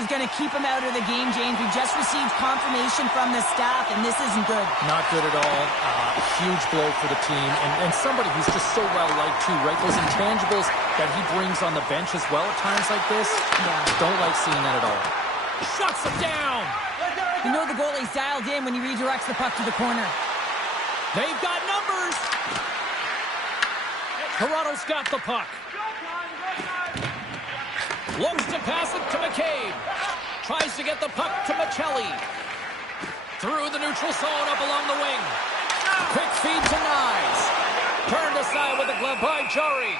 is going to keep him out of the game, James. We just received confirmation from the staff, and this isn't good. Not good at all. Huge blow for the team. And somebody who's just so well-liked, too, right? Those intangibles that he brings on the bench as well at times like this. Yeah. Don't like seeing that at all. Shuts him down. You know the goalie's dialed in when he redirects the puck to the corner. They've got numbers. Toronto's got the puck. Looks to pass it to McCabe. Tries to get the puck to Michelli. Through the neutral zone up along the wing. Quick feed to Nyes. Turned aside with the glove by Jari.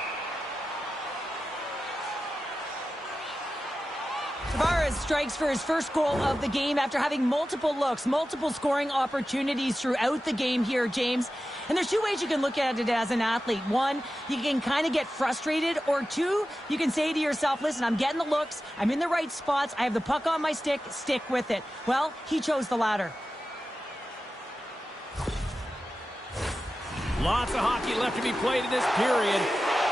Tavares strikes for his first goal of the game after having multiple looks, multiple scoring opportunities throughout the game here, James. And there's two ways you can look at it as an athlete. One, you can kind of get frustrated, or two, you can say to yourself, listen, I'm getting the looks, I'm in the right spots, I have the puck on my stick with it. Well, he chose the latter. Lots of hockey left to be played in this period.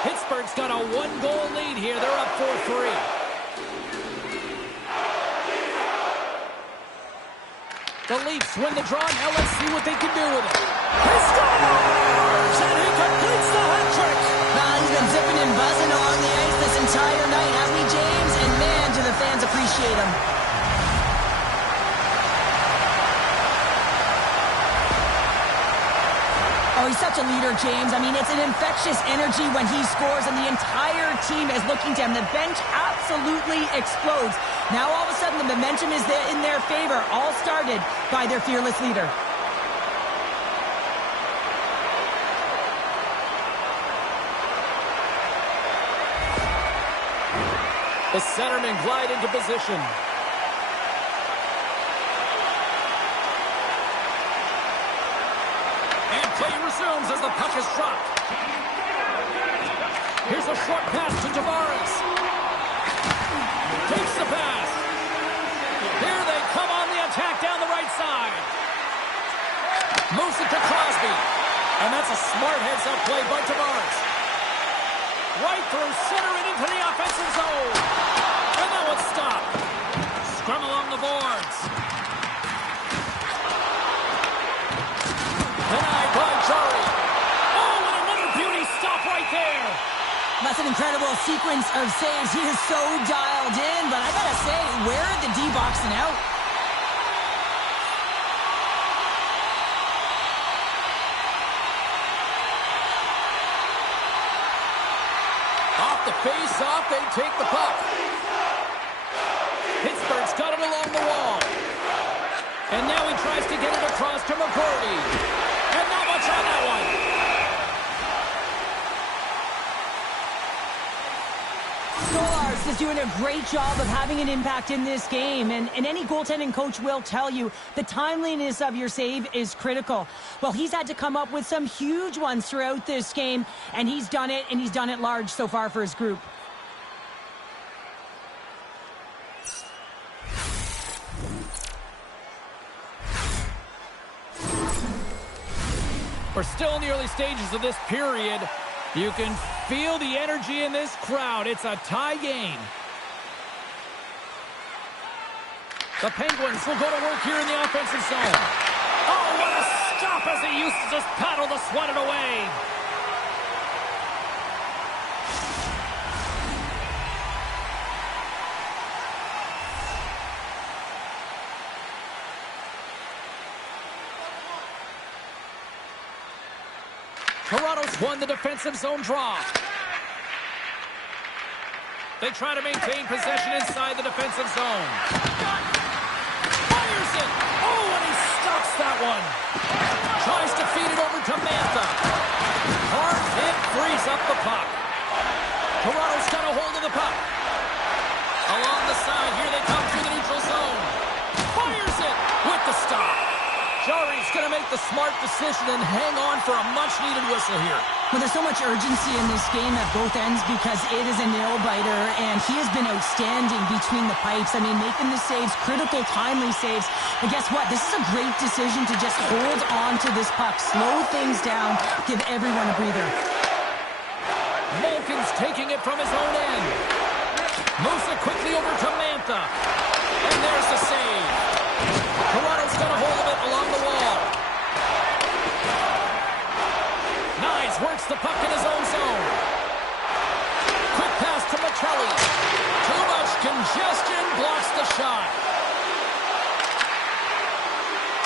Pittsburgh's got a one-goal lead here. They're up 4-3. The Leafs win the draw. Now let's see what they can do with it. He scores! And he completes the hat trick. He's been zipping and buzzing along the ice this entire night, hasn't he, James? And man, do the fans appreciate him. Oh, he's such a leader, James. I mean, it's an infectious energy when he scores, and the entire team is looking to him. The bench absolutely explodes. Now, all of a sudden, the momentum is in their favor, all started by their fearless leader. The centermen glide into position. And play resumes as the puck is dropped. Here's a short pass to Tavares. Takes the pass. Here they come on the attack down the right side. Moves it to Crosby. And that's a smart heads-up play by Tavares. Right through center and into the offensive zone. And that one's stopped. Scrum along the boards. Denied by Jari. Oh, and another beauty stop right there. That's an incredible sequence of saves. He is so dialed in, but I gotta say, where are the D-boxing out? Off the face-off, they take the puck. Pittsburgh's got it along the wall. And now he tries to get it across to McCourty. And not much on that one. Stolarz is doing a great job of having an impact in this game, and any goaltending coach will tell you the timeliness of your save is critical. Well, he's had to come up with some huge ones throughout this game, and he's done it, and he's done it large so far for his group. We're still in the early stages of this period. You can feel the energy in this crowd. It's a tie game. The Penguins will go to work here in the offensive zone. Oh, what a stop as he used to just paddle the swat it away. Toronto's won the defensive zone draw. They try to maintain possession inside the defensive zone. Fires it! Oh, and he stops that one. Tries to feed it over to Mantha. Hard hit frees up the puck. Toronto's got a hold of the puck. Along the side, here they come through the neutral zone. Fires it with the stop. Jari's going to make the smart decision and hang on for a much-needed whistle here. Well, there's so much urgency in this game at both ends because it is a nail-biter, and he has been outstanding between the pipes. I mean, making the saves, critical, timely saves. And guess what? This is a great decision to just hold on to this puck, slow things down, give everyone a breather. Malkin's taking it from his own end. Moves it quickly over to Mantha. And there's the save. Toronto's got a hold of it along the wall. Nice, works the puck in his own zone. Quick pass to Michelli. Too much congestion, blocks the shot.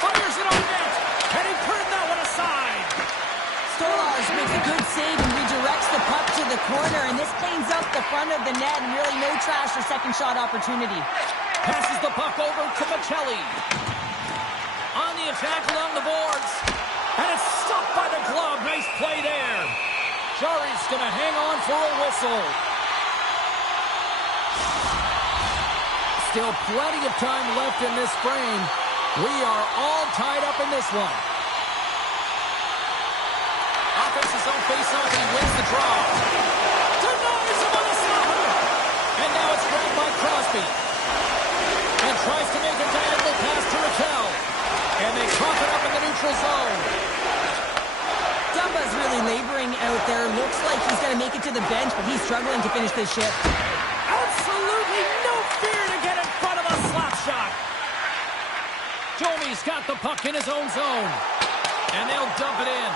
Fires it on net, and he turned that one aside. Stolarz makes a good save and redirects the puck to the corner, and this cleans up the front of the net, and really no trash or second shot opportunity. Passes the puck over to Michelli. On the attack along the boards. And it's stopped by the glove. Nice play there. Jarry's going to hang on for a whistle. Still plenty of time left in this frame. We are all tied up in this one. Offense's own face-off, and he wins the draw. Denies him on the slapper. And now it's grabbed by Crosby. And tries to make a diagonal pass to Raquel. And they cough it up in the neutral zone. Dumba's really laboring out there. Looks like he's going to make it to the bench, but he's struggling to finish this shift. Absolutely no fear to get in front of a slap shot. Domi's got the puck in his own zone. And they'll dump it in.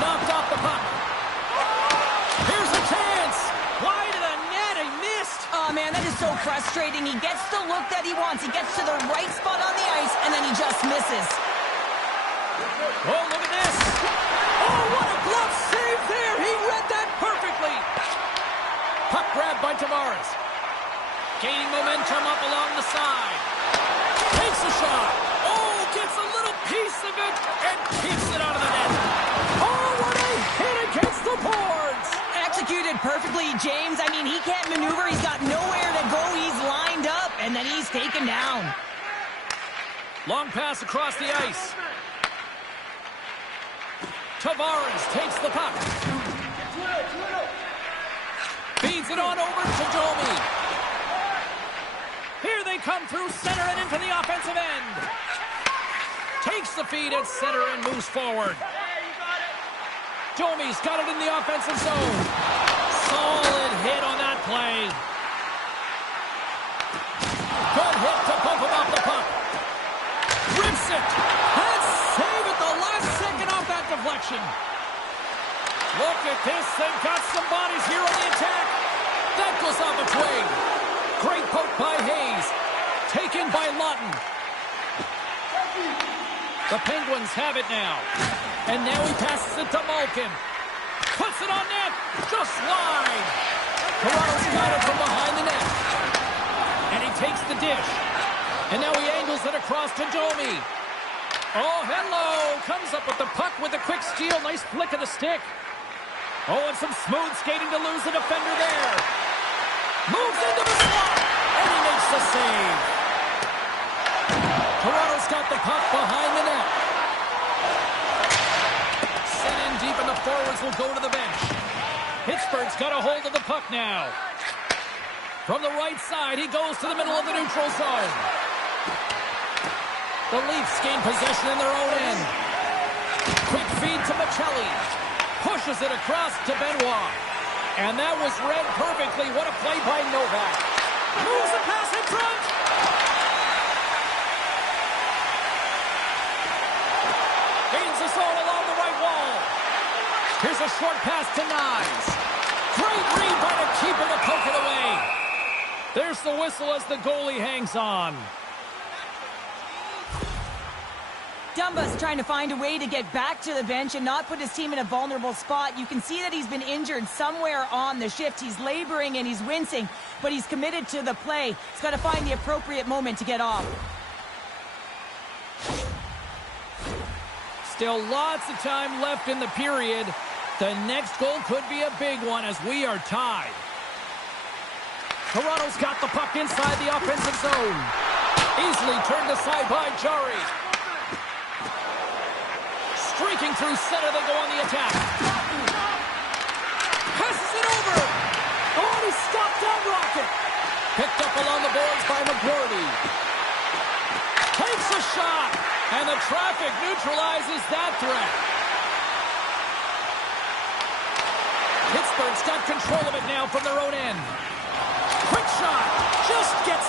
Knocked off the puck. Here's a chance. Wide of the net, he missed. Oh, man, that is so frustrating. He gets the look that he wants. He gets to the right spot on the ice, and then he just misses. Oh, look at this. Oh, what a glove save there. He read that perfectly. Puck grabbed by Tavares. Gaining momentum up along the side. Takes a shot. Oh, gets a little piece of it and keeps it out of the net. Oh, what a hit against the boards. Executed perfectly, James. I mean, he can't maneuver. He's got nowhere to go. He's lined up, and then he's taken down. Long pass across the ice. Tavares takes the puck. Feeds it on over to Domi. Here they come through center and into the offensive end. Takes the feed at center and moves forward. Domi's got it in the offensive zone. Solid hit on that play. Good hit to bump him off the puck. Rips it. And save at the last second off that deflection. Look at this. They've got some bodies here on the attack. That goes off its wing. Great poke by Hayes. Taken by Lawton. The Penguins have it now. And now he passes it to Malkin. Puts it on net. Just wide. Toronto's got it from behind the net. And he takes the dish. And now he angles it across to Domi. Oh, hello. Comes up with the puck with a quick steal. Nice flick of the stick. Oh, and some smooth skating to lose the defender there. Moves into the slot. And he makes the save. Toronto's got the puck behind the net. Sent in deep, and the forwards will go to the bench. Pittsburgh's got a hold of the puck now. From the right side, he goes to the middle of the neutral zone. The Leafs gain possession in their own end. Quick feed to Michelli. Pushes it across to Benoit. And that was read perfectly. What a play by Novak. Moves the pass in front. Gains the zone along the right wall. Here's a short pass to Nyes. Great read by the keeper to poke it away. There's the whistle as the goalie hangs on. Dumba's trying to find a way to get back to the bench and not put his team in a vulnerable spot. You can see that he's been injured somewhere on the shift. He's laboring and he's wincing, but he's committed to the play. He's got to find the appropriate moment to get off. Still lots of time left in the period. The next goal could be a big one as we are tied. Toronto's got the puck inside the offensive zone. Easily turned aside by Jarry. Streaking through center, they go on the attack. Passes it over. Oh, he stopped down Rocket. Picked up along the boards by McGroarty. Takes a shot. And the traffic neutralizes that threat. Pittsburgh's got control of it now from their own end. Quick shot. Just gets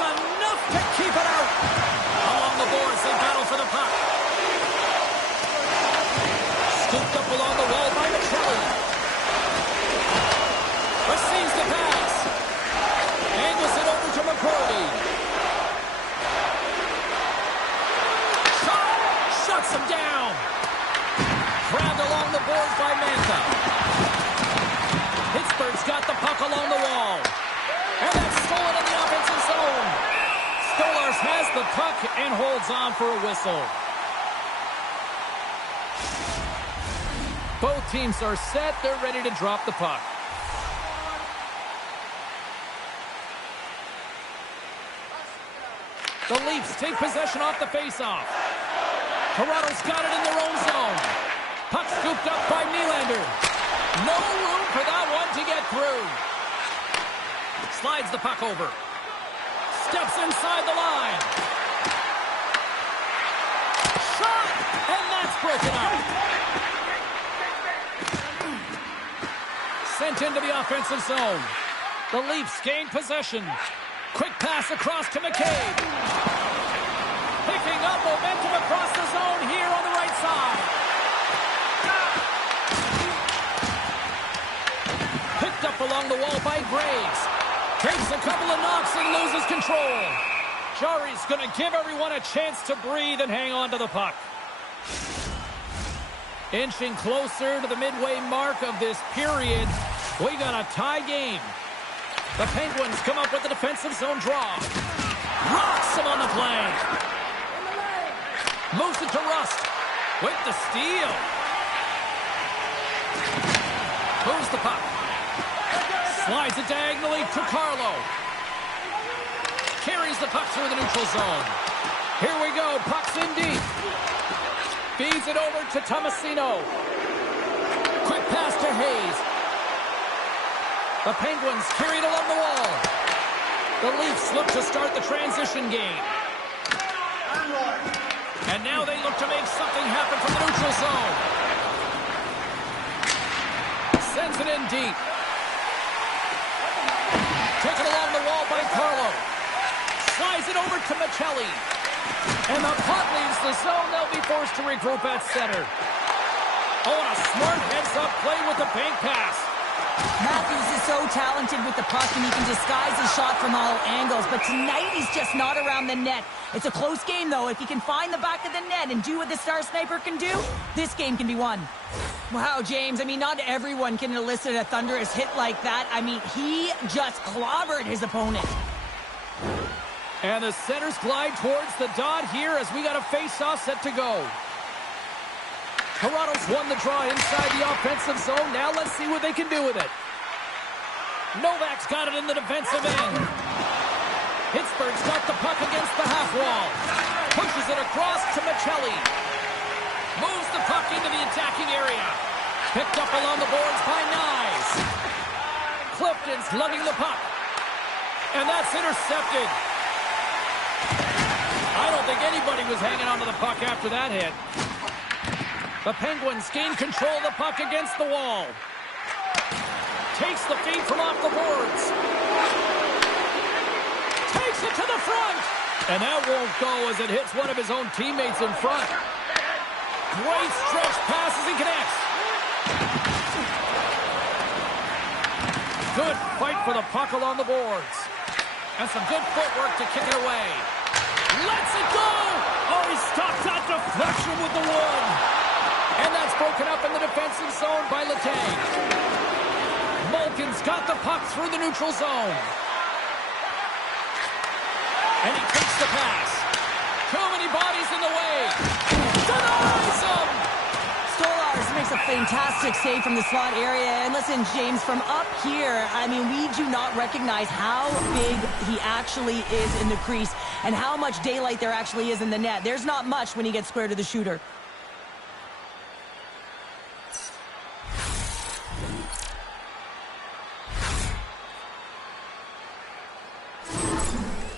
the puck and holds on for a whistle. Both teams are set. They're ready to drop the puck. The Leafs take possession off the faceoff. Toronto's got it in their own zone. Puck scooped up by Nylander. No room for that one to get through. Slides the puck over. Steps inside the line. Shot! And that's broken up. Sent into the offensive zone. The Leafs gain possession. Quick pass across to McCabe. Picking up momentum across the zone here on the right side. Picked up along the wall by Graves. Takes a couple of knocks and loses control. Jari's going to give everyone a chance to breathe and hang on to the puck. Inching closer to the midway mark of this period. We got a tie game. The Penguins come up with the defensive zone draw. Rocks him on the play. Moves it to Rust. With the steal. Moves the puck. Slides it diagonally to Carlo. Carries the puck through the neutral zone. Here we go. Puck's in deep. Feeds it over to Tomasino. Quick pass to Hayes. The Penguins carry it along the wall. The Leafs look to start the transition game. And now they look to make something happen from the neutral zone. Sends it in deep. Taken along the wall by Carlo. Slides it over to Michelli. And the puck leaves the zone. They'll be forced to regroup at center. Oh, and a smart heads-up play with the bank pass. Matthews is so talented with the puck, and he can disguise his shot from all angles. But tonight, he's just not around the net. It's a close game, though. If he can find the back of the net and do what the star sniper can do, this game can be won. Wow, James, I mean, not everyone can elicit a thunderous hit like that. I mean, he just clobbered his opponent. And the centers glide towards the dot here as we got a face-off set to go. Toronto's won the draw inside the offensive zone. Now let's see what they can do with it. Novak's got it in the defensive end. Pittsburgh's got the puck against the half wall. Pushes it across to Michelli. Moves the puck into the attacking area. Picked up along the boards by Nyes. Clifton's lugging the puck. And that's intercepted. I don't think anybody was hanging onto the puck after that hit. The Penguins gain control of the puck against the wall. Takes the feed from off the boards. Takes it to the front. And that won't go as it hits one of his own teammates in front. Great stretch pass as he connects. Good fight for the puck along the boards. And some good footwork to kick it away. Lets it go! Oh, he stopped that deflection with the wood. And that's broken up in the defensive zone by Letang. Malkin's got the puck through the neutral zone. And he takes the pass. Too many bodies in the way. Denies him! Stolarz makes a fantastic save from the slot area. And listen, James, from up here, I mean, we do not recognize how big he actually is in the crease and how much daylight there actually is in the net. There's not much when he gets square to the shooter.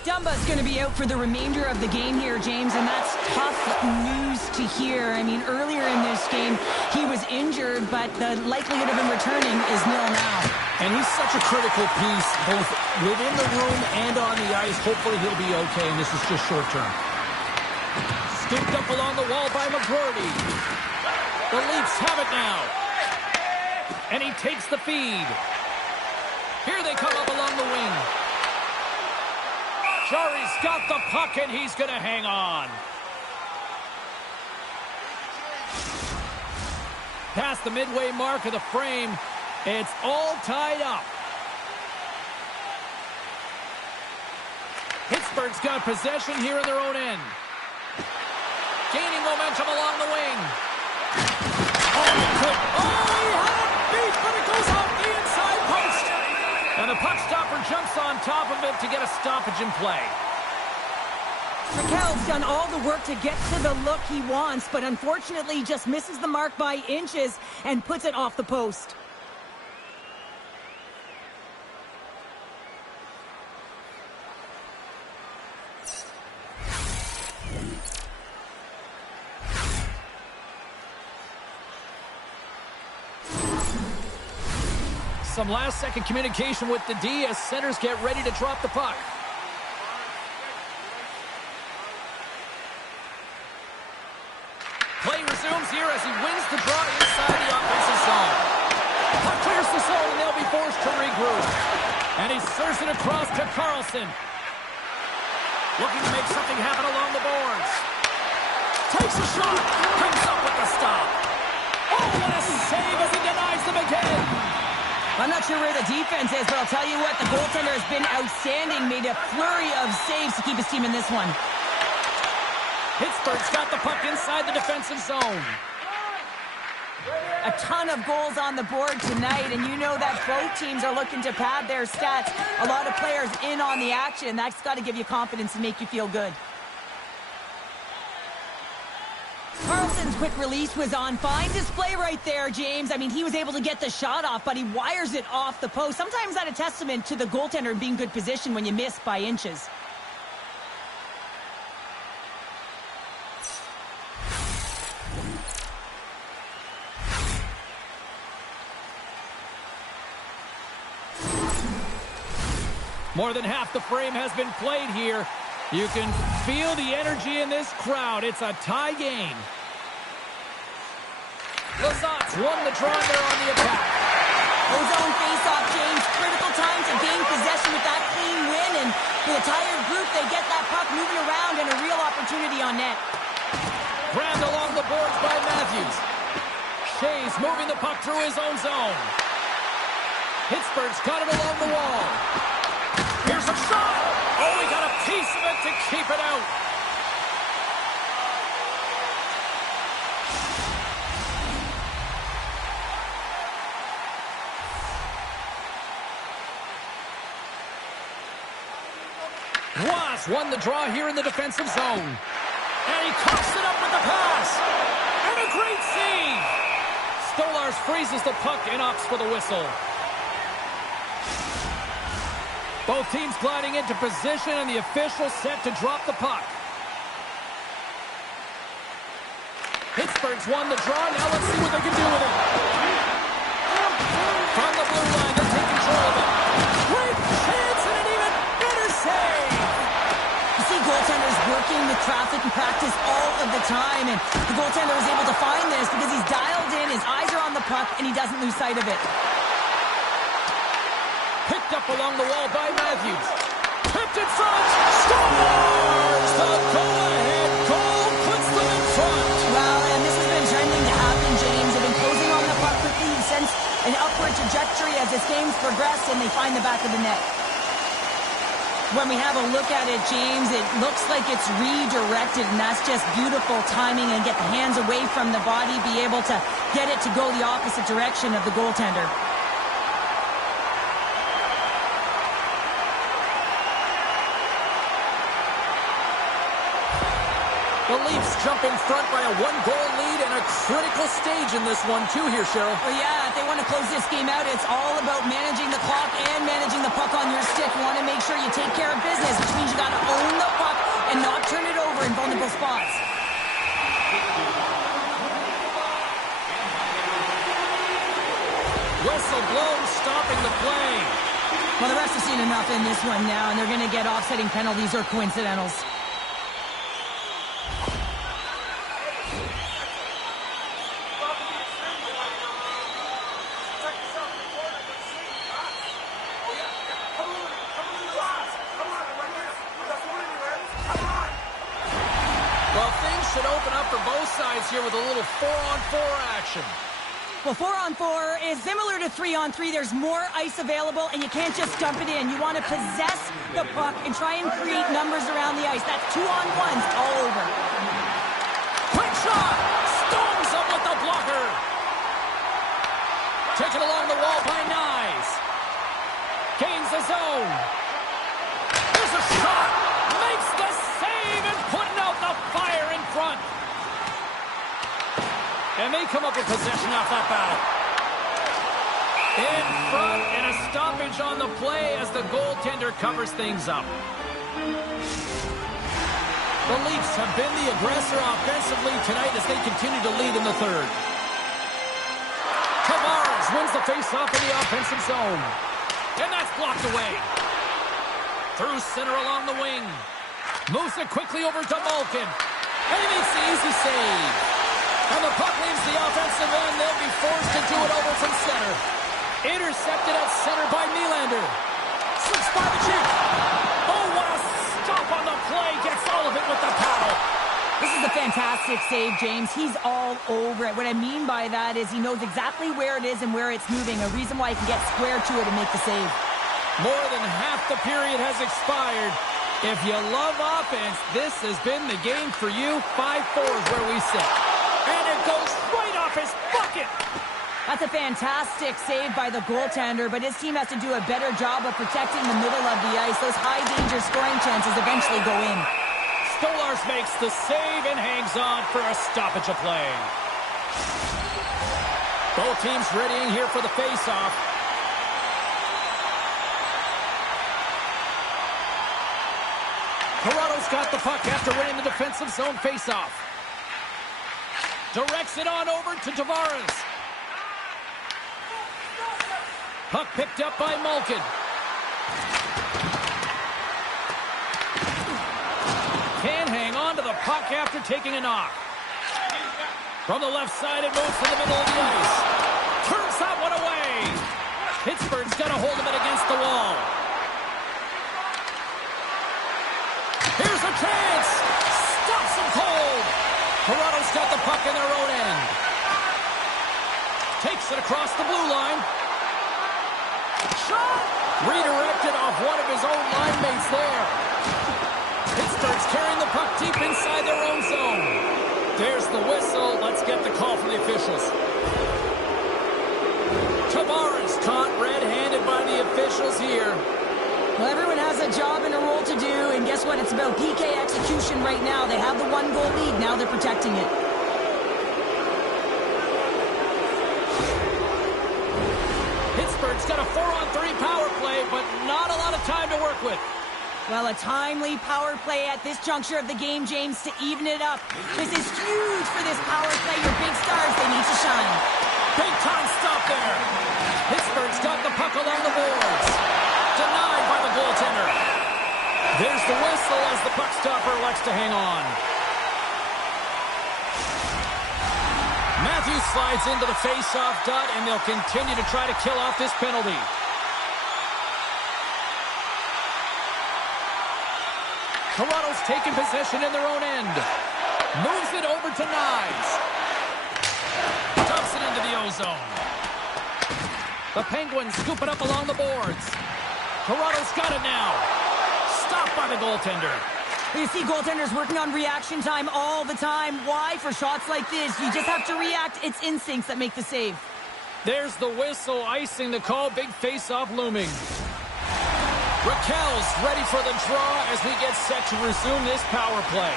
Dumba's going to be out for the remainder of the game here, James, and that's tough news to hear. I mean, earlier in this game, he was injured, but the likelihood of him returning is nil now. And he's such a critical piece, both within the room and on the ice. Hopefully he'll be okay, and this is just short term. Scooped up along the wall by McGroarty. The Leafs have it now. And he takes the feed. Here they come up along the wing. Jari's got the puck, and he's going to hang on. Past the midway mark of the frame, it's all tied up. Pittsburgh's got possession here in their own end. Gaining momentum along the wing. Oh, he had it beat, but it goes off the inside post. And the puck stopper jumps on top of it to get a stoppage in play. Raquel's done all the work to get to the look he wants, but unfortunately just misses the mark by inches and puts it off the post. Some last-second communication with the D as centers get ready to drop the puck. Play resumes here as he wins the draw inside the offensive zone. Puck clears the zone, and they'll be forced to regroup. And he serves it across to Carlson. Looking to make something happen along the boards. Takes a shot. Comes up with the stop. Oh, what a save as he denies them again. I'm not sure where the defense is, but I'll tell you what, the goaltender has been outstanding. Made a flurry of saves to keep his team in this one. Pittsburgh's got the puck inside the defensive zone. A ton of goals on the board tonight, and you know that both teams are looking to pad their stats. A lot of players in on the action. That's got to give you confidence and make you feel good. Carlson's quick release was on fine display right there, James. I mean, he was able to get the shot off, but he wires it off the post. Sometimes that's a testament to the goaltender being good position when you miss by inches. More than half the frame has been played here. You can feel the energy in this crowd. It's a tie game. Lazat's won the draw there on the attack. Ozone face-off, James. Critical time to gain possession with that clean win. And with a tired group, they get that puck moving around and a real opportunity on net. Grabbed along the boards by Matthews. Shays moving the puck through his own zone. Pittsburgh's got it along the wall. Here's a shot. Oh, he got a piece of it to keep it out. Ross won the draw here in the defensive zone. And he coughs it up with the pass. And a great save. Stolars freezes the puck and opts for the whistle. Both teams gliding into position, and the official set to drop the puck. Pittsburgh's won the draw. Now let's see what they can do with it. From the blue line, they take control of it. Great chance and an even better save. You see goaltenders working with traffic and practice all of the time, and the goaltender was able to find this because he's dialed in, his eyes are on the puck, and he doesn't lose sight of it. Picked up along the wall by Matthews. Tipped in front. Scores! The go-ahead goal puts them in front. Well, and this has been trending to happen, James. They've been closing on the puck quickly since an upward trajectory as this game's progressed, and they find the back of the net. When we have a look at it, James, it looks like it's redirected, and that's just beautiful timing, and get the hands away from the body, be able to get it to go the opposite direction of the goaltender. The Leafs jump in front by a one-goal lead and a critical stage in this one, too, here, Cheryl. Oh, yeah, if they want to close this game out, it's all about managing the clock and managing the puck on your stick. You want to make sure you take care of business, which means you got to own the puck and not turn it over in vulnerable spots. Whistle blown, stopping the play. Well, the refs have seen enough in this one now, and they're going to get offsetting penalties or coincidentals. Well, Well, things should open up for both sides here with a little 4-on-4 action. Well, 4-on-4 is similar to 3-on-3. There's more ice available, and you can't just dump it in. You want to possess the puck and try and create numbers around the ice. That's 2-on-1s all over. Quick shot! Stones up with the blocker. Taken along the wall by Nyes. Gains the zone. There's a shot. Makes the save and putting out the fire in front. And they come up with possession off that battle. In front and a stoppage on the play as the goaltender covers things up. The Leafs have been the aggressor offensively tonight as they continue to lead in the third. Tavares wins the faceoff in the offensive zone. And that's blocked away. Through center along the wing. Moves it quickly over to Malkin. And he makes the easy save. And the puck leaves the offensive end. They'll be forced to do it over from center. Intercepted at center by Nylander. Slips by the cheek. Oh, what a stop on the play. Gets all of it with the paddle. This is a fantastic save, James. He's all over it. What I mean by that is he knows exactly where it is and where it's moving. A reason why he can get square to it and make the save. More than half the period has expired. If you love offense, this has been the game for you. 5-4 is where we sit. And it goes right off his bucket. That's a fantastic save by the goaltender, but his team has to do a better job of protecting the middle of the ice. Those high-danger scoring chances eventually go in. Stolarz makes the save and hangs on for a stoppage of play. Both teams readying here for the face-off. Toronto's got the puck after winning the defensive zone face-off. Directs it on over to Tavares. Puck picked up by Malkin. Can hang on to the puck after taking a knock. From the left side, it moves to the middle of the ice. Turns that one away. Pittsburgh's got a hold of it against the wall. Here's a chance. Stops him cold. Toronto's got the puck in their own end. Takes it across the blue line. Shot! Redirected off one of his own line mates there. Pittsburgh's carrying the puck deep inside their own zone. There's the whistle. Let's get the call from the officials. Tavares caught red-handed by the officials here. Well, everyone has a job and a role to do, and guess what? It's about PK execution right now. They have the one-goal lead. Now they're protecting it. Pittsburgh's got a 4-on-3 power play, but not a lot of time to work with. Well, a timely power play at this juncture of the game, James, to even it up. This is huge for this power play. Your big stars, they need to shine. Big time stop there. Pittsburgh's got the puck along the boards. Denied by the goaltender. There's the whistle as the puck stopper elects to hang on. Matthews slides into the face-off dot, and they'll continue to try to kill off this penalty. Toronto's taking possession in their own end. Moves it over to Nyes. Dumps it into the ozone. The Penguins scoop it up along the boards. Toronto's got it now. Stopped by the goaltender. You see goaltenders working on reaction time all the time. Why? For shots like this, you just have to react. It's instincts that make the save. There's the whistle, icing the call. Big face-off looming. Raquel's ready for the draw as we get set to resume this power play.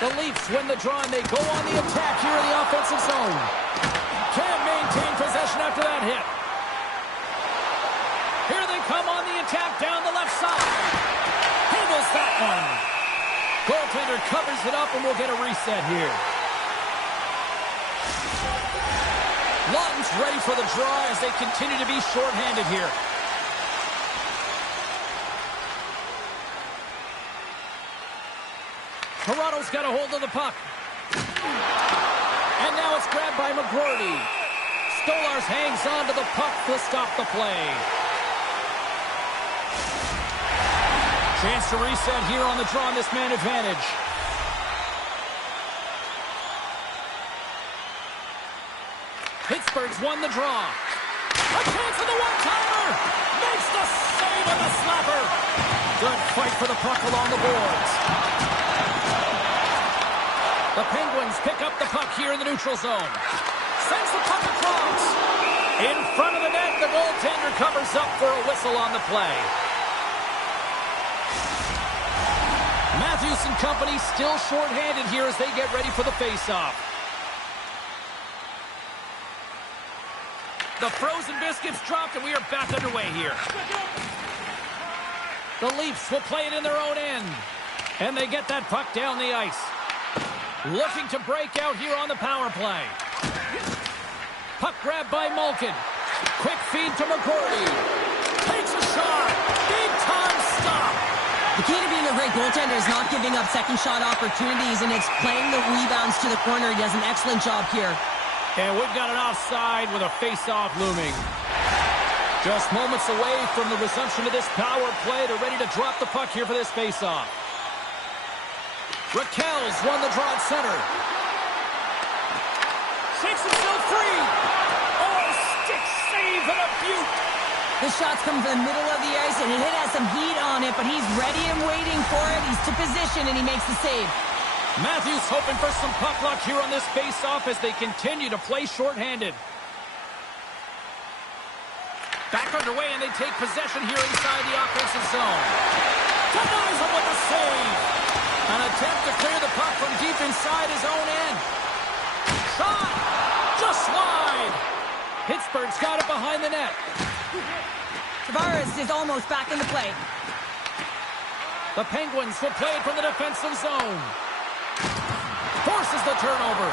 The Leafs win the draw and they go on the attack here in the offensive zone. Can't maintain possession after that hit. Here they come on the attack down the left side. Handles that one. Goaltender covers it up and we'll get a reset here. Lawton's ready for the draw as they continue to be shorthanded here. Toronto's got a hold of the puck. And now it's grabbed by McGroarty. Stolarz hangs on to the puck to stop the play. Chance to reset here on the draw on this man advantage. Pittsburgh's won the draw. A chance for the one-timer. Makes the save on the slapper. Good fight for the puck along the boards. The Penguins pick up the puck here in the neutral zone. Sends the puck across. In front of the net, the goaltender covers up for a whistle on the play. Matthews and company still shorthanded here as they get ready for the faceoff. The frozen biscuits dropped, and we are back underway here. The Leafs will play it in their own end. And they get that puck down the ice. Looking to break out here on the power play. Puck grab by Malkin. Quick feed to McCourty. Takes a shot. Big time stop. The key to being a great goaltender is not giving up second shot opportunities, and it's playing the rebounds to the corner. He does an excellent job here. And we've got an offside with a face-off looming. Just moments away from the resumption of this power play. They're ready to drop the puck here for this face-off. Raquel's won the draw at center. Shakes himself free. Oh, stick save and a beaut. The shot's coming from the middle of the ice, and it has some heat on it, but he's ready and waiting for it. He's to position, and he makes the save. Matthews hoping for some puck luck here on this face-off as they continue to play shorthanded. Back underway, and they take possession here inside the offensive zone. Denies him with a save. An attempt to clear the puck from deep inside his own end. Shot! Just wide! Pittsburgh's got it behind the net. Tavares is almost back in the play. The Penguins will play it from the defensive zone. Forces the turnover.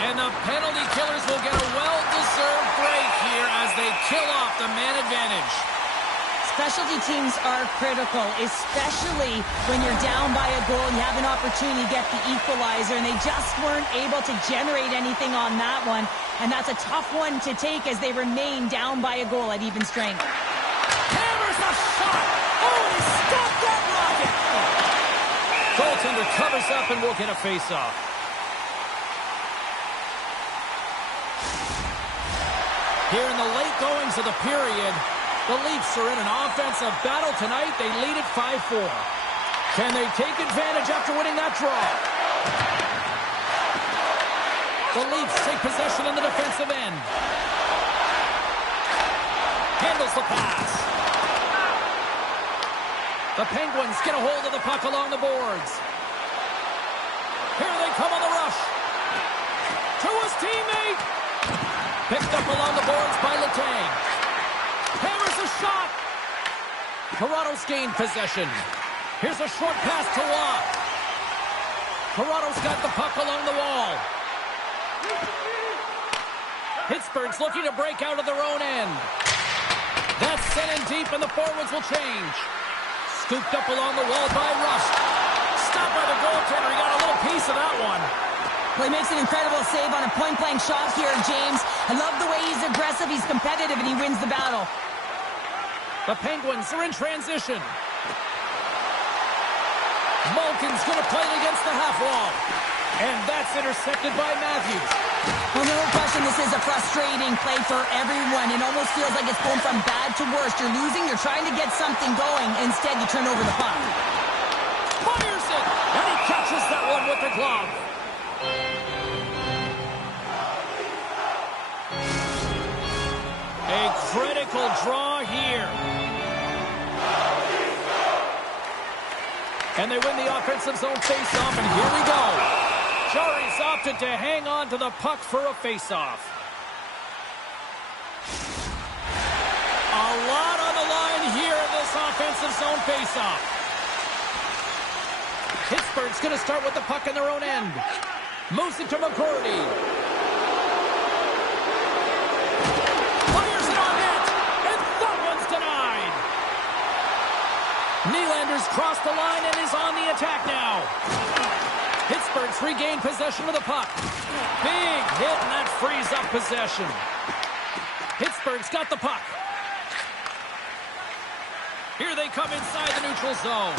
And the penalty killers will get a well-deserved break here as they kill off the man advantage. Specialty teams are critical, especially when you're down by a goal and you have an opportunity to get the equalizer, and they just weren't able to generate anything on that one. And that's a tough one to take as they remain down by a goal at even strength. Hammers a shot! Oh, he stopped that rocket! Goaltender covers up and will get a face-off. Here in the late goings of the period, the Leafs are in an offensive battle tonight. They lead at 5-4. Can they take advantage after winning that draw? The Leafs take possession in the defensive end. Handles the pass. The Penguins get a hold of the puck along the boards. Here they come on the rush. To his teammate. Picked up along the boards by Letang. Hammers a shot. Toronto's gained possession. Here's a short pass to Watt. Toronto's got the puck along the wall. Pittsburgh's looking to break out of their own end. That's sent in deep, and the forwards will change. Scooped up along the wall by Rust. Stopped by the goaltender. He got a little piece of that one. Well, he makes an incredible save on a point-blank shot here, James. I love the way he's aggressive, he's competitive, and he wins the battle. The Penguins are in transition. Malkin's going to play it against the half wall. And that's intercepted by Matthews. Well, no question, this is a frustrating play for everyone. It almost feels like it's going from bad to worse. You're losing, you're trying to get something going. Instead, you turn over the puck. Fires it, and he catches that one with the glove. A critical draw here. And they win the offensive zone faceoff, and here we go. Jarry's opted to hang on to the puck for a faceoff. A lot on the line here in this offensive zone faceoff. Pittsburgh's going to start with the puck in their own end. Moves it to McCourty. Fires it on net, and that one's denied. Nylander's crossed the line and is on the attack now. Pittsburgh's regained possession of the puck. Big hit, and that frees up possession. Pittsburgh's got the puck. Here they come inside the neutral zone.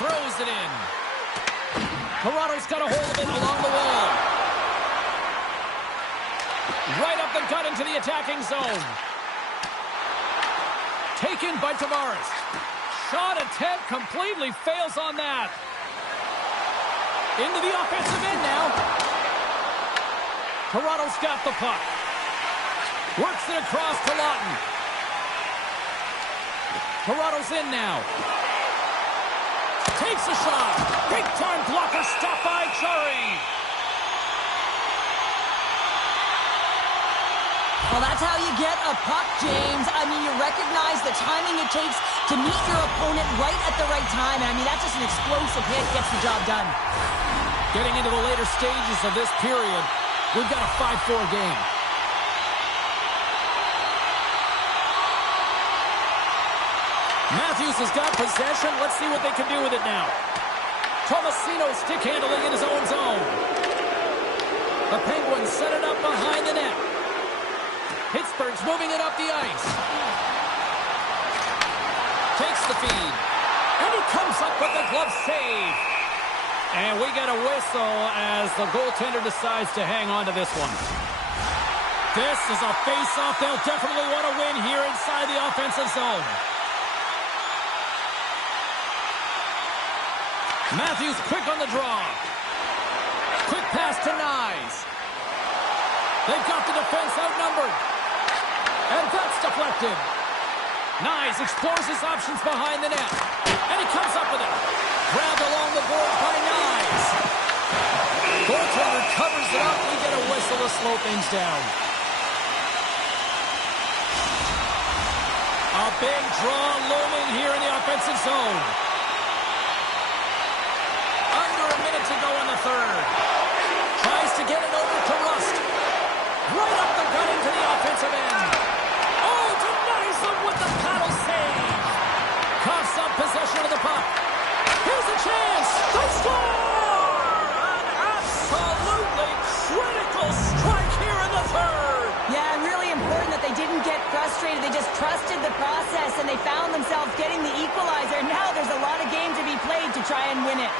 Throws it in. Toronto's got a hold of it along the wall. Right up the gut into the attacking zone. Taken by Tavares. Shot attempt completely fails on that. Into the offensive end now. Toronto's got the puck. Works it across to Lawton. Toronto's in now. Takes a shot. Big time blocker stopped by Chari. Well, that's how you get a puck, James. I mean, you recognize the timing it takes to meet your opponent right at the right time. And I mean, that's just an explosive hit. Gets the job done. Getting into the later stages of this period, we've got a 5-4 game. Matthews has got possession. Let's see what they can do with it now. Tomasino stick handling in his own zone. The Penguins set it up behind the net. Pittsburgh's moving it up the ice. Takes the feed. And he comes up with the glove save. And we get a whistle as the goaltender decides to hang on to this one. This is a face-off they'll definitely want to win here inside the offensive zone. Matthews quick on the draw. Quick pass to Nyes. They've got the defense outnumbered. And that's deflected. Nyes explores his options behind the net. And he comes up with it. Grabbed along the board by Nyes. Goaltender covers it up. We get a whistle to slow things down. A big draw looming here in the offensive zone. Under a minute to go in the third. Tries to get it over to Rust. Right up the gut into the offensive end. Oh, denies him with the paddle save. Coughs up possession of the puck. Here's a chance. They score! An absolutely critical strike here in the third. Yeah, really important that they didn't get frustrated. They just trusted the process, and they found themselves getting the equalizer. Now there's a lot of game to be played to try and win it.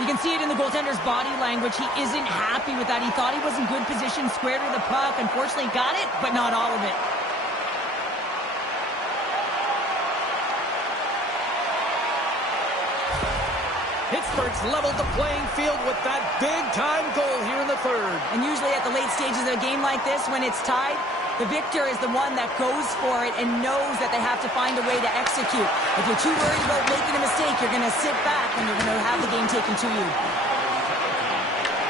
You can see it in the goaltender's body language. He isn't happy with that. He thought he was in good position, square to the puck. Unfortunately, got it, but not all of it. Pittsburgh's leveled the playing field with that big-time goal here in the third. And usually at the late stages of a game like this, when it's tied, the victor is the one that goes for it and knows that they have to find a way to execute. If you're too worried about making a mistake, you're going to sit back and you're going to have the game taken to you.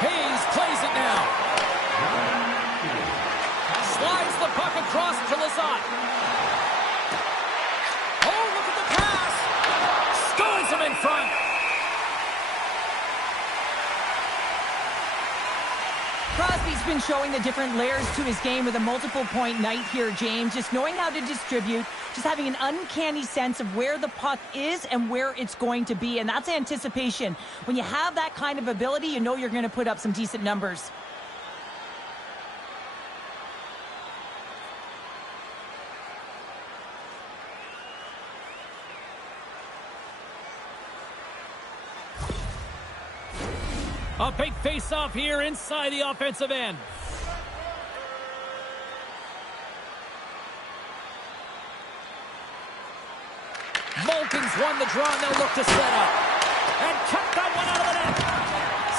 Hayes plays it now. Slides the puck across to Lizotte. Oh, look at the pass. Scores him in front. Crosby's been showing the different layers to his game with a multiple-point night here, James. Just knowing how to distribute, just having an uncanny sense of where the puck is and where it's going to be, and that's anticipation. When you have that kind of ability, you know you're going to put up some decent numbers. A big face-off here inside the offensive end. Malkin's won the draw, and they'll look to set up. And kept that one out of the net.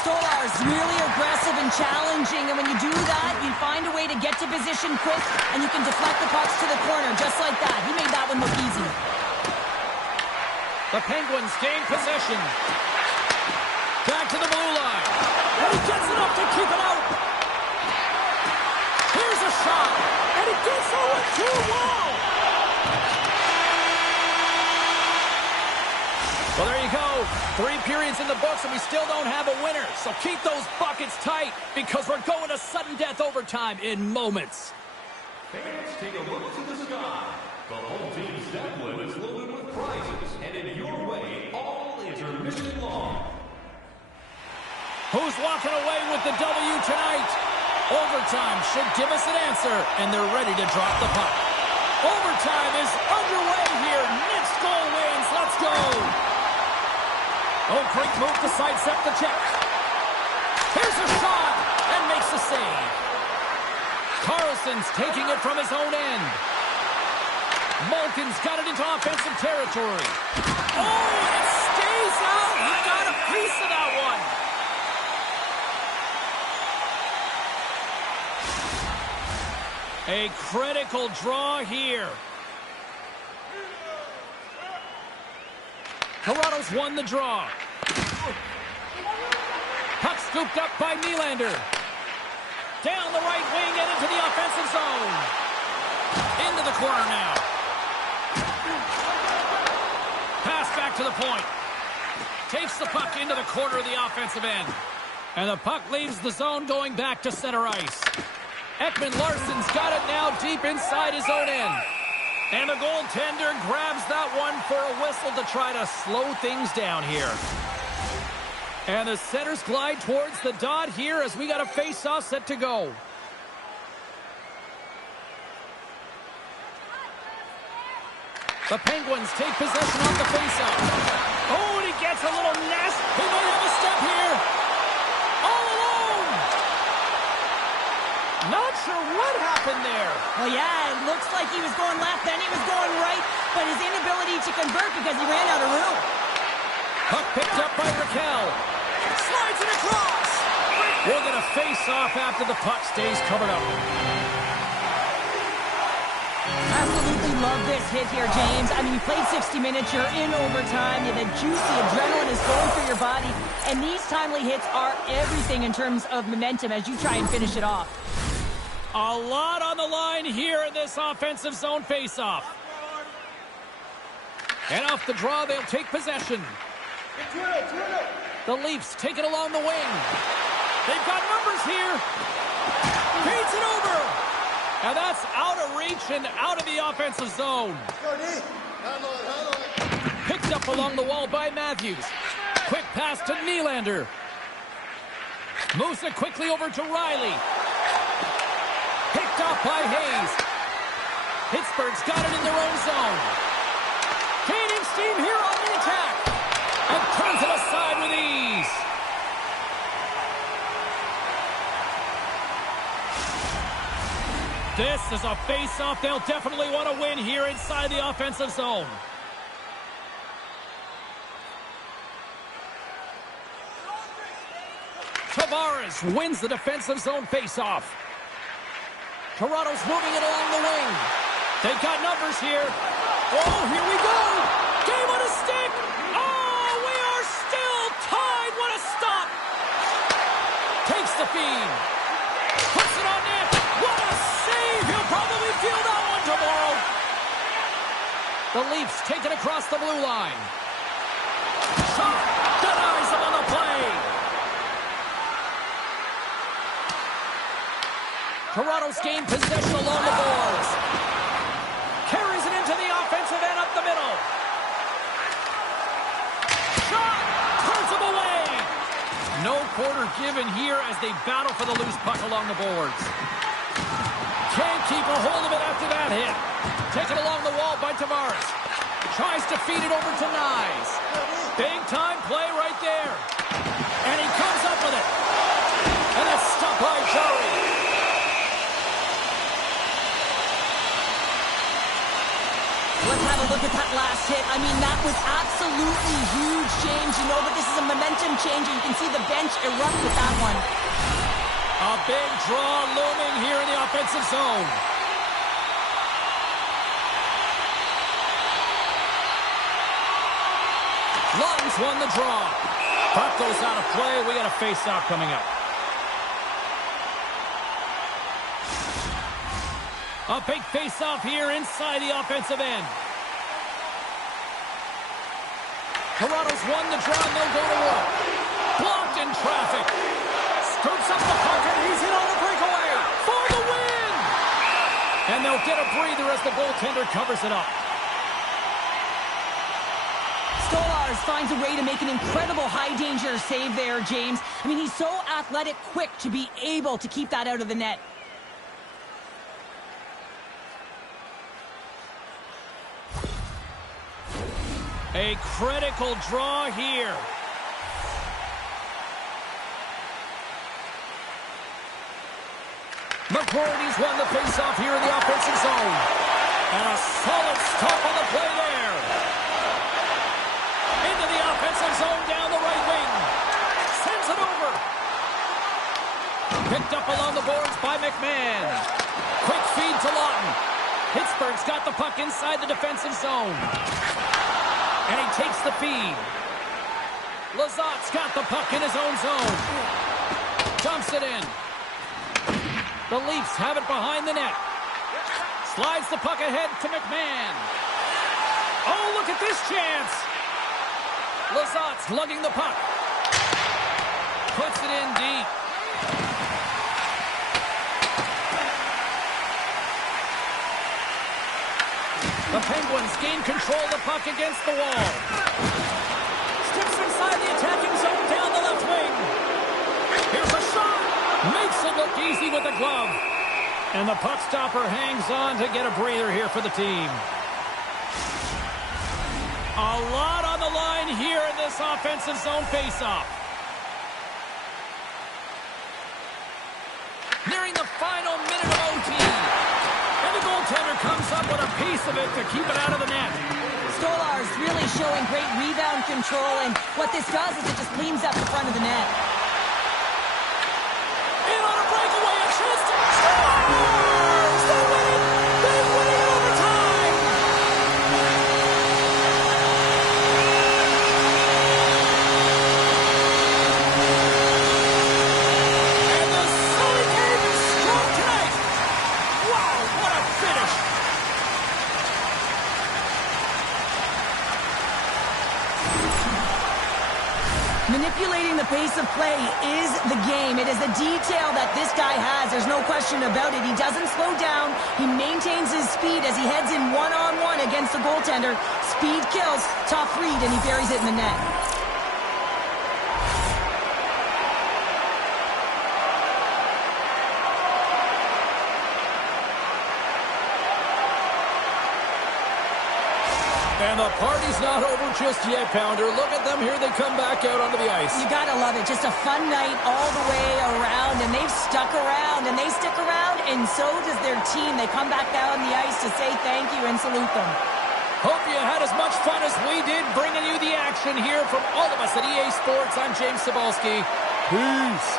Stolar's really aggressive and challenging, and when you do that, you find a way to get to position quick, and you can deflect the pucks to the corner just like that. He made that one look easy. The Penguins gain possession. Back to the blue line. And he gets it up to keep it out. Here's a shot. And he gets over to wall. Well, there you go. 3 periods in the books, and we still don't have a winner. So keep those buckets tight, because we're going to sudden death overtime in moments. Fans, take a look to the sky. The home team's Zeppelin is loaded with prizes, headed your way all intermission long. Who's walking away with the W tonight? Overtime should give us an answer, and they're ready to drop the puck. Overtime is underway here. Next goal wins. Let's go. Oh, great move to sidestep the check. Here's a shot, and makes the save. Carlson's taking it from his own end. Malkin's got it into offensive territory. Oh, it stays out. He got a piece of that one. A critical draw here. Toronto's won the draw. Puck scooped up by Nylander. Down the right wing and into the offensive zone. Into the corner now. Pass back to the point. Takes the puck into the corner of the offensive end. And the puck leaves the zone going back to center ice. Ekman-Larsson's got it now deep inside his own end. And the goaltender grabs that one for a whistle to try to slow things down here. And the centers glide towards the dot here as we got a face-off set to go. The Penguins take possession off the face-off. Oh, and he gets a little nest. He might have a step here. All alone. Not sure what happened there. Well, yeah, it looks like he was going left, then he was going right, but his inability to convert because he ran out of room. Puck picked up by Raquel. Slides it across. We're going to face off after the puck stays covered up. Absolutely love this hit here, James. I mean, you played 60 minutes, you're in overtime, the juicy adrenaline is going through your body, and these timely hits are everything in terms of momentum as you try and finish it off. A lot on the line here in this offensive zone faceoff. And off the draw, they'll take possession. The Leafs take it along the wing. They've got numbers here. Feeds it over. And that's out of reach and out of the offensive zone. Picked up along the wall by Matthews. Quick pass to Nylander. Moves it quickly over to Riley. Picked off by Hayes. Pittsburgh's got it in their own zone. Gaining steam here on the attack. And turns it aside with ease. This is a face-off they'll definitely want to win here inside the offensive zone. Tavares wins the defensive zone face-off. Toronto's moving it along the wing. They've got numbers here. Oh, here we go. Game on a stick. Oh, we are still tied. What a stop. Takes the feed. Puts it on net. What a save. He'll probably feel that one tomorrow. The Leafs take it across the blue line. Shot. Denies him on the play. Toronto's gained possession along the boards. Carries it into the offensive end up the middle. Shot! Turns him away! No quarter given here as they battle for the loose puck along the boards. Can't keep a hold of it after that hit. Taken along the wall by Tavares. Tries to feed it over to Nyes. Big time play right there. And he comes up with it. And it's stopped by Curry. Let's have a look at that last hit. I mean, that was absolutely huge, James. You know that this is a momentum change, and you can see the bench erupt with that one. A big draw looming here in the offensive zone. Lungs won the draw. Puck goes out of play. We got a face-off coming up. A big face-off here inside the offensive end. Toronto's won the draw, and they'll go to work. Blocked in traffic. Scoops up the puck, and he's in on the breakaway for the win! And they'll get a breather as the goaltender covers it up. Stolarz finds a way to make an incredible high-danger save there, James. I mean, he's so athletic, quick to be able to keep that out of the net. A critical draw here. McGroarty's won the face-off here in the offensive zone. And a solid stop on the play there. Into the offensive zone down the right wing. Sends it over. Picked up along the boards by McMahon. Quick feed to Lawton. Pittsburgh's got the puck inside the defensive zone. And he takes the feed. Lazat's got the puck in his own zone. Dumps it in. The Leafs have it behind the net. Slides the puck ahead to McMahon. Oh, look at this chance. Lazat's lugging the puck. Puts it in deep. The Penguins gain control of the puck against the wall. Steps inside the attacking zone down the left wing. Here's a shot. Makes it look easy with the glove. And the puck stopper hangs on to get a breather here for the team. A lot on the line here in this offensive zone faceoff. Nearing the final minute of OT. And the goaltender comes up with a piece of it to keep it out of the net. Stolar's really showing great rebound control, and what this does is it just cleans up the front of the net. In on a breakaway, a chance to Stars! They win it! They win it in overtime! And the Sully game is strong tonight! Wow, what a finish! Manipulating the pace of play is the game. It is the detail that this guy has. There's no question about it. He doesn't slow down. He maintains his speed as he heads in one-on-one against the goaltender. Speed kills. Tough read, and he buries it in the net. And the party's not over just yet, Pounder. Look at them here. They come back out onto the ice. You gotta love it. Just a fun night all the way around, and they've stuck around, and they stick around, and so does their team. They come back out on the ice to say thank you and salute them. Hope you had as much fun as we did bringing you the action here from all of us at EA Sports. I'm James Cybulski. Peace.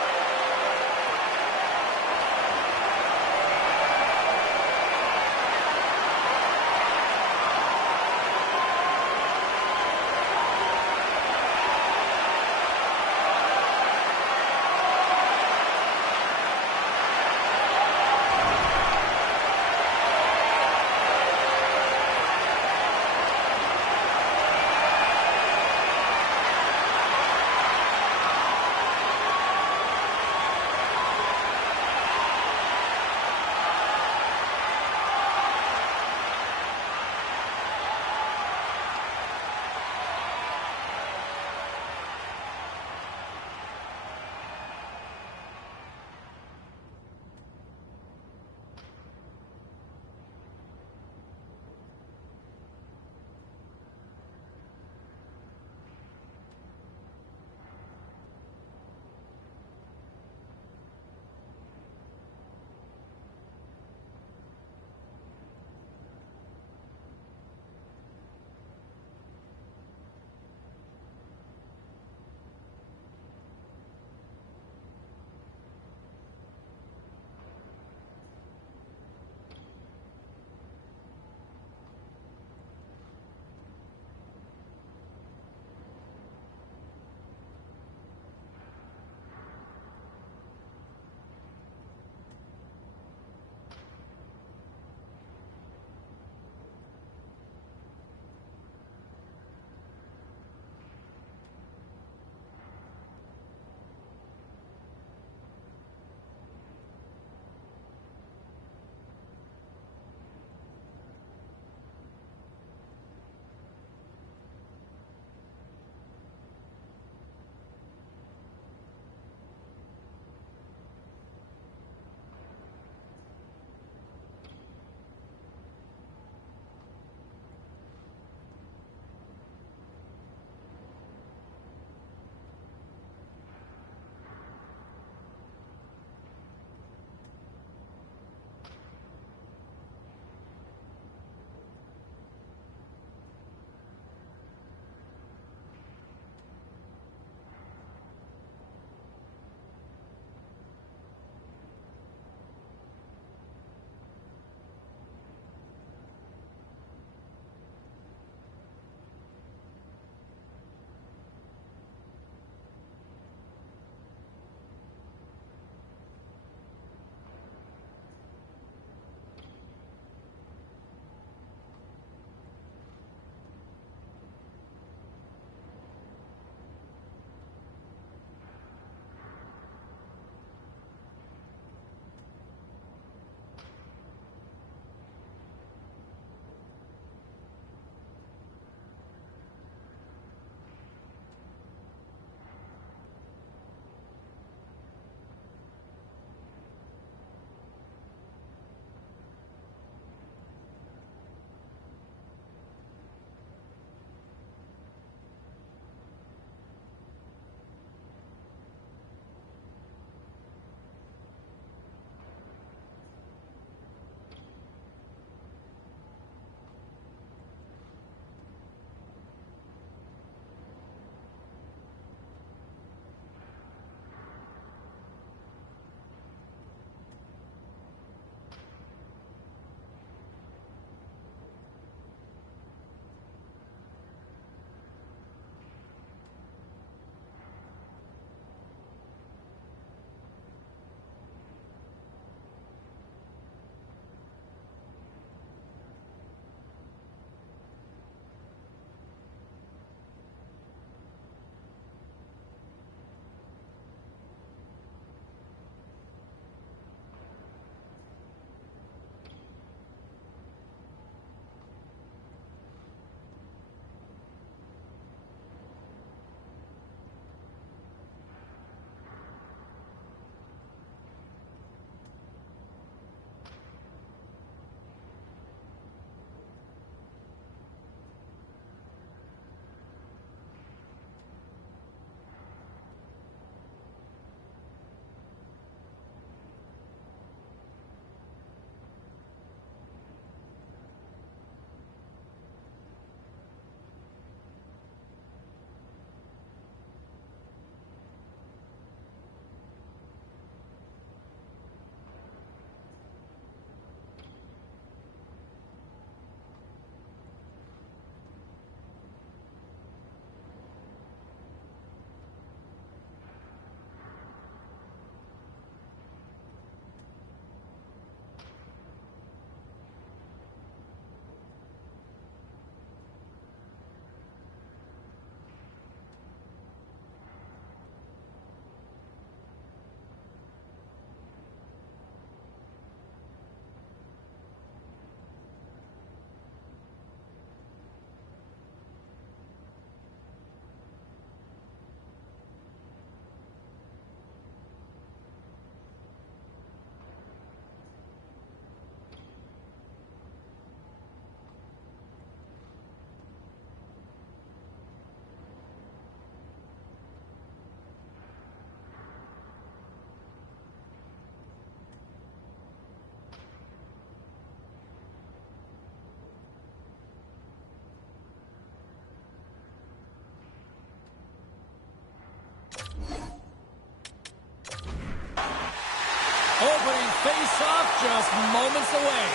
face-off just moments away.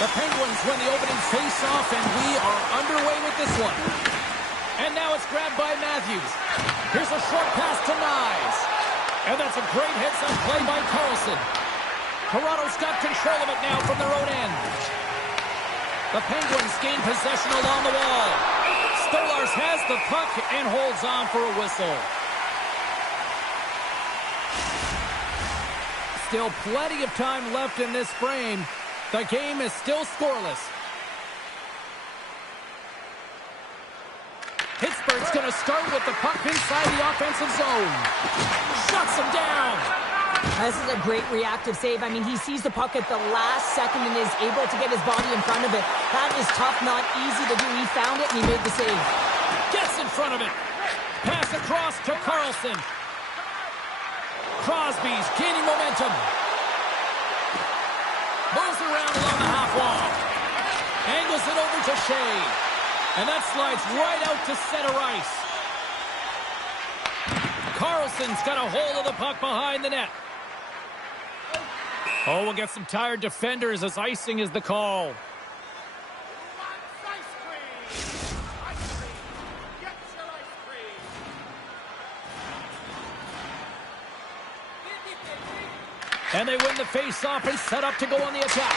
The Penguins win the opening face-off, and we are underway with this one. And now it's grabbed by Matthews. Here's a short pass to Nyes. And that's a great heads-up play by Carlson. Toronto's got control of it now from their own end. The Penguins gain possession along the wall. Stolarz has the puck and holds on for a whistle. Still plenty of time left in this frame. The game is still scoreless. Pittsburgh's going to start with the puck inside the offensive zone. Shuts him down. This is a great reactive save. I mean, he sees the puck at the last second and is able to get his body in front of it. That is tough, not easy to do. He found it and he made the save. Gets in front of it. Pass across to Carlson. Crosby's gaining momentum. Moves around along the half wall. Angles it over to Shea. And that slides right out to center ice. Carlson's got a hold of the puck behind the net. Oh, we'll get some tired defenders as icing is the call. And they win the face-off and set up to go on the attack.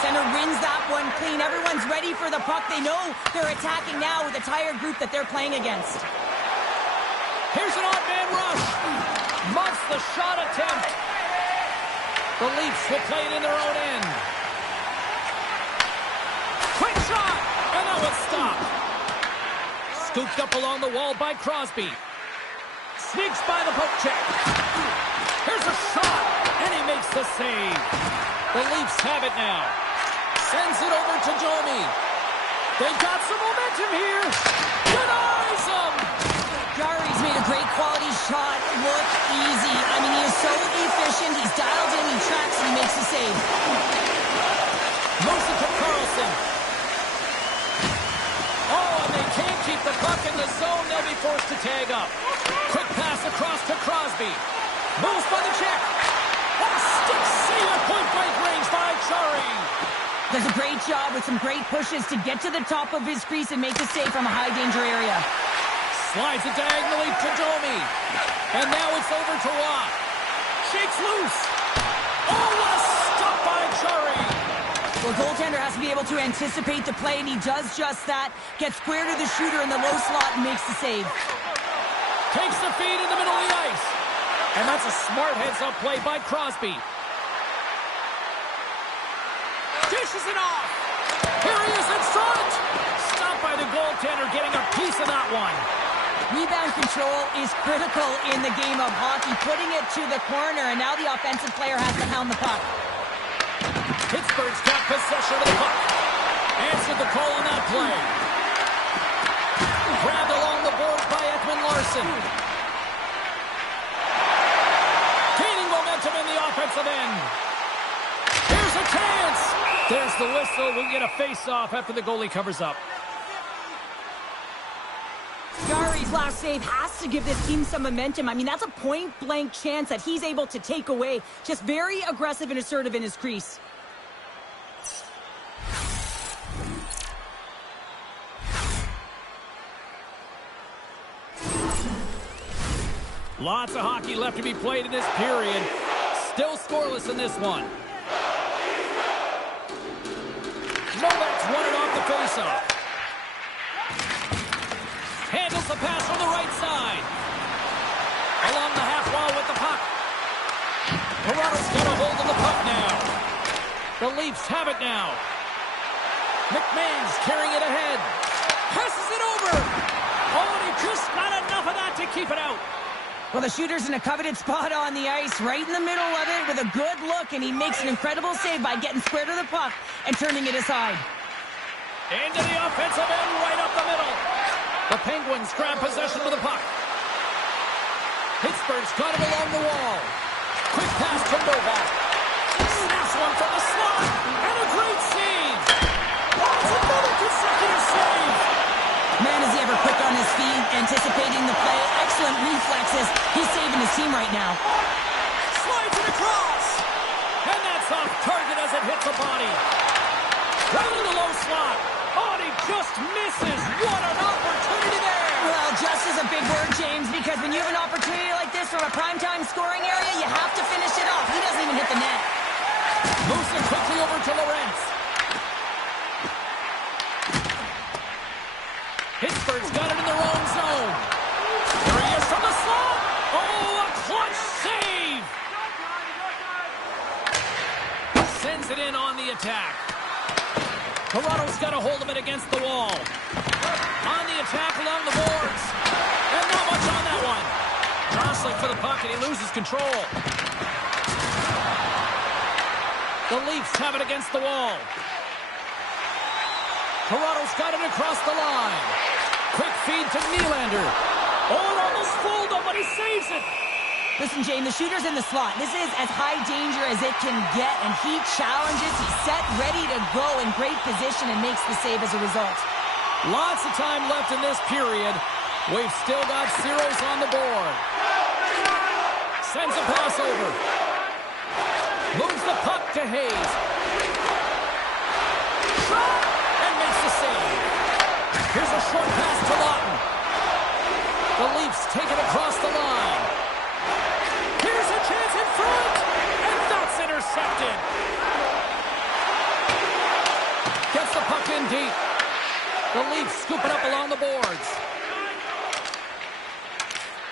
Center wins that one clean. Everyone's ready for the puck. They know they're attacking now with the tired group that they're playing against. Here's an odd man rush. Muffs the shot attempt. The Leafs will play it in their own end. Quick shot. And that was stopped. Scooped up along the wall by Crosby. Sneaks by the poke check. Here's a shot. And he makes the save. The Leafs have it now. Sends it over to Domi. They've got some momentum here. Denies him. Jarry's made a great quality shot look easy. I mean, he is so efficient. He's dialed in, he tracks, and he makes the save. Moves it to Carlson. Oh, and they can't keep the puck in the zone. They'll be forced to tag up. Quick pass across to Crosby. Moves by the check. And a stick save at point-blank range by Jarry. Does a great job with some great pushes to get to the top of his crease and make the save from a high-danger area. Slides it diagonally to Domi. And now it's over to Roth. Shakes loose. Oh, what a stop by Jarry. Well, goaltender has to be able to anticipate the play, and he does just that. Gets square to the shooter in the low slot and makes the save. Takes the feed in the middle of the ice. And that's a smart heads-up play by Crosby. Dishes it off. Here he is in front. Stopped by the goaltender, getting a piece of that one. Rebound control is critical in the game of hockey, putting it to the corner, and now the offensive player has to hound the puck. Pittsburgh's got possession of the puck. Answered the call on that play. Grabbed along the boards by Ekman-Larsson. Gaining momentum in the offensive end. Here's a chance. There's the whistle. We get a face-off after the goalie covers up. Jarry's last save has to give this team some momentum. I mean, that's a point-blank chance that he's able to take away. Just very aggressive and assertive in his crease. Lots of hockey left to be played in this period. Still scoreless in this one. Novak's won it off the faceoff. Handles the pass from the right side. Along the half wall with the puck. Toronto's got a hold of the puck now. The Leafs have it now. McMahon's carrying it ahead. Passes it over. Oh, and he just not enough of that to keep it out. Well, the shooter's in a coveted spot on the ice, right in the middle of it with a good look, and he makes an incredible save by getting square to the puck and turning it aside. Into the offensive end, right up the middle. The Penguins grab possession of the puck. Pittsburgh's got it along the wall. Quick pass to Novak. Snaps one from the slot, and a great save. Oh, it's another consecutive save. Man, is he ever quick on his feet, anticipating the play. Excellent reflexes. He's saving his team right now. Slides it across. And that's off target as it hits a body. Right in the low slot. Oh, and he just misses. What an opportunity there. Well, just is a big word, James, because when you have an opportunity like this from a primetime scoring area, you have to finish it off. He doesn't even hit the net. Moves it quickly over to Lawrence. Pittsburgh's got it in their own zone. There he is from the slot. Oh, a clutch save. Sends it in on the attack. Toronto's got a hold of it against the wall. On the attack along the boards. And not much on that one. Jostling for the puck, and he loses control. The Leafs have it against the wall. Toronto's got it across the line. Quick feed to Nylander. Oh, it almost fooled him, but he saves it. Listen, Jane, the shooter's in the slot. This is as high danger as it can get, and he challenges. He's set, ready to go, in great position, and makes the save as a result. Lots of time left in this period. We've still got zeros on the board. Sends a pass over. Moves the puck to Hayes. Shot! And makes the save. Here's a short pass to Lawton. The Leafs take it across the line. Here's a chance in front. And that's intercepted. Gets the puck in deep. The Leafs scoop it up along the boards.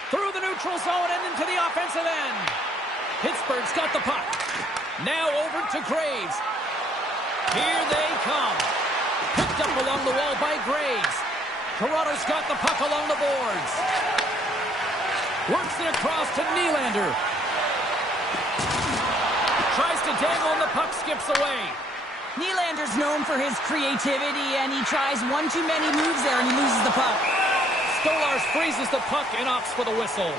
Through the neutral zone and into the offensive end. Pittsburgh's got the puck. Now over to Graves. Here they come. Picked up along the wall by Graves. Toronto's got the puck along the boards. Works it across to Nylander. Tries to dangle and the puck skips away. Nylander's known for his creativity, and he tries one too many moves there, and he loses the puck. Stolarz freezes the puck and opts for the whistle.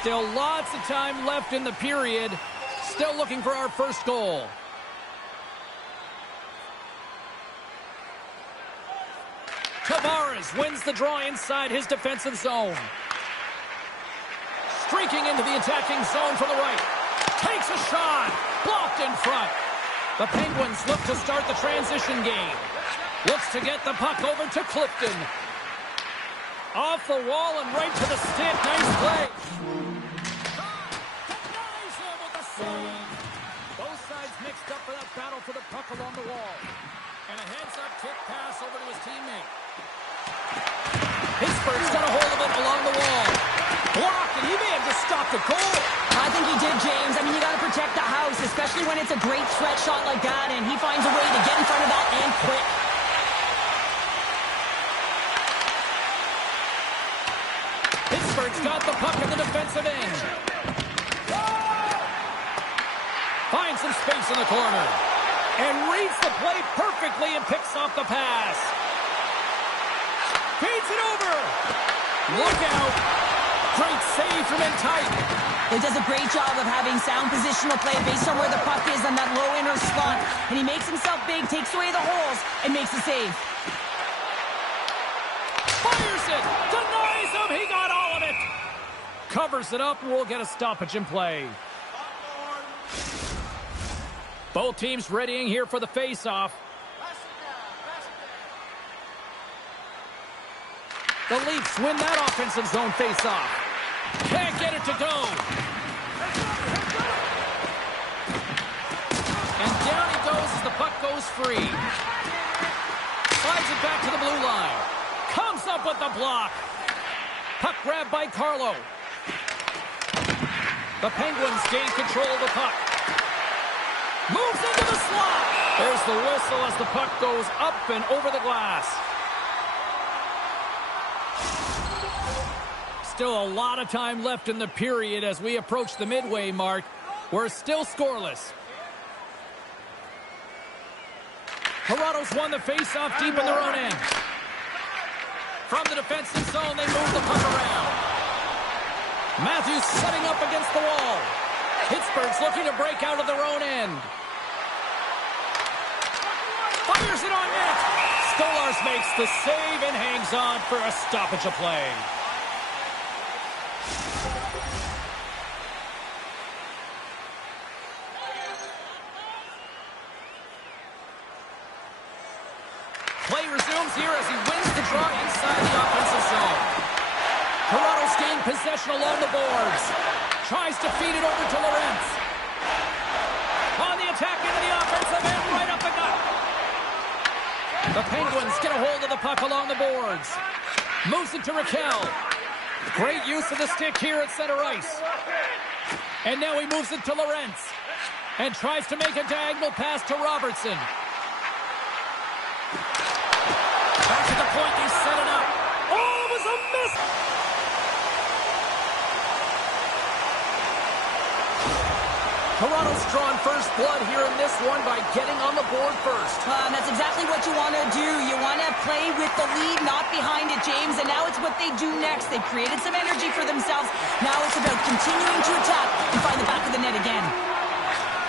Still lots of time left in the period. Still looking for our first goal. Tavares wins the draw inside his defensive zone. Streaking into the attacking zone from the right. Takes a shot. Blocked in front. The Penguins look to start the transition game. Looks to get the puck over to Clifton. Off the wall and right to the stick. Nice play. Denies him with the save. Both sides mixed up for that battle for the puck along the wall. And a heads-up kick pass over to his teammate. Pittsburgh's got a hold of it along the wall. Blocked, and he may have just stopped the goal. I think he did, James. I mean, you got to protect the house, especially when it's a great threat shot like that, and he finds a way to get in front of that and quick. Pittsburgh's got the puck in the defensive end. Finds some space in the corner. And reads the play perfectly and picks off the pass. Feeds it over. Look out. Great save from in tight. He does a great job of having sound positional play based on where the puck is on that low inner slot. And he makes himself big, takes away the holes, and makes the save. Fires it. Denies him. He got all of it. Covers it up, and we'll get a stoppage in play. Both teams readying here for the face-off. The Leafs win that offensive zone face-off. Can't get it to go. And down he goes as the puck goes free. Slides it back to the blue line. Comes up with the block. Puck grabbed by Carlo. The Penguins gain control of the puck. Moves into the slot. There's the whistle as the puck goes up and over the glass. Still a lot of time left in the period as we approach the midway mark. We're still scoreless. Toronto's won the face-off deep in their own end. From the defensive zone, they move the puck around. Matthews setting up against the wall. Pittsburgh's looking to break out of their own end. Fires it on net. Stolarz makes the save and hangs on for a stoppage of play. Play resumes here as he wins the draw inside the offensive zone. Toronto's gained possession along the boards. Tries to feed it over to Lorentz. On the attack into the offensive end, right up the gut. The Penguins get a hold of the puck along the boards. Moves it to Raquel. Great use of the stick here at center ice. And now he moves it to Lorentz. And tries to make a diagonal pass to Robertson. Back at the point, they set it up. Oh, it was a miss! Toronto's drawn first blood here in this one by getting on the board first. That's exactly what you want to do. You want to play with the lead, not behind it, James. And now it's what they do next. They created some energy for themselves. Now it's about continuing to attack and find the back of the net again.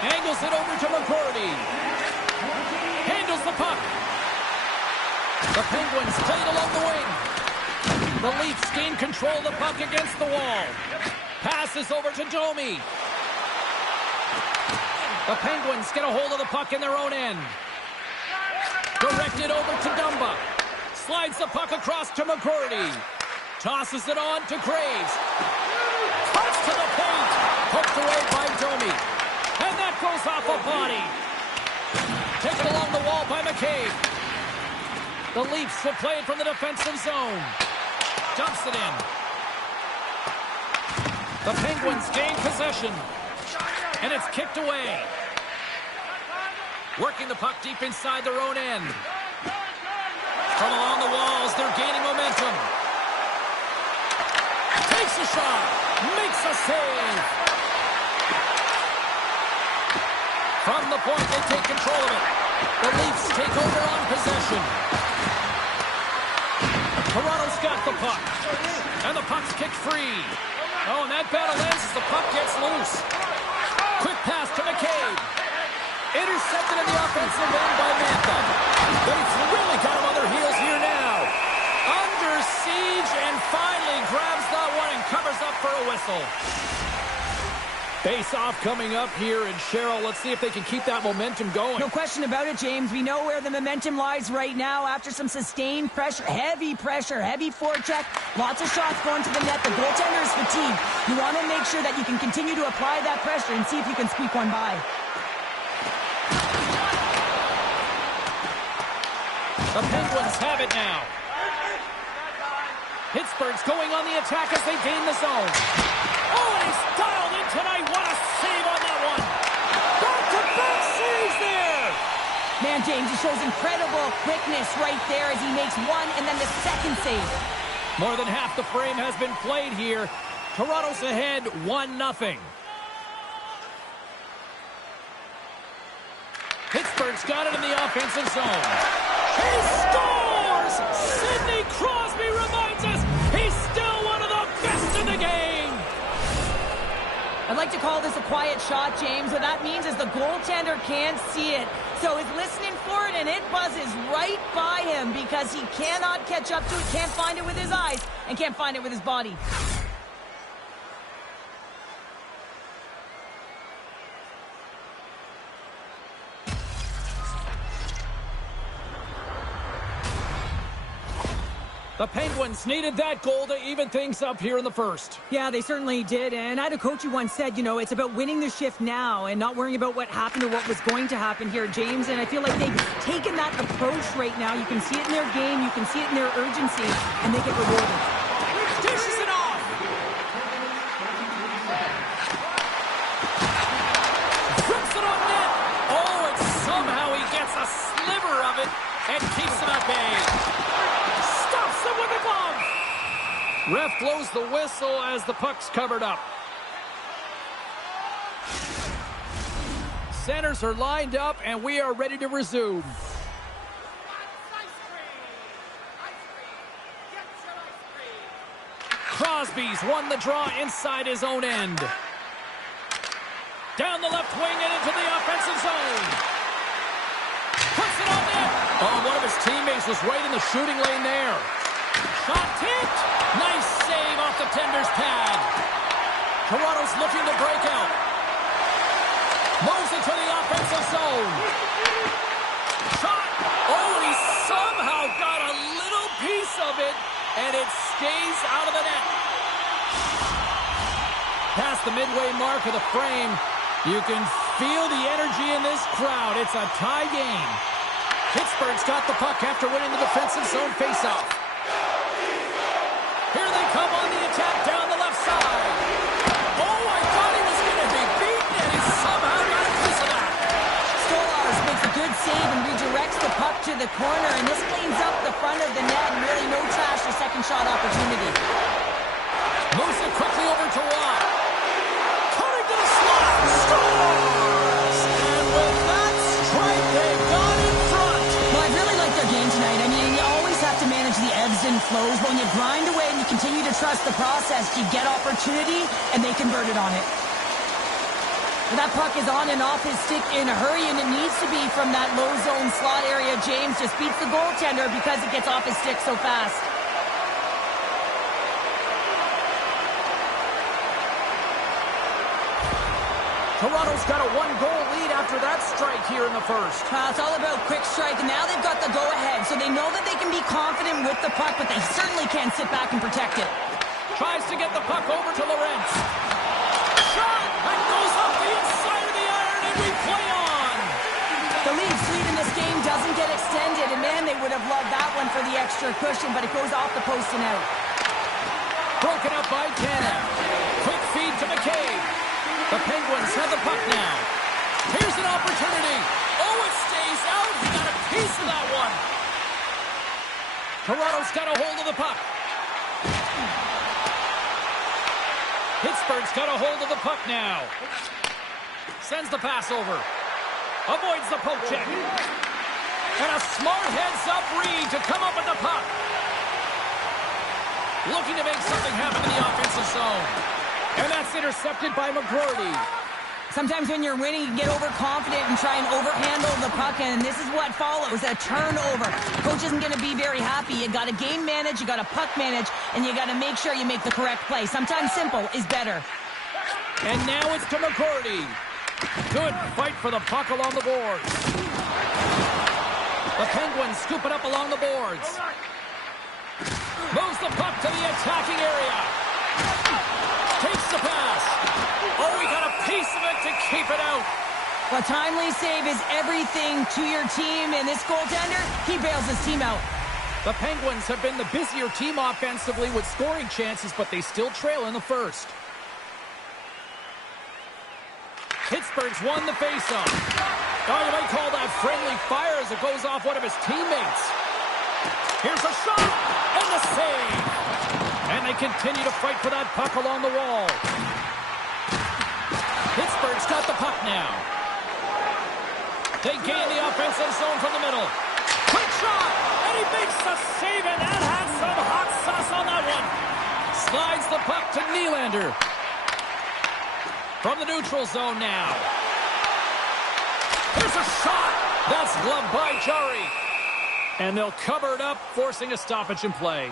Angles it over to McCurdy. Handles the puck. The Penguins played along the wing. The Leafs gain control of the puck against the wall. Passes over to Domi. The Penguins get a hold of the puck in their own end. Directed over to Dumba. Slides the puck across to McCurdy. Tosses it on to Graves. Cuts to the paint. Poked away by Domi. And that goes off a body. Taken along the wall by McCabe. The Leafs have played from the defensive zone. Dumps it in. The Penguins gain possession. And it's kicked away. Working the puck deep inside their own end. From along the walls, they're gaining momentum. Takes a shot. Makes a save. From the point, they take control of it. The Leafs take over on possession. Toronto's got the puck. And the puck's kicked free. Oh, and that battle ends as the puck gets loose. Quick pass to McCabe. Intercepted in the offensive end by Mantha. They've really got him on their heels here now. Under siege and finally grabs that one and covers up for a whistle. Face-off coming up here, and Cheryl, let's see if they can keep that momentum going. No question about it, James. We know where the momentum lies right now after some sustained pressure, heavy forecheck, lots of shots going to the net. The goaltender is fatigued. You want to make sure that you can continue to apply that pressure and see if you can squeak one by. The Penguins have it now. Pittsburgh's going on the attack as they gain the zone. Oh, and he's dialed in tonight. What a save on that one. Back-to-back saves there. Man, James, he shows incredible quickness right there as he makes one and then the second save. More than half the frame has been played here. Toronto's ahead 1-0. Pittsburgh's got it in the offensive zone. He scores! Sidney Crosby reminds us he's still one of the best in the game. I'd like to call this a quiet shot, James. What that means is the goaltender can't see it. So he's listening for it, and it buzzes right by him because he cannot catch up to it, can't find it with his eyes, and can't find it with his body. The Penguins needed that goal to even things up here in the first. Yeah, they certainly did. And I had a coach who once said, you know, it's about winning the shift now and not worrying about what happened or what was going to happen here, James. And I feel like they've taken that approach right now. You can see it in their game. You can see it in their urgency. And they get rewarded. Dishes it off. Rips it on net. Oh, and somehow he gets a sliver of it and keeps it at bay. Stops it with a glove. Ref blows the whistle as the puck's covered up. Centers are lined up, and we are ready to resume. Crosby's won the draw inside his own end. Down the left wing and into the offensive zone. Puts it on net. Oh, one of his his teammates was right in the shooting lane there. Shot tipped. Nice save off the tender's pad. Toronto's looking to break out. Moves into the offensive zone. Shot. Oh, and he somehow got a little piece of it, and it stays out of the net. Past the midway mark of the frame, you can feel the energy in this crowd. It's a tie game. Pittsburgh's got the puck after winning the defensive zone faceoff. Here they come on the attack down the left side. Oh, I thought he was going to be beaten, and he somehow got a piece of that. Stolarz makes a good save and redirects the puck to the corner, and this cleans up the front of the net, and really no trash or second shot opportunity. Moves it quickly over to Watt. Cutting to the slot. Scores! And with that strike, they've got in front. Well, I really like their game tonight. I mean, you always have to manage the ebbs and flows. When you grind away and you continue to trust the process, you get opportunity, and they convert it on it. And that puck is on and off his stick in a hurry, and it needs to be from that low zone slot area. James just beats the goaltender because it gets off his stick so fast. Toronto's got a one-goal lead after that strike here in the first. It's all about quick strike, and now they've got the go-ahead, so they know that they can be confident with the puck, but they certainly can't sit back and protect it. Tries to get the puck over to Lorentz. Shot! And goes up the inside of the iron, and we play on! The Leafs lead in this game doesn't get extended, and man, they would have loved that one for the extra cushion, but it goes off the post and out. Broken up by Cannon. Quick feed to McCabe. The Penguins have the puck now. Here's an opportunity. Oh, it stays out. He got a piece of that one. Toronto's got a hold of the puck. Pittsburgh's got a hold of the puck now. Sends the pass over. Avoids the poke check. And a smart heads-up read to come up with the puck. Looking to make something happen in the offensive zone. And that's intercepted by McGroarty. Sometimes when you're winning, you get overconfident and try and overhandle the puck, and this is what follows, a turnover. Coach isn't going to be very happy. You got to game manage, you got to puck manage, and you got to make sure you make the correct play. Sometimes simple is better. And now it's to McGroarty. Good fight for the puck along the boards. The Penguins scoop it up along the boards. Moves the puck to the attacking area. Takes the pass. Oh, he got a piece of it to keep it out. A timely save is everything to your team, and this goaltender, he bails his team out. The Penguins have been the busier team offensively with scoring chances, but they still trail in the first. Pittsburgh's won the faceoff. Oh, you might call that friendly fire as it goes off one of his teammates. Here's a shot, and the save. And they continue to fight for that puck along the wall. Pittsburgh's got the puck now. They gain the offensive zone from the middle. Quick shot, and he makes the save, and that has some hot sauce on that one. Slides the puck to Nylander. From the neutral zone now. There's a shot. That's gloved by Jari. And they'll cover it up, forcing a stoppage in play.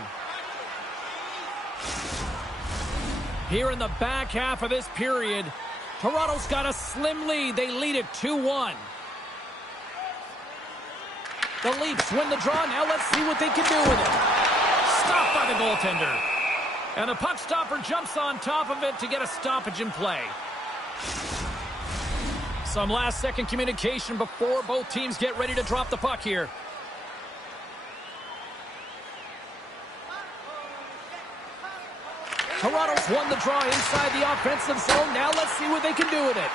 Here in the back half of this period, Toronto's got a slim lead. They lead it 2-1. The Leafs win the draw. Now let's see what they can do with it. Stopped by the goaltender. And the puck stopper jumps on top of it to get a stoppage in play. Some last-second communication before both teams get ready to drop the puck here. Toronto's won the draw inside the offensive zone. Now let's see what they can do with it.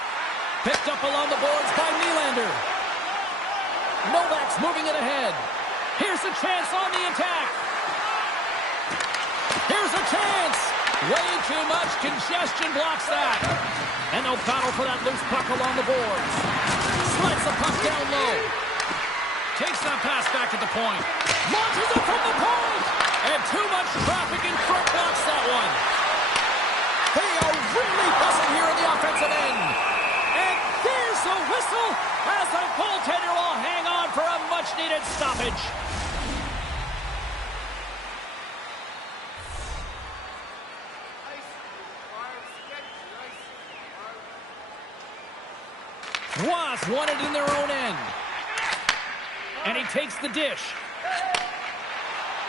Picked up along the boards by Nylander. Novak's moving it ahead. Here's a chance on the attack. Here's a chance. Way too much congestion blocks that. And they'll battle for that loose puck along the boards. Slides the puck down low. Takes that pass back at the point. Launches it from the point. And too much traffic in front blocks that one. They are really buzzing here in the offensive end. And there's a whistle as the goaltender will hang on for a much-needed stoppage. Wasp won it in their own end. And he takes the dish.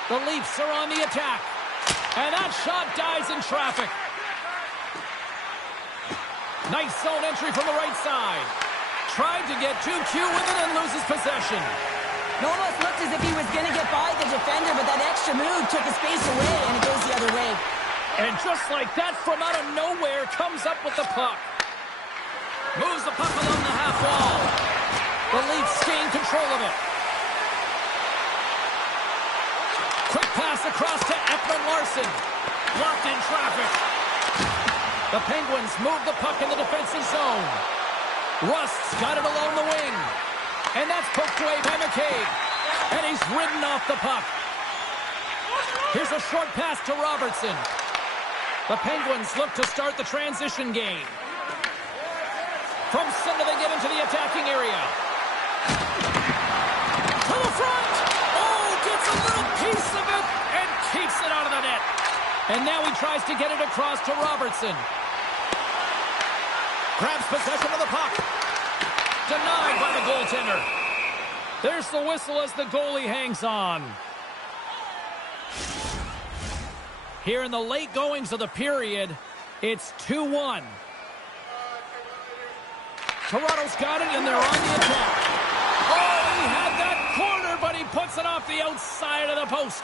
The Leafs are on the attack. And that shot dies in traffic. Nice zone entry from the right side. Tried to get too cute with it and loses possession. It almost looked as if he was going to get by the defender, but that extra move took his space away, and it goes the other way. And just like that, from out of nowhere, comes up with the puck. Moves the puck along the half wall. The Leafs gain control of it. Quick pass across to Ekman-Larsson. Blocked in traffic. The Penguins move the puck in the defensive zone. Rust's got it along the wing. And that's poked away by McCabe. And he's ridden off the puck. Here's a short pass to Robertson. The Penguins look to start the transition game. From center, they get into the attacking area. To the front! Oh, gets a little piece of it and keeps it out of the net. And now he tries to get it across to Robertson. Grabs possession of the puck. Denied by the goaltender. There's the whistle as the goalie hangs on. Here in the late goings of the period, it's 2-1. Toronto's got it, and they're on the attack. Oh, he had that corner, but he puts it off the outside of the post.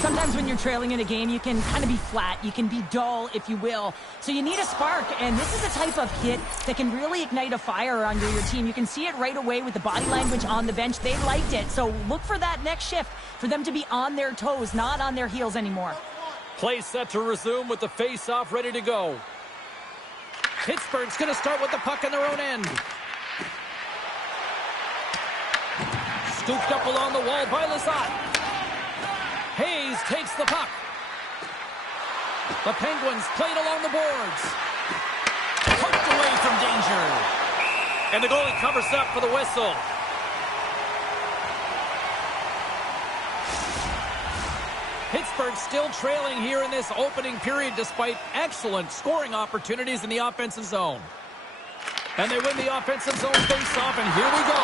Sometimes when you're trailing in a game, you can kind of be flat. You can be dull, if you will. So you need a spark, and this is the type of hit that can really ignite a fire under your team. You can see it right away with the body language on the bench. They liked it. So look for that next shift, for them to be on their toes, not on their heels anymore. Play set to resume with the face-off ready to go. Pittsburgh's going to start with the puck in their own end. Scooped up along the wall by Lizotte. Hayes takes the puck. The Penguins played along the boards. Poked away from danger. And the goalie covers up for the whistle. Pittsburgh still trailing here in this opening period despite excellent scoring opportunities in the offensive zone. And they win the offensive zone face-off, and here we go.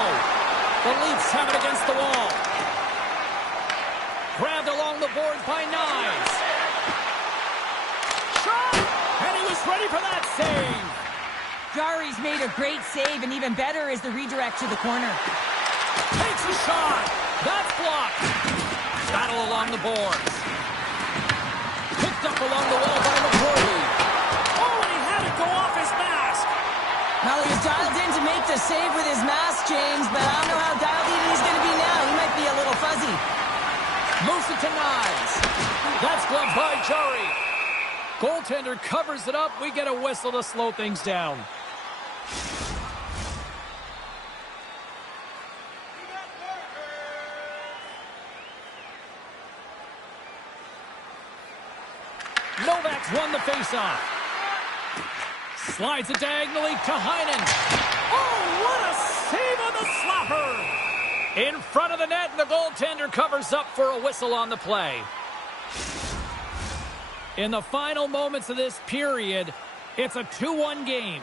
The Leafs have it against the wall. Grabbed along the boards by Knies. Shot! And he was ready for that save. Jari's made a great save, and even better is the redirect to the corner. Takes a shot. That's blocked. Battle along the boards. Picked up along the wall by McCrory. Oh, and he had it go off his mask. Now he was dialed in to make the save with his mask, James, but I don't know how dialed in he's going to be now. He might be a little fuzzy. Moves it to Knies. That's gloved by Jari. Goaltender covers it up. We get a whistle to slow things down. Novak's won the faceoff. Slides it diagonally to Heinen. Oh, what a save on the slapper! In front of the net, and the goaltender covers up for a whistle on the play. In the final moments of this period, it's a 2-1 game.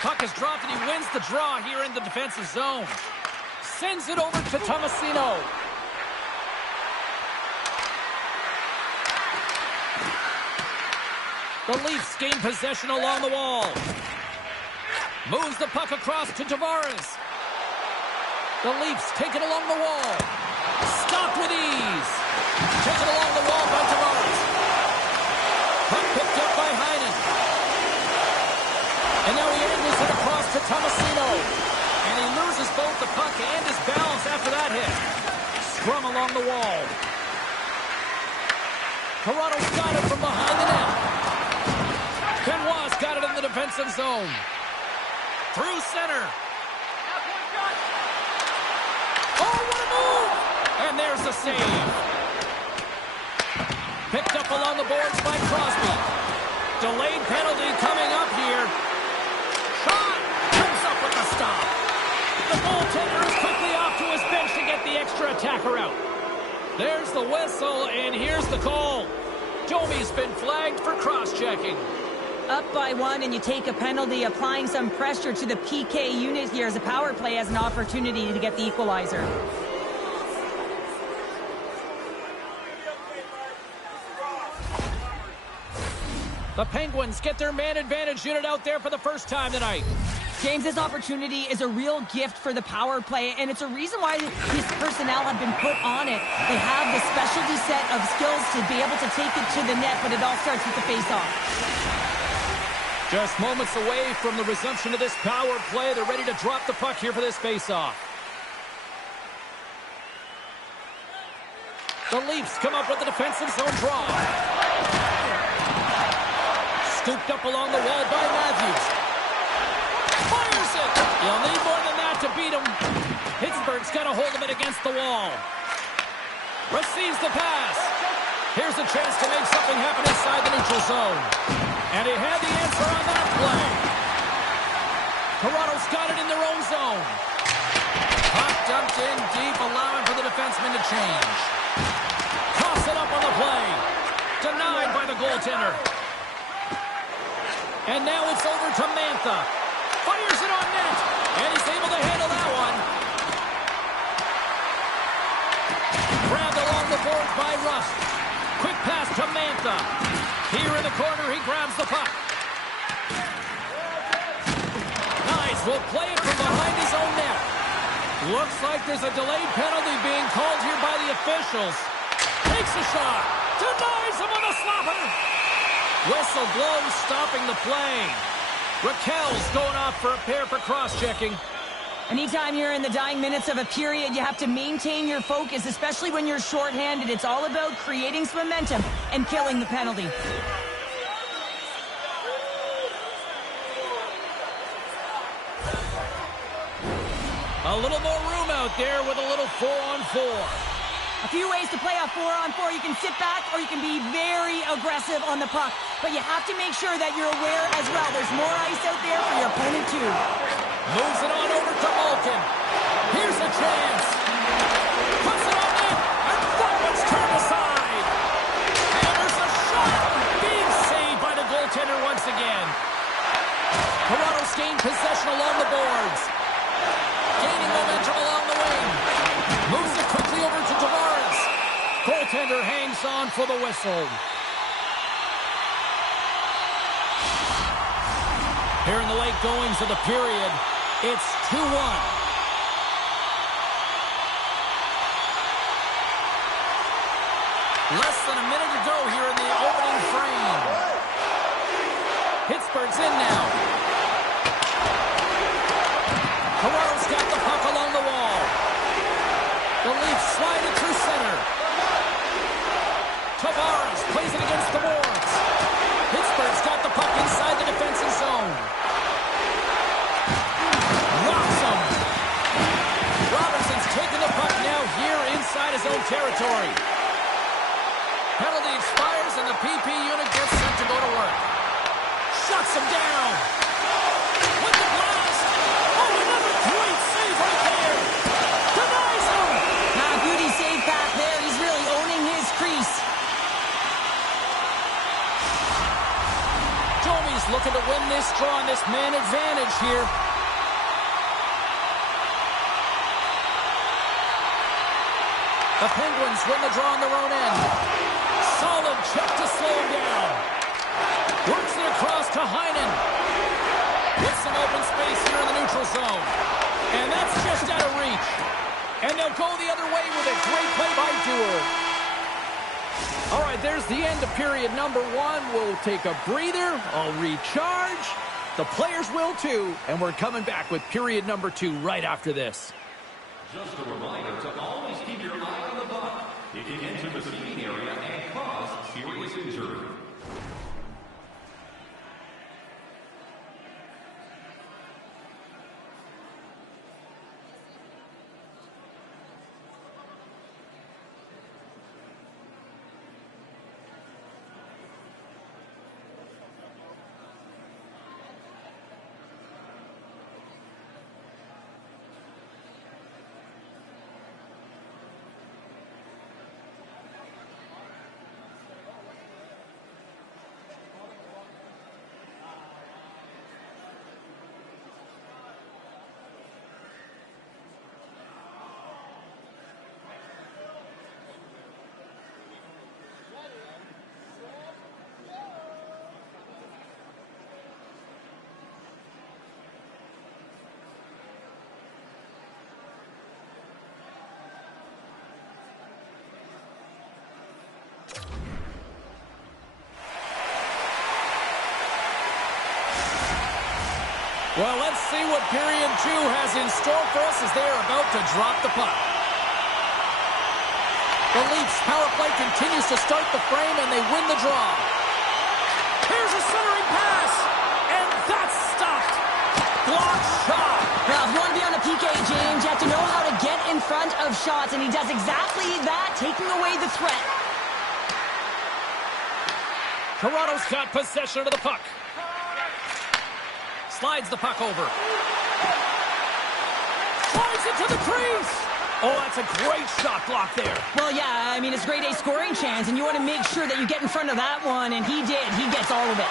Puck is dropped, and he wins the draw here in the defensive zone. Sends it over to Tomasino. The Leafs gain possession along the wall. Moves the puck across to Tavares. The Leafs take it along the wall. Stopped with ease. Taken along the wall by Tavares. Puck picked up by Heinen. And now he angles it across to Tomasino. And he loses both the puck and his balance after that hit. Scrum along the wall. Toronto's got it from behind the net. Benoit's got it in the defensive zone. Through center. Oh, what a move! And there's the save. Picked up along the boards by Crosby. Delayed penalty coming up here. Shot! Comes up with the stop. The goaltender is quickly off to his bench to get the extra attacker out. There's the whistle, and here's the call. Domi's been flagged for cross-checking. up by 1 and you take a penalty, applying some pressure to the PK unit here as a power play has an opportunity to get the equalizer. The Penguins get their man advantage unit out there for the first time tonight. James, this opportunity is a real gift for the power play, and it's a reason why these personnel have been put on it. They have the specialty set of skills to be able to take it to the net, but it all starts with the face-off. Just moments away from the resumption of this power play. They're ready to drop the puck here for this face-off. The Leafs come up with the defensive zone draw. Scooped up along the wall by Matthews. Fires it! You'll need more than that to beat him. Pittsburgh's got a hold of it against the wall. Receives the pass. Here's a chance to make something happen inside the neutral zone. And he had the answer on that play. Toronto's got it in their own zone. Puck dumped in deep, allowing for the defenseman to change. Toss it up on the play. Denied by the goaltender. And now it's over to Mantha. Fires it on net. And he's able to handle that one. Grabbed along the boards by Rust. Quick pass to Mantha. Here in the corner, he grabs the puck. Nice. Will play it from behind his own net. Looks like there's a delayed penalty being called here by the officials. Takes a shot. Denies him with a slapper. Whistle blows, stopping the play. Raquel's going off for a pair for cross-checking. Anytime you're in the dying minutes of a period, you have to maintain your focus, especially when you're shorthanded. It's all about creating some momentum and killing the penalty. A little more room out there with a little 4-on-4. A few ways to play a 4-on-4. You can sit back or you can be very aggressive on the puck. But you have to make sure that you're aware as well. There's more ice out there for your opponent too. Moves it on over to Malkin. Here's a chance. Puts it on in. And that one's turned aside. And there's a shot. Being saved by the goaltender once again. Toronto's gained possession along the boards. Gaining momentum along the wing. Moves it quickly over to Tavares. Goaltender hangs on for the whistle. Here in the late goings of the period, it's 2-1. Less than a minute to go here in the opening frame. Pittsburgh's in now. Toronto's got the puck along the wall. The Leafs slide it through center. Tavares plays it against the boards. Pittsburgh's got the puck inside the defensive zone. Rocks him. Robertson's taking the puck now here inside his own territory. Penalty expires and the PP unit gets set to go to work. Shuts him down. With the blast. Oh, another great save right there. Denies him. Now, beauty save back there. He's really owning his crease. Domi's looking to win this draw on this man advantage here. The Penguins win the draw on their own end. Solid check to slow him down. Works it across to Heinen. With some open space here in the neutral zone. And that's just out of reach. And they'll go the other way with a great play by Duel. All right, there's the end of period number 1. We'll take a breather. I'll recharge. The players will too. And we're coming back with period number 2 right after this. Just a reminder to always keep your eye on the puck. It can enter the seating area and cause serious injury. Well, let's see what period 2 has in store for us as they are about to drop the puck. The Leafs power play continues to start the frame, and they win the draw. Here's a centering pass, and that's stopped. Blocked shot. Well, if you want to be on a PK, James, you have to know how to get in front of shots, and he does exactly that, taking away the threat. Toronto's got possession of the puck. Slides the puck over. Slides it to the crease. Oh, that's a great shot block there. Well, yeah, I mean, it's grade A scoring chance, and you want to make sure that you get in front of that one, and he did. He gets all of it.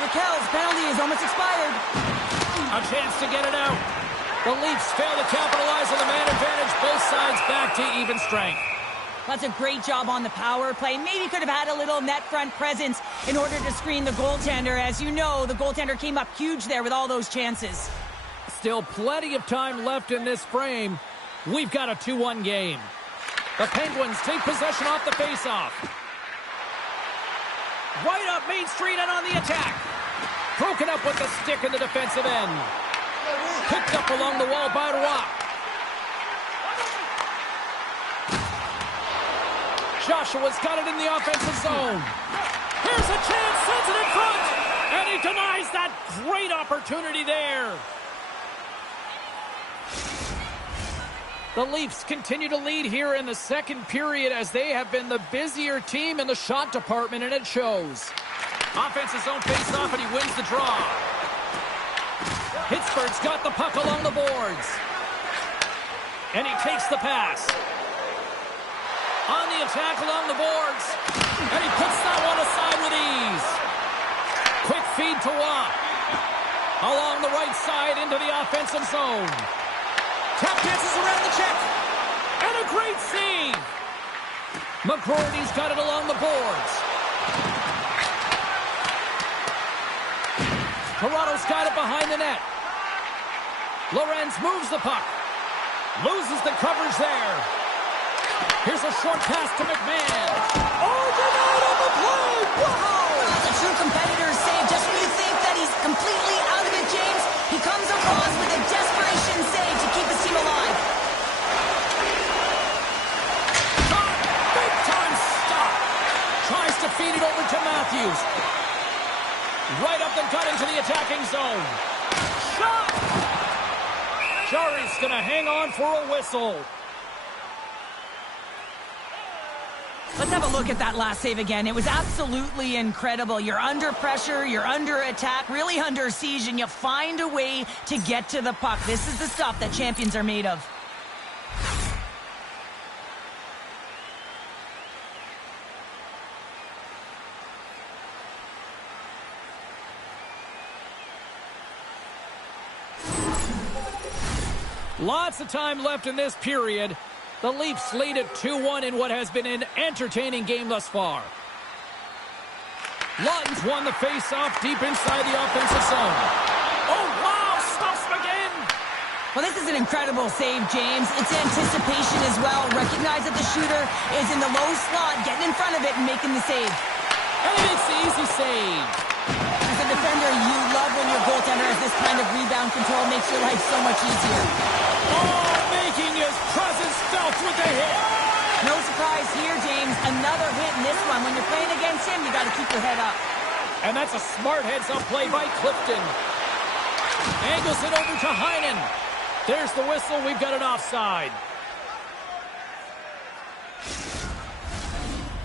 Raquel's penalty is almost expired. A chance to get it out. The Leafs fail to capitalize on the man advantage. Both sides back to even strength. That's a great job on the power play. Maybe could have had a little net front presence in order to screen the goaltender. As you know, the goaltender came up huge there with all those chances. Still plenty of time left in this frame. We've got a 2-1 game. The Penguins take possession off the faceoff. Right up Main Street and on the attack. Broken up with the stick in the defensive end. Picked up along the wall by Roy. Joshua's got it in the offensive zone. Here's a chance, sends it in front, and he denies that great opportunity there. The Leafs continue to lead here in the second period as they have been the busier team in the shot department, and it shows. Offensive zone face-off, and he wins the draw. Pittsburgh's got the puck along the boards. And he takes the pass. On the attack along the boards. And he puts that one aside with ease. Quick feed to Watt. Along the right side into the offensive zone. Tap dances around the check. And a great save. McGroarty's got it along the boards. Toronto's got it behind the net. Lorenz moves the puck. Loses the coverage there. Here's a short pass to McMahon. Oh, denied on the play! Wow! That's a true competitor's save. Just when you think that he's completely out of it, James, he comes across with a desperation save to keep his team alive. Shot! Big time stop! Tries to feed it over to Matthews. Right up the gut into the attacking zone. Shot! Jari's going to hang on for a whistle. Let's have a look at that last save again. It was absolutely incredible. You're under pressure, you're under attack, really under siege, and you find a way to get to the puck. This is the stuff that champions are made of. Lots of time left in this period. The Leafs lead at 2-1 in what has been an entertaining game thus far. Lawton's won the face-off deep inside the offensive zone. Oh, wow! Stops him again! Well, this is an incredible save, James. It's anticipation as well. Recognize that the shooter is in the low slot, getting in front of it and making the save. And it's the easy save. As a defender, you love when your goaltender has this kind of rebound control. Makes your life so much easier. Oh, making his presence felt with the hit. No surprise here, James. Another hit in this one. When you're playing against him, you got to keep your head up. And that's a smart heads-up play by Clifton. Angles it over to Heinen. There's the whistle. We've got an offside.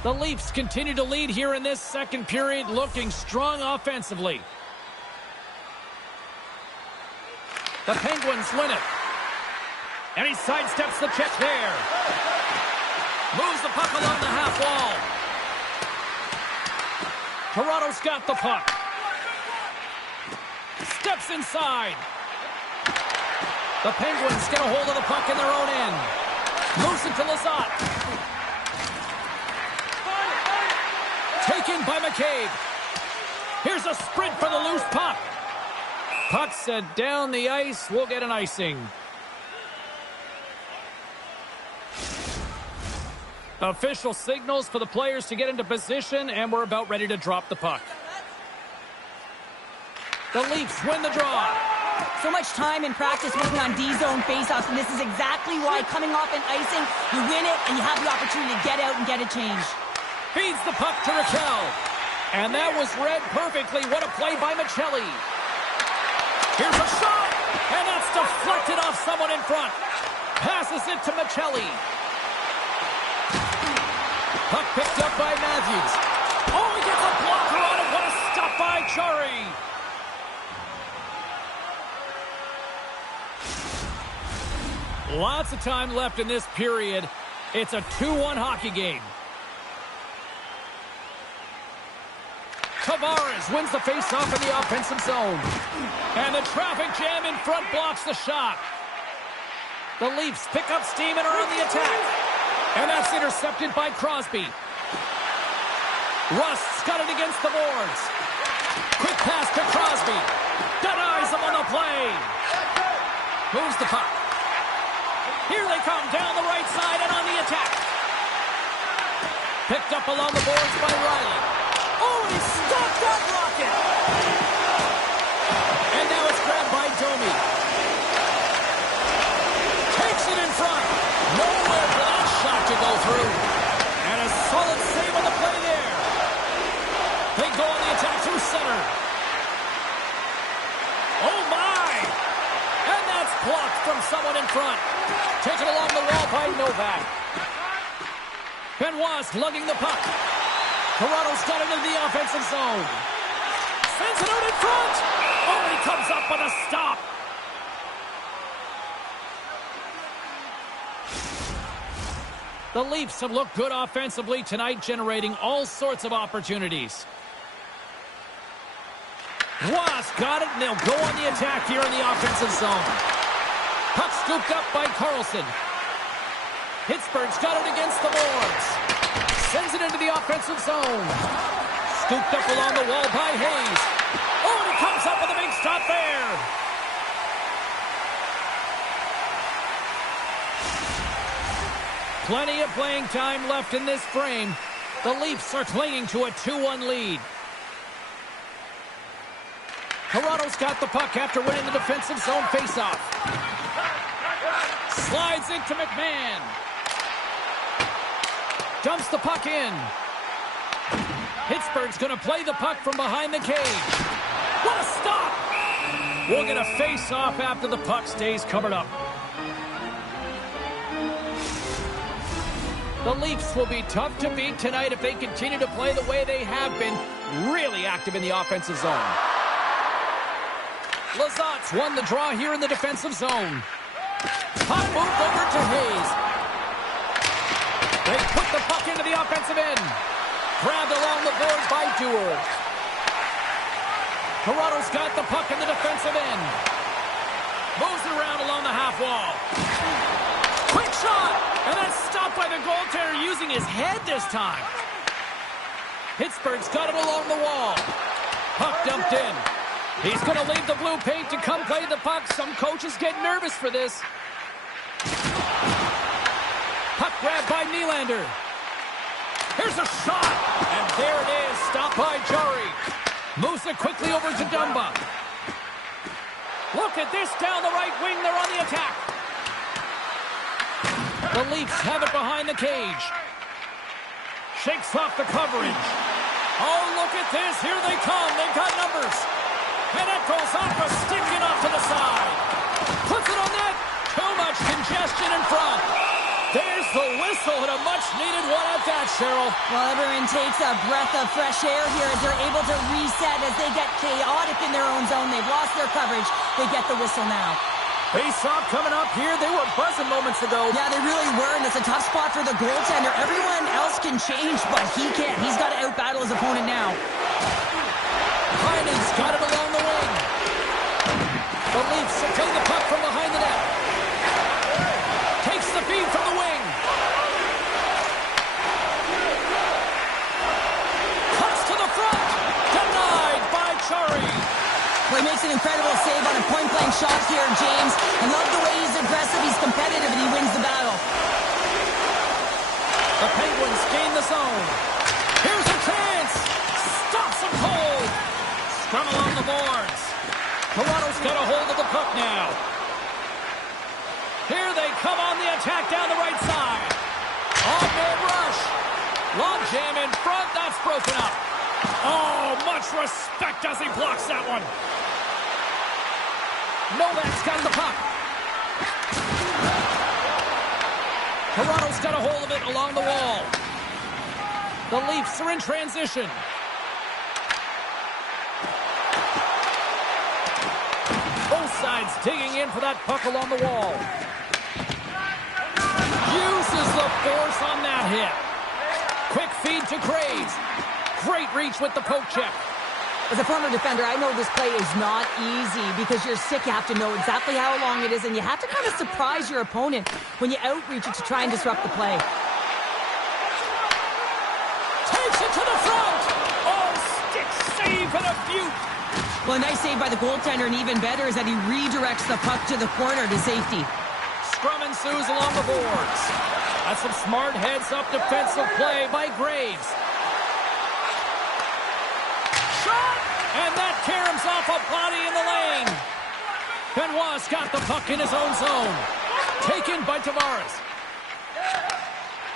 The Leafs continue to lead here in this second period, looking strong offensively. The Penguins win it. And he sidesteps the check there. Moves the puck along the half wall. Toronto's got the puck. Steps inside. The Penguins get a hold of the puck in their own end. Moves it to Lizotte. Taken by McCabe. Here's a sprint for the loose puck. Puck sent down the ice. We'll get an icing. Official signals for the players to get into position, and we're about ready to drop the puck. The Leafs win the draw. So much time in practice working on D-zone faceoffs, and this is exactly why coming off an icing, you win it, and you have the opportunity to get out and get a change. Feeds the puck to Raquel. And that was read perfectly. What a play by Michelli. Here's a shot. And that's deflected off someone in front. Passes it to Michelli. Puck picked up by Matthews. Oh, he gets a blocker on it. What a stop by Chari. Lots of time left in this period. It's a 2-1 hockey game. Tavares wins the faceoff in the offensive zone. And the traffic jam in front blocks the shot. The Leafs pick up steam and are on the attack. And that's intercepted by Crosby. Rust's got it against the boards. Quick pass to Crosby. Denies him on the play. Moves the puck. Here they come down the right side and on the attack. Picked up along the boards by Riley. Oh, he stopped that rocket. And now it's grabbed by Domi. Takes it in front. Nowhere for that shot to go through. And a solid save on the play there. They go on the attack through center. Oh, my. And that's blocked from someone in front. Taken along the wall by Novak. Benoit's lugging the puck. Toronto's got it in the offensive zone. Sends it out in front. Oh, he comes up with a stop. The Leafs have looked good offensively tonight, generating all sorts of opportunities. Ross got it, and they'll go on the attack here in the offensive zone. Puck scooped up by Carlson. Pittsburgh's got it against the boards. Sends it into the offensive zone. Scooped up along the wall by Hayes. Oh, and he comes up with a big stop there. Plenty of playing time left in this frame. The Leafs are clinging to a 2-1 lead. Toronto's got the puck after winning the defensive zone faceoff. Slides into McMahon. Dumps the puck in. Pittsburgh's going to play the puck from behind the cage. What a stop! We'll get a face-off after the puck stays covered up. The Leafs will be tough to beat tonight if they continue to play the way they have been, really active in the offensive zone. Lazat's won the draw here in the defensive zone. Puck moved over to Hayes. They put the puck into the offensive end. Grabbed along the boards by Dewar. Toronto's got the puck in the defensive end. Moves it around along the half wall. Quick shot! And that's stopped by the goaltender using his head this time. Pittsburgh's got it along the wall. Puck dumped in. He's going to leave the blue paint to come play the puck. Some coaches get nervous for this. Puck grabbed by Nylander. Here's a shot. And there it is. Stopped by Jari. Moves it quickly over to Dumba. Look at this down the right wing. They're on the attack. The Leafs have it behind the cage. Shakes off the coverage. Oh, look at this. Here they come. They've got numbers. And it goes off a stick and off to the side. Puts it on net. Too much congestion in front. There's the whistle and a much-needed one at that, Cheryl. Well, everyone takes a breath of fresh air here as they're able to reset as they get chaotic in their own zone. They've lost their coverage. They get the whistle now. Face-off coming up here. They were buzzing moments ago. Yeah, they really were, and it's a tough spot for the goaltender. Everyone else can change, but he can't. He's got to out-battle his opponent now. Heinen's got it along the wing. The Leafs play the puck from behind the net. Takes the feed from the wing. Cuts to the front. Denied by Chari. Well, he makes an incredible save on a point-blank shot here, James. I love the way he's aggressive, he's competitive, and he wins the battle. The Penguins gain the zone. Here's a chance. Stops him cold. from along the boards. Toronto's got a hold of the puck now. Here they come on the attack down the right side. Off-man rush. Long jam in front. That's broken up. Oh, much respect as he blocks that one. Novak's got the puck. Toronto's got a hold of it along the wall. The Leafs are in transition. Both sides digging in for that puck along the wall. Uses the force on that hit. Quick feed to Graves. Great reach with the poke check. As a former defender, I know this play is not easy because you're sick. You have to know exactly how long it is, and you have to kind of surprise your opponent when you outreach it to try and disrupt the play. Takes it to the front. Oh, stick save and a beaut. Well, a nice save by the goaltender, and even better is that he redirects the puck to the corner to safety. Scrum ensues along the boards. That's some smart heads-up defensive play by Graves. Shot! And that caroms off a body in the lane. Benoit's got the puck in his own zone. Taken by Tavares.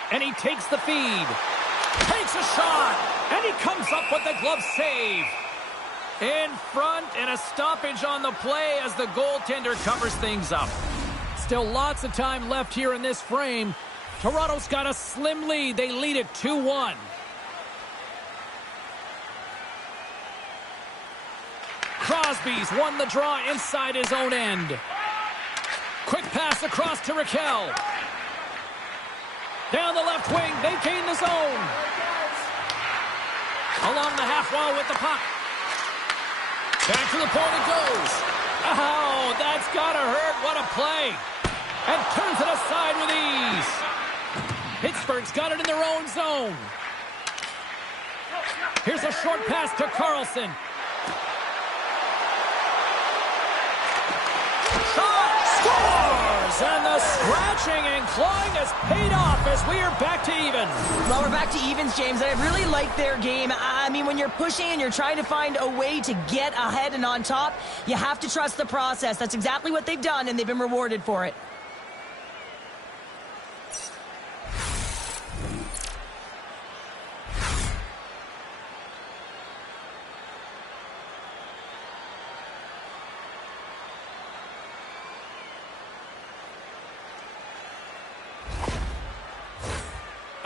And he takes the feed. Takes a shot. And he comes up with the glove save. In front, and a stoppage on the play as the goaltender covers things up. Still lots of time left here in this frame. Toronto's got a slim lead. They lead it 2-1. Crosby's won the draw inside his own end. Quick pass across to Raquel. Down the left wing, they gain the zone. Along the half wall with the puck. Back to the point it goes. Oh, that's gotta hurt. What a play. And turns it aside with ease. Pittsburgh's got it in their own zone. Here's a short pass to Carlson. Shot! Scores! And the scratching and clawing has paid off as we are back to even. Well, we're back to evens, James. I really like their game. I mean, when you're pushing and you're trying to find a way to get ahead and on top, you have to trust the process. That's exactly what they've done, and they've been rewarded for it.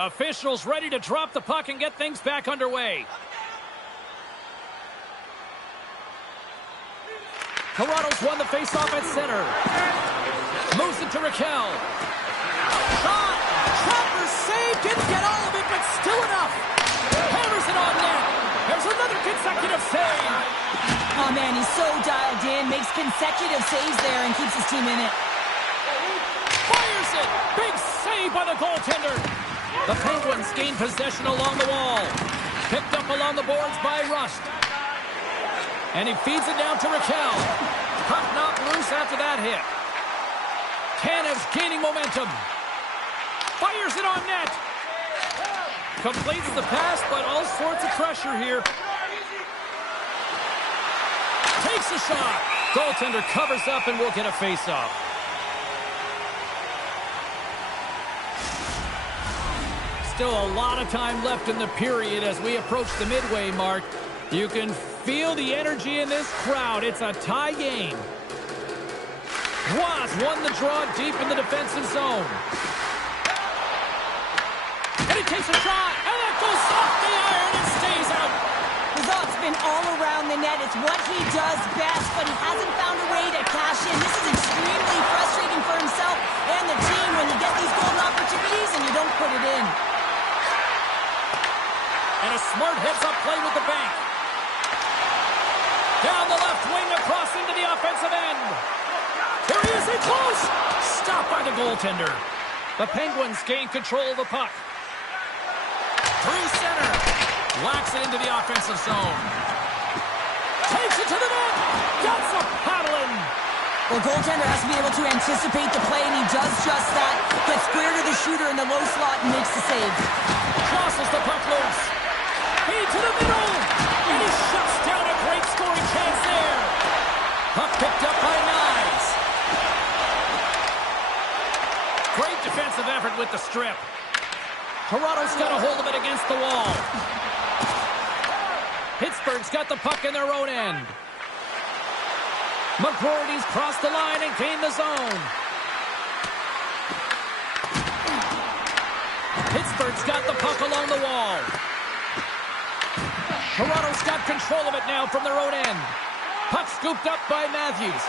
Officials ready to drop the puck and get things back underway. Toronto's won the faceoff at center. Moves it to Raquel. Shot! Travers saved, didn't get all of it, but still enough. Hammers it on net. There's another consecutive save. Oh, man, he's so dialed in, makes consecutive saves there and keeps his team in it. Fires it. Big save by the goaltender. The Penguins gain possession along the wall. Picked up along the boards by Rust. And he feeds it down to Raquel. Puck knocked loose after that hit. Tanev's gaining momentum. Fires it on net. Completes the pass, but all sorts of pressure here. Takes a shot. Goaltender covers up and will get a face-off. Still a lot of time left in the period as we approach the midway mark. You can feel the energy in this crowd. It's a tie game. Was won the draw deep in the defensive zone. And he takes a shot, and it goes off the iron and stays out. Hazard's been all around the net. It's what he does best, but he hasn't found a way to cash in. This is extremely frustrating for himself and the team when you get these golden opportunities and you don't put it in. And a smart heads-up play with the bank. Down the left wing across into the offensive end. There he is, in close. Stopped by the goaltender. The Penguins gain control of the puck. Through center. Whacks it into the offensive zone. Takes it to the net. Got some paddling. Well, goaltender has to be able to anticipate the play, and he does just that. Gets square to the shooter in the low slot and makes the save. Crosses the puck loose. Feed to the middle. And he shuts down a great scoring with the strip. Toronto's got a hold of it against the wall. Pittsburgh's got the puck in their own end. McGroarty's crossed the line and gained the zone. Pittsburgh's got the puck along the wall. Toronto's got control of it now from their own end. Puck scooped up by Matthews.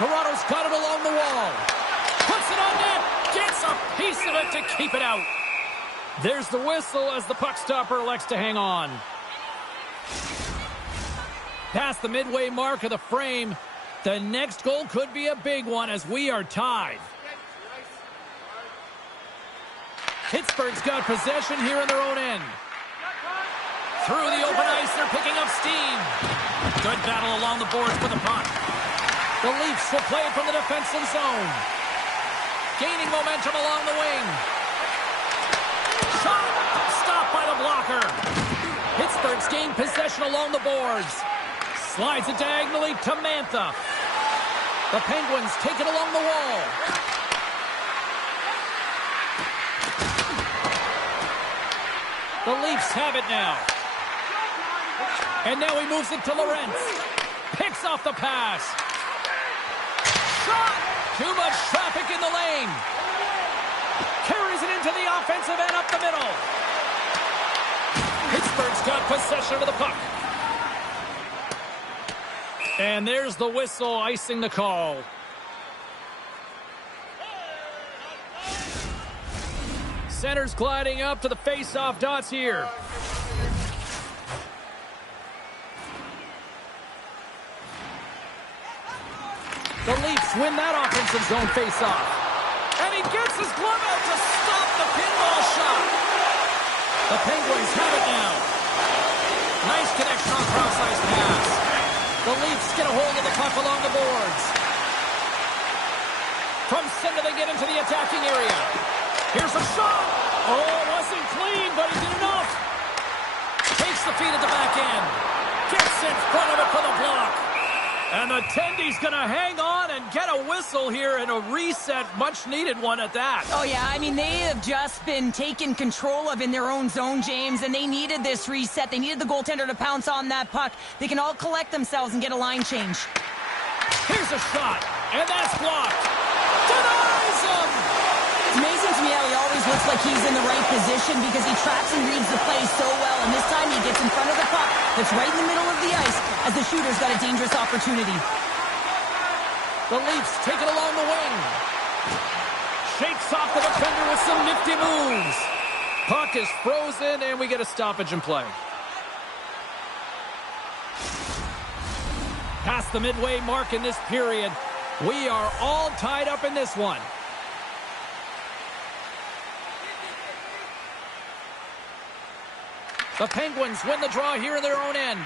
Toronto's got it along the wall. Puts it on net. Gets a piece of it to keep it out. There's the whistle as the puck stopper elects to hang on. Past the midway mark of the frame. The next goal could be a big one as we are tied. Pittsburgh's got possession here in their own end. Through the open ice, they're picking up steam. Good battle along the boards for the puck. The Leafs will play it from the defensive zone. Gaining momentum along the wing. Shot! Stopped by the blocker. Pittsburgh's gained possession along the boards. Slides it diagonally to Mantha. The Penguins take it along the wall. The Leafs have it now. And now he moves it to Lorentz. Picks off the pass. Shot! Too much traffic in the lane. Carries it into the offensive end up the middle. Pittsburgh's got possession of the puck. And there's the whistle icing the call. Center's gliding up to the face-off dots here. The Leafs win that offensive zone face-off. And he gets his glove out to stop the pinball shot. The Penguins have it now. Nice connection on cross-ice pass. The Leafs get a hold of the puck along the boards. From center they get into the attacking area. Here's a shot. Oh, it wasn't clean, but he did enough. Takes the feed at the back end. Gets in front of it for the block. And the Tendy's going to hang on and get a whistle here and a reset, much-needed one at that. Oh, yeah, I mean, they have just been taken control of in their own zone, James, and they needed this reset. They needed the goaltender to pounce on that puck. They can all collect themselves and get a line change. Here's a shot, and that's blocked. Denies him! It's amazing to me how he always looks like he's in the right position because he tracks and reads the play so well, and this time he gets in front of the puck that's right in the middle of the ice as the shooter's got a dangerous opportunity. The Leafs take it along the wing. Shakes off the defender with some nifty moves. Puck is frozen, and we get a stoppage in play. Past the midway mark in this period, we are all tied up in this one. The Penguins win the draw here in their own end.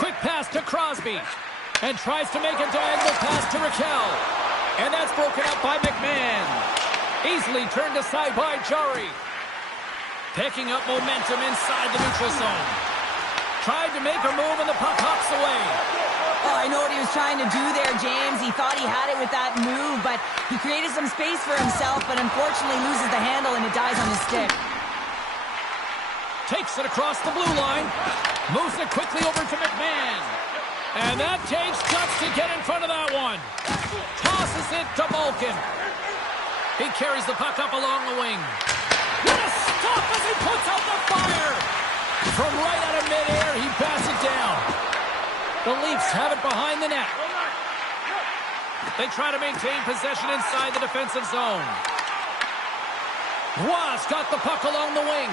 Quick pass to Crosby. And tries to make a diagonal pass to Raquel. And that's broken up by McMahon. Easily turned aside by Jari. Picking up momentum inside the neutral zone. Tried to make a move and the puck hops away. Oh, I know what he was trying to do there, James. He thought he had it with that move, but he created some space for himself, but unfortunately loses the handle and it dies on his stick. Takes it across the blue line. Moves it quickly over to McMahon. And that takes guts to get in front of that one. Tosses it to Malkin. He carries the puck up along the wing. What a stop as he puts out the fire. From right out of midair, he passes it down. The Leafs have it behind the net. They try to maintain possession inside the defensive zone. Roy's got the puck along the wing.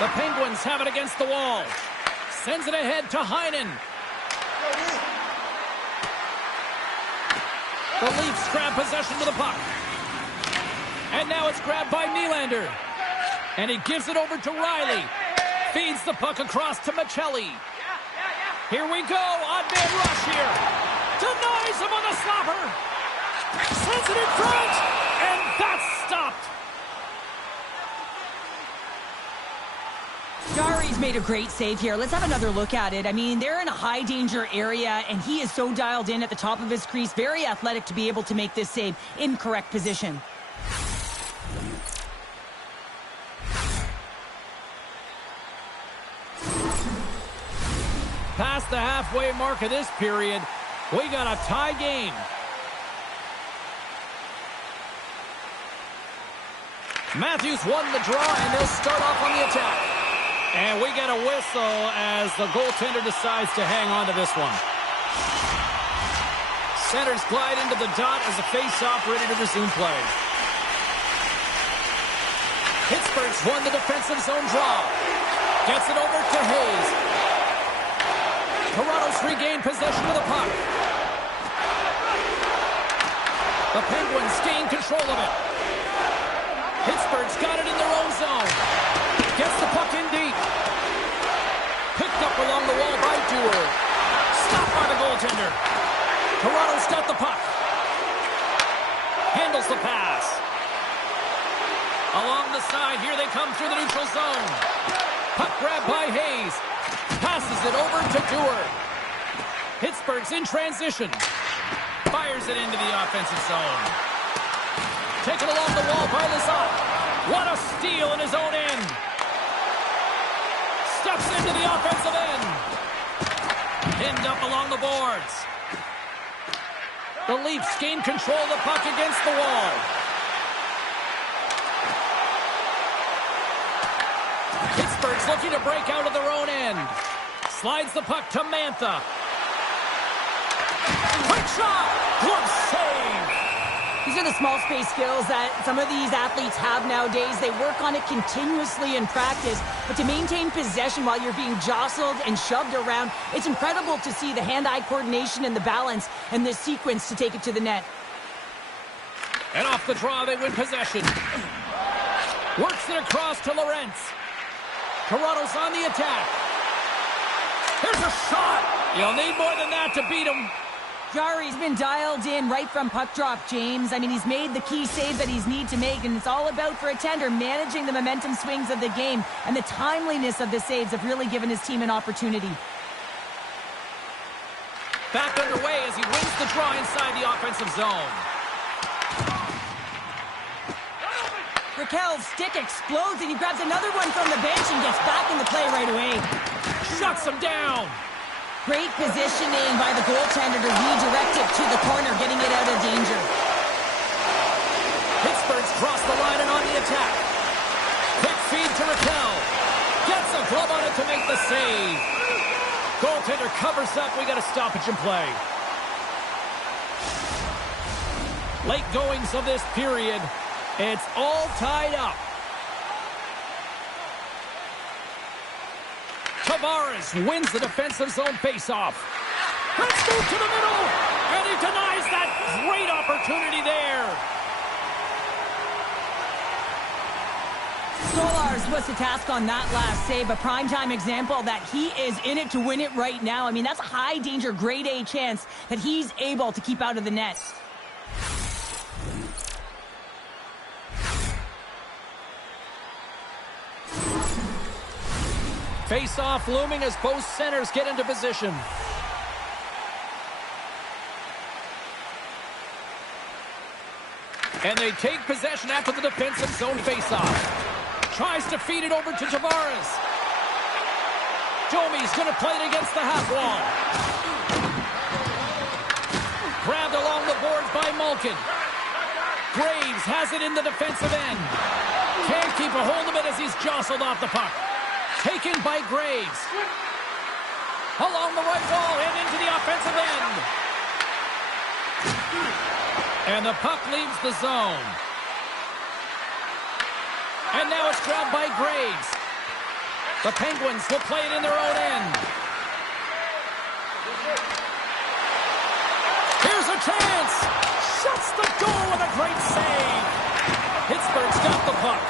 The Penguins have it against the wall. Sends it ahead to Heinen. The Leafs grab possession to the puck. And now it's grabbed by Nylander. And he gives it over to Riley. Feeds the puck across to Michelli. Here we go. Odd man rush here. Denies him on the slapper. Sends it in front. And that's stopped. Jari's made a great save here. Let's have another look at it. I mean, they're in a high-danger area, and he is so dialed in at the top of his crease. Very athletic to be able to make this save in correct position. Past the halfway mark of this period, we got a tie game. Matthews won the draw, and they'll start off on the attack. And we get a whistle as the goaltender decides to hang on to this one. Centers glide into the dot as a face-off ready to resume play. Pittsburgh's won the defensive zone draw. Gets it over to Hayes. Toronto's regained possession of the puck. The Penguins gain control of it. Pittsburgh's got it in their own zone. Gets the puck in deep. Picked up along the wall by Dewar. Stopped by the goaltender. Toronto's got the puck. Handles the pass. Along the side, here they come through the neutral zone. Puck grab by Hayes. Passes it over to Dewar. Pittsburgh's in transition. Fires it into the offensive zone. Taken along the wall by Lazat. What a steal in his own end. Steps into the offensive end. Pinned up along the boards. The Leafs gain control of the puck against the wall. Pittsburgh's looking to break out of their own end. Slides the puck to Mantha. Quick shot! Glove save! These are the small space skills that some of these athletes have nowadays. They work on it continuously in practice, but to maintain possession while you're being jostled and shoved around, it's incredible to see the hand-eye coordination and the balance in this sequence to take it to the net. And off the draw, they win possession. Works it across to Lorentz. Toronto's on the attack. Here's a shot. You'll need more than that to beat him. Jari's been dialed in right from puck drop, James. I mean, he's made the key save that he's need to make, and it's all about, for a tender, managing the momentum swings of the game, and the timeliness of the saves have really given his team an opportunity. Back underway as he wins the draw inside the offensive zone. Raquel's stick explodes, and he grabs another one from the bench and gets back in the play right away. Shuts him down. Great positioning by the goaltender to redirect it to the corner, getting it out of danger. Pittsburgh's crossed the line and on the attack. Quick feed to Raquel. Gets a glove on it to make the save. Goaltender covers up. We got a stoppage in play. Late goings of this period. It's all tied up. Tavares wins the defensive zone faceoff. Let's move to the middle, and he denies that great opportunity there. Stolarz was the task on that last save, a primetime example that he is in it to win it right now. I mean, that's a high-danger, grade A chance that he's able to keep out of the net. Face-off looming as both centers get into position. And they take possession after the defensive zone face-off. Tries to feed it over to Tavares. Domi's going to play it against the half wall. Grabbed along the boards by Malkin. Graves has it in the defensive end. Can't keep a hold of it as he's jostled off the puck. Taken by Graves. Along the right wall and into the offensive end. And the puck leaves the zone. And now it's grabbed by Graves. The Penguins will play it in their own end. Here's a chance. Shuts the door with a great save. Pittsburgh's got the puck.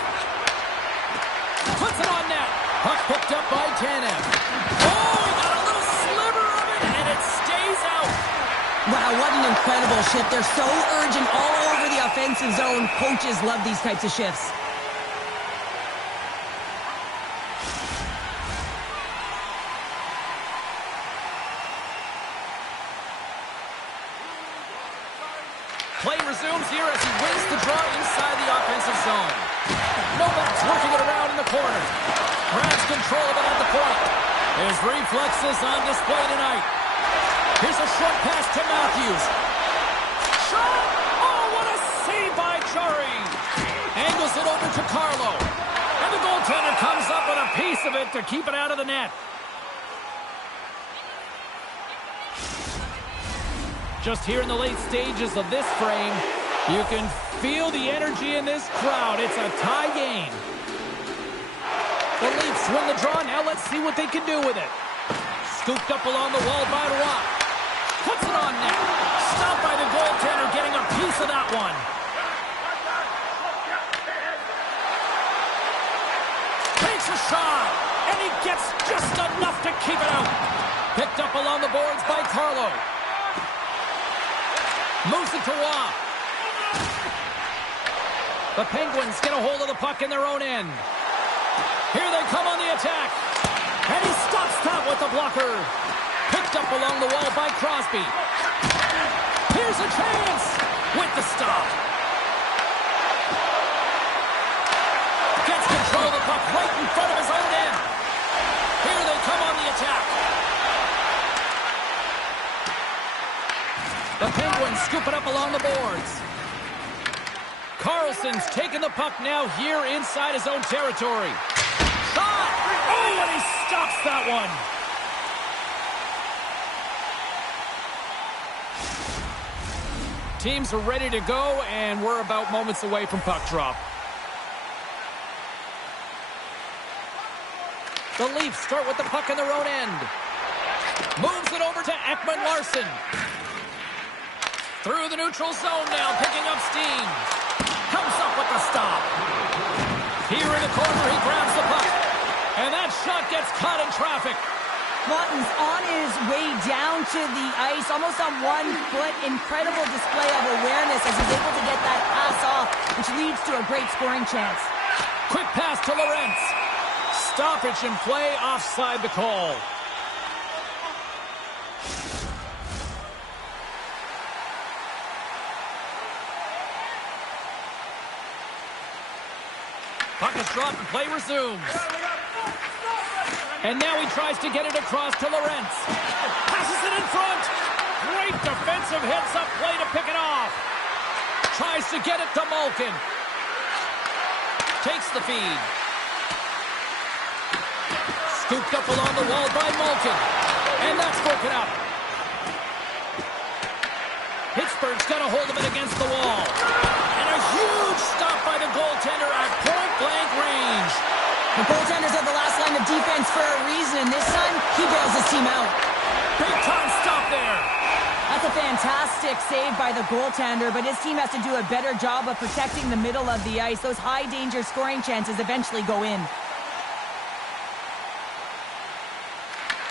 Puts it on net. Puck picked up by Tanev. Oh, he got a little sliver of it, and it stays out. Wow, what an incredible shift. They're so urgent all over the offensive zone. Coaches love these types of shifts. Play resumes here as he wins the draw inside the offensive zone. Novak's working it around in the corner. Grabs control of it at the point. His reflexes on display tonight. Here's a short pass to Matthews. Shot! Oh, what a save by Chari! Angles it over to Carlo. And the goaltender comes up with a piece of it to keep it out of the net. Just here in the late stages of this frame, you can feel the energy in this crowd. It's a tie game. The Leafs win the draw. Now let's see what they can do with it. Scooped up along the wall by Rock. Puts it on net. Stopped by the goaltender, getting a piece of that one. Takes a shot, and he gets just enough to keep it out. Picked up along the boards by Carlo. Moves it to Rock. The Penguins get a hold of the puck in their own end. Here they come on the attack. And he stops that with the blocker. Picked up along the wall by Crosby. Here's a chance with the stop. Gets control of the puck right in front of his own end. Here they come on the attack. The Penguins scoop it up along the boards. Carlson's taking the puck now here inside his own territory. Shot! Oh, and he stops that one. Teams are ready to go, and we're about moments away from puck drop. The Leafs start with the puck in their own end. Moves it over to Ekman-Larsson. Through the neutral zone now, picking up steam. Comes up with the stop. Here in the corner, he grabs the puck. And that shot gets caught in traffic. Lawton's on his way down to the ice, almost on 1 foot. Incredible display of awareness as he's able to get that pass off, which leads to a great scoring chance. Quick pass to Lorentz. Stoppage in play, offside the call. Puck is dropped and play resumes. And now he tries to get it across to Lorentz. Passes it in front. Great defensive heads-up play to pick it off. Tries to get it to Malkin. Takes the feed. Scooped up along the wall by Malkin. And that's broken up. Pittsburgh's got a hold of it against the wall. And a huge stop by the goaltender at point-blank range. The goaltenders are the last line of defense for a reason, and this time, he bails his team out. Big-time stop there. That's a fantastic save by the goaltender, but his team has to do a better job of protecting the middle of the ice. Those high-danger scoring chances eventually go in.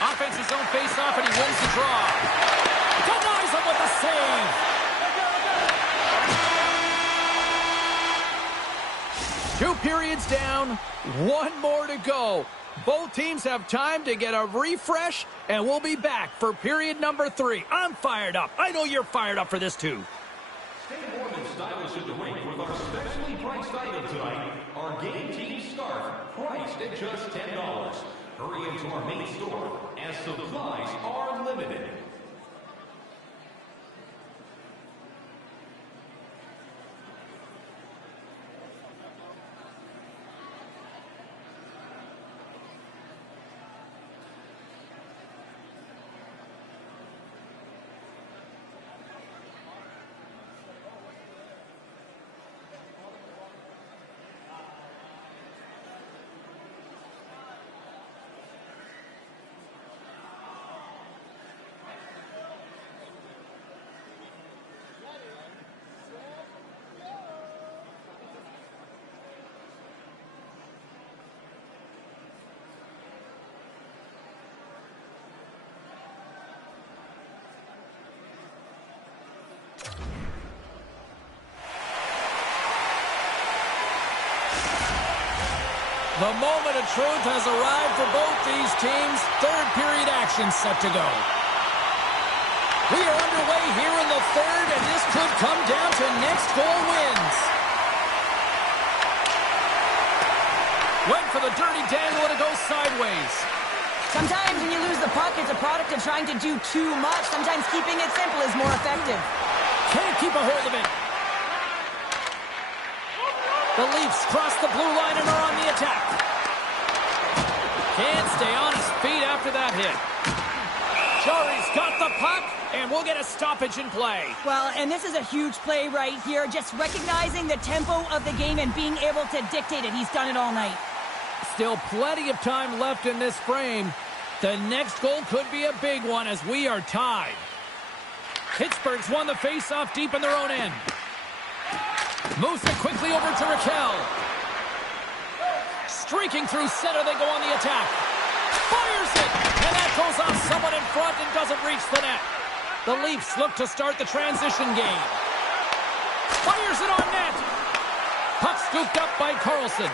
Offense his own face-off, and he wins the draw. Denies him with a save. Two periods down, one more to go. Both teams have time to get a refresh, and we'll be back for period number 3. I'm fired up. I know you're fired up for this, too. Stay warm and stylish at the rink with our specially priced item tonight, our Game Team Scarf, priced at just $10. Hurry into our main store, as supplies are limited. The moment of truth has arrived for both these teams. Third period action set to go. We are underway here in the third, and this could come down to next goal wins. Went for the dirty dangle, and it goes sideways. Sometimes when you lose the puck, it's a product of trying to do too much. Sometimes keeping it simple is more effective. Can't keep a hold of it. The Leafs cross the blue line and are on the attack. Can't stay on his feet after that hit. Jari's got the puck, and we'll get a stoppage in play. Well, and this is a huge play right here. Just recognizing the tempo of the game and being able to dictate it. He's done it all night. Still plenty of time left in this frame. The next goal could be a big one as we are tied. Pittsburgh's won the face-off deep in their own end. Moves it quickly over to Raquel. Streaking through center, they go on the attack. Fires it, and that goes off someone in front and doesn't reach the net. The Leafs look to start the transition game. Fires it on net. Puck scooped up by Carlson.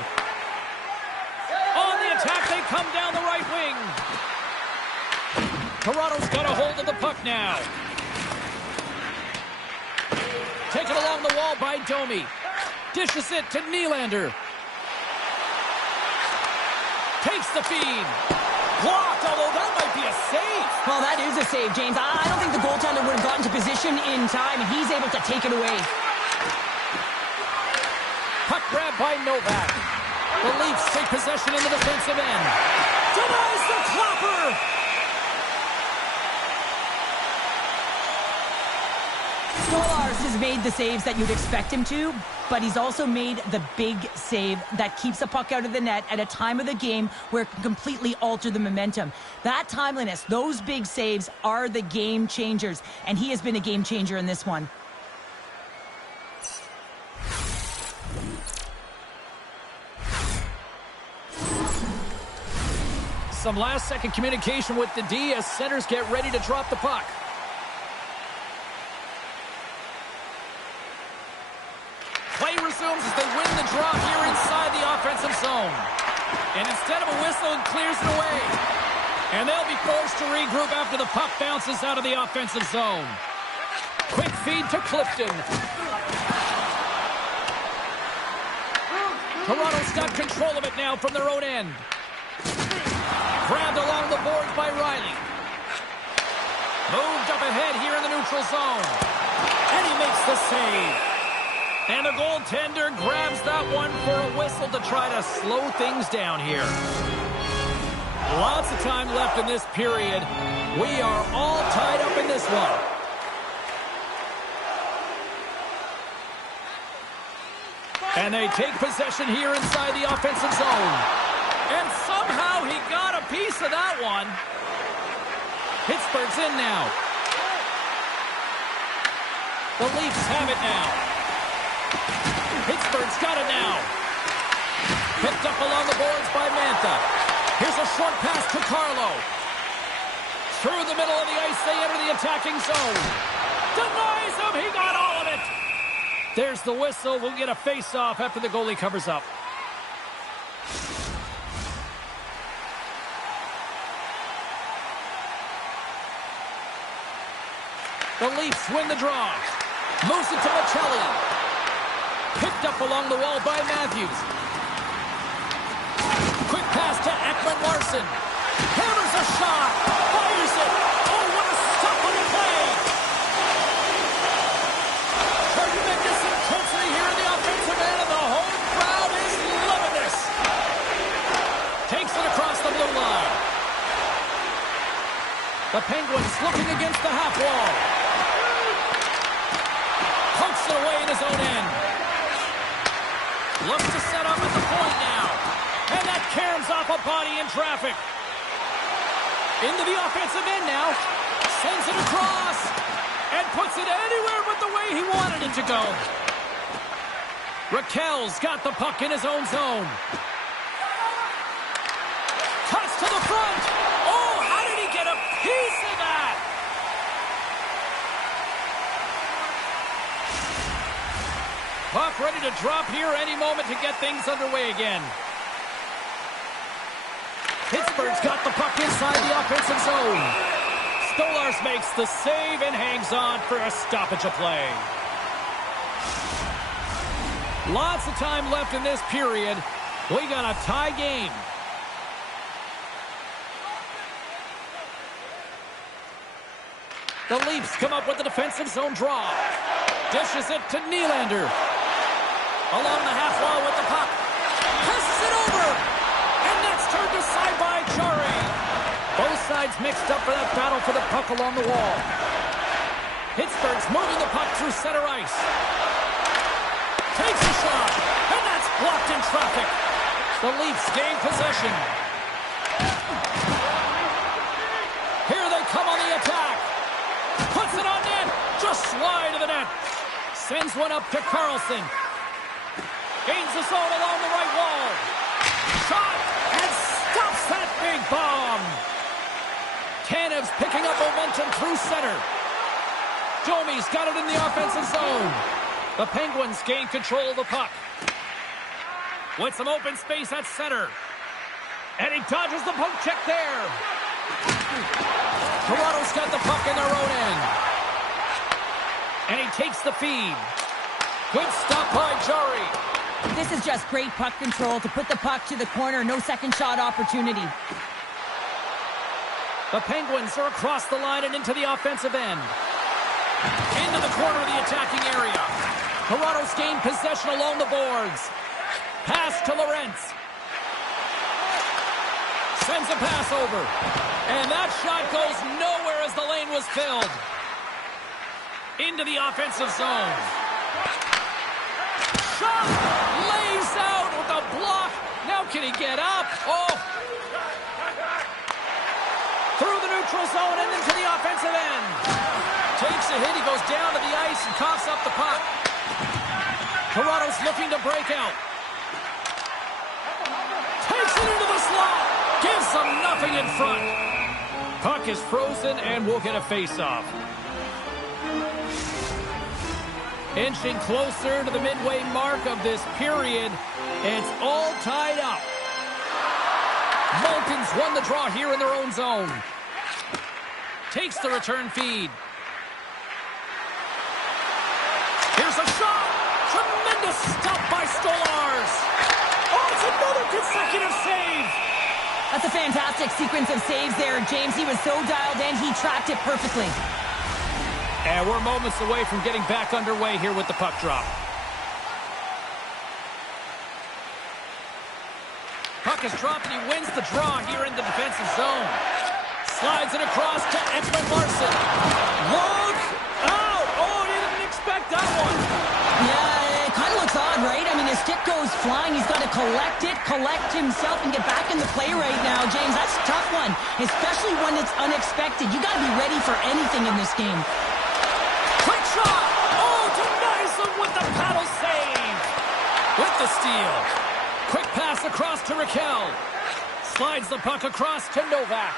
On the attack, they come down the right wing. Toronto's got a hold of the puck now. Taken along the wall by Domi. Dishes it to Nylander. Takes the feed. Blocked, although that might be a save. Well, that is a save, James. I don't think the goaltender would have gotten to position in time, and he's able to take it away. Puck grab by Novak. The Leafs take possession in the defensive end. Denies the clapper. Stolarz has made the saves that you'd expect him to, but he's also made the big save that keeps the puck out of the net at a time of the game where it can completely alter the momentum. That timeliness, those big saves are the game changers, and he has been a game changer in this one. Some last-second communication with the D as centers get ready to drop the puck. Play resumes as they win the draw here inside the offensive zone. And instead of a whistle, it clears it away. And they'll be forced to regroup after the puck bounces out of the offensive zone. Quick feed to Clifton. Toronto's got control of it now from their own end. Grabbed along the boards by Riley. Moved up ahead here in the neutral zone. And he makes the save. And the goaltender grabs that one for a whistle to try to slow things down here. Lots of time left in this period. We are all tied up in this one. And they take possession here inside the offensive zone. And somehow he got a piece of that one. Pittsburgh's in now. The Leafs have it now. Pittsburgh's got it now. Picked up along the boards by Mantha. Here's a short pass to Carlo. Through the middle of the ice, they enter the attacking zone. Denies him, he got all of it. There's the whistle. We'll get a face-off after the goalie covers up. The Leafs win the draw. Moves it to Michelli. Picked up along the wall by Matthews. Quick pass to Ekman-Larsson. Hammers a shot. Fires it. Oh, what a stop on the play. Tremendous intensity here in the offensive end, and the home crowd is loving this. Takes it across the blue line. The Penguins looking against the half wall. Pokes it away in his own end. Looks to set up at the point now. And that caroms off a body in traffic. Into the offensive end now. Sends it across. And puts it anywhere but the way he wanted it to go. Raquel's got the puck in his own zone. Cuts to the front. Oh, how did he get a piece of that? Puck ready to drop here any moment to get things underway again. Pittsburgh's got the puck inside the offensive zone. Stolars makes the save and hangs on for a stoppage of play. Lots of time left in this period. We got a tie game. The Leafs come up with the defensive zone draw. Dishes it to Nylander. Along the half wall with the puck. Passes it over. And that's turned aside by Jari. Both sides mixed up for that battle for the puck along the wall. Pittsburgh's moving the puck through center ice. Takes a shot. And that's blocked in traffic. The Leafs gain possession. Here they come on the attack. Puts it on net. Just slide to the net. Sends one up to Carlson. Gains the zone along the right wall. Shot. And stops that big bomb. Tanev's picking up momentum through center. Domi's got it in the offensive zone. The Penguins gain control of the puck. With some open space at center. And he dodges the poke check there. Toronto's got the puck in their own end. And he takes the feed. Good stop by Jari. This is just great puck control to put the puck to the corner. No second shot opportunity. The Penguins are across the line and into the offensive end. Into the corner of the attacking area. Toronto's gained possession along the boards. Pass to Lorentz. Sends a pass over. And that shot goes nowhere as the lane was filled. Into the offensive zone. Shot! Lays out with a block. Now can he get up? Oh! Through the neutral zone and into the offensive end. Takes a hit. He goes down to the ice and coughs up the puck. Toronto's looking to break out. Takes it into the slot. Gives them nothing in front. Puck is frozen and we'll get a face-off. Inching closer to the midway mark of this period. It's all tied up. Malkin's won the draw here in their own zone. Takes the return feed. Here's a shot. Tremendous stop by Stolars. Oh, it's another consecutive save. That's a fantastic sequence of saves there, James. He was so dialed in, he tracked it perfectly. And we're moments away from getting back underway here with the puck drop. Puck is dropped and he wins the draw here in the defensive zone. Slides it across to Ekman-Larsson. Look out! Oh, he didn't expect that one. Yeah, it kind of looks odd, right? I mean, his stick goes flying. He's got to collect himself, and get back in the play right now, James. That's a tough one, especially when it's unexpected. You got to be ready for anything in this game. Quick shot! Oh, denies him with the paddle save! With the steal. Quick pass across to Raquel. Slides the puck across to Novak.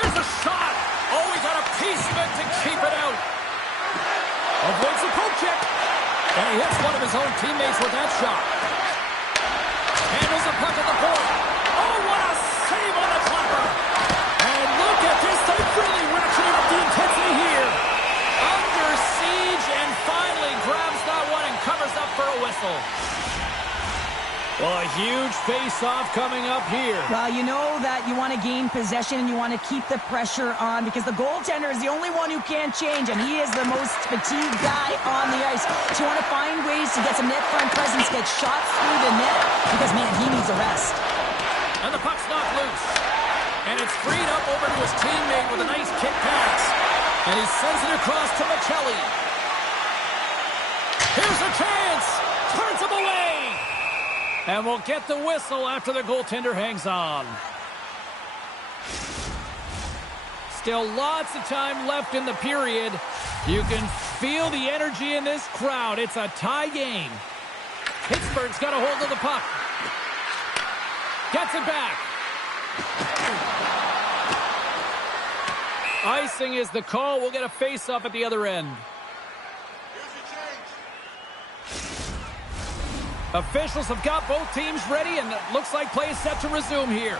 Here's a shot! Oh, he got a piece of it to keep it out. Avoids the poke check. And he hits one of his own teammates with that shot. Handles the puck at the point. Oh, what a save on the clapper! And look at this. They really ratcheted up the intensity here. Under siege and finally grabs that one and covers up for a whistle. Well, a huge face-off coming up here. Well, you know that you want to gain possession and you want to keep the pressure on because the goaltender is the only one who can't change, and he is the most fatigued guy on the ice. So you want to find ways to get some net front presence, get shots through the net, because, man, he needs a rest. And the puck's knocked loose. And it's freed up over to his teammate with a nice kick pass. And he sends it across to Michelli. Here's a chance. Turns him away. And we'll get the whistle after the goaltender hangs on. Still lots of time left in the period. You can feel the energy in this crowd. It's a tie game. Pittsburgh's got a hold of the puck. Gets it back. Icing is the call. We'll get a face-off at the other end. Officials have got both teams ready, and it looks like play is set to resume here.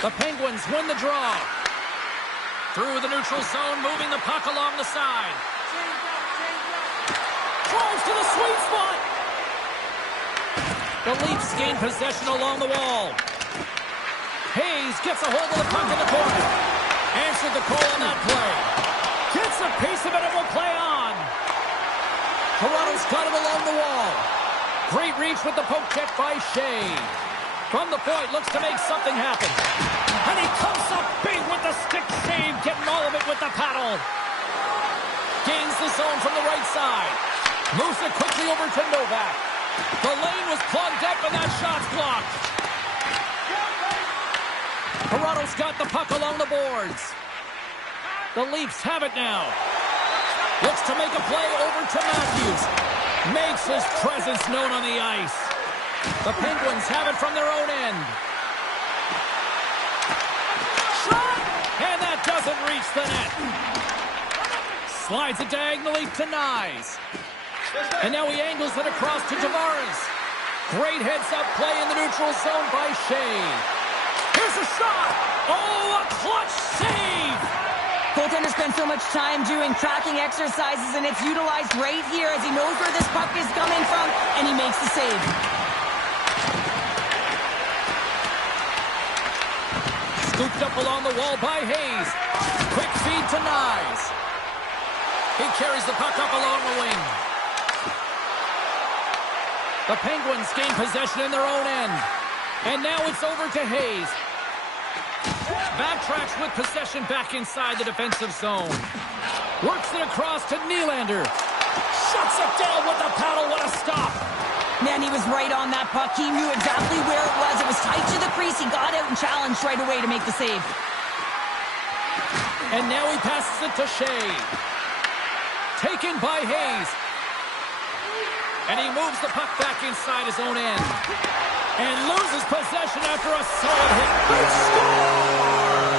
The Penguins win the draw. Through the neutral zone, moving the puck along the side. Drives to the sweet spot. The Leafs gain possession along the wall. Hayes gets a hold of the puck in the corner. Answered the call on that play. Gets a piece of it and will play on. Toronto's got him along the wall. Great reach with the poke check by Shea. From the point, looks to make something happen. And he comes up big with the stick save, getting all of it with the paddle. Gains the zone from the right side. Moves it quickly over to Novak. The lane was plugged up and that shot's blocked. Toronto's got the puck along the boards. The Leafs have it now. Looks to make a play over to Matthews. Makes his presence known on the ice. The Penguins have it from their own end. Shot! And that doesn't reach the net. Slides it diagonally to Nyes. And now he angles it across to Tavares. Great heads-up play in the neutral zone by Shea. Here's a shot! Oh, a clutch save! Goaltender spends so much time doing tracking exercises, and it's utilized right here as he knows where this puck is coming from, and he makes the save. Scooped up along the wall by Hayes. Quick feed to Nyes. He carries the puck up along the wing. The Penguins gain possession in their own end. And now it's over to Hayes. Backtracks with possession back inside the defensive zone. Works it across to Nylander. Shuts it down with the paddle. What a stop. Man, he was right on that puck. He knew exactly where it was. It was tight to the crease. He got out and challenged right away to make the save. And now he passes it to Shea. Taken by Hayes. And he moves the puck back inside his own end. And loses possession after a solid hit. They score!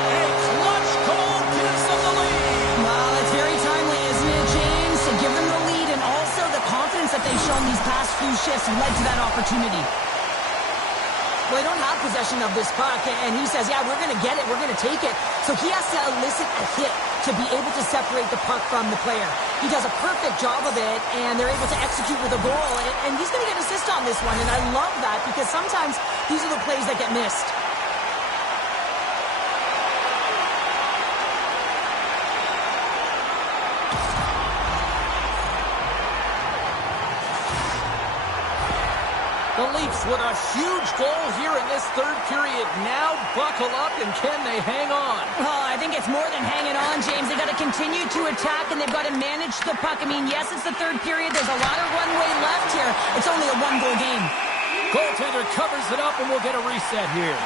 A clutch goal gives them the lead. Well, it's very timely, isn't it, James? To give them the lead, and also the confidence that they've shown these past few shifts led to that opportunity. Well, they don't have possession of this puck, and he says, yeah, we're going to get it, we're going to take it. So he has to elicit a hit to be able to separate the puck from the player. He does a perfect job of it, and they're able to execute with a goal, and he's going to get an assist on this one, and I love that because sometimes these are the plays that get missed. The Leafs with a huge goal here in this third period. Now buckle up, and can they hang on? Oh, I think it's more than hanging on, James. They've got to continue to attack, and they've got to manage the puck. I mean, yes, it's the third period. There's a lot of runway left here. It's only a one-goal game. Goaltender covers it up, and we'll get a reset here.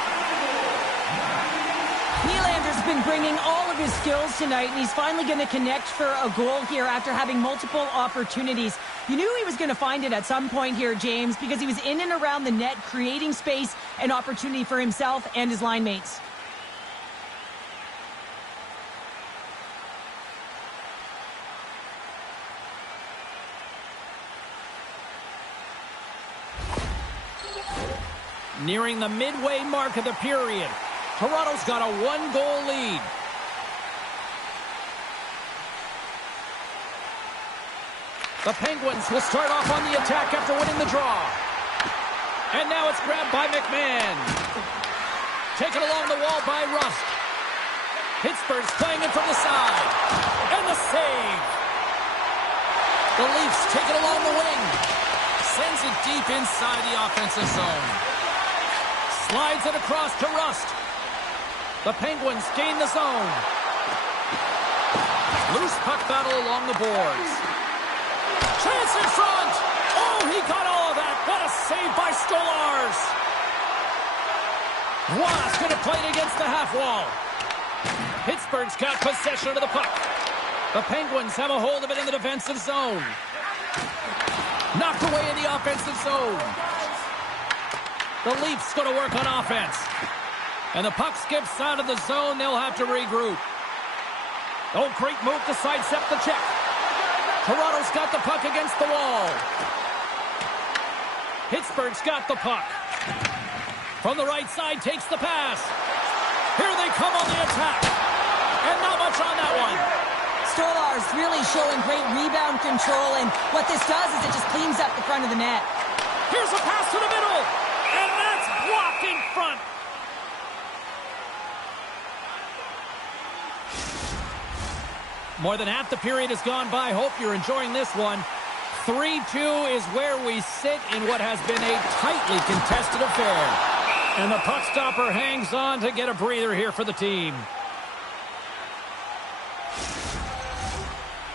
Nylander's been bringing all of his skills tonight, and he's finally going to connect for a goal here after having multiple opportunities. You knew he was going to find it at some point here, James, because he was in and around the net, creating space and opportunity for himself and his line mates. Nearing the midway mark of the period. Toronto's got a one-goal lead. The Penguins will start off on the attack after winning the draw. And now it's grabbed by McMahon. Taken along the wall by Rust. Pittsburgh's playing it from the side. And the save. The Leafs take it along the wing. Sends it deep inside the offensive zone. Slides it across to Rust. The Penguins gain the zone. Loose puck battle along the boards. Chance in front! Oh, he got all of that! What a save by Stolarz! Wallace could have played against the half wall. Pittsburgh's got possession of the puck. The Penguins have a hold of it in the defensive zone. Knocked away in the offensive zone. The Leafs going to work on offense. And the puck skips out of the zone. They'll have to regroup. Oh, great move to sidestep the check. Toronto's got the puck against the wall. Pittsburgh's got the puck. From the right side, takes the pass. Here they come on the attack. And not much on that one. Stolar's really showing great rebound control, and what this does is it just cleans up the front of the net. Here's a pass to the middle. And that's blocked in front. More than half the period has gone by. Hope you're enjoying this one. 3-2 is where we sit in what has been a tightly contested affair. And the puck stopper hangs on to get a breather here for the team.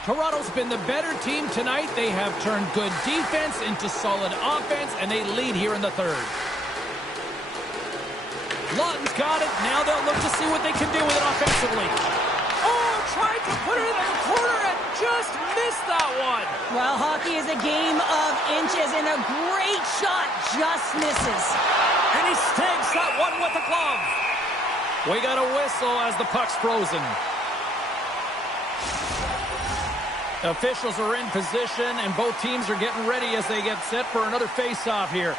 Toronto's been the better team tonight. They have turned good defense into solid offense, and they lead here in the third. Lawton's got it. Now they'll look to see what they can do with it offensively. Oh, tried to put it in the corner and just missed that one. Well, hockey is a game of inches, and a great shot just misses. And he snags that one with the glove. We got a whistle as the puck's frozen. Officials are in position, and both teams are getting ready as they get set for another face-off here.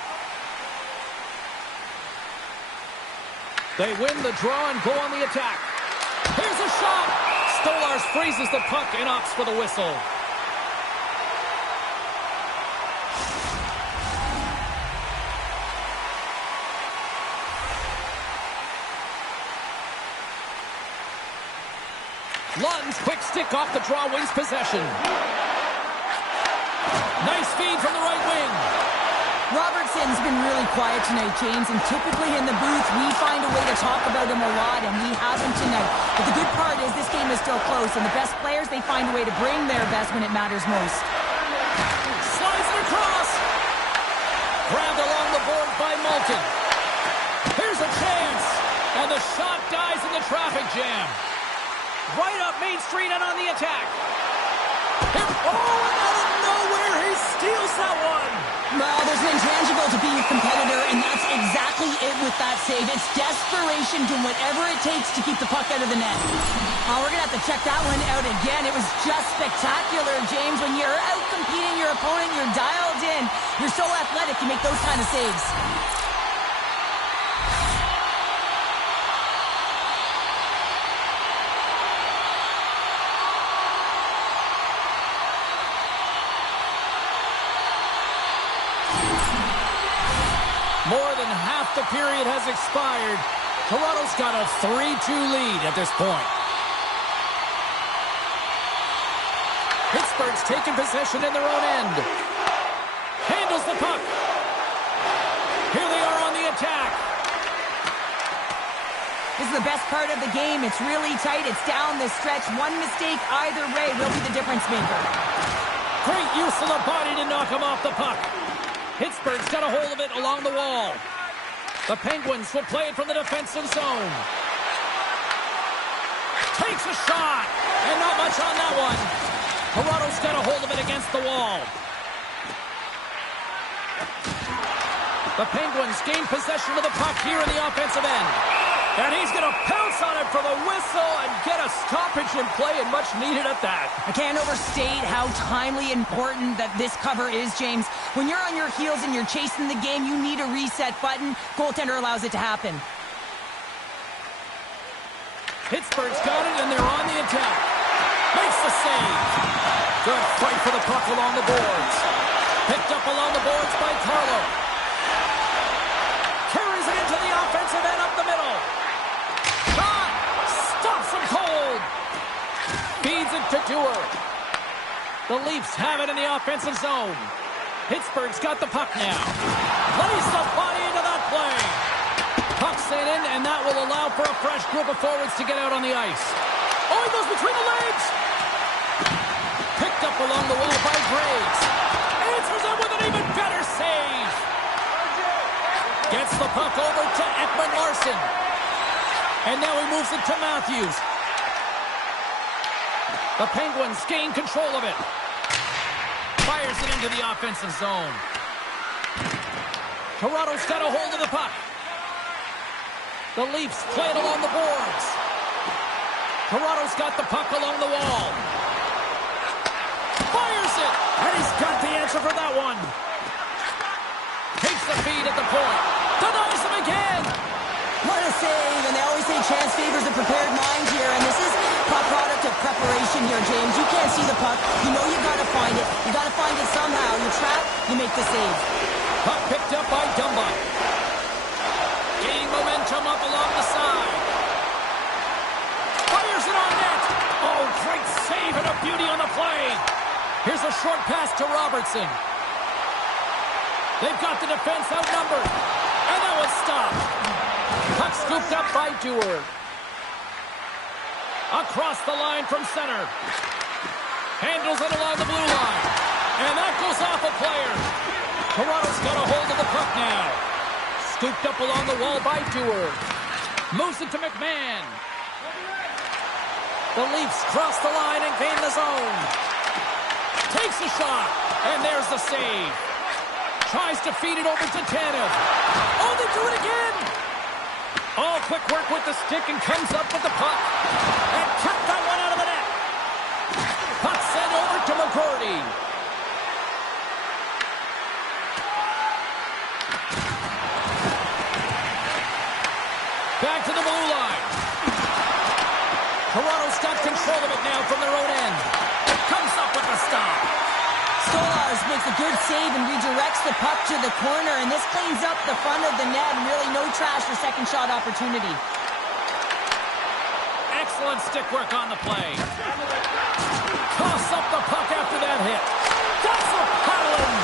They win the draw and go on the attack. Here's a shot. Stolarz freezes the puck and opts for the whistle. Lawton's quick stick off the draw wins possession. Nice feed from the right wing. Robertson's been really quiet tonight, James, and typically in the booth, we find a way to talk about him a lot, and we haven't tonight. But the good part is this game is still close, and the best players, they find a way to bring their best when it matters most. Slides it across. Grabbed along the board by Malkin. Here's a chance, and the shot dies in the traffic jam. Right up Main Street and on the attack. Here, and out of nowhere, he steals that one. Well, there's an intangible to being a competitor, and that's exactly it with that save. It's desperation, doing whatever it takes to keep the puck out of the net. We're going to have to check that one out again. It was just spectacular, James. When you're out competing your opponent, you're dialed in. You're so athletic, you make those kind of saves. More than half the period has expired. Toronto's got a 3-2 lead at this point. Pittsburgh's taken possession in their own end. Handles the puck. Here they are on the attack. This is the best part of the game. It's really tight. It's down the stretch. One mistake either way will be the difference maker. Great use of the body to knock him off the puck. Pittsburgh's got a hold of it along the wall. The Penguins will play it from the defensive zone. Takes a shot, and not much on that one. Toronto's got a hold of it against the wall. The Penguins gain possession of the puck here in the offensive end. And he's going to pounce on it for the whistle and get a stoppage in play, and much needed at that. I can't overstate how timely important that this cover is, James. When you're on your heels and you're chasing the game, you need a reset button. Goaltender allows it to happen. Pittsburgh's got it, and they're on the attack. Makes the save. Good fight for the puck along the boards. Picked up along the boards by Carlo. Carries it into the offensive end up the middle. Shot! Stops him cold. Feeds it to Dewar. The Leafs have it in the offensive zone. Pittsburgh's got the puck now. Plays the body into that play. Puck sent in, and that will allow for a fresh group of forwards to get out on the ice. Oh, he goes between the legs. Picked up along the wall by Graves. Answers it with an even better save. Gets the puck over to Ekman-Larsson. And now he moves it to Matthews. The Penguins gain control of it. Fires it into the offensive zone. Toronto's got a hold of the puck. The Leafs play it along the boards. Toronto's got the puck along the wall. Fires it! And he's got the answer for that one. Takes the feed at the point. Denies him again! What a save, and they always say chance favors a prepared mind here, and this is a product of preparation here, James. You can't see the puck. You know you got to find it. You got to find it somehow. You trap, you make the save. Puck picked up by Dumba. Gaining momentum up along the side. Fires it on net. Oh, great save and a beauty on the play. Here's a short pass to Robertson. They've got the defense outnumbered. And that was stopped. Puck scooped up by Dewar. Across the line from center. Handles it along the blue line. And that goes off a player. Toronto's got a hold of the puck now. Scooped up along the wall by Dewar. Moves it to McMahon. The Leafs cross the line and gain the zone. Takes a shot. And there's the save. Tries to feed it over to Tanev. Oh, they do it again. Oh, quick work with the stick and comes up with the puck. And kept that one out of the net. Puck sent over to McGroarty. Back to the blue line. Toronto's got control of it now from their own end. Comes up with the stop. Stolarz makes a good save and redirects the puck to the corner, and this cleans up the front of the net, and really no trash for second shot opportunity. Excellent stick work on the play. Toss up the puck after that hit. That's a paddling.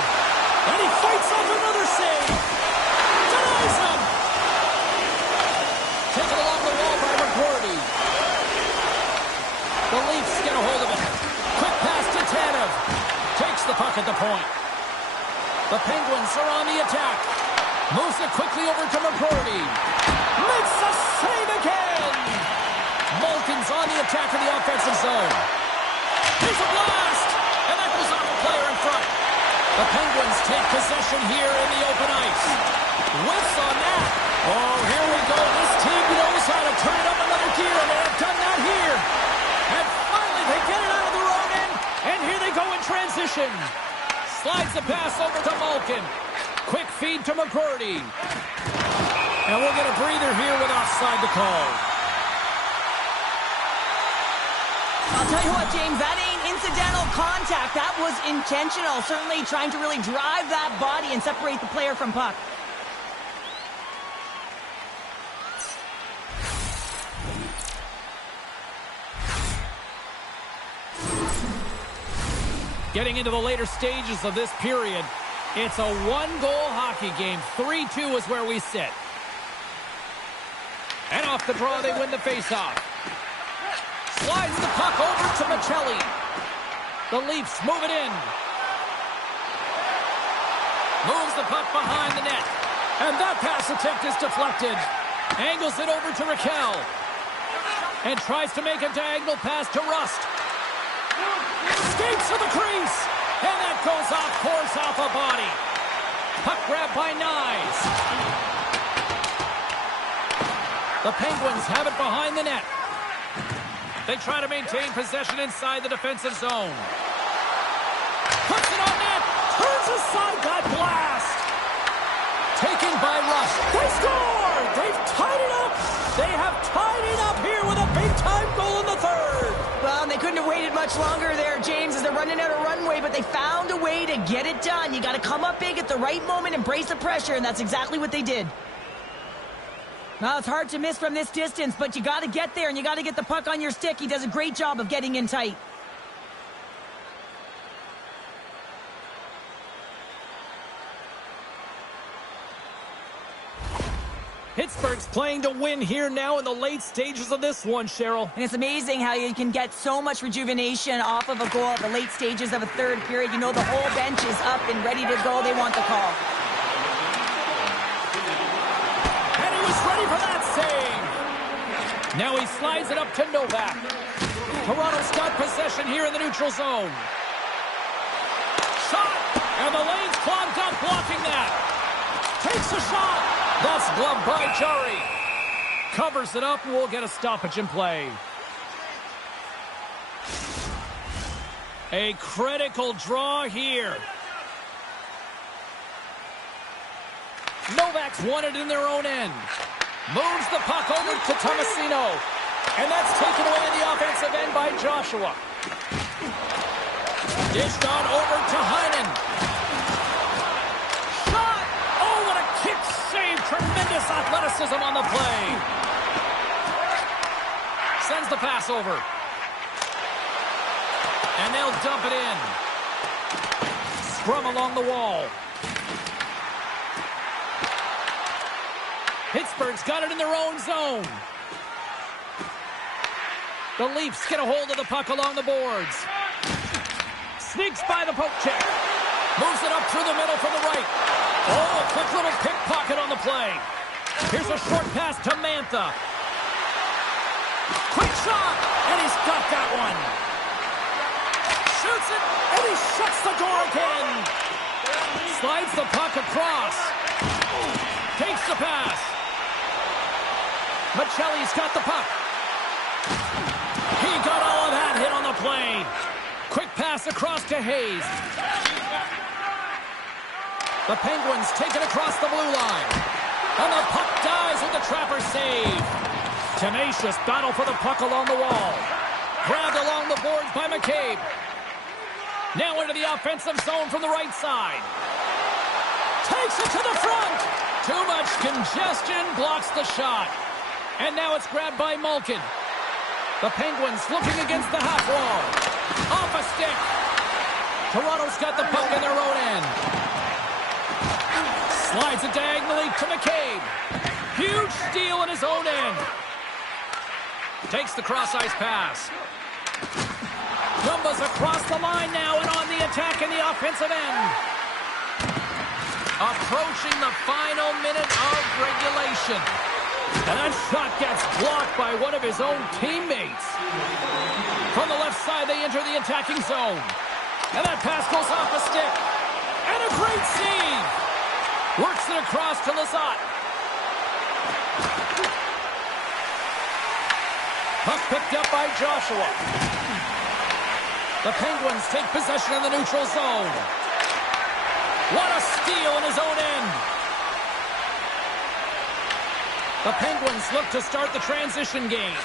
And he fights off another save. Denies him. Taken along the wall by McGroarty. The Leafs get a hold of it. Quick pass to Tanev. Takes the puck at the point. The Penguins are on the attack. Moves it quickly over to McGroarty. Makes a save again. Malkin's on the attack in the offensive zone. Here's a blast. And that goes off a player in front. The Penguins take possession here in the open ice. Whiffs on that. Oh, here we go. This team knows how to turn it up another gear, and they have done that here. And finally, they get it out of their own end. And here they go in transition. Slides the pass over to Malkin. Quick feed to McGroarty. And we'll get a breather here with offside to call. I'll tell you what, James, that ain't incidental contact. That was intentional. Certainly trying to really drive that body and separate the player from puck. Getting into the later stages of this period, it's a one-goal hockey game. 3-2 is where we sit. And off the draw, they win the faceoff. Slides the puck over to Michelli. The Leafs move it in. Moves the puck behind the net. And that pass attempt is deflected. Angles it over to Raquel. And tries to make a diagonal pass to Rust. Skates to the crease. And that goes off, pours off a body. Puck grab by Nyes. The Penguins have it behind the net. They try to maintain possession inside the defensive zone. Puts it on net. Turns aside that blast. Taken by Rush. They score! They've tied it up. They have tied it up here with a big-time goal in the third. Well, and they couldn't have waited much longer there, James, as they're running out of runway, but they found a way to get it done. You got to come up big at the right moment and brace the pressure, and that's exactly what they did. Now, it's hard to miss from this distance, but you got to get there, and you got to get the puck on your stick. He does a great job of getting in tight. Pittsburgh's playing to win here now in the late stages of this one, Cheryl. And it's amazing how you can get so much rejuvenation off of a goal at the late stages of a third period. You know the whole bench is up and ready to go. They want the call. And he was ready for that save. Now he slides it up to Novak. Toronto's got possession here in the neutral zone. Shot! And the lane's clogged up, blocking that. Takes a shot. That's gloved by Jari. Covers it up, and we'll get a stoppage in play. A critical draw here. Novak's won it in their own end. Moves the puck over to Tomasino. And that's taken away in the offensive end by Joshua. Dished on over to Heinen. Shot! Oh, what a kick save. Tremendous athleticism on the play. Sends the pass over. And they'll dump it in. Scrum along the wall. Pittsburgh's got it in their own zone. The Leafs get a hold of the puck along the boards. Sneaks by the poke check. Moves it up through the middle from the right. Oh, a quick little pickpocket on the play. Here's a short pass to Mantha. Quick shot, and he's got that one. Shoots it, and he shuts the door again. Slides the puck across. Takes the pass. Michelli's got the puck. He got all of that hit on the play. Quick pass across to Hayes. The Penguins take it across the blue line. And the puck dies with the Trapper save. Tenacious battle for the puck along the wall. Grabbed along the boards by McCabe. Now into the offensive zone from the right side. Takes it to the front. Too much congestion blocks the shot. And now it's grabbed by Malkin. The Penguins looking against the half wall. Off a stick. Toronto's got the puck in their own end. Slides it diagonally to McCabe. Huge steal in his own end. Takes the cross-ice pass. Dumba's across the line now and on the attack in the offensive end. Approaching the final minute of regulation. And that shot gets blocked by one of his own teammates. From the left side, they enter the attacking zone. And that pass goes off a stick. And a great save. Works it across to Lizotte. Puck picked up by Joshua. The Penguins take possession in the neutral zone. What a steal in his own end. The Penguins look to start the transition game.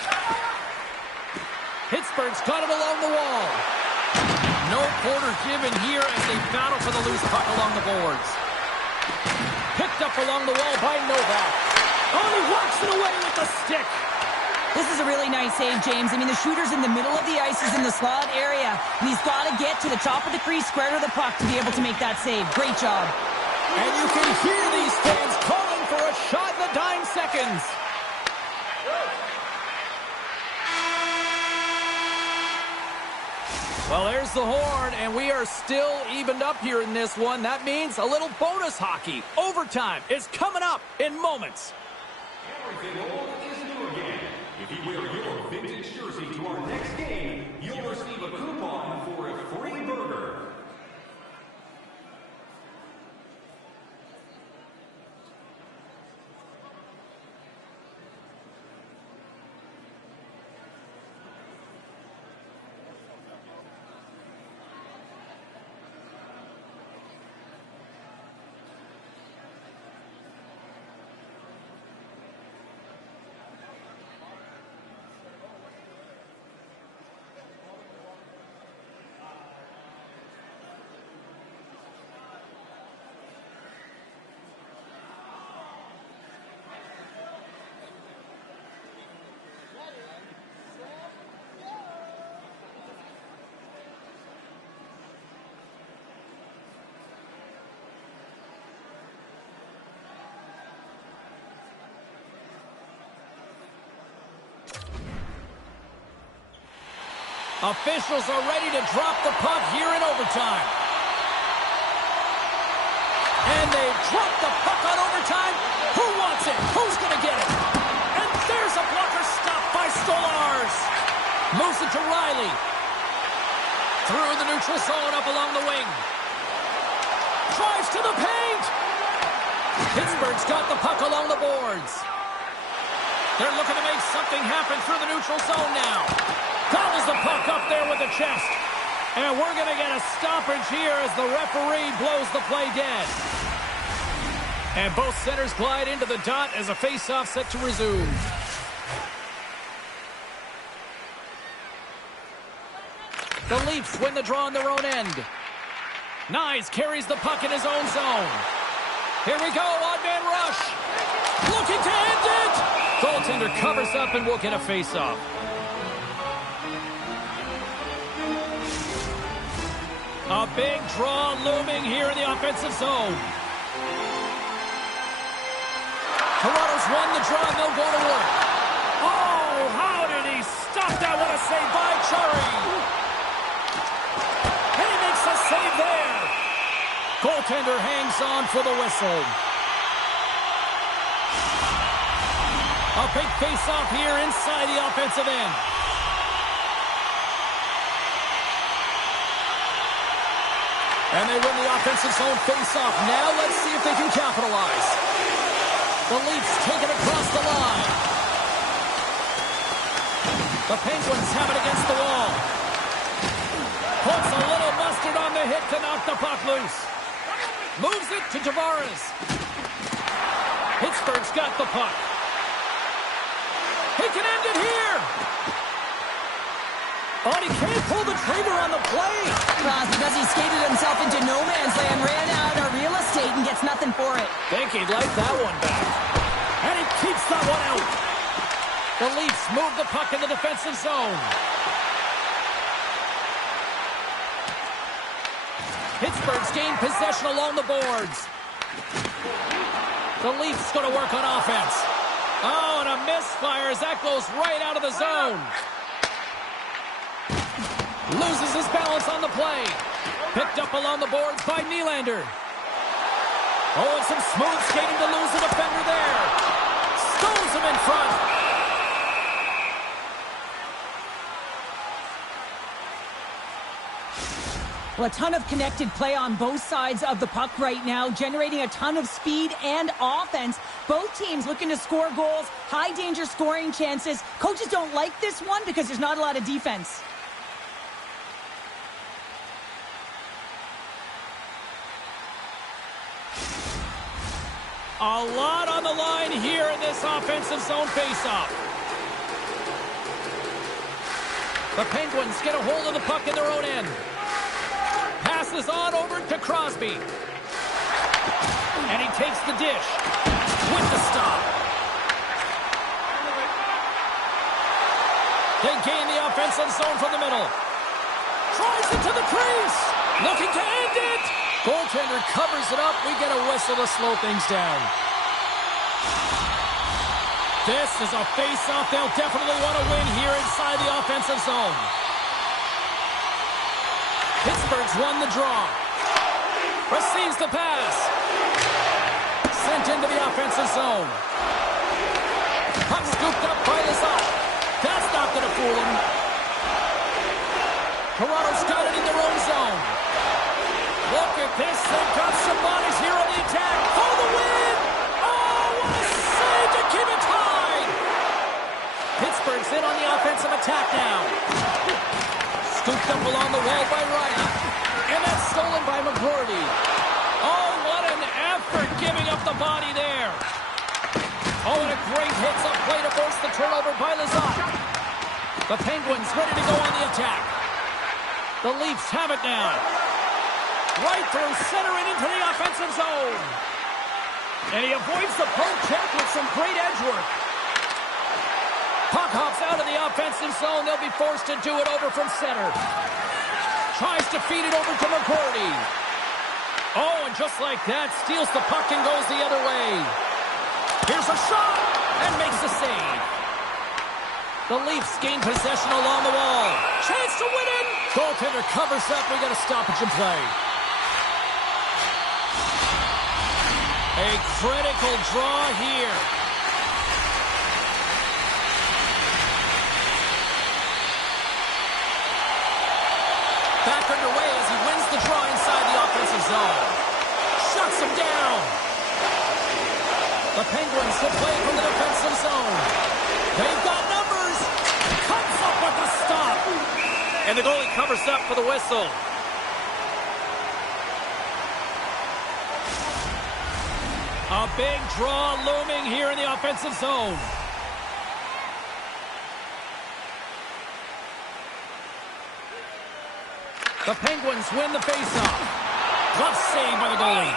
Pittsburgh's got it along the wall. No quarter given here as they battle for the loose puck along the boards. Picked up along the wall by Novak. Oh, he walks it away with the stick. This is a really nice save, James. I mean, the shooter's in the middle of the ice. He's in the slot area. And he's got to get to the top of the crease, square to the puck to be able to make that save. Great job. And you can hear these fans calling for a shot in the dying seconds. Well, there's the horn, and we are still evened up here in this one. That means a little bonus hockey. Overtime is coming up in moments. Everything old is new again. If you wear your vintage jersey to our next game, you'll receive a coupon for a free burger. Officials are ready to drop the puck here in overtime. And they've dropped the puck on overtime. Who wants it? Who's going to get it? And there's a blocker stop by Stolarz. Moves it to Riley. Through the neutral zone up along the wing. Drives to the paint. Pittsburgh's got the puck along the boards. They're looking to make something happen through the neutral zone now. Gobbles the puck up there with the chest. And we're going to get a stoppage here as the referee blows the play dead. And both centers glide into the dot as a face-off set to resume. The Leafs win the draw on their own end. Nyes carries the puck in his own zone. Here we go, odd-man rush. Looking to end it! Goaltender covers up and will get a face-off. A big draw looming here in the offensive zone. Toronto's won the draw and they'll go to work. Oh, how did he stop that? What a save by Chari. And he makes a save there. Goaltender hangs on for the whistle. A big face-off here inside the offensive end. And they win the offensive zone face-off. Now let's see if they can capitalize. The Leafs take it across the line. The Penguins have it against the wall. Puts a little mustard on the hit to knock the puck loose. Moves it to Tavares. Pittsburgh's got the puck. He can end it here. Oh, he can't pull the trigger on the play. Well, because he skated himself into no man's land, ran out of real estate, and gets nothing for it. Think he'd like that one back. And he keeps that one out. The Leafs move the puck in the defensive zone. Pittsburgh's gained possession along the boards. The Leafs going to work on offense. Oh, and a misfire as that goes right out of the zone. Loses his balance on the play. Picked up along the boards by Nylander. Oh, and some smooth skating to lose the defender there. Stones him in front. Well, a ton of connected play on both sides of the puck right now, generating a ton of speed and offense. Both teams looking to score goals, high-danger scoring chances. Coaches don't like this one because there's not a lot of defense. A lot on the line here in this offensive zone faceoff. The Penguins get a hold of the puck in their own end. Passes on over to Crosby. And he takes the dish with the stop. They gain the offensive zone from the middle. Tries it to the crease. Looking to end it. Goaltender covers it up. We get a whistle to slow things down. This is a face-off they'll definitely want to win here inside the offensive zone. Pittsburgh's won the draw. Receives the pass. Sent into the offensive zone. Puck scooped up by Lazat. That's not going to fool him. Toronto's got it in their own zone. Look at this. They've got some bodies here on the attack. For the win! Oh, what a save to keep it tied! Pittsburgh's in on the offensive attack now. Scooped up along the wall by Ryan. And that's stolen by McGroarty. Oh, what an effort giving up the body there. Oh, and a great hits up play to force the turnover by Lazat. The Penguins ready to go on the attack. The Leafs have it now. Right through center and into the offensive zone. And he avoids the poke check with some great edge work. Puck hops out of the offensive zone. They'll be forced to do it over from center. Tries to feed it over to McGroarty. Oh, and just like that, steals the puck and goes the other way. Here's a shot and makes the save. The Leafs gain possession along the wall. Chance to win it. Goaltender covers up. We got a stoppage in play. A critical draw here. Back underway as he wins the draw inside the offensive zone. Shuts him down. The Penguins will play from the defensive zone. They've got numbers. Comes up with the stop. And the goalie covers up for the whistle. A A big draw looming here in the offensive zone. The Penguins win the faceoff. Glove save by the goalie.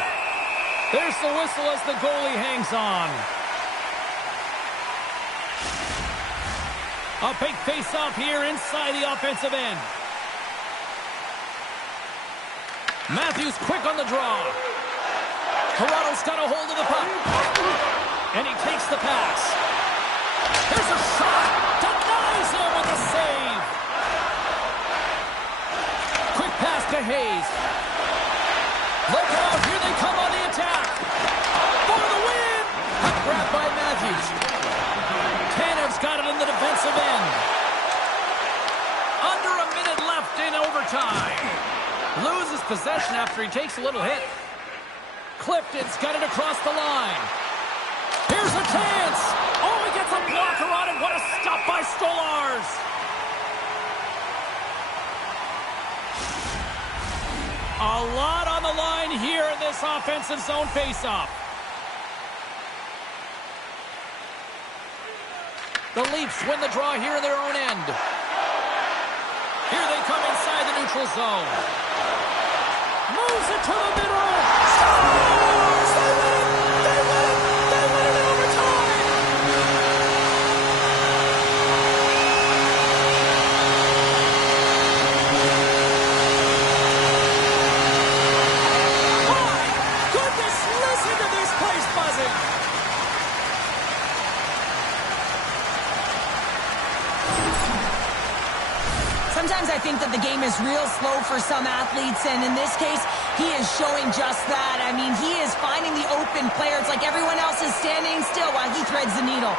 There's the whistle as the goalie hangs on. A big faceoff here inside the offensive end. Matthews quick on the draw. Toronto's got a hold of the puck. And he takes the pass. There's a shot. Denies him with a save. Quick pass to Hayes. Look out. Here they come on the attack. For the win. Puck grabbed by Matthews. Tanev's got it in the defensive end. Under a minute left in overtime. Loses possession after he takes a little hit. Clifton's got it across the line. Here's a chance. Oh, he gets a blocker on it. What a stop by Stolarz. A lot on the line here in this offensive zone faceoff. The Leafs win the draw here in their own end. Here they come inside the neutral zone. Moves it to the middle. Scores! They win it! They win it! They win it in overtime! My goodness, listen to this place buzzing! Sometimes I think that the game is real slow for some athletes, and in this case, he is showing just that. I mean, he is finding the open player. It's like everyone else is standing still while he threads the needle.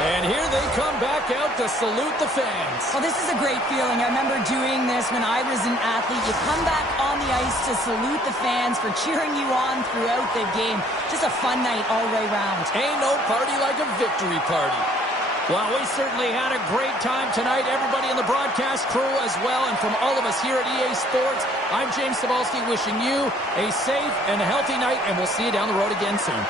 And here they come back out to salute the fans. Well, this is a great feeling. I remember doing this when I was an athlete. You come back on the ice to salute the fans for cheering you on throughout the game. Just a fun night all the way around. Ain't no party like a victory party. Well, we certainly had a great time tonight. Everybody in the broadcast crew as well. And from all of us here at EA Sports, I'm James Cebulski wishing you a safe and a healthy night. And we'll see you down the road again soon.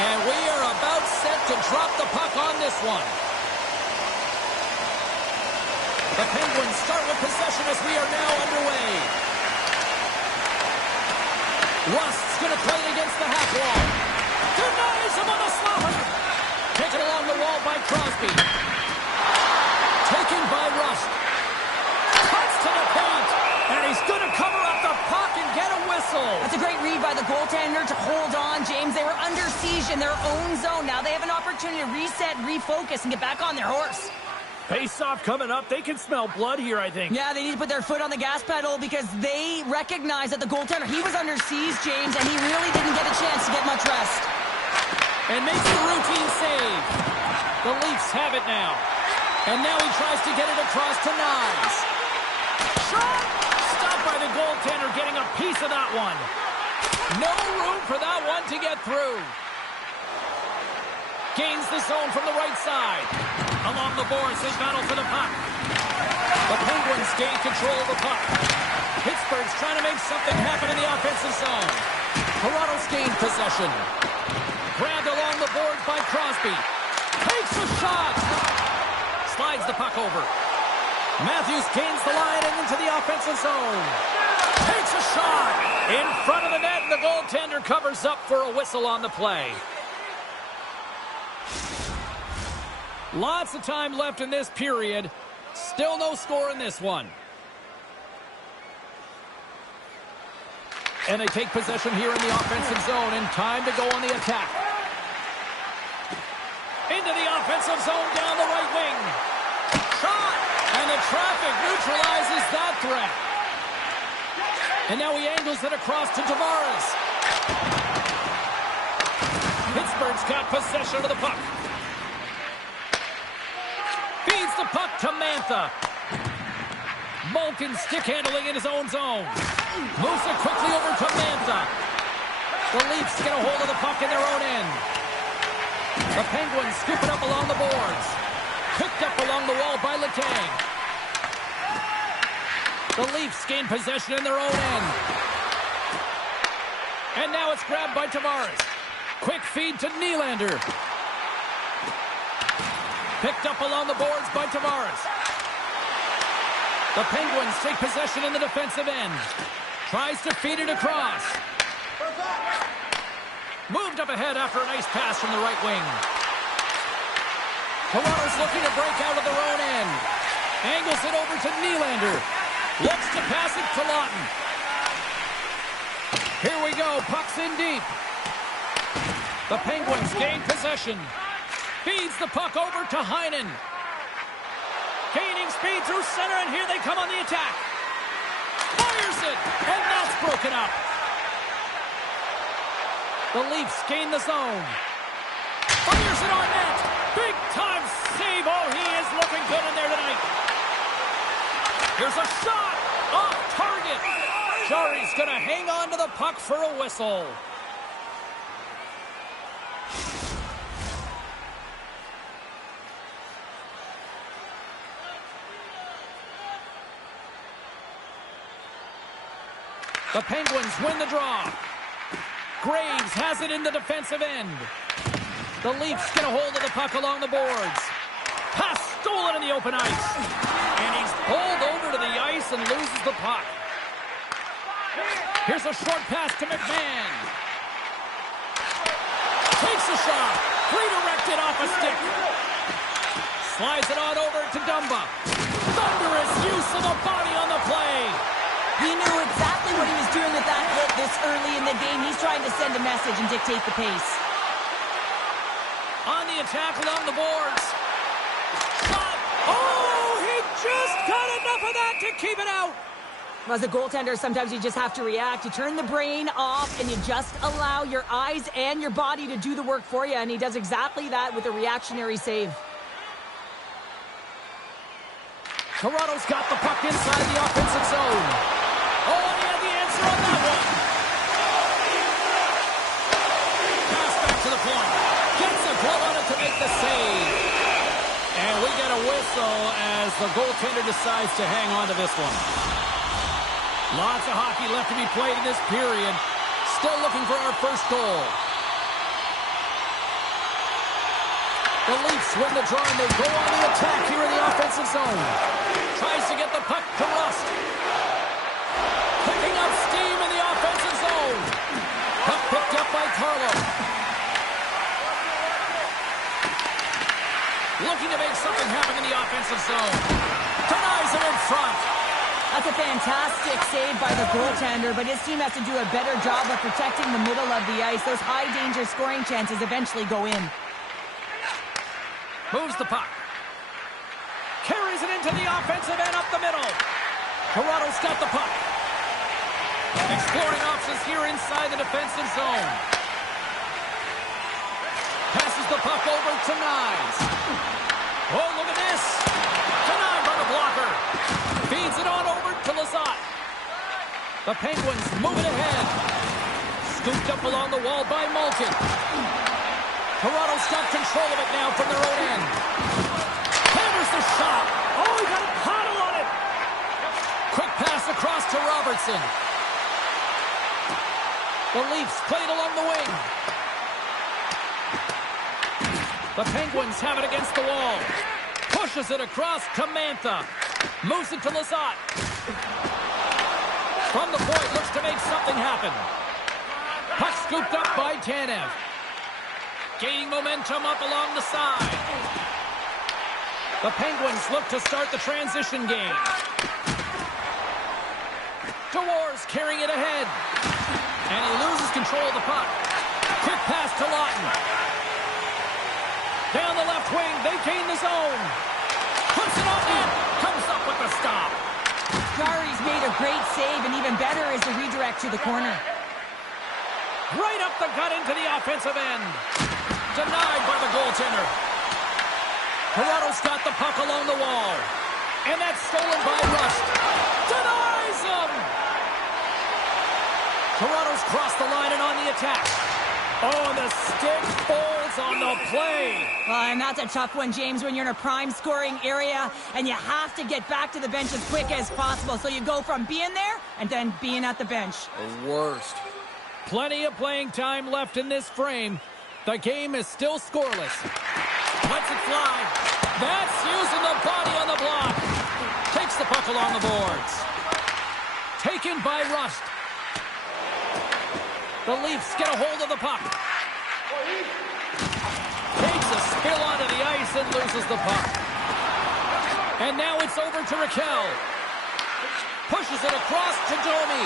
And we are about set to drop the puck on this one. The Penguins start with possession as we are now underway. Rust's going to play it against the half wall. Denies him on the slot. Taken along the wall by Crosby. Taken by Rust. Cuts to the paint. And he's going to cover up the puck and get a whistle. That's a great read by the goaltender to hold on, James. They were under siege in their own zone. Now they have an opportunity to reset, refocus, and get back on their horse. Face-off coming up. They can smell blood here, I think. Yeah, they need to put their foot on the gas pedal because they recognize that the goaltender, he was under siege, James, and he really didn't get a chance to get much rest. And makes the routine save. The Leafs have it now. And now he tries to get it across to Nyes. Shot! Stopped by the goaltender, getting a piece of that one. No room for that one to get through. Gains the zone from the right side. Along the boards, they battle for the puck. The Penguins gain control of the puck. Pittsburgh's trying to make something happen in the offensive zone. Toronto's gained possession. Grabbed along the board by Crosby. Takes a shot. Slides the puck over. Matthews gains the line and into the offensive zone. Takes a shot. In front of the net, and the goaltender covers up for a whistle on the play. Lots of time left in this period. Still no score in this one. And they take possession here in the offensive zone, and time to go on the attack. Into the offensive zone down the right wing. Shot! And the traffic neutralizes that threat. And now he angles it across to Tavares. Pittsburgh's got possession of the puck. Feeds the puck to Mantha. Malkin stick handling in his own zone. Moves it quickly over to Mantha. The Leafs get a hold of the puck in their own end. The Penguins scoop it up along the boards. Picked up along the wall by Letang. The Leafs gain possession in their own end. And now it's grabbed by Tavares. Quick feed to Nylander. Picked up along the boards by Tavares. The Penguins take possession in the defensive end. Tries to feed it across. Moved up ahead after a nice pass from the right wing. Toronto's looking to break out of their own end. Angles it over to Nylander. Looks to pass it to Lawton. Here we go. Puck's in deep. The Penguins gain possession. Feeds the puck over to Heinen. Gaining speed through center, and here they come on the attack. Fires it, and that's broken up. The Leafs gain the zone. Fires it on net. Big time save. Oh, he is looking good in there tonight. Here's a shot off target. Jarry's going to hang on to the puck for a whistle. The Penguins win the draw. Graves has it in the defensive end. The Leafs get a hold of the puck along the boards. Pass stolen in the open ice. And he's pulled over to the ice and loses the puck. Here's a short pass to McMahon. Takes a shot. Redirected off a stick. Slides it on over to Dumba. Thunderous use of the body on the play. He knew exactly what he was doing with that hit this early in the game. He's trying to send a message and dictate the pace. On the attack along the boards. Shot. Oh, he just got enough of that to keep it out. As a goaltender, sometimes you just have to react. You turn the brain off, and you just allow your eyes and your body to do the work for you, and he does exactly that with a reactionary save. Toronto's got the puck inside the offensive zone. Oh, and he had the answer on that one. Pass back to the point. Gets a glove on it to make the save. And we get a whistle as the goaltender decides to hang on to this one. Lots of hockey left to be played in this period. Still looking for our first goal. The Leafs win the draw, and they go on the attack here in the offensive zone. Tries to get the puck to Rust. Picking up steam in the offensive zone. Puck picked up by Carlo. Looking to make something happen in the offensive zone. Denies him in front. That's a fantastic save by the goaltender, but his team has to do a better job of protecting the middle of the ice. Those high-danger scoring chances eventually go in. Moves the puck. Fires it into the offensive end up the middle. Toronto's got the puck. Exploring options here inside the defensive zone. Passes the puck over to Nyes. Oh, look at this. Denied by the blocker. Feeds it on over to Lizotte. The Penguins moving ahead. Scooped up along the wall by Malkin. Toronto's got control of it now from their own end. Hammers the shot. Oh, he got a paddle on it. Quick pass across to Robertson. The Leafs played along the wing. The Penguins have it against the wall. Pushes it across to Mantha. Moves it to Lizotte. From the point, looks to make something happen. Puck scooped up by Tanev. Gaining momentum up along the side. The Penguins look to start the transition game. DeWars carrying it ahead. And he loses control of the puck. Quick pass to Lawton. Down the left wing, they gain the zone. Puts it on net. Comes up with the stop. Jari's made a great save, and even better is the redirect to the corner. Right up the gut into the offensive end. Denied by the goaltender. Toronto's got the puck along the wall. And that's stolen by Rust. Denies him! Toronto's crossed the line and on the attack. Oh, the stick folds on the play. And that's a tough one, James, when you're in a prime scoring area and you have to get back to the bench as quick as possible. So you go from being there and then being at the bench. The worst. Plenty of playing time left in this frame. The game is still scoreless. Lets it fly. That's using the body on the block. Takes the puck along the boards. Taken by Rust. The Leafs get a hold of the puck. Takes a spill onto the ice and loses the puck. And now it's over to Raquel. Pushes it across to Domi.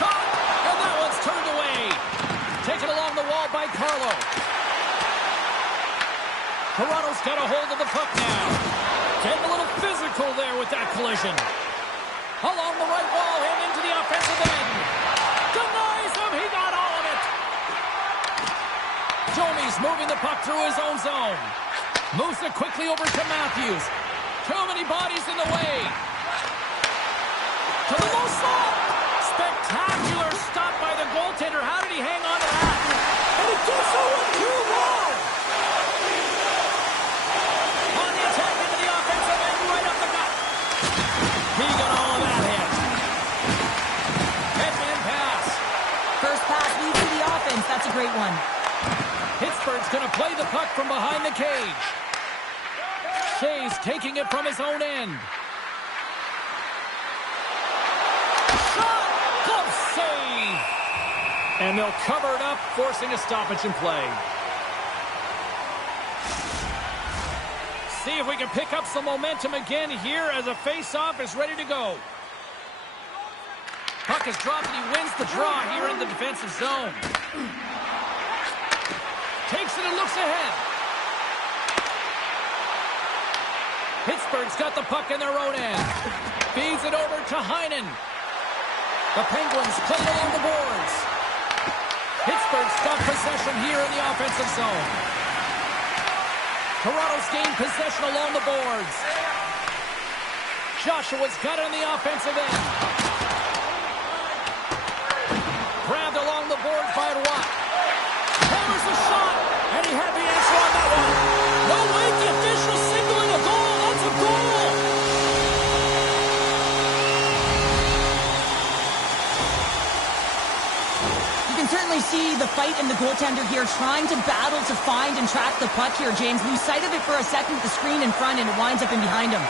Shot! And that one's turned away. Taken along the wall by Carlo. Toronto's got a hold of the puck now. Getting a little physical there with that collision. Along the right wall and into the offensive end. Denies him. He got all of it. Domi's moving the puck through his own zone. Moves it quickly over to Matthews. Too many bodies in the way. To the low slot. Spectacular stop by the goaltender. How did he hang on to that? And he did so with 2 wrong. On the attack into the offensive end, right up the gut. He got all of that hit. Headman pass. First pass leads to the offense. That's a great one. Pittsburgh's going to play the puck from behind the cage. Shea's taking it from his own end. Shot! Glove save! And they'll cover it up, forcing a stoppage in play. See if we can pick up some momentum again here as a face-off is ready to go. Puck is dropped and he wins the draw here in the defensive zone. Takes it and looks ahead. Pittsburgh's got the puck in their own end. Feeds it over to Heinen. The Penguins play it along the boards. Pittsburgh's got possession here in the offensive zone. Toronto's gained possession along the boards. Joshua's got it on the offensive end. Grabbed along the boards by Watt. Hammers the shot, and he had the answer on that one. No, wait, the official signaling a goal. That's a goal. You can certainly see the fight in the goaltender here, trying to battle to find and track the puck here, James. Lose sight of it for a second with the screen in front, and it winds up in behind him.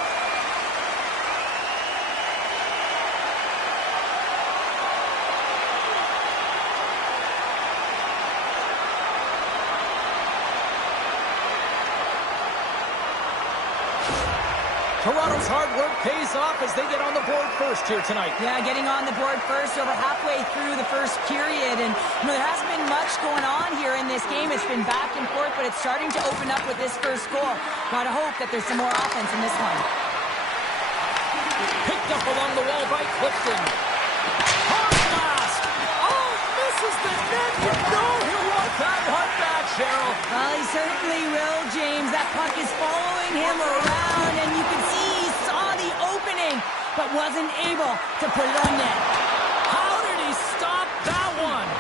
Toronto's hard work pays off as they get on the board first here tonight. Yeah, getting on the board first over halfway through the first period. And, there hasn't been much going on here in this game. It's been back and forth, but it's starting to open up with this first goal. Gotta hope that there's some more offense in this one. Picked up along the wall by Clifton. Hard blast! Oh, misses the net! You know he'll want that one back, Cheryl. Well, he certainly will, James. That puck is following him around, and you can see he saw the opening, but wasn't able to put it on net. How did he stop that one?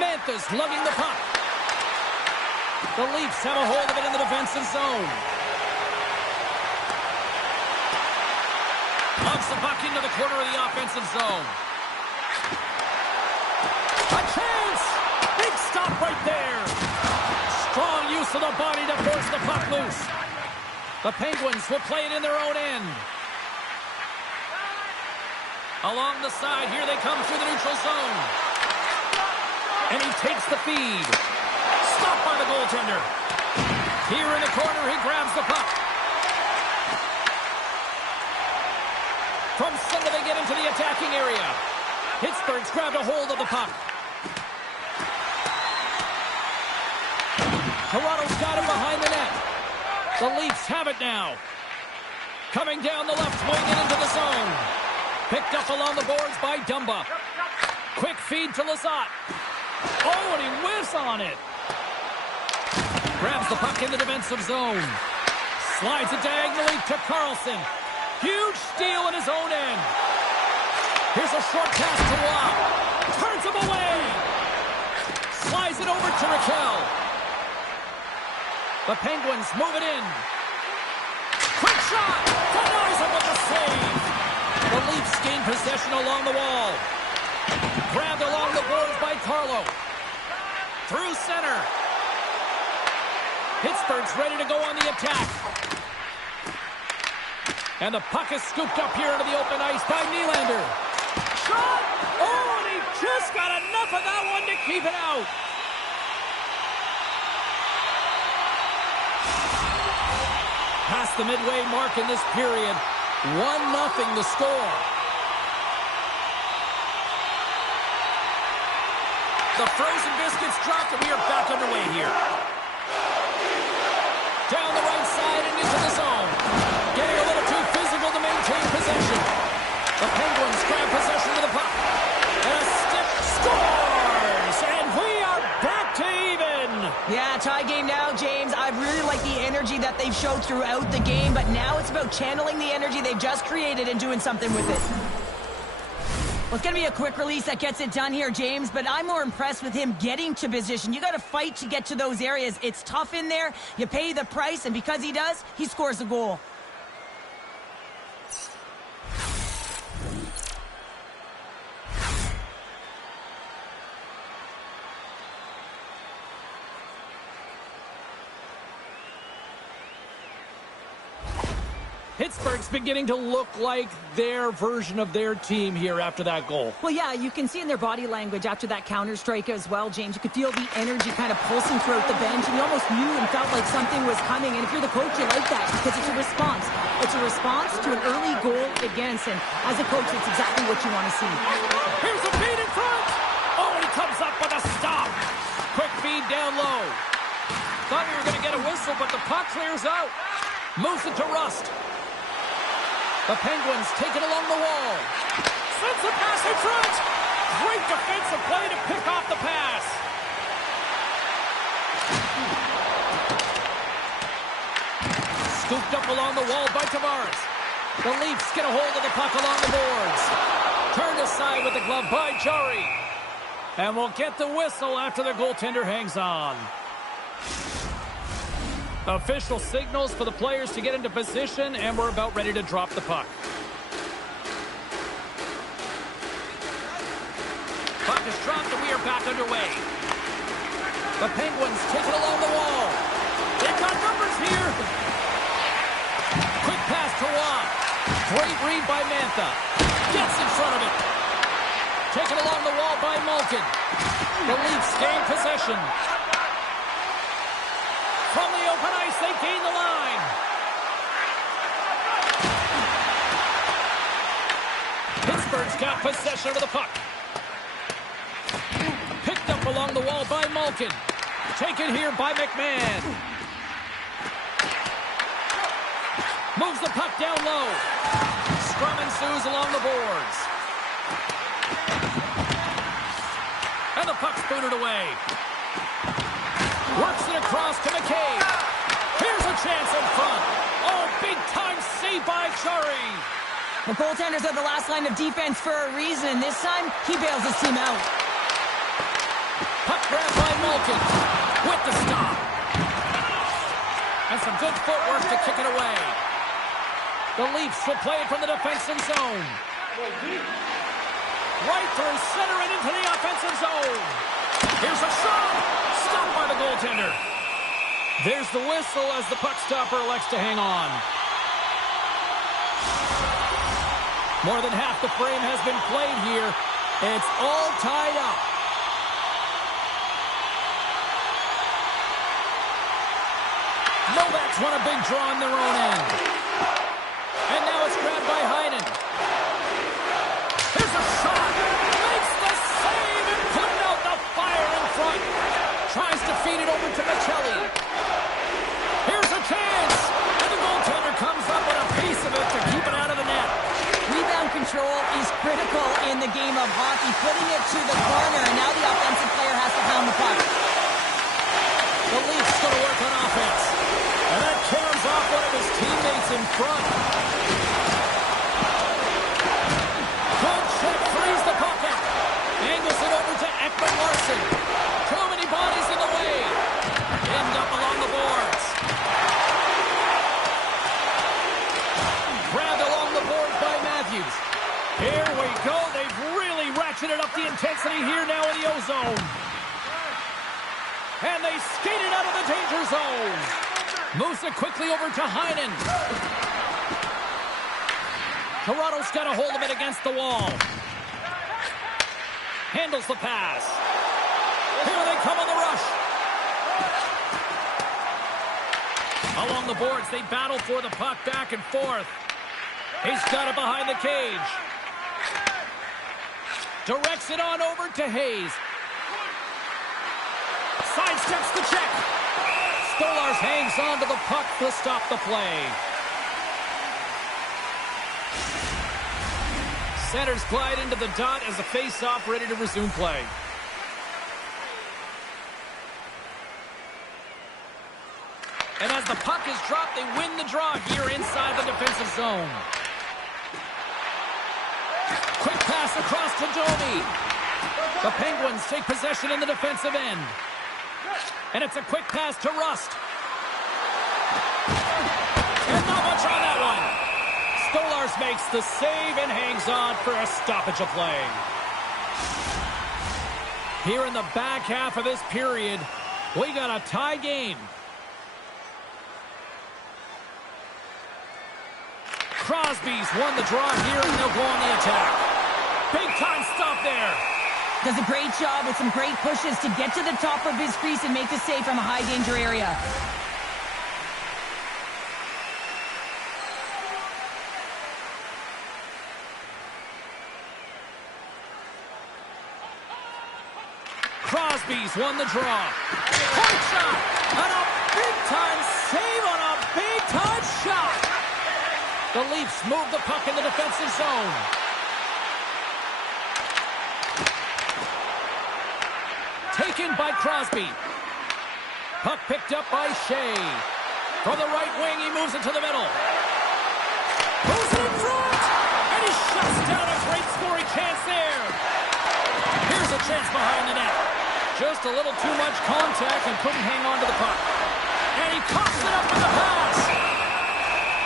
Mantha's lugging the puck. The Leafs have a hold of it in the defensive zone. Lugs the puck into the corner of the offensive zone. A chance! Big stop right there. Strong use of the body to force the puck loose. The Penguins will play it in their own end. Along the side, here they come through the neutral zone. And he takes the feed. Stopped by the goaltender. Here in the corner, he grabs the puck. From center, they get into the attacking area. Pittsburgh's grabbed a hold of the puck. Toronto's got him behind the net. The Leafs have it now. Coming down the left wing and into the zone. Picked up along the boards by Dumba. Quick feed to Lizotte. Oh, and he whiffs on it. Grabs the puck in the defensive zone. Slides it diagonally to Carlson. Huge steal in his own end. Here's a short pass to Waugh. Turns him away. Slides it over to Raquel. The Penguins move it in. Quick shot. Denies him with the save. The Leafs gain possession along the wall. Grabbed along the boards by Carlo. Through center. Pittsburgh's ready to go on the attack. And the puck is scooped up here into the open ice by Nylander. Shot! Oh, and he just got enough of that one to keep it out. Past the midway mark in this period. 1-0 the score. The frozen biscuits dropped, and we are back underway here. Down the right side and into the zone. Getting a little too physical to maintain possession. The Penguins grab possession of the puck. And a stick scores! And we are back to even! Yeah, tie game now, James. I really like the energy that they've showed throughout the game, but now it's about channeling the energy they've just created and doing something with it. Well, it's going to be a quick release that gets it done here, James, but I'm more impressed with him getting to position. You got to fight to get to those areas. It's tough in there. You pay the price, and because he does, he scores a goal. Pittsburgh's beginning to look like their version of their team here after that goal. Well, yeah, you can see in their body language after that counter strike as well, James. You could feel the energy kind of pulsing throughout the bench, and you almost knew and felt like something was coming. And if you're the coach, you like that because it's a response. It's a response to an early goal against, and as a coach, it's exactly what you want to see. Here's a feed in front. Oh, and he comes up with a stop. Quick feed down low. Thought we were going to get a whistle, but the puck clears out. Moves it to Rust. The Penguins take it along the wall. Sends a pass in front. Great defensive play to pick off the pass. Scooped up along the wall by Tavares. The Leafs get a hold of the puck along the boards. Turned aside with the glove by Jari. And we'll get the whistle after the goaltender hangs on. Official signals for the players to get into position, and we're about ready to drop the puck. Puck is dropped, and we are back underway. The Penguins take it along the wall. They've got numbers here. Quick pass to Waugh. Great read by Mantha. Gets in front of it. Taken along the wall by Malkin. The Leafs gain possession. From the open ice, they gain the line. Pittsburgh's got possession of the puck. Picked up up along the wall by Malkin. Taken here by McMahon. Moves the puck down low. Scrum ensues along the boards. And the puck's booted away. Works it across to McCabe. Here's a chance in front. Oh, big-time save by Chari. The goaltenders are the last line of defense for a reason. This time, he bails his team out. Puck grab by Malkin. With the stop. And some good footwork to kick it away. The Leafs will play it from the defensive zone. Right through center and into the offensive zone. Here's a shot. Stopped by the goaltender. There's the whistle as the puck stopper elects to hang on. More than half the frame has been played here. It's all tied up. Novak's won a big draw in their own end. And now it's grabbed by Heinen. Here's a shot. Makes the save and putting out the fire in front. Tries to feed it over to Michelli. Here's a chance. And the goaltender comes up with a piece of it to keep it out of the net. Rebound control is critical in the game of hockey. Putting it to the corner, and now the offensive player has to hound the puck. The Leafs going to work on offense. And that carries off one of his teammates in front. Good check, frees the puck up. Angles it over to Ekman-Larsson. Too many bodies in the way. End up along the boards. Grabbed along the boards by Matthews. Here we go. They've really ratcheted up the intensity here now in the O-zone. And they skated out of the danger zone. Moves it quickly over to Heinen. Toronto's got a hold of it against the wall. Handles the pass. Here they come on the rush. Along the boards, they battle for the puck back and forth. He's got it behind the cage. Directs it on over to Hayes. Sidesteps the check. Stolarz hangs on to the puck to stop the play. Centers glide into the dot as the face-off ready to resume play. And as the puck is dropped, they win the draw here inside the defensive zone. Quick pass across to Domi. The Penguins take possession in the defensive end. And it's a quick pass to Rust. And not much on that one. Stolarz makes the save and hangs on for a stoppage of play. Here in the back half of this period, we got a tie game. Crosby's won the draw here, and they'll go on the attack. Big time stop there. Does a great job with some great pushes to get to the top of his crease and make the save from a high danger area. Crosby's won the draw. Point shot! And a big-time save on a big-time shot! The Leafs move the puck in the defensive zone. Taken by Crosby. Puck picked up by Shea. From the right wing, he moves it to the middle. Moves it in front! And he shuts down a great scoring chance there. Here's a chance behind the net. Just a little too much contact and couldn't hang on to the puck. And he coughs it up with the pass.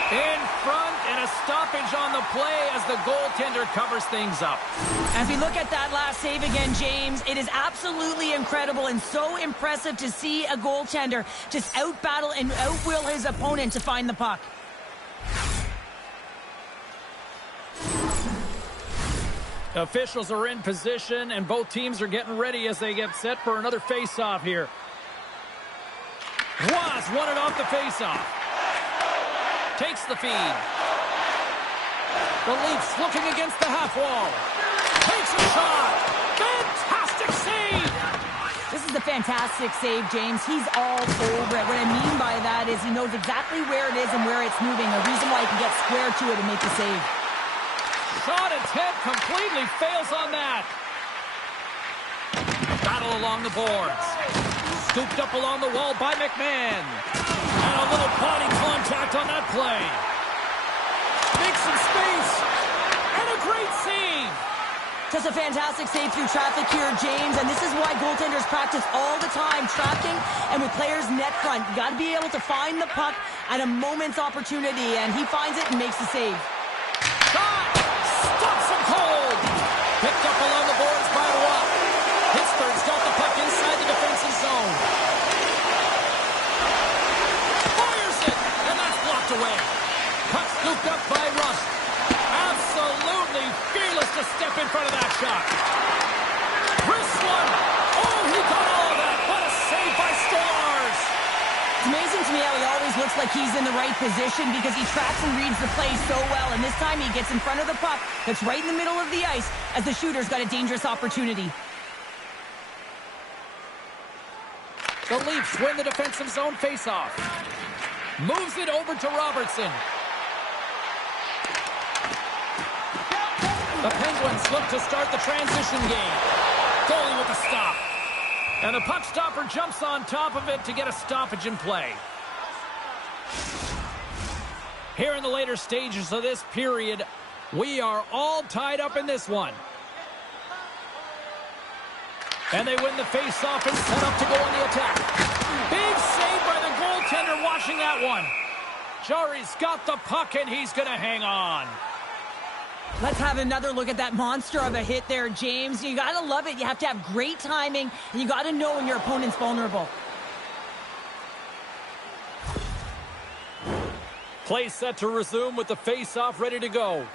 In front, and a stoppage on the play as the goaltender covers things up. As we look at that last save again, James, it is absolutely incredible and so impressive to see a goaltender just out-battle and out-will his opponent to find the puck. Officials are in position, and both teams are getting ready as they get set for another face-off here. Ross won it off the face-off. Takes the feed. The Leafs looking against the half wall. Takes a shot. Fantastic save. is a fantastic save, James. He's all over it. What I mean by that is he knows exactly where it is and where it's moving. A reason why he can get square to it and make the save. Shot attempt completely fails on that. Battle along the boards. Scooped up along the wall by McMahon. And a little body contact on that play. Makes some space. And a great save. Just a fantastic save through traffic here, James. And this is why goaltenders practice all the time, tracking and with players net front. You got to be able to find the puck at a moment's opportunity. And he finds it and makes the save. Shot! Stops him cold! Picked up along the boards by Watt. Pittsburgh's got the puck inside the defensive zone. Fires it! And that's blocked away. Puck scooped up by Rust. Absolutely fearless to step in front of that shot. Wrist one! Oh, he got all of that! What a save by Stars! It's amazing to me how he always looks like he's in the right position because he tracks and reads the play so well. And this time he gets in front of the puck that's right in the middle of the ice as the shooter's got a dangerous opportunity. The Leafs win the defensive zone faceoff. Moves it over to Robertson. The Penguins look to start the transition game. Goalie with a stop. And the puck stopper jumps on top of it to get a stoppage in play. Here in the later stages of this period, we are all tied up in this one. And they win the face-off and set up to go on the attack. Big save by the goaltender watching that one. Jari's got the puck and he's going to hang on. Let's have another look at that monster of a hit there, James. You got to love it. You have to have great timing, and you got to know when your opponent's vulnerable. Play set to resume with the face-off ready to go.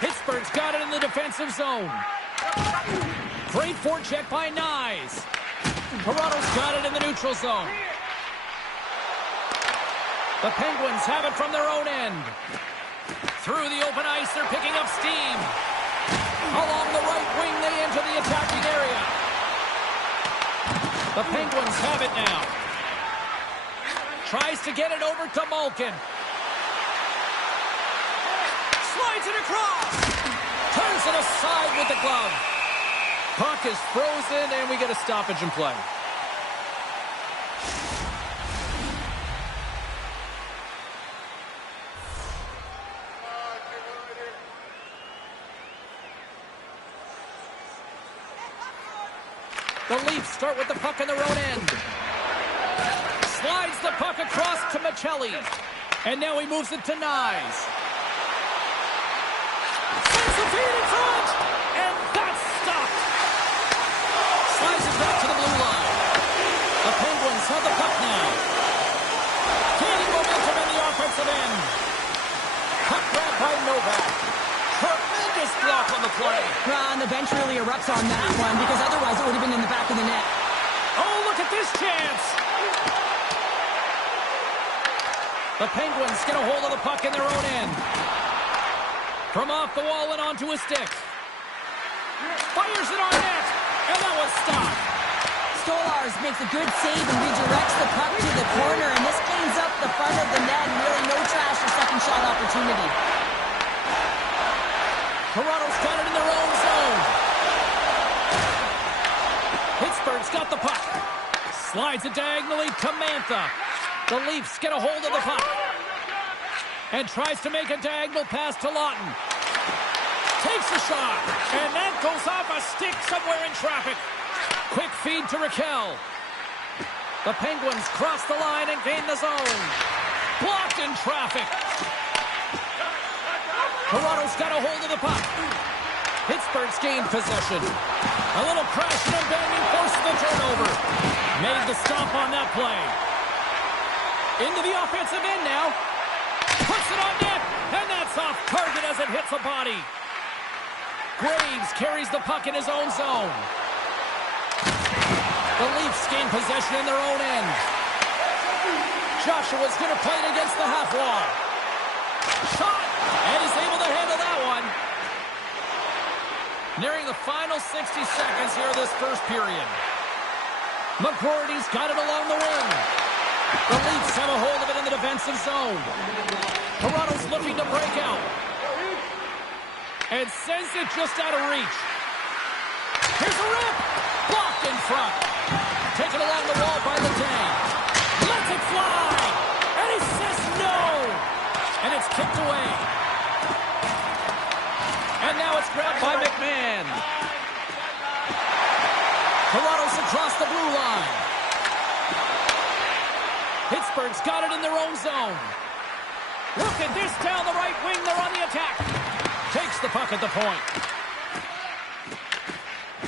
Pittsburgh's got it in the defensive zone. Great forecheck by Nyes. Toronto's got it in the neutral zone. The Penguins have it from their own end. Through the open ice, they're picking up steam. Along the right wing, they enter the attacking area. The Penguins have it now. Tries to get it over to Malkin. Slides it across. Turns it aside with the glove. Puck is frozen, and we get a stoppage in play. The Leafs start with the puck in their own end. Slides the puck across to Michelli. And now he moves it to Nyes. Sends the feed in front. And that's stopped. Slides it back to the blue line. The Penguins have the puck now. Gaining momentum in the offensive end. Puck grab by Novak. Tremendous block on the play. And the bench really erupts on that one because otherwise it would have been in the back of the net. Oh, look at this chance. The Penguins get a hold of the puck in their own end. From off the wall and onto a stick. Fires it on net. And that was stopped. Stolars makes a good save and redirects the puck to the corner. And this cleans up the front of the net and really no trash or second shot opportunity. Toronto's got it in their own zone. Pittsburgh's got the puck. Slides it diagonally to Mantha. The Leafs get a hold of the puck. And tries to make a diagonal pass to Lawton. Takes a shot. And that goes off a stick somewhere in traffic. Quick feed to Raquel. The Penguins cross the line and gain the zone. Blocked in traffic. Toronto's got a hold of the puck. Pittsburgh's gained possession. A little crashing and banging forces the turnover. Made the stop on that play. Into the offensive end now. Puts it on net. And that's off target as it hits a body. Graves carries the puck in his own zone. The Leafs gain possession in their own end. Joshua's going to play it against the half wall. Shot! And he's able to handle that one. Nearing the final 60 seconds here of this first period. McGroarty's got it along the wing. The Leafs have a hold of it in the defensive zone. Toronto's looking to break out. And sends it just out of reach. Here's a rip. Blocked in front. Taken along the wall by the Dane. Lets it fly. And he says no. And it's kicked away. And now it's grabbed by McMahon. Toronto's across the blue line. Pittsburgh's got it in their own zone. Look at this down the right wing. They're on the attack. Takes the puck at the point.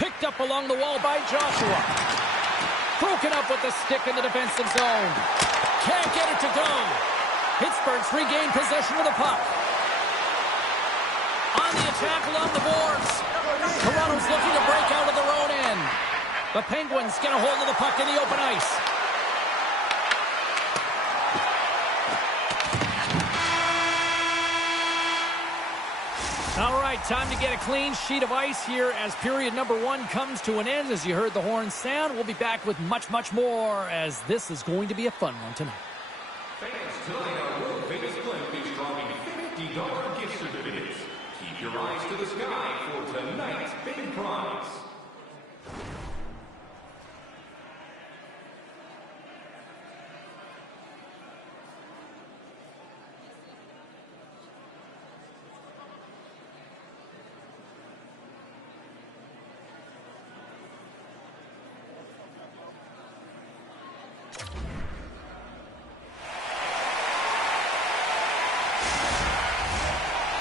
Picked up along the wall by Joshua. Broken up with the stick in the defensive zone. Can't get it to go. Pittsburgh's regained possession of the puck. On the attack along the boards. Toronto's looking to break out of their own end. The Penguins get a hold of the puck in the open ice. All right, time to get a clean sheet of ice here as period number 1 comes to an end. As you heard the horn sound, we'll be back with much, much more as this is going to be a fun one tonight. Fans, tonight our World Famous Clinic is dropping $50 gift certificates. Keep your eyes to the sky for tonight's big prize.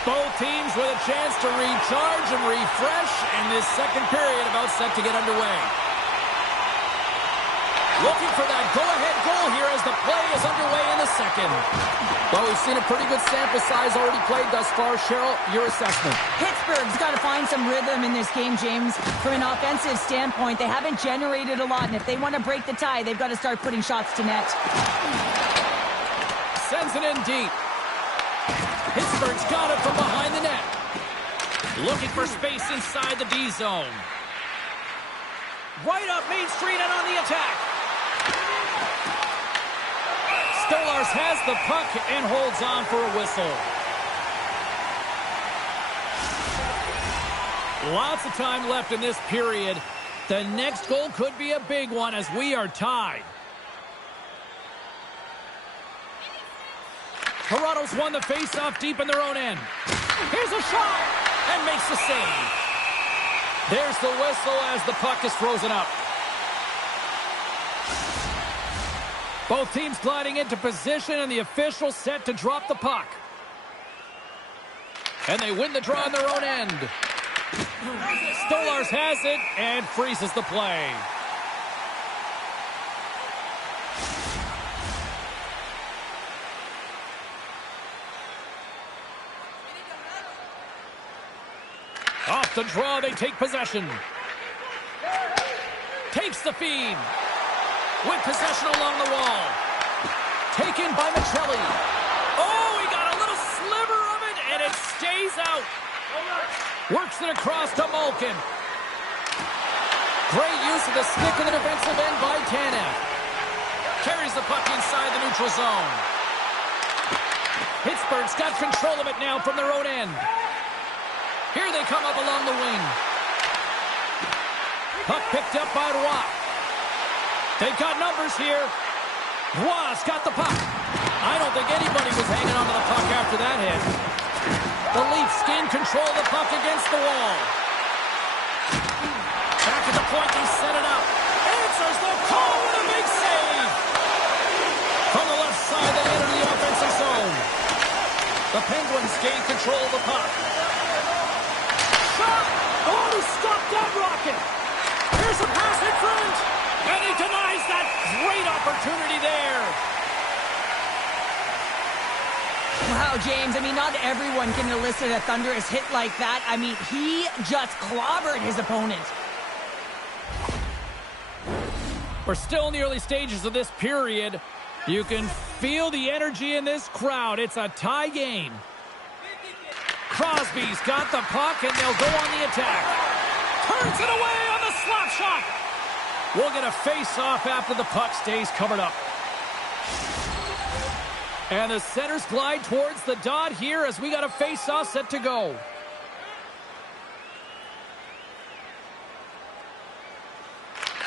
Both teams with a chance to recharge and refresh, and this second period about set to get underway. Looking for that go-ahead goal here as the play is underway in the second. Well, we've seen a pretty good sample size already played thus far. Cheryl, your assessment. Pittsburgh's got to find some rhythm in this game, James. From an offensive standpoint, they haven't generated a lot, and if they want to break the tie, they've got to start putting shots to net. Sends it in deep. Pittsburgh's got it from behind the net. Looking for space inside the D zone. Right up Main Street and on the attack. Stolarz has the puck and holds on for a whistle. Lots of time left in this period. The next goal could be a big one as we are tied. Toronto's won the face-off deep in their own end. Here's a shot and makes the save. There's the whistle as the puck is frozen up. Both teams gliding into position and the official set to drop the puck. And they win the draw in their own end. Stolarz has it and freezes the play. Off the draw, they take possession. Takes the feed. With possession along the wall. Taken by Michelli. Oh, he got a little sliver of it, and it stays out. Works it across to Malkin. Great use of the stick in the defensive end by Tanev. Carries the puck inside the neutral zone. Pittsburgh's got control of it now from their own end. Here they come up along the wing. Puck picked up by Roy. They've got numbers here. Roy's got the puck. I don't think anybody was hanging on to the puck after that hit. The Leafs gain control of the puck against the wall. Back at the point, they set it up. Answers the call with a big save. From the left side, they enter the offensive zone. The Penguins gain control of the puck. Shot! Oh, he stopped that rocket! Here's a pass in front! And he denies that great opportunity there! Wow, James, I mean, not everyone can elicit a thunderous hit like that. I mean, he just clobbered his opponent. We're still in the early stages of this period. You can feel the energy in this crowd. It's a tie game. Crosby's got the puck, and they'll go on the attack. Turns it away on the slap shot. We'll get a face-off after the puck stays covered up. And the centers glide towards the dot here as we got a face-off set to go.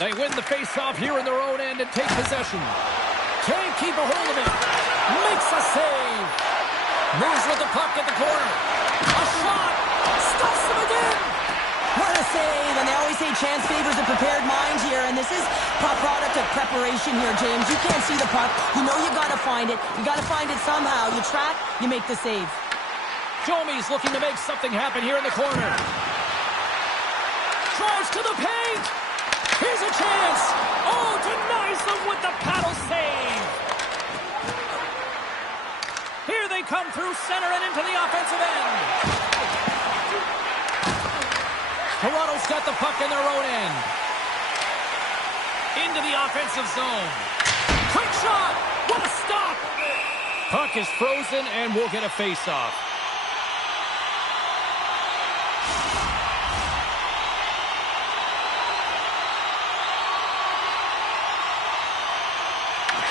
They win the face-off here in their own end and take possession. Can't keep a hold of it. Makes a save. Moves with the puck at the corner. A shot. Stuffs him again. What a save, and they always say chance favors a prepared mind here, and this is a product of preparation here, James. You can't see the puck. You know you got to find it. You got to find it somehow. You track, you make the save. Domi's looking to make something happen here in the corner. Drives to the paint. Here's a chance. Oh, denies them with the paddle save. Here they come through center and into the offensive end. Toronto's got the puck in their own end. Into the offensive zone. Quick shot. What a stop. Puck is frozen and we'll get a face-off.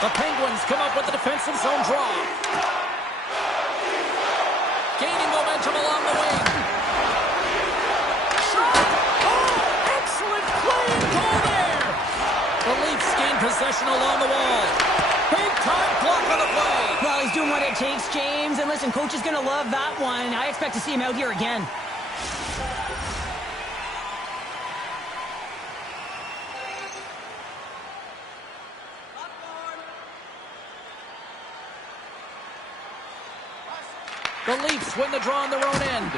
The Penguins come up with the defensive zone draw. Gaining momentum along the wing. The Leafs gain possession along the wall. Big time block on the play. Well, he's doing what it takes, James. And listen, coach is going to love that one. I expect to see him out here again. The Leafs win the draw on their own end.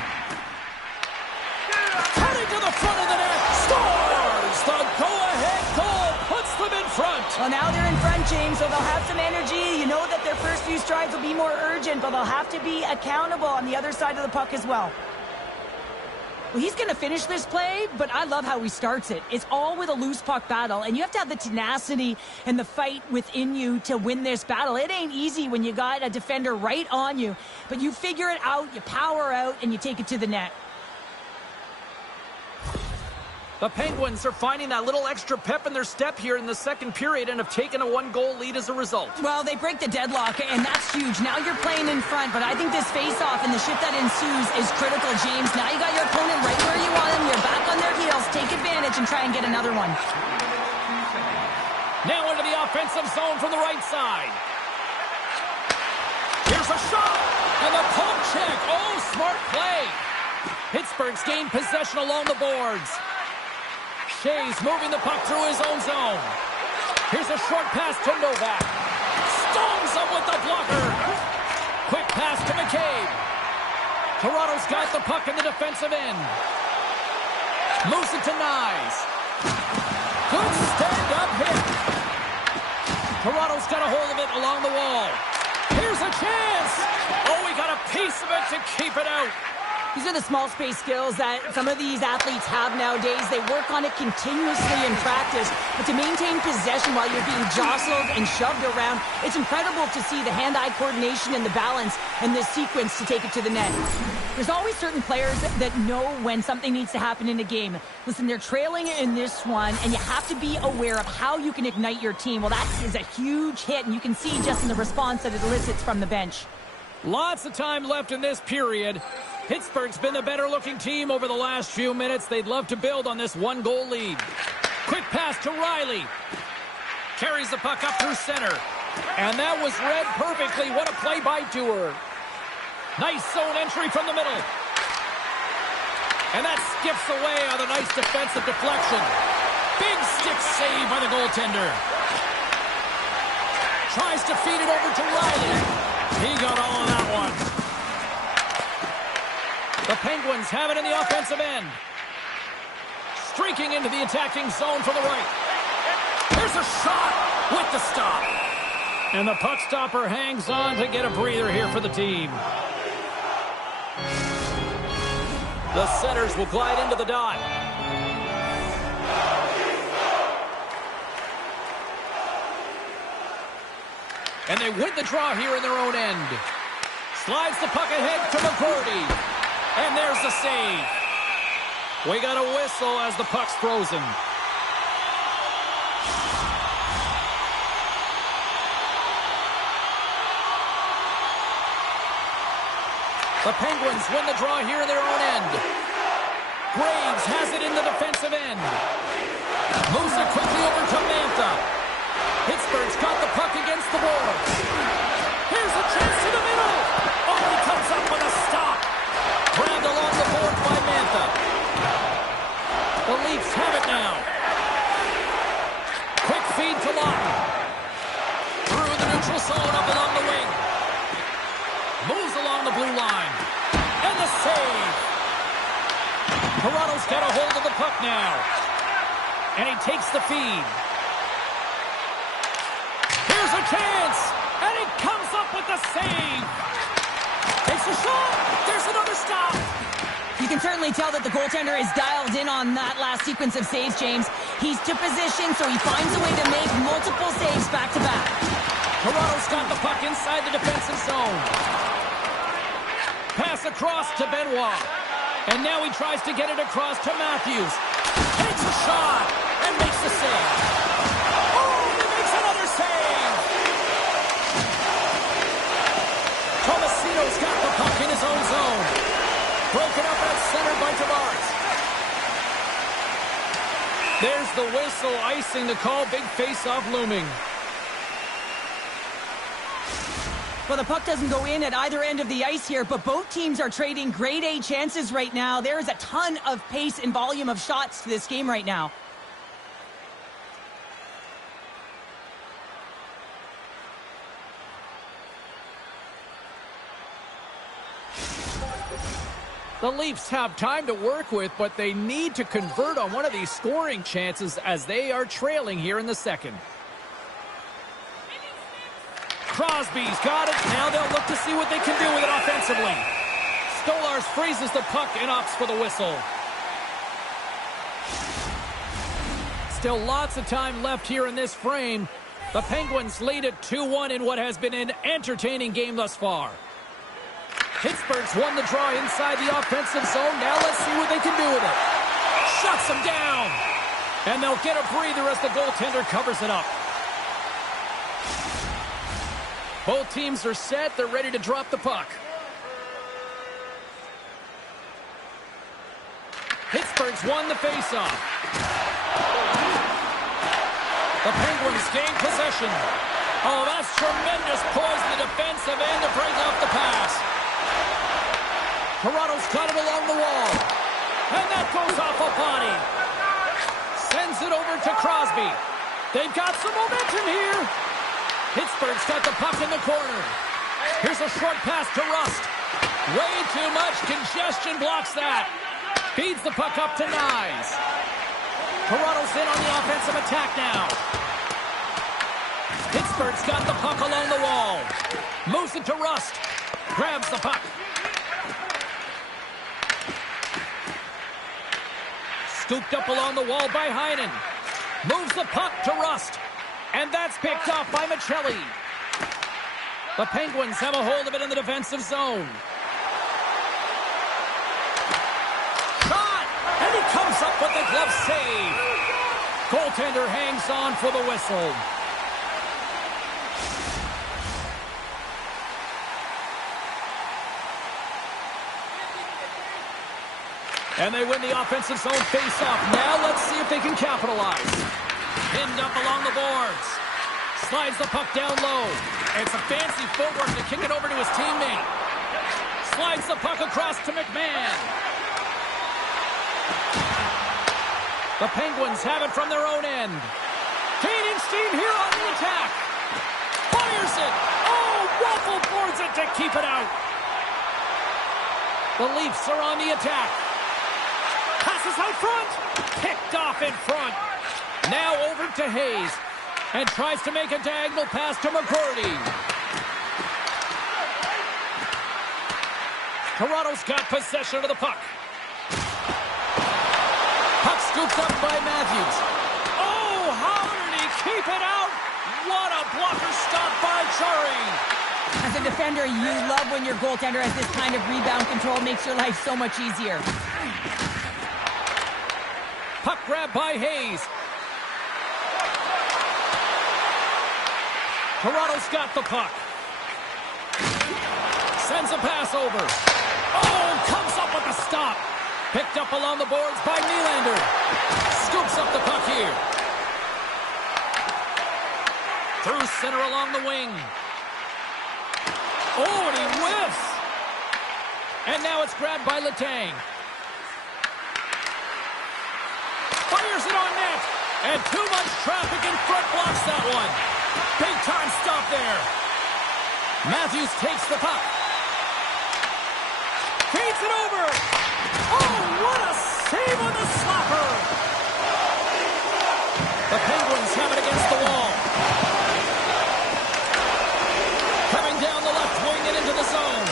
Cutting to the front of the net. Scores! The go-ahead goal puts them in front. Well, now they're in front, James, so they'll have some energy. You know that their first few strides will be more urgent, but they'll have to be accountable on the other side of the puck as well. Well, he's going to finish this play, but I love how he starts it. It's all with a loose puck battle, and you have to have the tenacity and the fight within you to win this battle. It ain't easy when you got a defender right on you, but you figure it out, you power out, and you take it to the net. The Penguins are finding that little extra pep in their step here in the second period and have taken a one-goal lead as a result. Well, they break the deadlock, and that's huge. Now you're playing in front, but I think this face-off and the shift that ensues is critical, James. Now you got your opponent right where you want them. You're back on their heels. Take advantage and try and get another one. Now into the offensive zone from the right side. Here's a shot, and the pump check. Oh, smart play. Pittsburgh's gained possession along the boards. Shea's moving the puck through his own zone. Here's a short pass to Novak. Stones him with the blocker. Quick pass to McCabe. Toronto's got the puck in the defensive end. Moves it to Nyes. Good stand-up hit. Toronto's got a hold of it along the wall. Here's a chance. Oh, we got a piece of it to keep it out. These are the small space skills that some of these athletes have nowadays. They work on it continuously in practice. But to maintain possession while you're being jostled and shoved around, it's incredible to see the hand-eye coordination and the balance in this sequence to take it to the net. There's always certain players that know when something needs to happen in a game. Listen, they're trailing in this one, and you have to be aware of how you can ignite your team. Well, that is a huge hit, and you can see just in the response that it elicits from the bench. Lots of time left in this period. Pittsburgh's been the better-looking team over the last few minutes. They'd love to build on this one-goal lead. Quick pass to Riley. Carries the puck up through center. And that was read perfectly. What a play by Dewar. Nice zone entry from the middle. And that skips away on a nice defensive deflection. Big stick save by the goaltender. Tries to feed it over to Riley. He got all of that one. The Penguins have it in the offensive end. Streaking into the attacking zone from the right. There's a shot with the stop. And the puck stopper hangs on to get a breather here for the team. The centers will glide into the dot. And they win the draw here in their own end. Slides the puck ahead to McGroarty. And there's the save. We got a whistle as the puck's frozen. The Penguins win the draw here in their own end. Graves has it in the defensive end. Moves it quickly over to Mantha. Pittsburgh's got the puck against the boards. Here's a chance to the middle. Oh, he comes up with a stop. Grabbed along the boards by Mantha. The Leafs have it now. Quick feed to Lawton. Through the neutral zone up along the wing. Moves along the blue line. And the save. Toronto's got a hold of the puck now. And he takes the feed. Here's a chance. And he comes up with the save. Takes a shot. There's another stop. You can certainly tell that the goaltender is dialed in on that last sequence of saves, James. He's to position, so he finds a way to make multiple saves back-to-back. Toronto's got the puck inside the defensive zone. Pass across to Benoit. And now he tries to get it across to Matthews. Takes a shot and makes the save. Oh, he makes another save. Tomasino's got the puck in his own zone. Broken up at center by Tavares. There's the whistle, icing the call. Big face-off looming. Well, the puck doesn't go in at either end of the ice here, but both teams are trading grade A chances right now. There is a ton of pace and volume of shots to this game right now. The Leafs have time to work with, but they need to convert on one of these scoring chances as they are trailing here in the second. Crosby's got it. Now they'll look to see what they can do with it offensively. Stolarz freezes the puck and opts for the whistle. Still lots of time left here in this frame. The Penguins lead it 2-1 in what has been an entertaining game thus far. Pittsburgh's won the draw inside the offensive zone. Now let's see what they can do with it. Shuts them down. And they'll get a breather as the goaltender covers it up. Both teams are set. They're ready to drop the puck. Pittsburgh's won the faceoff. The Penguins gain possession. Oh, that's tremendous poise in the defensive end to break off the pass. Toronto's got it along the wall. And that goes off a body. Sends it over to Crosby. They've got some momentum here. Pittsburgh's got the puck in the corner. Here's a short pass to Rust. Way too much congestion blocks that. Feeds the puck up to Nyes. Toronto's in on the offensive attack now. Pittsburgh's got the puck along the wall. Moves it to Rust. Grabs the puck. Scooped up along the wall by Heinen. Moves the puck to Rust. And that's picked off by Michelli. The Penguins have a hold of it in the defensive zone. Shot! And he comes up with the glove save. Goaltender hangs on for the whistle. And they win the offensive zone face-off. Now let's see if they can capitalize. Pinned up along the boards. Slides the puck down low. And some fancy footwork to kick it over to his teammate. Slides the puck across to McMahon. The Penguins have it from their own end. Gaining steam here on the attack. Fires it. Oh, waffle boards it to keep it out. The Leafs are on the attack. Passes out front. Picked off in front. Now over to Hayes. And tries to make a diagonal pass to McGroarty. Toronto's got possession of the puck. Puck scooped up by Matthews. Oh, how did he keep it out? What a blocker stop by Chari. As a defender, you love when your goaltender has this kind of rebound control. Makes your life so much easier. Puck grab by Hayes. Toronto's got the puck. Sends a pass over. Oh, comes up with a stop. Picked up along the boards by Nylander. Scoops up the puck here. Through center along the wing. Oh, and he whiffs. And now it's grabbed by Letang. Fires it on net. And too much traffic in front blocks that one. Big time stop there. Matthews takes the puck. Feeds it over. Oh, what a save on the slapper. The Penguins have it against the wall. Coming down the left wing and into the zone.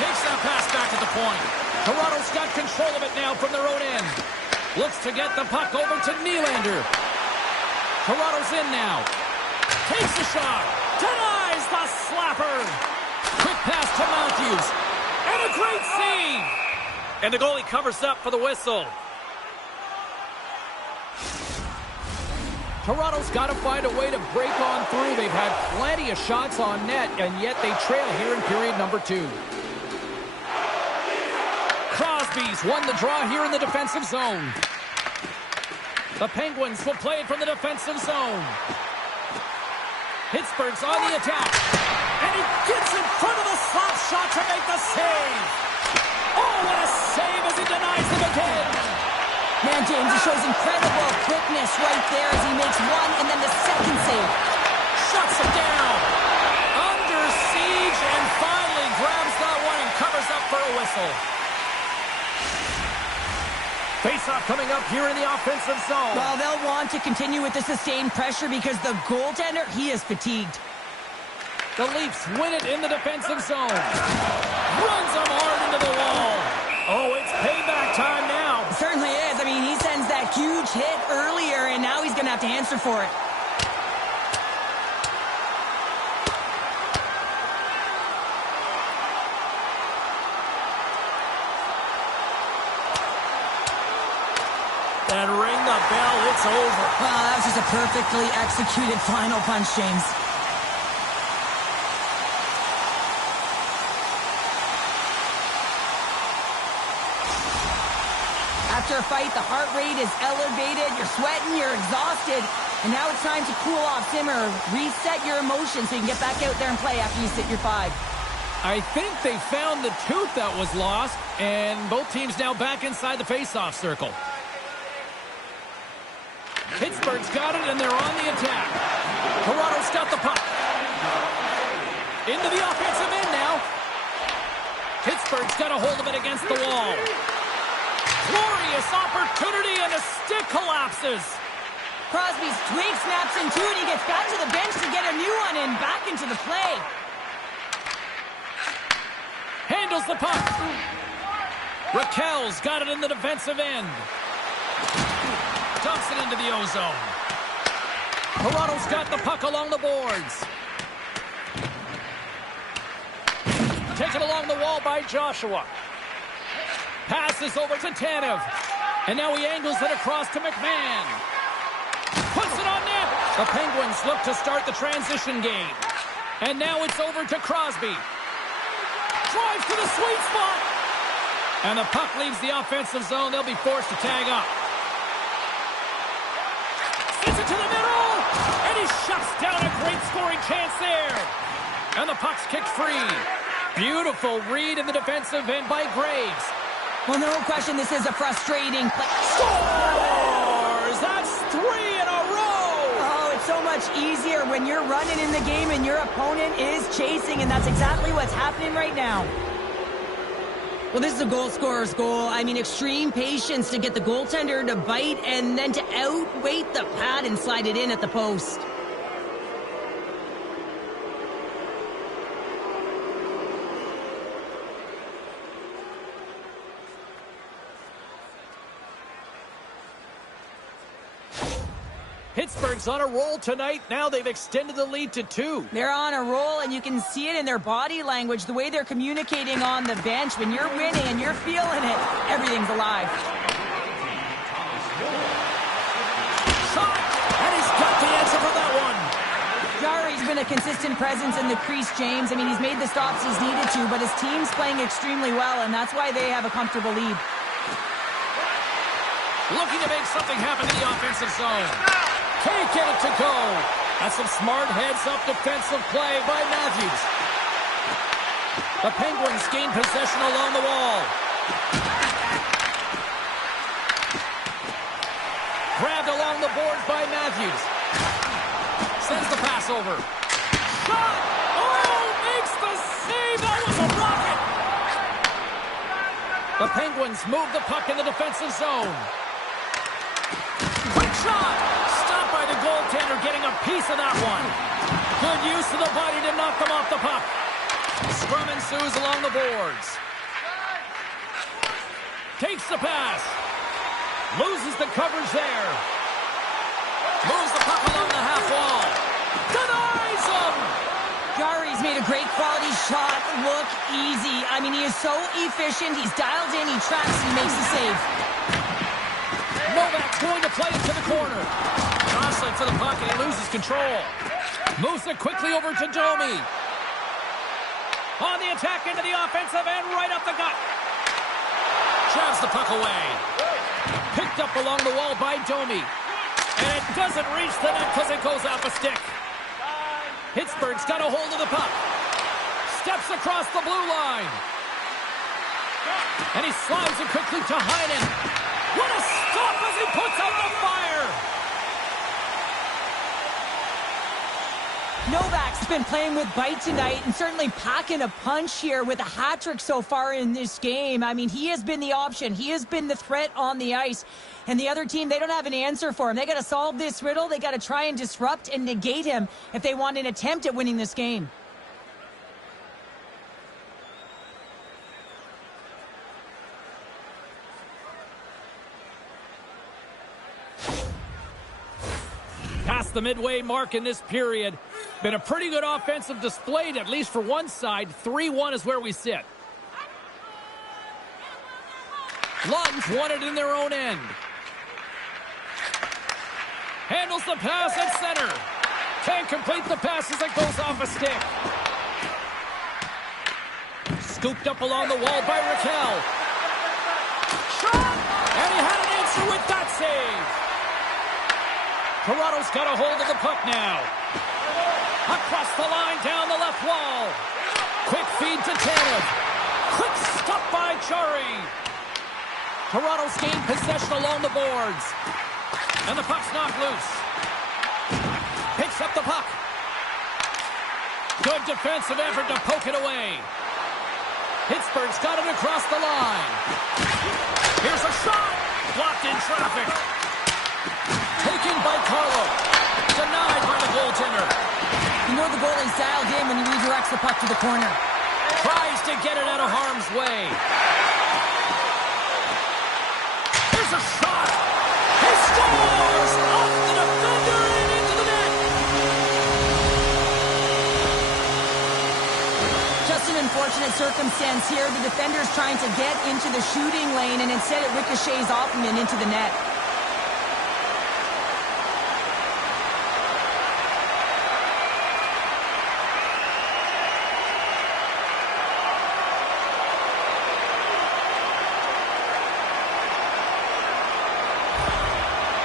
Takes that pass back at the point. Toronto's got control of it now from their own end. Looks to get the puck over to Nylander. Toronto's in now. Takes the shot. Denies the slapper. Quick pass to Matthews. And a great save. And the goalie covers up for the whistle. Toronto's got to find a way to break on through. They've had plenty of shots on net, and yet they trail here in period number 2. Crosby's won the draw here in the defensive zone. The Penguins will play it from the defensive zone. Pittsburgh's on the attack. And he gets in front of the slap shot to make the save. Oh, what a save as he denies them again. Man, James, he shows incredible quickness right there as he makes one and then the second save. Shuts him down. Under siege and finally grabs that one and covers up for a whistle. Face-off coming up here in the offensive zone. Well, they'll want to continue with the sustained pressure because the goaltender, he is fatigued. The Leafs win it in the defensive zone. Runs them hard into the wall. Oh, it's payback time now. It certainly is. I mean, he sends that huge hit earlier, and now he's going to have to answer for it. And ring the bell, it's over. Well, that was just a perfectly executed final punch, James. After a fight, the heart rate is elevated, you're sweating, you're exhausted, and now it's time to cool off, simmer, reset your emotions so you can get back out there and play after you sit your 5. I think they found the tooth that was lost, and both teams now back inside the face-off circle. Pittsburgh's got it, and they're on the attack. Toronto's got the puck. Into the offensive end now. Pittsburgh's got a hold of it against the wall. Glorious opportunity, and the stick collapses. Crosby's twig snaps into it. He gets back to the bench to get a new one and back into the play. Handles the puck. Raquel's got it in the defensive end. Dumps it into the ozone. Toronto's got the puck along the boards. Taken along the wall by Joshua. Passes over to Tanev. And now he angles it across to McMahon. Puts it on net. The Penguins look to start the transition game. And now it's over to Crosby. Drives to the sweet spot. And the puck leaves the offensive zone. They'll be forced to tag up. Sends it to the middle. And he shuts down a great scoring chance there. And the puck's kicked free. Beautiful read in the defensive end by Graves. Well, no question, this is a frustrating play. Scores! That's 3 in a row! Oh, it's so much easier when you're running in the game and your opponent is chasing, and that's exactly what's happening right now. Well, this is a goal scorer's goal. I mean, extreme patience to get the goaltender to bite and then to outweight the pad and slide it in at the post. Pittsburgh's on a roll tonight. Now they've extended the lead to 2. They're on a roll, and you can see it in their body language, the way they're communicating on the bench. When you're winning and you're feeling it, everything's alive. been a consistent presence in the crease, James. I mean, he's made the stops he's needed to, but his team's playing extremely well, and that's why they have a comfortable lead. Looking to make something happen in the offensive zone. Can't get it to go. That's some smart heads-up defensive play by Matthews. The Penguins gain possession along the wall. Grabbed along the boards by Matthews. Sends the pass over. Shot! Oh, makes the save! That was a rocket! The Penguins move the puck in the defensive zone. Quick shot! Stopped by the goaltender, getting a piece of that one. Good use of the body to knock them off the puck. Scrum ensues along the boards. Takes the pass. Loses the coverage there. Moves the puck along the half wall. Denies him! Jari's made a great quality shot look easy. I mean, he is so efficient. He's dialed in, he tracks, he makes the save. Novak's going to play it to the corner. Jostling for the puck and he loses control. Moves it quickly over to Domi. On the attack into the offensive end, right up the gut. Jabs the puck away. Picked up along the wall by Domi. And it doesn't reach the net because it goes off a stick. Pittsburgh's got a hold of the puck. Steps across the blue line. And he slides it quickly to Heinen. What a stop as he puts out the fire! Novak's been playing with bite tonight and certainly packing a punch here with a hat trick so far in this game. I mean, he has been the option. He has been the threat on the ice. And the other team, they don't have an answer for him. They got to solve this riddle. They got to try and disrupt and negate him if they want an attempt at winning this game. Past the midway mark in this period. Been a pretty good offensive display, at least for one side. 3-1 is where we sit. Lunds won it in their own end. Handles the pass at center. Can't complete the pass as it goes off a stick. Scooped up along the wall by Raquel. Shot! And he had an answer with that save. Toronto's got a hold of the puck now. Across the line, down the left wall. Quick feed to Tanev. Quick stop by Chari. Toronto's gained possession along the boards. And the puck's knocked loose. Picks up the puck. Good defensive effort to poke it away. Pittsburgh's got it across the line. Here's a shot. Blocked in traffic. Taken by Carlo. Denied by the goaltender. You know the goalie's dialed in when he redirects the puck to the corner. Tries to get it out of harm's way. Here's a shot. He scores! Off the defender and into the net. Just an unfortunate circumstance here. The defender's trying to get into the shooting lane, and instead it ricochets off him and into the net.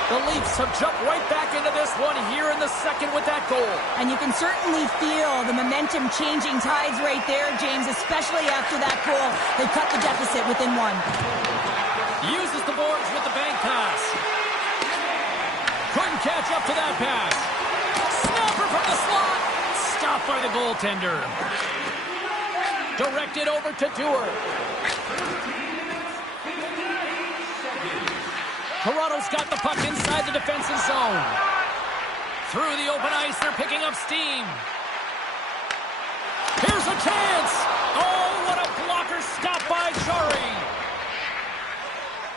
The Leafs have jumped right back into this one here in the second with that goal. And you can certainly feel the momentum changing tides right there, James, especially after that goal. They cut the deficit within one. Uses the boards with the bank pass. Couldn't catch up to that pass. Snapper from the slot. Stopped by the goaltender. Directed over to Dewar. Toronto's got the puck inside the defensive zone. Through the open ice, they're picking up steam. Here's a chance. Oh, what a blocker stop by Chari.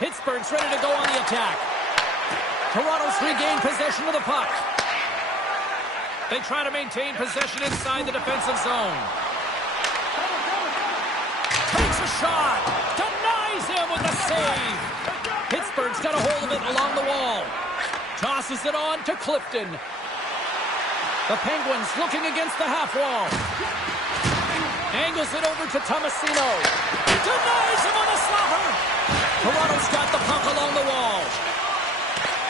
Pittsburgh's ready to go on the attack. Toronto's regained possession of the puck. They try to maintain possession inside the defensive zone. Takes a shot. Denies him with a save. Pittsburgh's got a hold of it along the wall. Tosses it on to Clifton. The Penguins looking against the half wall. Angles it over to Tomasino. Denies him on a slapper. Toronto's got the puck along the wall.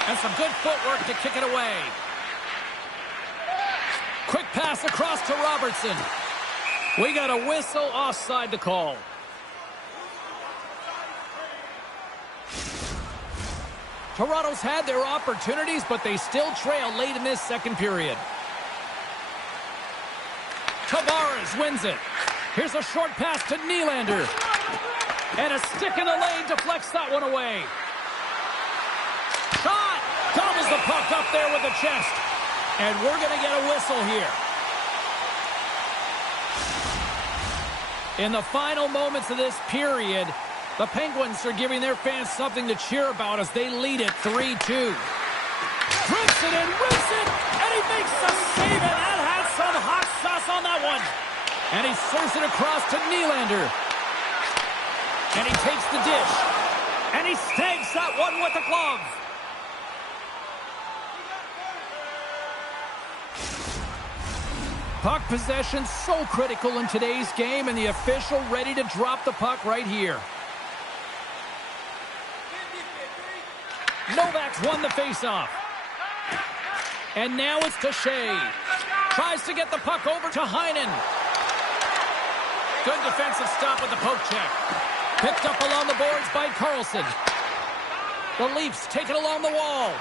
And some good footwork to kick it away. Quick pass across to Robertson. We got a whistle offside to call. Toronto's had their opportunities, but they still trail late in this second period. Tavares wins it. Here's a short pass to Nylander. And a stick in the lane deflects that one away. Shot! Gobbles the puck up there with the chest. And we're going to get a whistle here. In the final moments of this period, the Penguins are giving their fans something to cheer about as they lead it 3-2. Drifts it and whips it, and he makes the save, and that had some hot sauce on that one. And he serves it across to Nylander. And he takes the dish. And he snags that one with the glove. Puck possession so critical in today's game, and the official ready to drop the puck right here. Novak's won the faceoff. And now it's to Shea. Tries to get the puck over to Heinen. Good defensive stop with the poke check. Picked up along the boards by Carlson. The Leafs take it along the wall.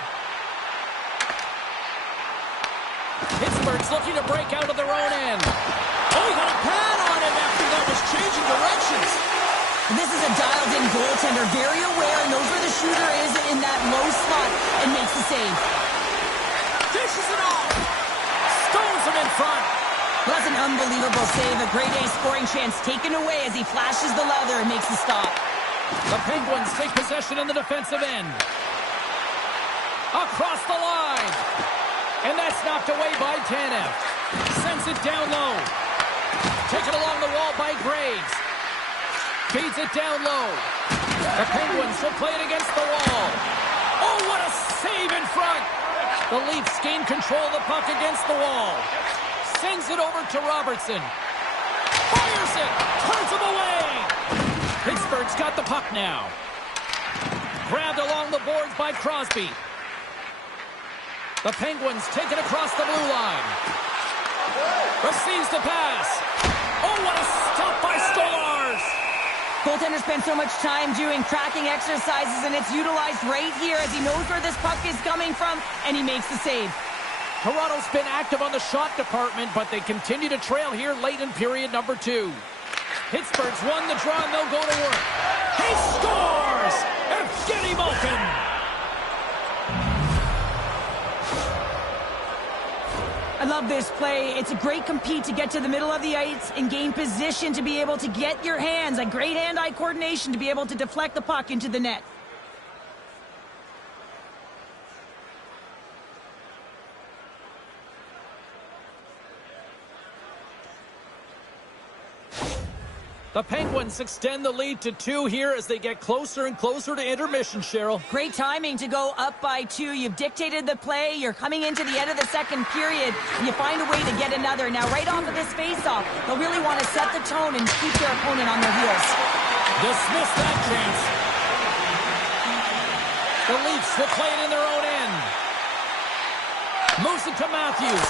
Pittsburgh's looking to break out of their own end. Oh, he got a pad on him after that was changing directions. This is a dialed-in goaltender, very aware, knows where the shooter is in that low slot, and makes the save. Dishes it off. Stones him in front. Well, that's an unbelievable save. A grade A scoring chance taken away as he flashes the leather and makes the stop. The Penguins take possession in the defensive end. Across the line. And that's knocked away by Tanev. Sends it down low. Taken along the wall by Graves. Feeds it down low. The Penguins will play it against the wall. Oh, what a save in front. The Leafs gain control of the puck against the wall. Sends it over to Robertson. Fires it. Turns him away. Pittsburgh's got the puck now. Grabbed along the boards by Crosby. The Penguins take it across the blue line. Receives the pass. Oh, what a stop by Stolarz. Goaltender spends so much time doing tracking exercises, and it's utilized right here as he knows where this puck is coming from, and he makes the save. Toronto's been active on the shot department, but they continue to trail here late in period number 2. Pittsburgh's won the draw, and they'll go to work. He scores! Evgeny Malkin! I love this play. It's a great compete to get to the middle of the ice and gain position to be able to get your hands, a great hand-eye coordination to be able to deflect the puck into the net. The Penguins extend the lead to 2 here as they get closer and closer to intermission, Cheryl. Great timing to go up by 2. You've dictated the play. You're coming into the end of the second period, and you find a way to get another. Now, right off of this faceoff, they'll really want to set the tone and keep their opponent on their heels. Dismiss that chance. The Leafs will play it in their own end. Moves it to Matthews.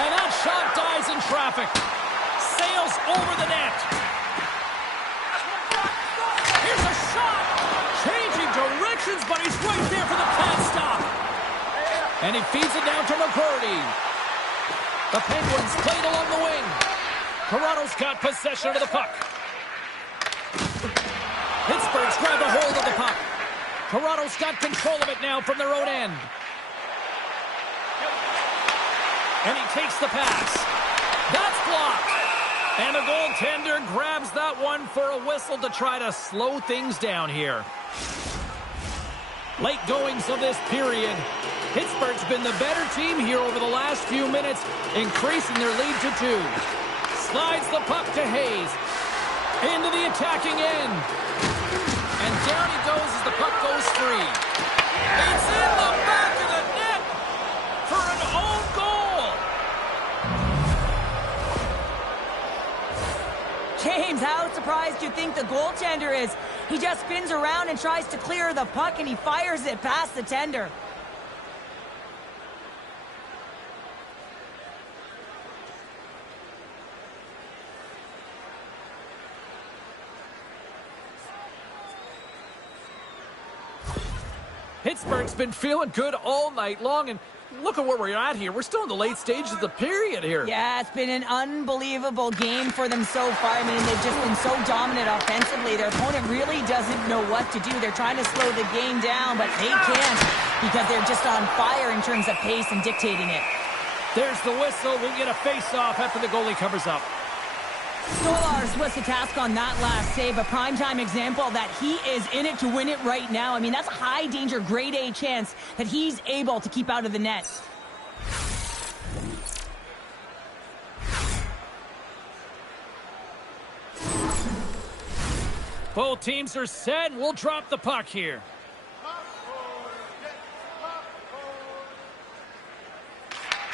And that shot dies in traffic. Sails over the net. Here's a shot! Changing directions, but he's right there for the pad stop. And he feeds it down to McGroarty. The Penguins played along the wing. Toronto's got possession of the puck. Pittsburgh's grabbed a hold of the puck. Toronto's got control of it now from their own end. And he takes the pass. That's blocked. And the goaltender grabs that one for a whistle to try to slow things down here. Late goings of this period. Pittsburgh's been the better team here over the last few minutes, increasing their lead to 2. Slides the puck to Hayes. Into the attacking end. And down he goes as the puck goes free. It's in the back of the net for an own goal. surprised you think the goaltender is. He just spins around and tries to clear the puck, and he fires it past the tender. Pittsburgh's been feeling good all night long, and look at where we're at here. We're still in the late stages of the period here. Yeah, it's been an unbelievable game for them so far. I mean, they've just been so dominant offensively. Their opponent really doesn't know what to do. They're trying to slow the game down, but they can't because they're just on fire in terms of pace and dictating it. There's the whistle. We'll get a face-off after the goalie covers up. Stolarz was the task on that last save, a primetime example that he is in it to win it right now. I mean, that's a high-danger, grade-A chance that he's able to keep out of the net. Both teams are set. We'll drop the puck here.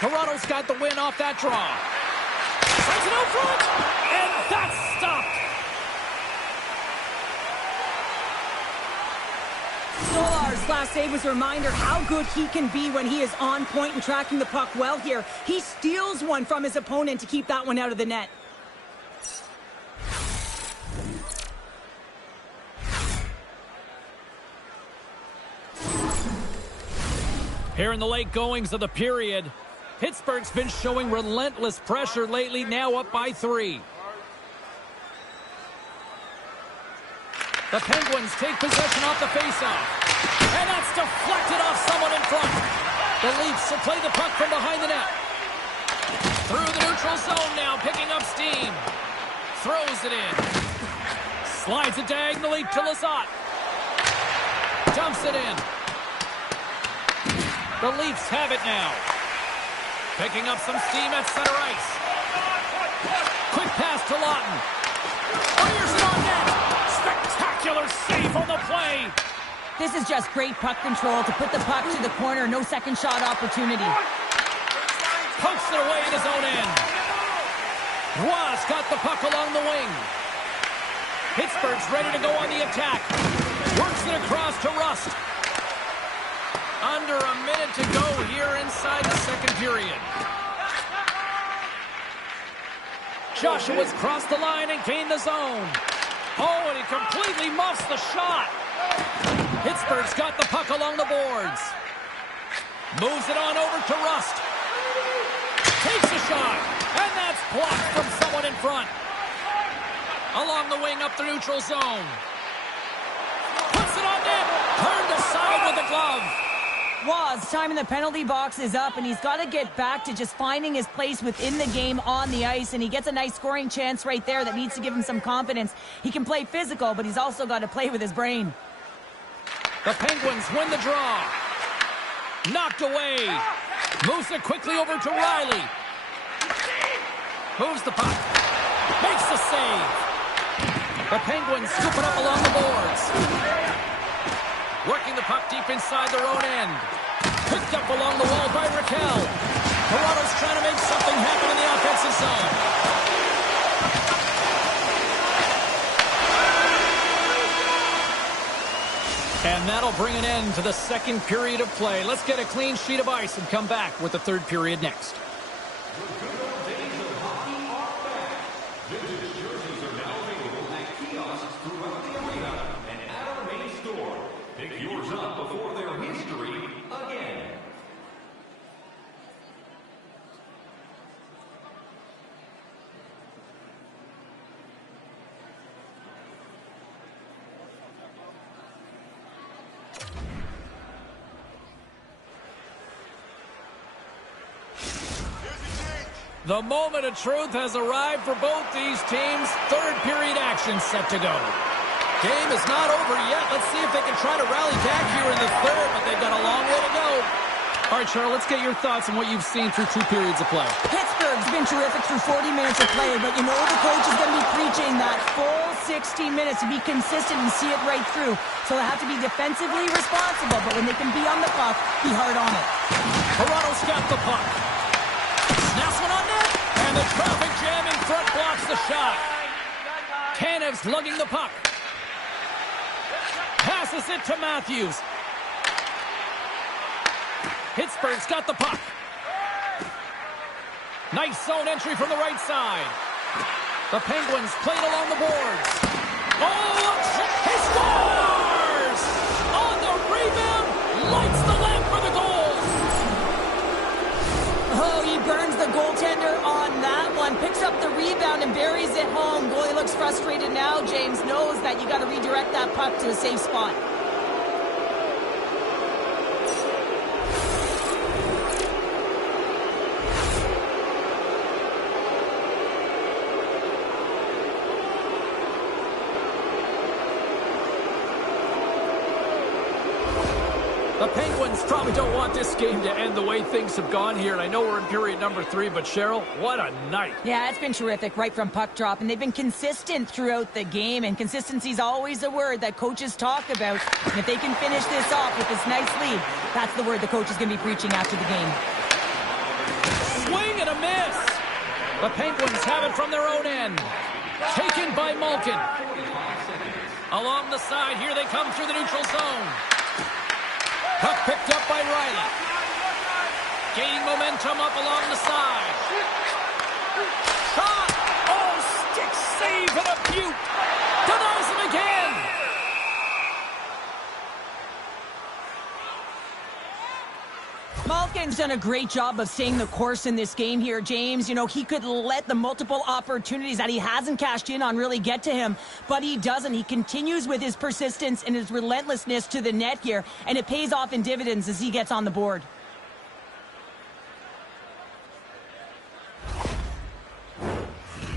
Toronto's got the win off that draw. Sends it out front, and that's stopped. Stolarz' last save was a reminder how good he can be when he is on point and tracking the puck well here. He steals one from his opponent to keep that one out of the net. Here in the late goings of the period, Pittsburgh's been showing relentless pressure lately, now up by 3. The Penguins take possession off the faceoff. And that's deflected off someone in front. The Leafs will play the puck from behind the net. Through the neutral zone now, picking up steam. Throws it in. Slides it diagonally to Lizotte. Dumps it in. The Leafs have it now. Picking up some steam at center ice. Quick pass to Lawton. Fires it on net. Spectacular save on the play. This is just great puck control to put the puck to the corner. No second shot opportunity. Pokes it away at his own end. Roy's got the puck along the wing. Pittsburgh's ready to go on the attack. Works it across to Rust. Under a minute to go here inside the second period. Joshua's crossed the line and gained the zone. Oh, and he completely muffs the shot. Pittsburgh's got the puck along the boards. Moves it on over to Rust. Takes a shot, and that's blocked from someone in front. Along the wing up the neutral zone. Puts it on net. Turned aside with the glove. Waz, time in the penalty box is up, and he's got to get back to just finding his place within the game on the ice, and he gets a nice scoring chance right there that needs to give him some confidence. He can play physical, but he's also got to play with his brain. The Penguins win the draw. Knocked away. Moves it quickly over to Riley. Moves the puck. Makes the save. The Penguins scoop it up along the boards. Working the puck deep inside their own end. Picked up along the wall by Raquel. Toronto's trying to make something happen in the offensive zone. And that'll bring an end to the second period of play. Let's get a clean sheet of ice and come back with the third period next. The moment of truth has arrived for both these teams. Third period action set to go. Game is not over yet. Let's see if they can try to rally back here in the third, but they've got a long way to go. All right, Charles, let's get your thoughts on what you've seen through 2 periods of play. Pittsburgh's been terrific through 40 minutes of play, but you know the coach is going to be preaching that full 60 minutes to be consistent and see it right through. So they have to be defensively responsible, but when they can be on the puck, be hard on it. Toronto's got the puck. Snaps one on net, and the traffic jam in front blocks the shot. Canada Leafs lugging the puck. Passes it to Matthews. Pittsburgh's got the puck. Nice zone entry from the right side. The Penguins played along the boards. Oh, he scores! On the rebound, lights the lamp for the goal. Oh, he burns the goaltender on that one. Picks up the rebound and buries it home. Goalie looks frustrated now. James knows that you got to redirect that puck to a safe spot. The Penguins probably don't want this game to end the way things have gone here. And I know we're in period number 3, but Cheryl, what a night. Yeah, it's been terrific right from puck drop, and they've been consistent throughout the game, and consistency is always a word that coaches talk about. And if they can finish this off with this nice lead, that's the word the coach is going to be preaching after the game. Swing and a miss. The Penguins have it from their own end. Taken by Malkin. Along the side, here they come through the neutral zone. Puck picked up by Riley. Gaining momentum up along the side. Shot! Oh, stick save and a beaut. Denies him again. Malkin's done a great job of staying the course in this game here, James. You know, he could let the multiple opportunities that he hasn't cashed in on really get to him, but he doesn't. He continues with his persistence and his relentlessness to the net here, and it pays off in dividends as he gets on the board.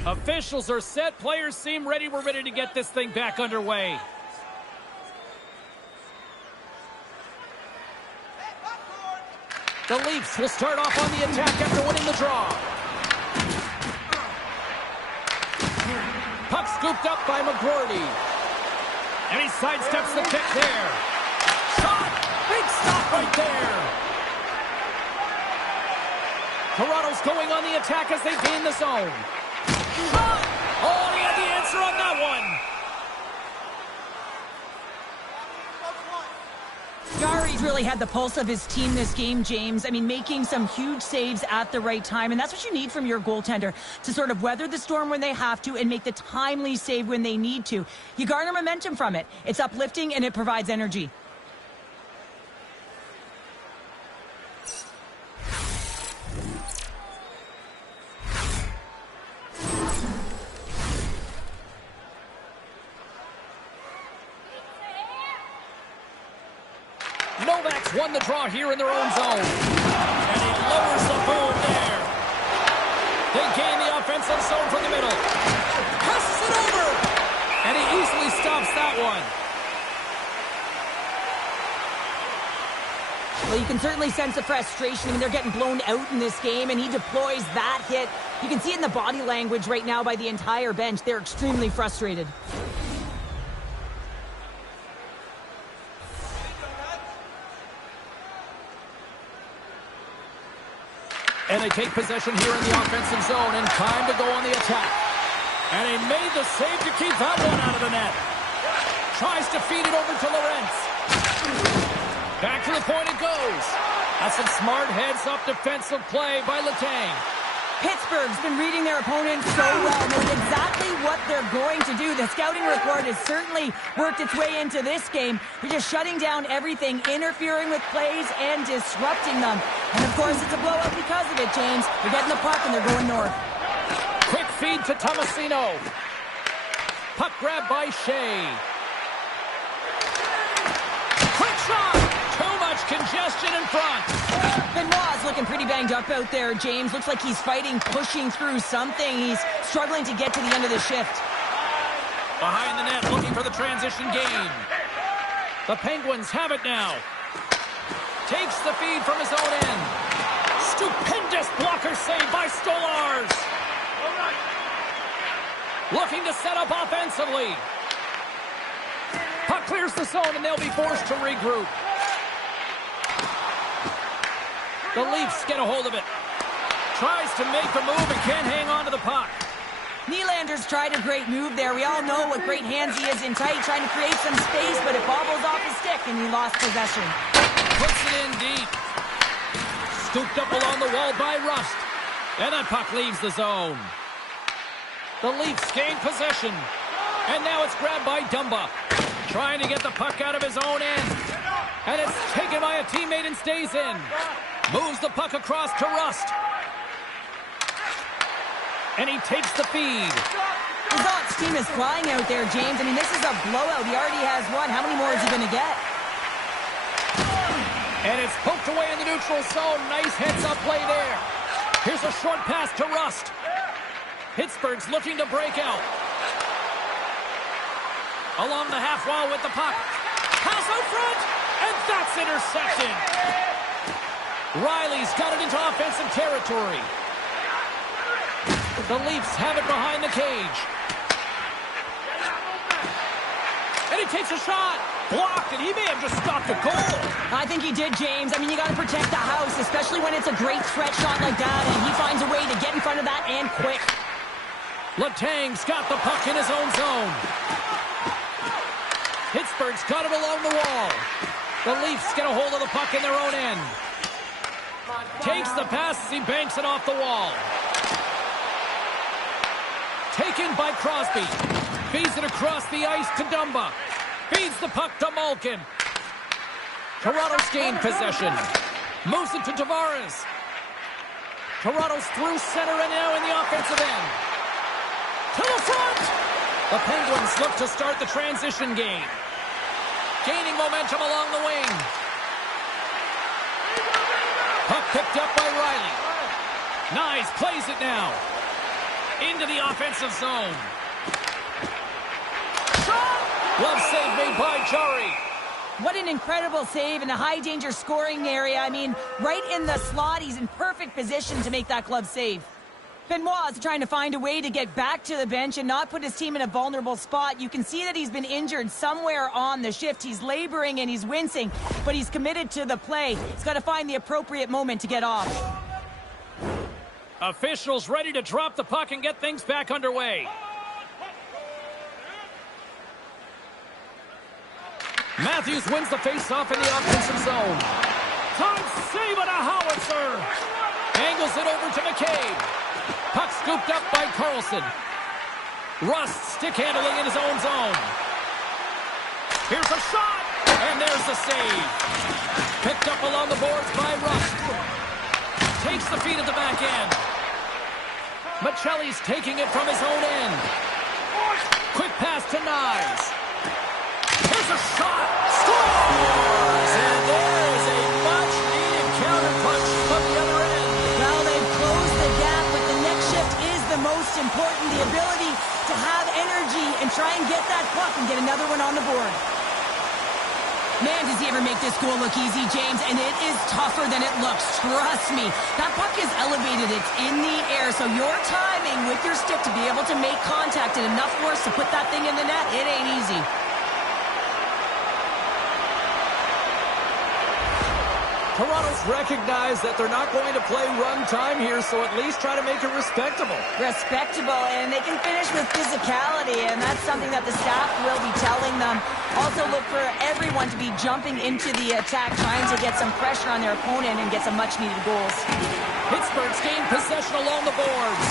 Officials are set. Players seem ready. We're ready to get this thing back underway. The Leafs will start off on the attack after winning the draw. Puck scooped up by McGroarty. And he sidesteps the kick there. Shot! Big stop right there. Toronto's going on the attack as they gain the zone. Shot! Oh, he had the answer on that one. Gari's really had the pulse of his team this game, James. I mean, making some huge saves at the right time, and that's what you need from your goaltender, to sort of weather the storm when they have to and make the timely save when they need to. You garner momentum from it. It's uplifting, and it provides energy. Novak's won the draw here in their own zone. And he lowers the boom there. They gain the offensive zone from the middle. Passes it over. And he easily stops that one. Well, you can certainly sense the frustration. I mean, they're getting blown out in this game, and he deploys that hit. You can see it in the body language right now by the entire bench. They're extremely frustrated. And they take possession here in the offensive zone, and time to go on the attack. And he made the save to keep that one out of the net. Tries to feed it over to Lorentz. Back to the point it goes. That's some smart heads-up defensive play by Letang. Pittsburgh's been reading their opponents so well, knowing exactly what they're going to do. The scouting report has certainly worked its way into this game. They're just shutting down everything, interfering with plays, and disrupting them. And, of course, it's a blowout because of it, James. They're getting the puck, and they're going north. Quick feed to Tomasino. Puck grab by Shea. Quick shot! Too much congestion in front. Benoit's looking pretty banged up out there, James. Looks like he's fighting, pushing through something. He's struggling to get to the end of the shift. Behind the net, looking for the transition game. The Penguins have it now. Takes the feed from his own end. Stupendous blocker save by Stolarz. Looking to set up offensively. Puck clears the zone, and they'll be forced to regroup. The Leafs get a hold of it. Tries to make the move and can't hang on to the puck. Nylander's tried a great move there. We all know what great hands he is in tight, trying to create some space, but it bobbles off his stick, and he lost possession. Puts it in deep. Scooped up along the wall by Rust. And that puck leaves the zone. The Leafs gain possession. And now it's grabbed by Dumba. Trying to get the puck out of his own end. And it's taken by a teammate and stays in. Moves the puck across to Rust. And he takes the feed. The Dots team is flying out there, James. I mean, this is a blowout. He already has one. How many more is he going to get? And it's poked away in the neutral zone. Nice heads-up play there. Here's a short pass to Rust. Pittsburgh's looking to break out. Along the half wall with the puck. Pass out front, and that's intercepted. Riley's got it into offensive territory. The Leafs have it behind the cage. And he takes a shot. Blocked, and he may have just stopped a goal. I think he did, James. I mean, you got to protect the house, especially when it's a great threat shot like that, and he finds a way to get in front of that and quick. Letang's got the puck in his own zone. Pittsburgh's got it along the wall. The Leafs get a hold of the puck in their own end. Takes the pass as he banks it off the wall. Taken by Crosby. Feeds it across the ice to Dumba. Feeds the puck to Malkin. Toronto's gained possession. Moves it to Tavares. Toronto's through center and now in the offensive end. To the front! The Penguins look to start the transition game. Gaining momentum along the wing. Puck picked up by Riley. Nice, plays it now. Into the offensive zone. Glove save made by Jari. What an incredible save in a high-danger scoring area. I mean, right in the slot, he's in perfect position to make that glove save. Benoit is trying to find a way to get back to the bench and not put his team in a vulnerable spot. You can see that he's been injured somewhere on the shift. He's laboring and he's wincing, but he's committed to the play. He's got to find the appropriate moment to get off. Officials ready to drop the puck and get things back underway. Matthews wins the face-off in the offensive zone. Time save and a howitzer. Angles it over to McCabe. Puck scooped up by Carlson. Rust stick handling in his own zone. Here's a shot, and there's the save. Picked up along the boards by Rust. Takes the feed at the back end. Michelli's taking it from his own end. Quick pass to Nyes. Here's a shot. Scores! And there's a much-needed counterpunch from the other end. Well, they've closed the gap, but the next shift is the most important. The ability to have energy and try and get that puck and get another one on the board. Man, does he ever make this goal look easy, James, and it is tougher than it looks. Trust me. That puck is elevated. It's in the air, so your timing with your stick to be able to make contact and enough force to put that thing in the net, it ain't easy. Toronto's recognized that they're not going to play run time here, so at least try to make it respectable. Respectable, and they can finish with physicality, and that's something that the staff will be telling them. Also look for everyone to be jumping into the attack, trying to get some pressure on their opponent and get some much-needed goals. Pittsburgh's gained possession along the boards.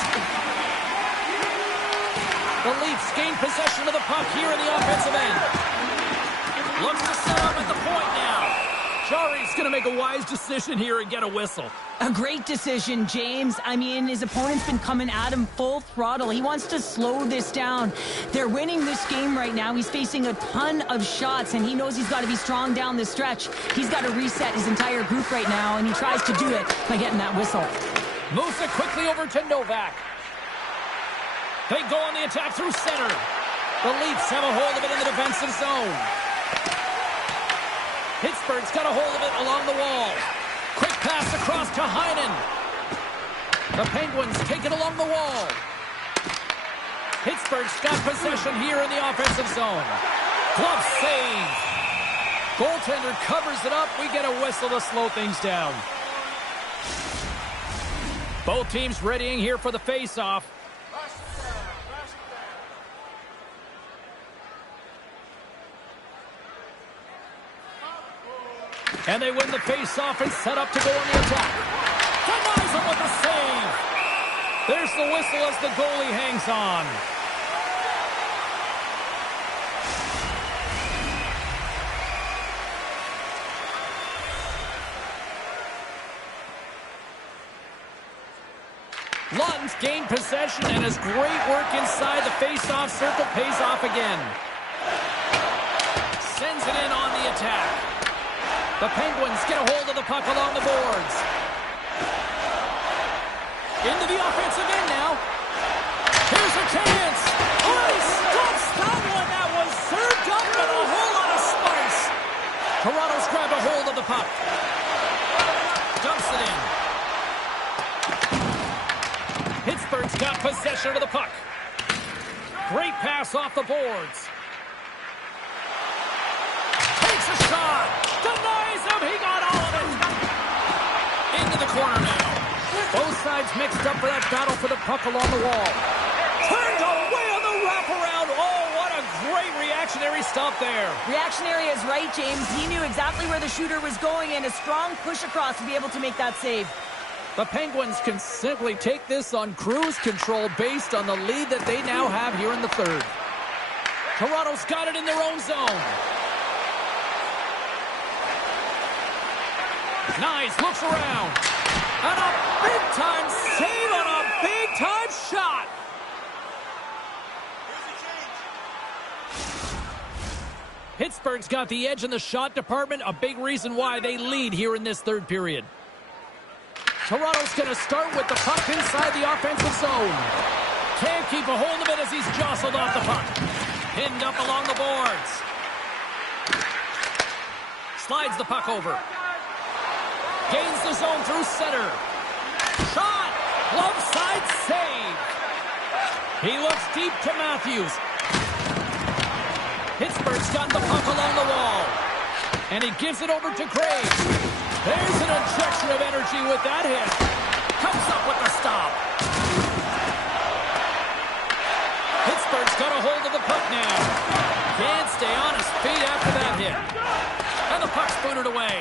The Leafs gain possession of the puck here in the offensive end. Looks to set up at the point now. Jari's going to make a wise decision here and get a whistle. A great decision, James. I mean, his opponent's been coming at him full throttle. He wants to slow this down. They're winning this game right now. He's facing a ton of shots, and he knows he's got to be strong down the stretch. He's got to reset his entire group right now, and he tries to do it by getting that whistle. Moves it quickly over to Novak. They go on the attack through center. The Leafs have a hold of it in the defensive zone. Pittsburgh's got a hold of it along the wall. Quick pass across to Heinen. The Penguins take it along the wall. Pittsburgh's got possession here in the offensive zone. Glove save. Goaltender covers it up. We get a whistle to slow things down. Both teams readying here for the face-off. And they win the face-off and set up to go on the attack. Denies him with a save. There's the whistle as the goalie hangs on. Lund's gained possession, and his great work inside the face-off circle pays off again. Sends it in on the attack. The Penguins get a hold of the puck along the boards. Into the offensive end now. Here's a chance. Oh, he stops that one. That was served up with a whole lot of spice. Toronto's grabbed a hold of the puck. Dumps it in. Pittsburgh's got possession of the puck. Great pass off the boards. Takes a shot. Denies him. He got all of it. Into the corner now. Both sides mixed up for that battle for the puck along the wall. Turned away on the wraparound. Oh, what a great reactionary stop there. Reactionary is right, James. He knew exactly where the shooter was going, and a strong push across to be able to make that save. The Penguins can simply take this on cruise control based on the lead that they now have here in the third. Toronto's got it in their own zone. Nice, looks around. And a big-time save on a big-time shot. Pittsburgh's got the edge in the shot department, a big reason why they lead here in this third period. Toronto's going to start with the puck inside the offensive zone. Can't keep a hold of it as he's jostled off the puck. Pinned up along the boards. Slides the puck over. Gains the zone through center. Shot! Glove side save. He looks deep to Matthews. Pittsburgh's got the puck along the wall. And he gives it over to Graves. There's an injection of energy with that hit. Comes up with the stop. Pittsburgh's got a hold of the puck now. Can't stay on his feet after that hit. And the puck's booted away.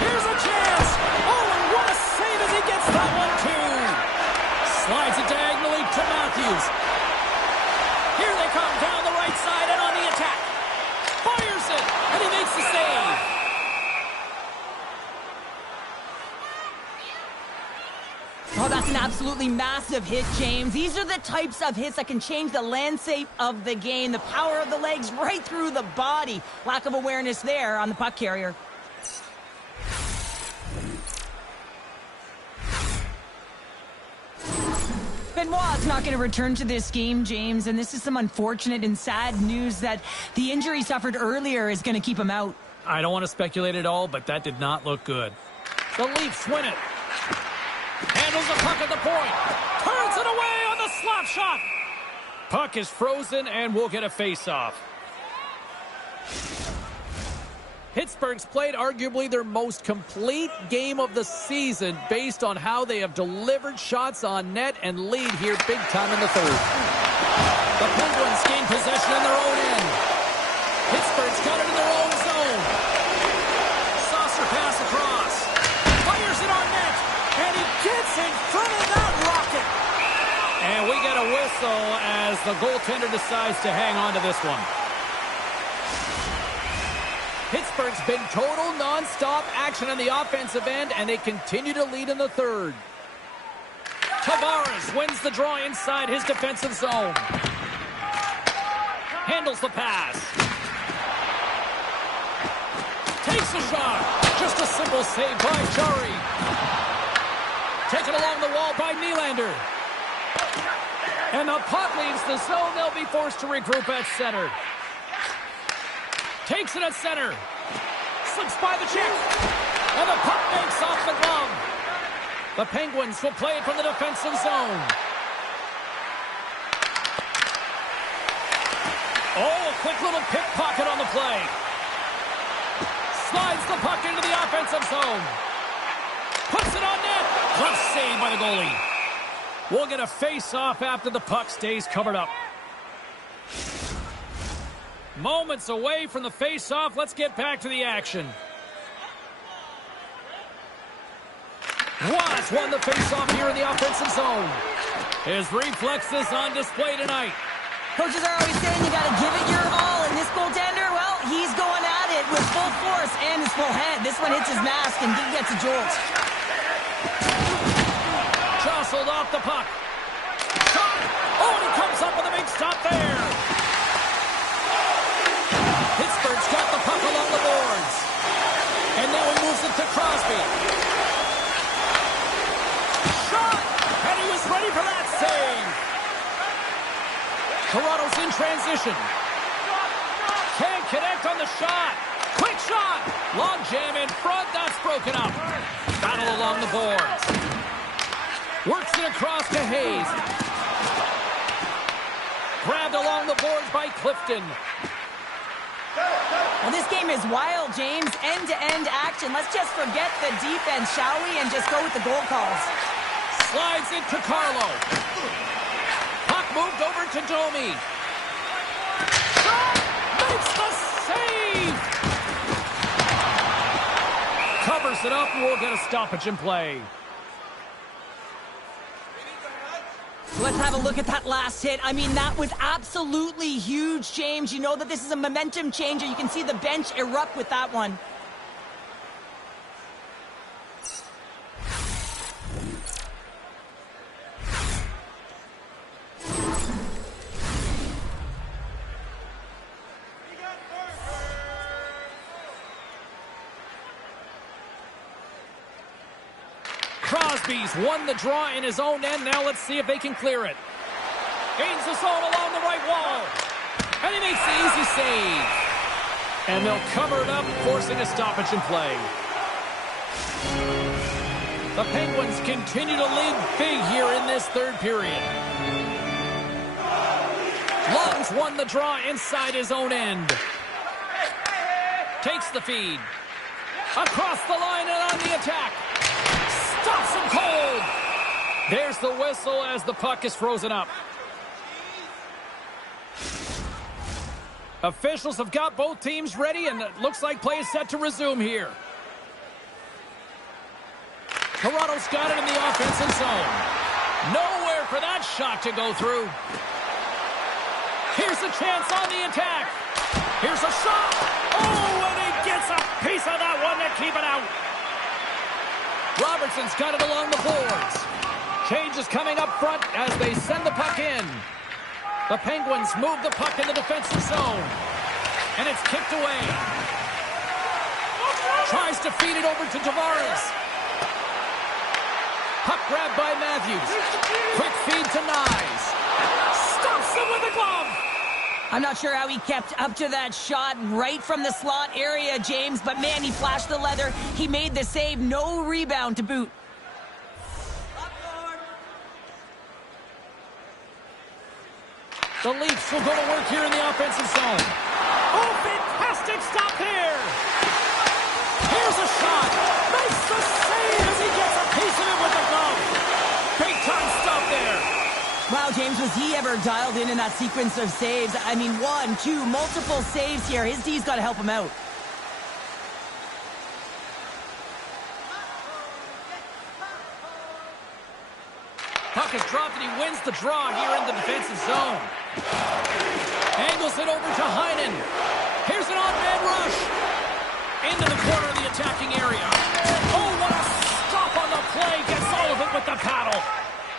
Here's a chance. Oh, and what a save as he gets that one, too. Slides it diagonally to Matthews. Here they come down the right side and on the attack. Fires it, and he makes the save. Oh, that's an absolutely massive hit, James. These are the types of hits that can change the landscape of the game. The power of the legs right through the body. Lack of awareness there on the puck carrier. Benoit's not going to return to this game, James, and this is some unfortunate and sad news that the injury suffered earlier is going to keep him out. I don't want to speculate at all, but that did not look good. The Leafs win it. Handles the puck at the point. Turns it away on the slap shot. Puck is frozen, and we'll get a face-off. Pittsburgh's played arguably their most complete game of the season based on how they have delivered shots on net and lead here big time in the third. The Penguins gain possession in their own end. Pittsburgh's got it in their own zone. Saucer pass across. Fires it on net. And he gets in front of that rocket. And we get a whistle as the goaltender decides to hang on to this one. Pittsburgh's been total non-stop action on the offensive end, and they continue to lead in the third. Tavares wins the draw inside his defensive zone. Handles the pass. Takes a shot. Just a simple save by Chari. Taken along the wall by Nylander. And the puck leaves the zone. They'll be forced to regroup at center. Takes it at center. Slips by the check. And the puck makes off the glove. The Penguins will play it from the defensive zone. Oh, a quick little pickpocket on the play. Slides the puck into the offensive zone. Puts it on net. Glove save by the goalie. We'll get a face-off after the puck stays covered up. Moments away from the face-off. Let's get back to the action. Watts won the face-off here in the offensive zone. His reflexes on display tonight. Coaches are always saying you got to give it your all. And this goaltender, well, he's going at it with full force and his full head. This one hits his mask and he gets a jolt. Jostled off the puck. Shot! Oh, and he comes up with a big stop there. Pittsburgh's got the puck along the boards. And now he moves it to Crosby. Shot! And he was ready for that save. Toronto's in transition. Can't connect on the shot. Quick shot! Long jam in front. That's broken up. Battle along the boards. Works it across to Hayes. Grabbed along the boards by Clifton. Well, this game is wild, James. End-to-end action. Let's just forget the defense, shall we? And just go with the goal calls. Slides it to Carlo. Puck moved over to Domi. Shot! Makes the save! Covers it up and we'll get a stoppage in play. Let's have a look at that last hit. I mean, that was absolutely huge, James. You know that this is a momentum changer. You can see the bench erupt with that one. Crosby's won the draw in his own end. Now let's see if they can clear it. Gains the zone along the right wall. And he makes the easy save. And they'll cover it up, forcing a stoppage in play. The Penguins continue to lead big here in this third period. Lungs won the draw inside his own end. Takes the feed. Across the line and on the attack. Stops him cold. There's the whistle as the puck is frozen up. Officials have got both teams ready, and it looks like play is set to resume here. Toronto's got it in the offensive zone. Nowhere for that shot to go through. Here's a chance on the attack. Here's a shot. Oh, and he gets a piece of that one to keep it out. Robertson's got it along the boards. Change is coming up front as they send the puck in. The Penguins move the puck in the defensive zone. And it's kicked away. Tries to feed it over to Tavares. Puck grabbed by Matthews. Quick feed to Nyes. Stops him with a glove. I'm not sure how he kept up to that shot right from the slot area, James, but man, he flashed the leather. He made the save. No rebound to boot. The Leafs will go to work here in the offensive zone. Oh, fantastic stop there. Here's a shot. Makes the save as he gets a piece of it with the glove. Big time stop there. Wow, James, was he ever dialed in that sequence of saves? I mean, 1, 2, multiple saves here. His D's got to help him out. Puck is dropped and he wins the draw here in the defensive zone. Angles it over to Heinen. Here's an off-man rush. Into the corner of the attacking area. Oh, what a stop on the play. Gets all of it with the paddle.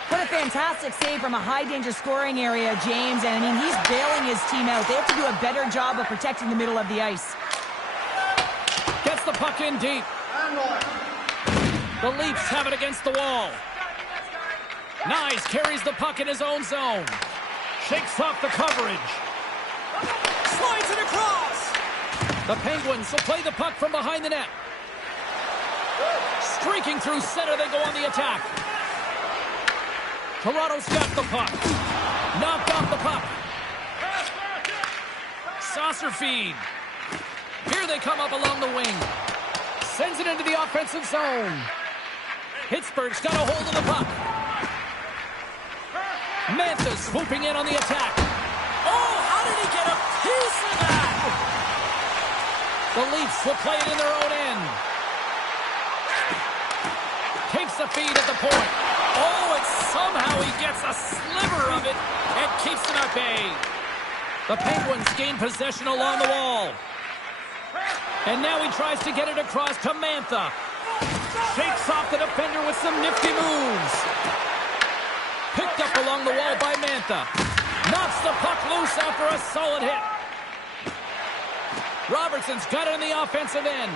What a fantastic save from a high-danger scoring area, James. And, I mean, he's bailing his team out. They have to do a better job of protecting the middle of the ice. Gets the puck in deep. The Leafs have it against the wall. Nyes carries the puck in his own zone. Shakes off the coverage. Slides it across. The Penguins will play the puck from behind the net. Streaking through center, they go on the attack. Toronto's got the puck. Knocked off the puck. Saucer feed. Here they come up along the wing. Sends it into the offensive zone. Pittsburgh's got a hold of the puck. Mantha swooping in on the attack. Oh, how did he get a piece of that? The Leafs will play it in their own end. Takes the feed at the point. Oh, and somehow he gets a sliver of it and keeps them at bay. The Penguins gain possession along the wall. And now he tries to get it across to Mantha. Shakes off the defender with some nifty moves. Picked up along the wall by Mantha. Knocks the puck loose after a solid hit. Robertson's got it in the offensive end.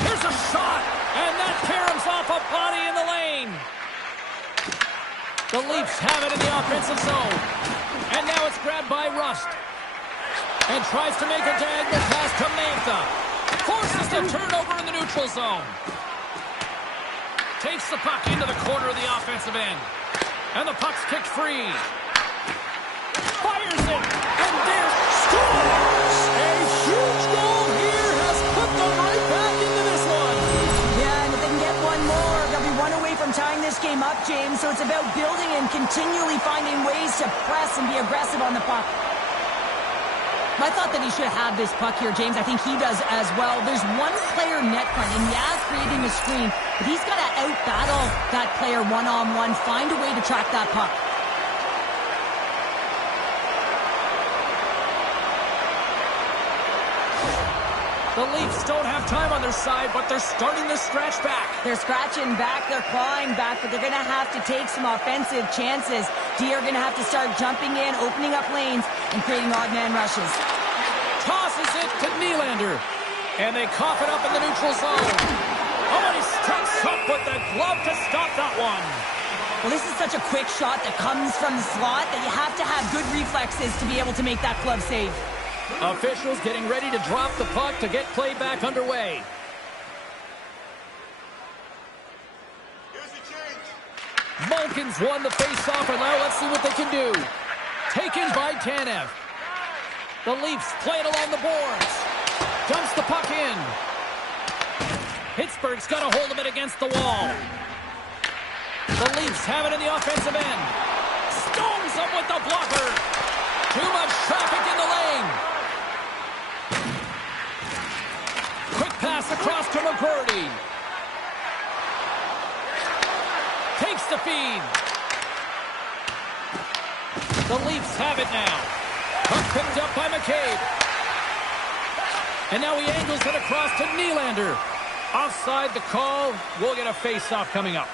Here's a shot, and that caroms off a body in the lane. The Leafs have it in the offensive zone. And now it's grabbed by Rust. And tries to make a diagonal pass to Mantha. Forces the turnover in the neutral zone. Takes the puck into the corner of the offensive end. And the puck's kicked free. Fires it, and there's scores! A huge goal here has put them right back into this one. Yeah, and if they can get one more, they'll be one away from tying this game up, James. So it's about building and continually finding ways to press and be aggressive on the puck. I thought that he should have this puck here, James. I think he does as well. There's one player net front, and he has creating a screen, but he's got to out-battle that player one-on-one, find a way to track that puck. The Leafs don't have time on their side, but they're starting to scratch back. They're scratching back, they're clawing back, but they're going to have to take some offensive chances. D are going to have to start jumping in, opening up lanes, and creating odd man rushes. Tosses it to Nylander. And they cough it up in the neutral zone. Oh, and he strikes up with the glove to stop that one. Well, this is such a quick shot that comes from the slot that you have to have good reflexes to be able to make that glove save. Officials getting ready to drop the puck to get play back underway. Malkin's won the face-off, and now let's see what they can do. Taken by Tanev. The Leafs play it along the boards. Dumps the puck in. Pittsburgh's got a hold of it against the wall. The Leafs have it in the offensive end. Stones up with the blocker. Too much traffic in the lane. Quick pass across to McGroarty. Takes the feed. The Leafs have it now. Puck picked up by McCabe. And now he angles it across to Nylander. Offside the call. We'll get a face-off coming up.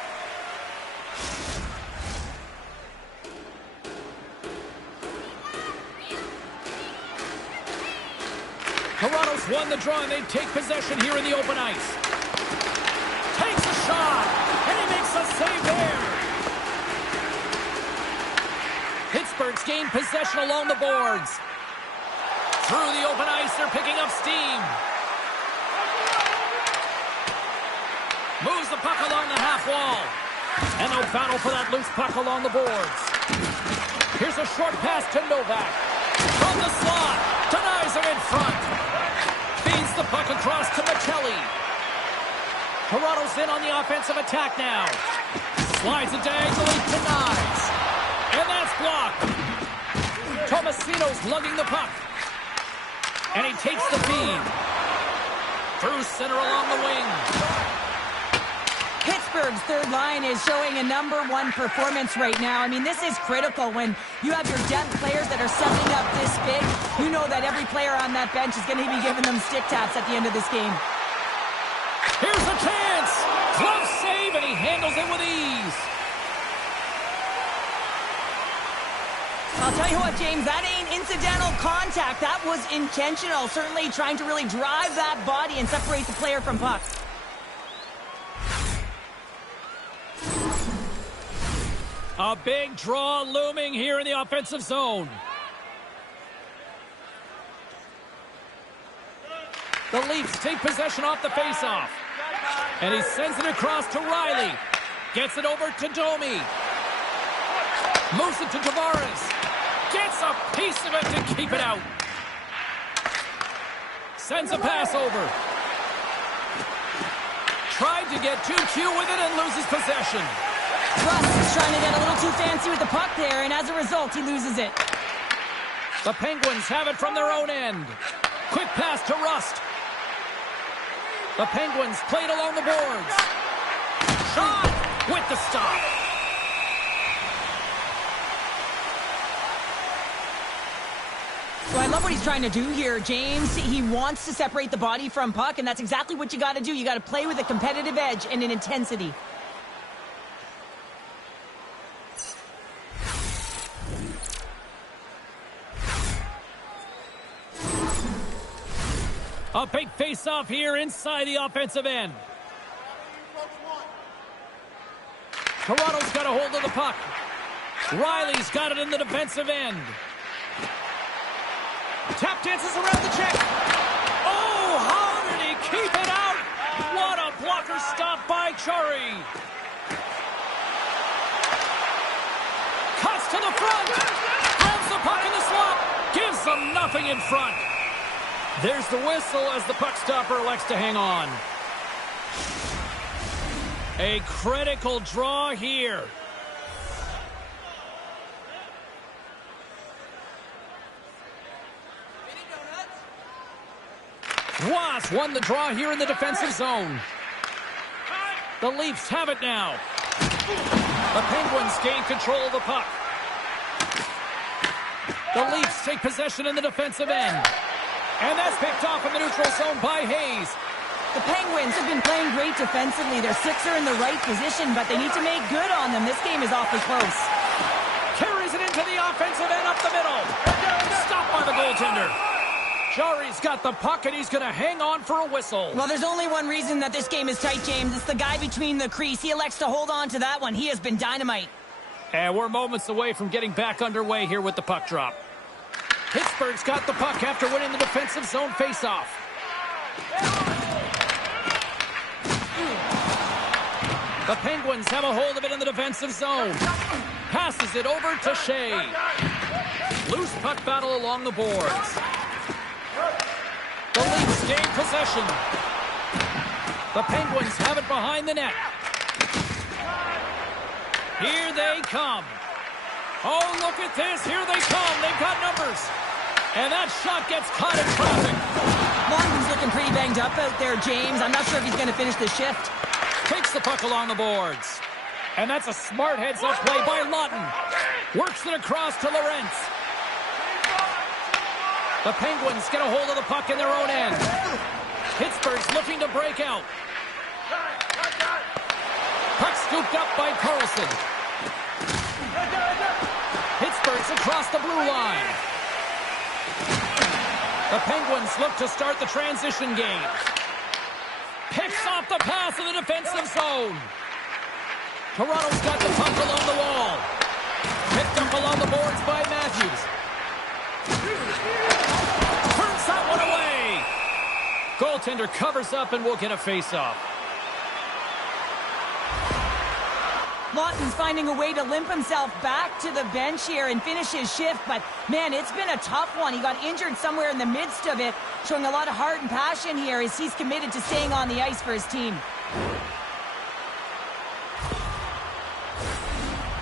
Toronto's won the draw, and they take possession here in the open ice. Takes a shot, and he makes a save there. Pittsburgh's gained possession along the boards. Through the open ice, they're picking up steam. Moves the puck along the half wall. And no battle for that loose puck along the boards. Here's a short pass to Novak. From the slot, denies him in front. Feeds the puck across to Michelli. Toronto's in on the offensive attack now. Slides it diagonally, denies. And that's blocked. Tomasino's lugging the puck. And he takes the feed. Through center along the wing. Pittsburgh's third line is showing a #1 performance right now. I mean, this is critical when you have your depth players that are stepping up this big. You know that every player on that bench is going to be giving them stick taps at the end of this game. Here's a chance. Glove save, and he handles it with ease. I'll tell you what, James, that ain't incidental contact. That was intentional, certainly trying to really drive that body and separate the player from puck. A big draw looming here in the offensive zone. The Leafs take possession off the faceoff. And he sends it across to Riley. Gets it over to Domi. Moves it to Tavares. Gets a piece of it to keep it out. Sends a pass over. Tried to get too cute with it and loses possession. Rust is trying to get a little too fancy with the puck there, and as a result, he loses it. The Penguins have it from their own end. Quick pass to Rust. The Penguins played along the boards. Shot with the stop. So I love what he's trying to do here, James. He wants to separate the body from puck, and that's exactly what you got to do. You got to play with a competitive edge and an intensity. A big face-off here inside the offensive end. Toronto's got a hold of the puck. Riley's got it in the defensive end. Tap dances around the check. Oh, how did he keep it out? What a blocker stop by Chari. Cuts to the front. Grabs the puck in the slot. Gives them nothing in front. There's the whistle as the puck stopper elects to hang on. A critical draw here. Ross won the draw here in the defensive zone. The Leafs have it now. The Penguins gain control of the puck. The Leafs take possession in the defensive end. And that's picked off in the neutral zone by Hayes. The Penguins have been playing great defensively. Their six are in the right position, but they need to make good on them. This game is awfully close. Carries it into the offensive end up the middle. Stopped by the goaltender. Jari's got the puck, and he's going to hang on for a whistle. Well, there's only one reason that this game is tight, James. It's the guy between the crease. He elects to hold on to that one. He has been dynamite. And we're moments away from getting back underway here with the puck drop. Pittsburgh's got the puck after winning the defensive zone faceoff. The Penguins have a hold of it in the defensive zone. Passes it over to Shea. Loose puck battle along the boards. The Leafs gain possession. The Penguins have it behind the net. Here they come. Oh, look at this. Here they come. They've got numbers. And that shot gets caught in traffic. Longman's looking pretty banged up out there, James. I'm not sure if he's going to finish the shift. Takes the puck along the boards. And that's a smart heads-up play by Lawton. Works it across to Lorentz. The Penguins get a hold of the puck in their own end. Pittsburgh's looking to break out. Puck scooped up by Carlson. Pittsburgh's across the blue line. The Penguins look to start the transition game. Picks off the pass in the defensive zone. Toronto's got the puck along the wall. Picked up along the boards by Matthews. Turns that one away. Goaltender covers up and will get a face-off. Lawton's finding a way to limp himself back to the bench here and finish his shift, but man, it's been a tough one. He got injured somewhere in the midst of it, showing a lot of heart and passion here as he's committed to staying on the ice for his team.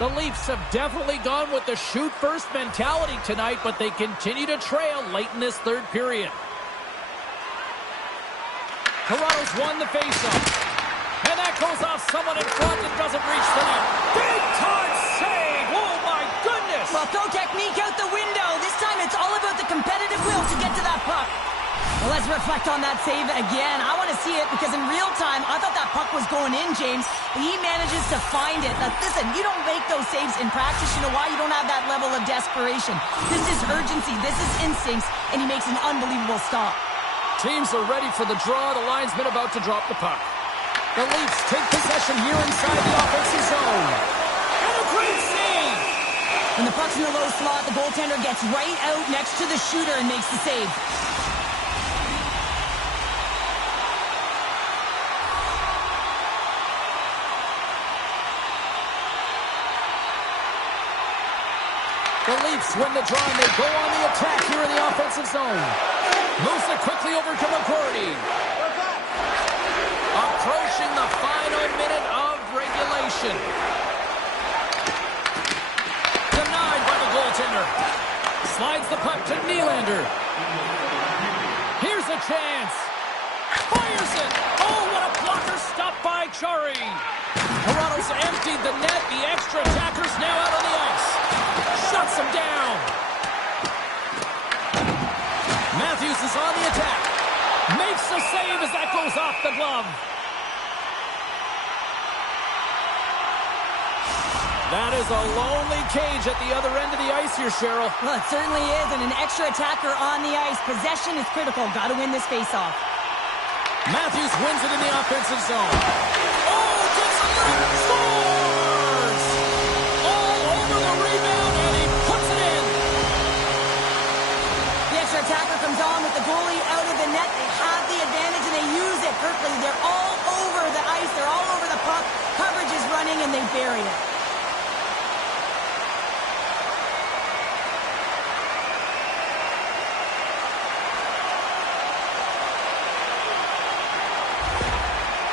The Leafs have definitely gone with the shoot-first mentality tonight, but they continue to trail late in this third period. Toronto's won the faceoff. And that goes off someone in front and doesn't reach the net. Big-time save! Oh, my goodness! Well, throw technique out the window. This time it's all about the competitive will to get to that puck. Well, let's reflect on that save again. I want to see it because in real time, I thought that puck was going in, James. But he manages to find it. Now, listen, you don't make those saves in practice. You know why? You don't have that level of desperation. This is urgency. This is instincts. And he makes an unbelievable stop. Teams are ready for the draw. The linesman about to drop the puck. The Leafs take possession here inside the offensive zone. And a great save! When the puck's in the low slot, the goaltender gets right out next to the shooter and makes the save. The Leafs win the draw and they go on the attack here in the offensive zone. Moves it quickly over to McCurdy. Approaching the final minute of regulation. Denied by the goaltender. Slides Sends the puck to Nylander. Here's a chance. Fires it. Oh, what a blocker stop by Chari. Toronto's emptied the net. The extra attacker's now out on the ice. Shuts him down. Matthews is on the attack. Makes the save as that goes off the glove. That is a lonely cage at the other end of the ice here, Cheryl. Well, it certainly is, and an extra attacker on the ice. Possession is critical. Got to win this faceoff. Matthews wins it in the offensive zone. Oh, gets a look, scores! All over the rebound, and he puts it in. The extra attacker comes on with the goalie out of the net. They have the advantage, and they use it perfectly. They're all over the ice. They're all over the puck. Coverage is running, and they bury it.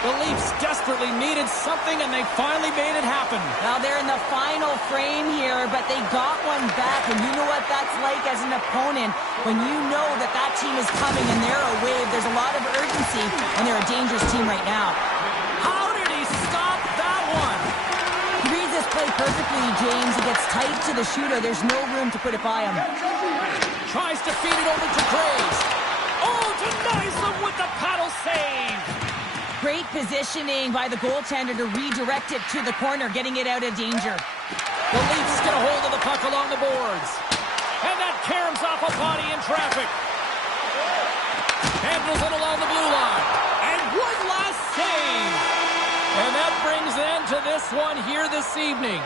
The Leafs desperately needed something, and they finally made it happen. Well, they're in the final frame here, but they got one back, and you know what that's like as an opponent. When you know that that team is coming and they're a wave, there's a lot of urgency, and they're a dangerous team right now. How did he stop that one? He reads this play perfectly, James. He gets tight to the shooter. There's no room to put it by him. Tries to feed it over to Graves. Oh, denies him with the paddle save. Great positioning by the goaltender to redirect it to the corner, getting it out of danger. The Leafs get a hold of the puck along the boards. And that caroms off a body in traffic. Handles it along the blue line. And one last save. And that brings an end to this one here this evening.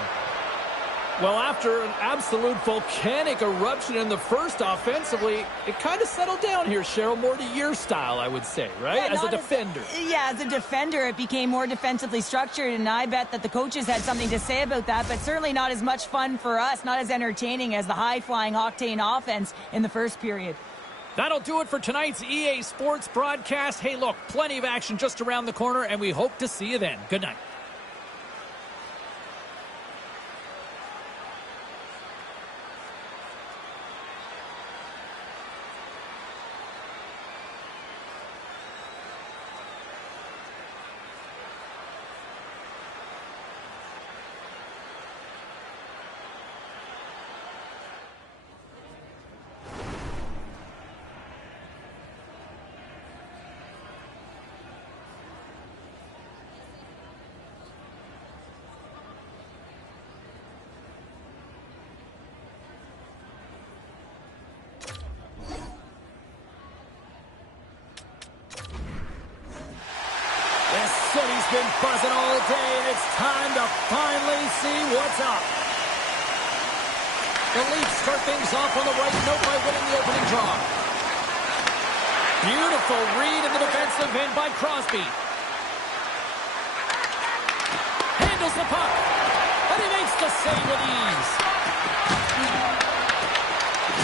Well, after an absolute volcanic eruption in the first offensively, it kind of settled down here, Cheryl, more to your style, I would say, right? Yeah, as a defender. As a defender, it became more defensively structured, and I bet that the coaches had something to say about that, but certainly not as much fun for us, not as entertaining as the high-flying octane offense in the first period. That'll do it for tonight's EA Sports broadcast. Hey, look, plenty of action just around the corner, and we hope to see you then. Good night. City's been buzzing all day, and it's time to finally see what's up. The Leafs start things off on the right note by winning the opening draw. Beautiful read in the defensive end by Crosby. Handles the puck, and he makes the save with ease.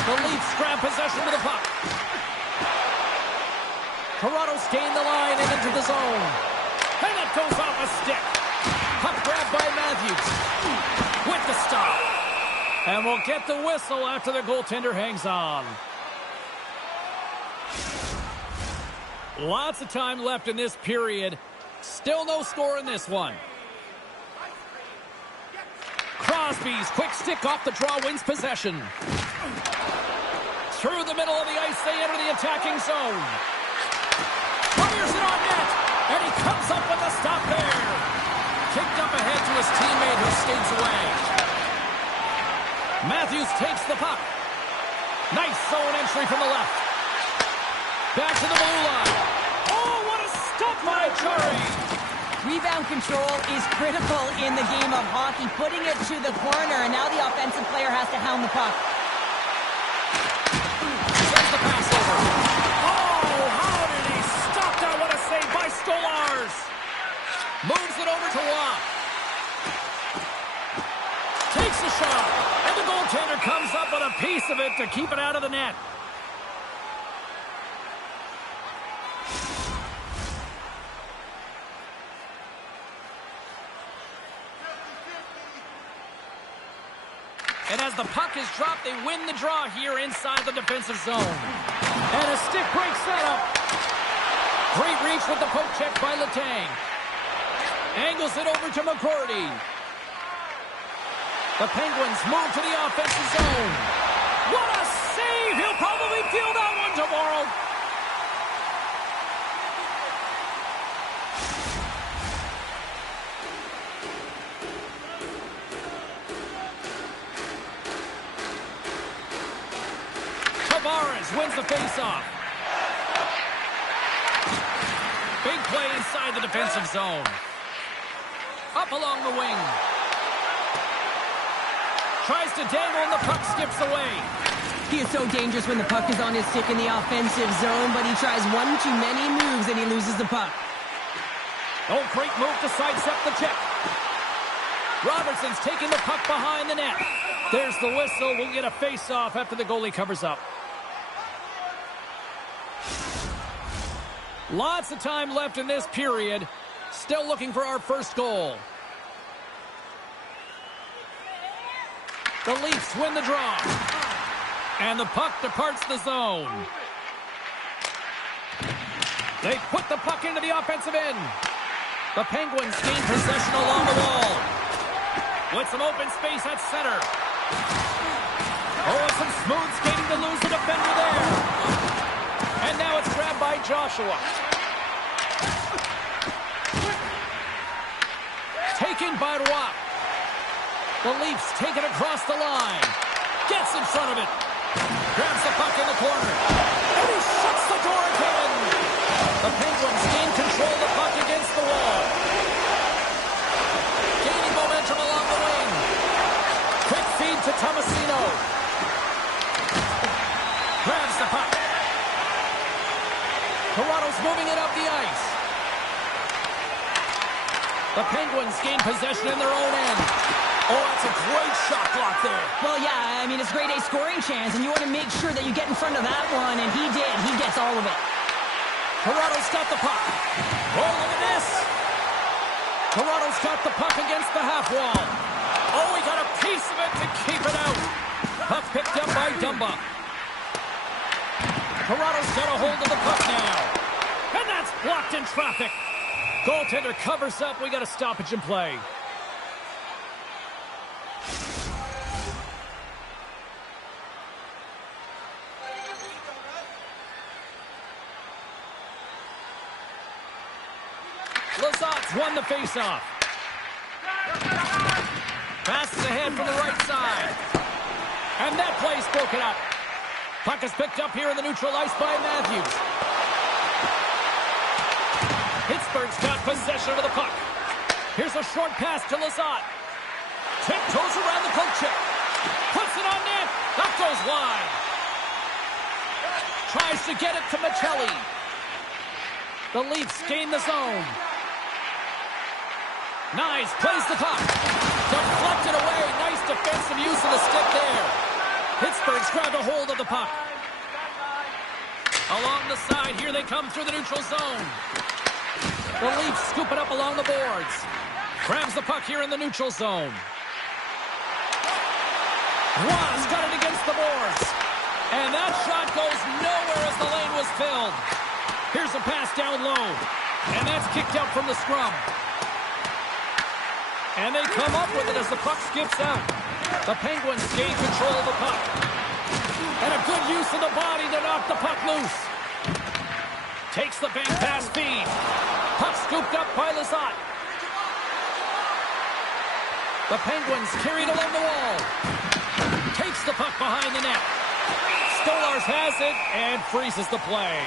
The Leafs grab possession of the puck. Toronto's gained the line and into the zone. And that goes off a stick. Puck grab by Matthews. With the stop. And we'll get the whistle after the goaltender hangs on. Lots of time left in this period. Still no score in this one. Crosby's quick stick off the draw wins possession. Through the middle of the ice, they enter the attacking zone. Fires it on net. And he comes up with a stop there. Kicked up ahead to his teammate who skates away. Matthews takes the puck. Nice zone entry from the left. Back to the blue line. Oh, what a stop by Chari. Rebound control is critical in the game of hockey, putting it to the corner, and now the offensive player has to hound the puck. Sends the pass over. Oh, how did he stop that? What a save by Stolarz. Moves it over to Watt. Takes the shot, and the goaltender comes up with a piece of it to keep it out of the net. And as the puck is dropped, they win the draw here inside the defensive zone. And a stick breaks that up. Great reach with the poke check by Letang. Angles it over to McCourty. The Penguins move to the offensive zone. What a save! He'll probably feel that one tomorrow. Tavares wins the faceoff. Big play inside the defensive zone. Up along the wing. Tries to dangle and the puck skips away. He is so dangerous when the puck is on his stick in the offensive zone, but he tries one too many moves and he loses the puck. Oh, great move to sidestep the check. Robertson's taking the puck behind the net. There's the whistle. We'll get a face-off after the goalie covers up. Lots of time left in this period. Still looking for our first goal. The Leafs win the draw. And the puck departs the zone. They put the puck into the offensive end. The Penguins gain possession along the wall. With some open space at center. Oh, some smooth skating to lose the defender there. And now it's grabbed by Joshua. Taken by Roy. The Leafs take it across the line. Gets in front of it. Grabs the puck in the corner. And he shuts the door again. The Penguins gain control of the puck against the wall. Gaining momentum along the wing. Quick feed to Tomasino. Grabs the puck. Toronto's moving it up the ice. The Penguins gain possession in their own end. Oh, that's a great shot block there. Well, yeah, I mean, it's grade A scoring chance, and you want to make sure that you get in front of that one, and he did. He gets all of it. Toronto's got the puck. Oh, look at this. Toronto's got the puck against the half wall. Oh, he got a piece of it to keep it out. Puck picked up by Dumba. Toronto's got a hold of the puck now. And that's blocked in traffic. Goaltender covers up. We got a stoppage in play. Lazat's won the faceoff. Passes ahead from the right side. And that play's broken up. Puck is picked up here in the neutral ice by Matthews. Pittsburgh's got possession of the puck. Here's a short pass to Lazat. Tiptoes around the poke check. Puts it on net. That goes wide. Tries to get it to Michelli. The Leafs gain the zone. Nice. Plays the puck. Deflected away. Nice defensive use of the stick there. Pittsburgh's grabbed a hold of the puck. Along the side, here they come through the neutral zone. The Leafs scoop it up along the boards. Grabs the puck here in the neutral zone. Juan's got it against the boards. And that shot goes nowhere as the lane was filled. Here's a pass down low. And that's kicked out from the scrum. And they come up with it as the puck skips out. The Penguins gain control of the puck. And a good use of the body to knock the puck loose. Takes the bank pass feed. Puck scooped up by Lazat. The Penguins carried along the wall. Takes the puck behind the net. Stolarz has it and freezes the play.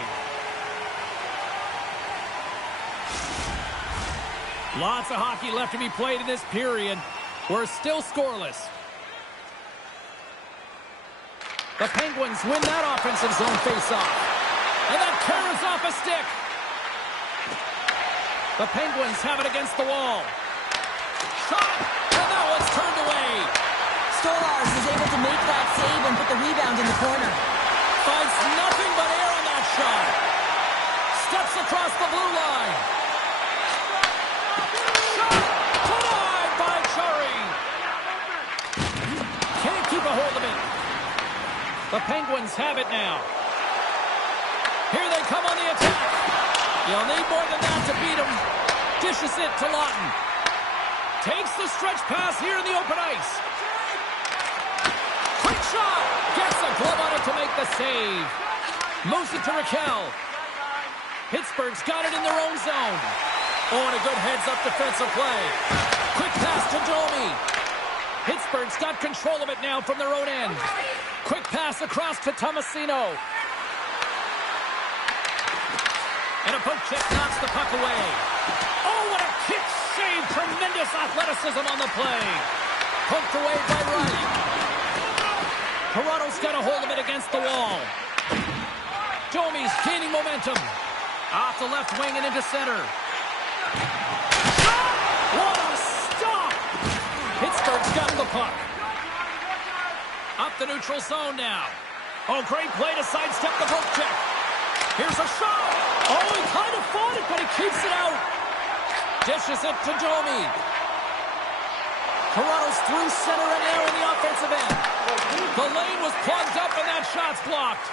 Lots of hockey left to be played in this period. We're still scoreless. The Penguins win that offensive zone faceoff. And that carries off a stick. The Penguins have it against the wall. Shot! And that one's turned away. Stolarz is able to make that save and put the rebound in the corner. Finds nothing but air on that shot. Steps across the blue line. Shot! Denied by Chari. Can't keep The Penguins have it now. Here they come on the attack. You'll need more than that to beat them. Dishes it to Lawton. Takes the stretch pass here in the open ice. Quick shot. Gets a glove on it to make the save. Moves it to Raquel. Pittsburgh's got it in their own zone. Oh, and a good heads-up defensive play. Quick pass to Domi. Pittsburgh's got control of it now from their own end. Quick pass across to Tomasino. And a poke check knocks the puck away. Oh, what a kick save. Tremendous athleticism on the play. Poked away by Wright. Toronto's got a hold of it against the wall. Domi's gaining momentum. Off the left wing and into center. What a stop! Pittsburgh's got the puck. Up the neutral zone now. Oh, great play to sidestep the poke check. Here's a shot. Oh, he kind of fought it, but he keeps it out. Dishes it to Domi. Toronto's through center and now in the offensive end. The lane was plugged up and that shot's blocked.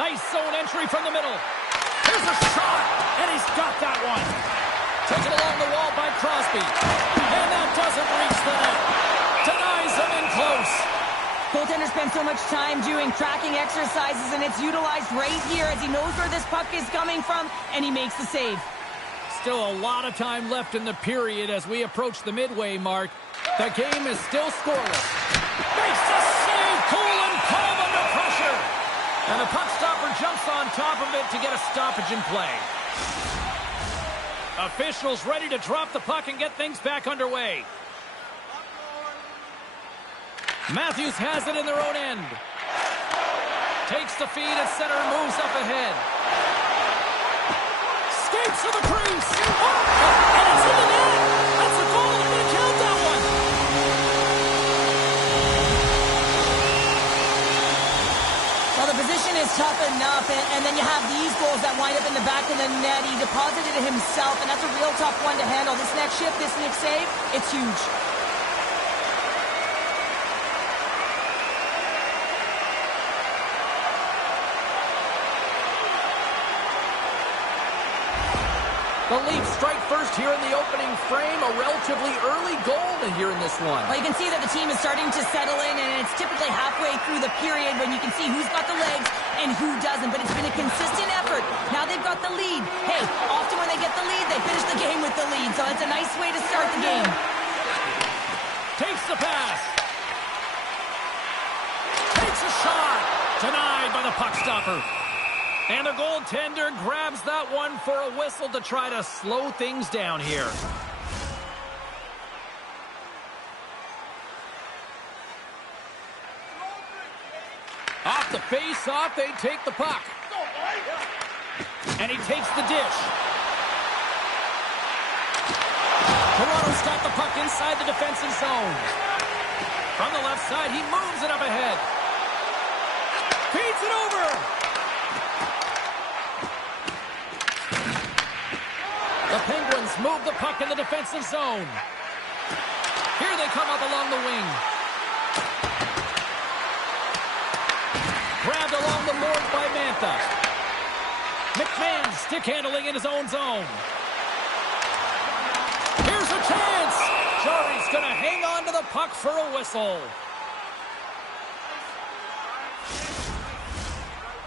Nice zone entry from the middle. Here's a shot, and he's got that one. Taken along the wall by Crosby. And that doesn't reach the net. Denies him in close. Goaltender spends so much time doing tracking exercises, and it's utilized right here as he knows where this puck is coming from, and he makes the save. Still a lot of time left in the period as we approach the midway mark. The game is still scoreless. Makes the save, cool and calm under pressure. And the puck stopper jumps on top of it to get a stoppage in play. Officials ready to drop the puck and get things back underway. Matthews has it in their own end. Takes the feed at center and moves up ahead. Skates to the crease. Oh, and it's in the net. That's a goal. I'm going to count that one. Well, the position is tough enough, and then you have these goals that wind up in the back of the net. He deposited it himself, and that's a real tough one to handle. This next shift, this next save, it's huge. The Leafs strike first here in the opening frame. A relatively early goal here in this one. Well, you can see that the team is starting to settle in, and it's typically halfway through the period when you can see who's got the legs and who doesn't. But it's been a consistent effort. Now they've got the lead. Hey, often when they get the lead, they finish the game with the lead. So it's a nice way to start the game. Takes the pass. Takes a shot. Denied by the puck stopper. And the goaltender grabs that one for a whistle to try to slow things down here. Off the face-off, they take the puck. And he takes the dish. Toronto's got the puck inside the defensive zone. From the left side, he moves it up ahead. Feeds it over. The Penguins move the puck in the defensive zone. Here they come up along the wing. Grabbed along the boards by Mantha. McMahon stick handling in his own zone. Here's a chance. Jarry's going to hang on to the puck for a whistle.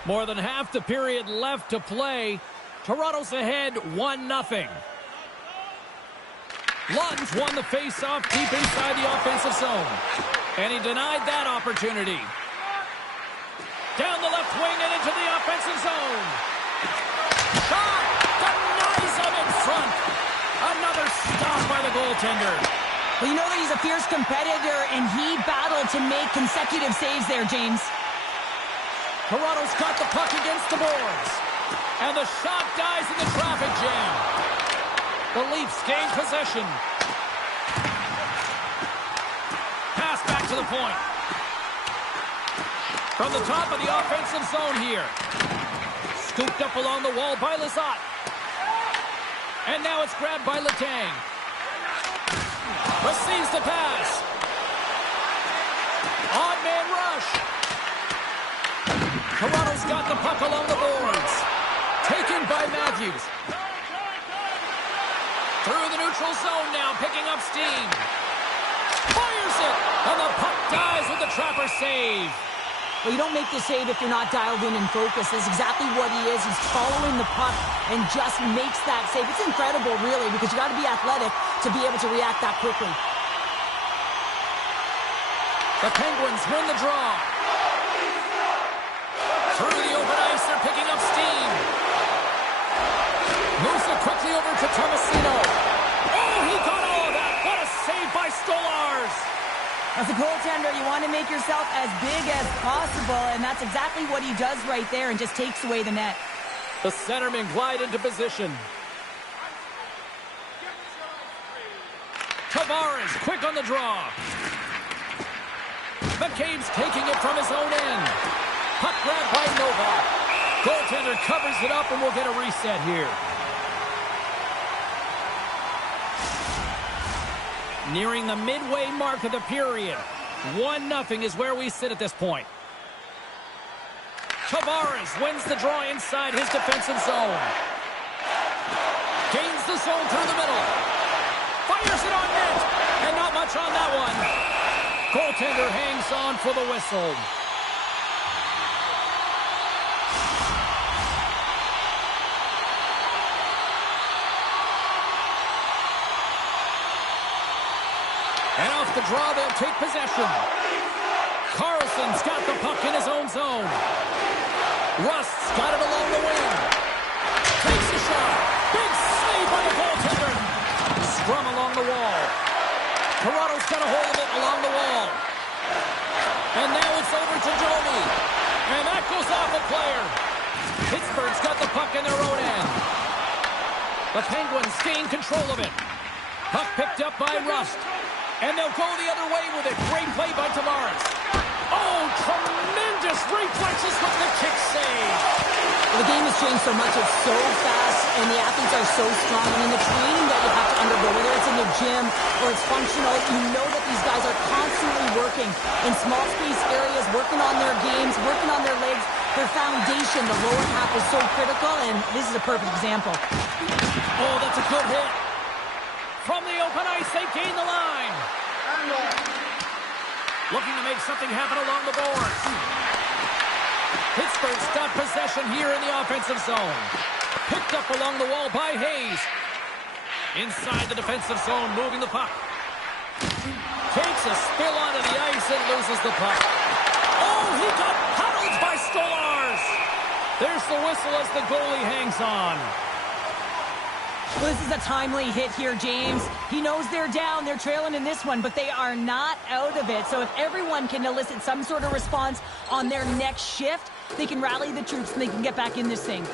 More than half the period left to play. Toronto's ahead 1-0. Lawton's won the face-off deep inside the offensive zone. And he denied that opportunity. Down the left wing and into the offensive zone. Shot! Denies him in front. Another stop by the goaltender. Well, you know that he's a fierce competitor, and he battled to make consecutive saves there, James. Toronto's got the puck against the boards. And the shot dies in the traffic jam. The Leafs gain possession. Pass back to the point. From the top of the offensive zone here. Scooped up along the wall by Lizotte. And now it's grabbed by Letang. Receives the pass. Odd man rush. got the puck along the boards. Taken by Matthews. Through the neutral zone now, picking up steam. Fires it, and the puck dies with the trapper save. Well, you don't make the save if you're not dialed in and focused. That's exactly what he is. He's following the puck and just makes that save. It's incredible, really, because you got to be athletic to be able to react that quickly. The Penguins win the draw. Through the open ice, they're picking up steam. Moves it quickly over to Tomasino. Oh, he got all of that. What a save by Stolarz. As a goaltender, you want to make yourself as big as possible, and that's exactly what he does right there and just takes away the net. The centermen glide into position. Tavares quick on the draw. McCabe's taking it from his own end. Puck grabbed by Novak. Goaltender covers it up, and we'll get a reset here. Nearing the midway mark of the period. 1-0 is where we sit at this point. Tavares wins the draw inside his defensive zone. Gains the zone through the middle. Fires it on net. And not much on that one. Goaltender hangs on for the whistle. And off the draw, they'll take possession. Carlson's got the puck in his own zone. Rust's got it along the wing. Takes a shot. Big save by the goaltender. Scrum along the wall. Toronto's got a hold of it along the wall. And now it's over to Domi. And that goes off a player. Pittsburgh's got the puck in their own end. The Penguins gain control of it. Puck picked up by Rust. And they'll go the other way with it. Great play by Tavares. Oh, tremendous reflexes with the kick save. Well, the game has changed so much. It's so fast, and the athletes are so strong. And in the training that you have to undergo, whether it's in the gym or it's functional, you know that these guys are constantly working in small space areas, working on their games, working on their legs. Their foundation, the lower half, is so critical, and this is a perfect example. Oh, that's a good hit. From the open ice, they gain the line. Looking to make something happen along the boards. Pittsburgh's got possession here in the offensive zone. Picked up along the wall by Hayes. Inside the defensive zone, moving the puck. Takes a spill onto the ice and loses the puck. Oh, he got puddled by Stolarz. There's the whistle as the goalie hangs on. Well, this is a timely hit here, James. He knows they're down. They're trailing in this one, but they are not out of it. So if everyone can elicit some sort of response on their next shift, they can rally the troops and they can get back in this thing.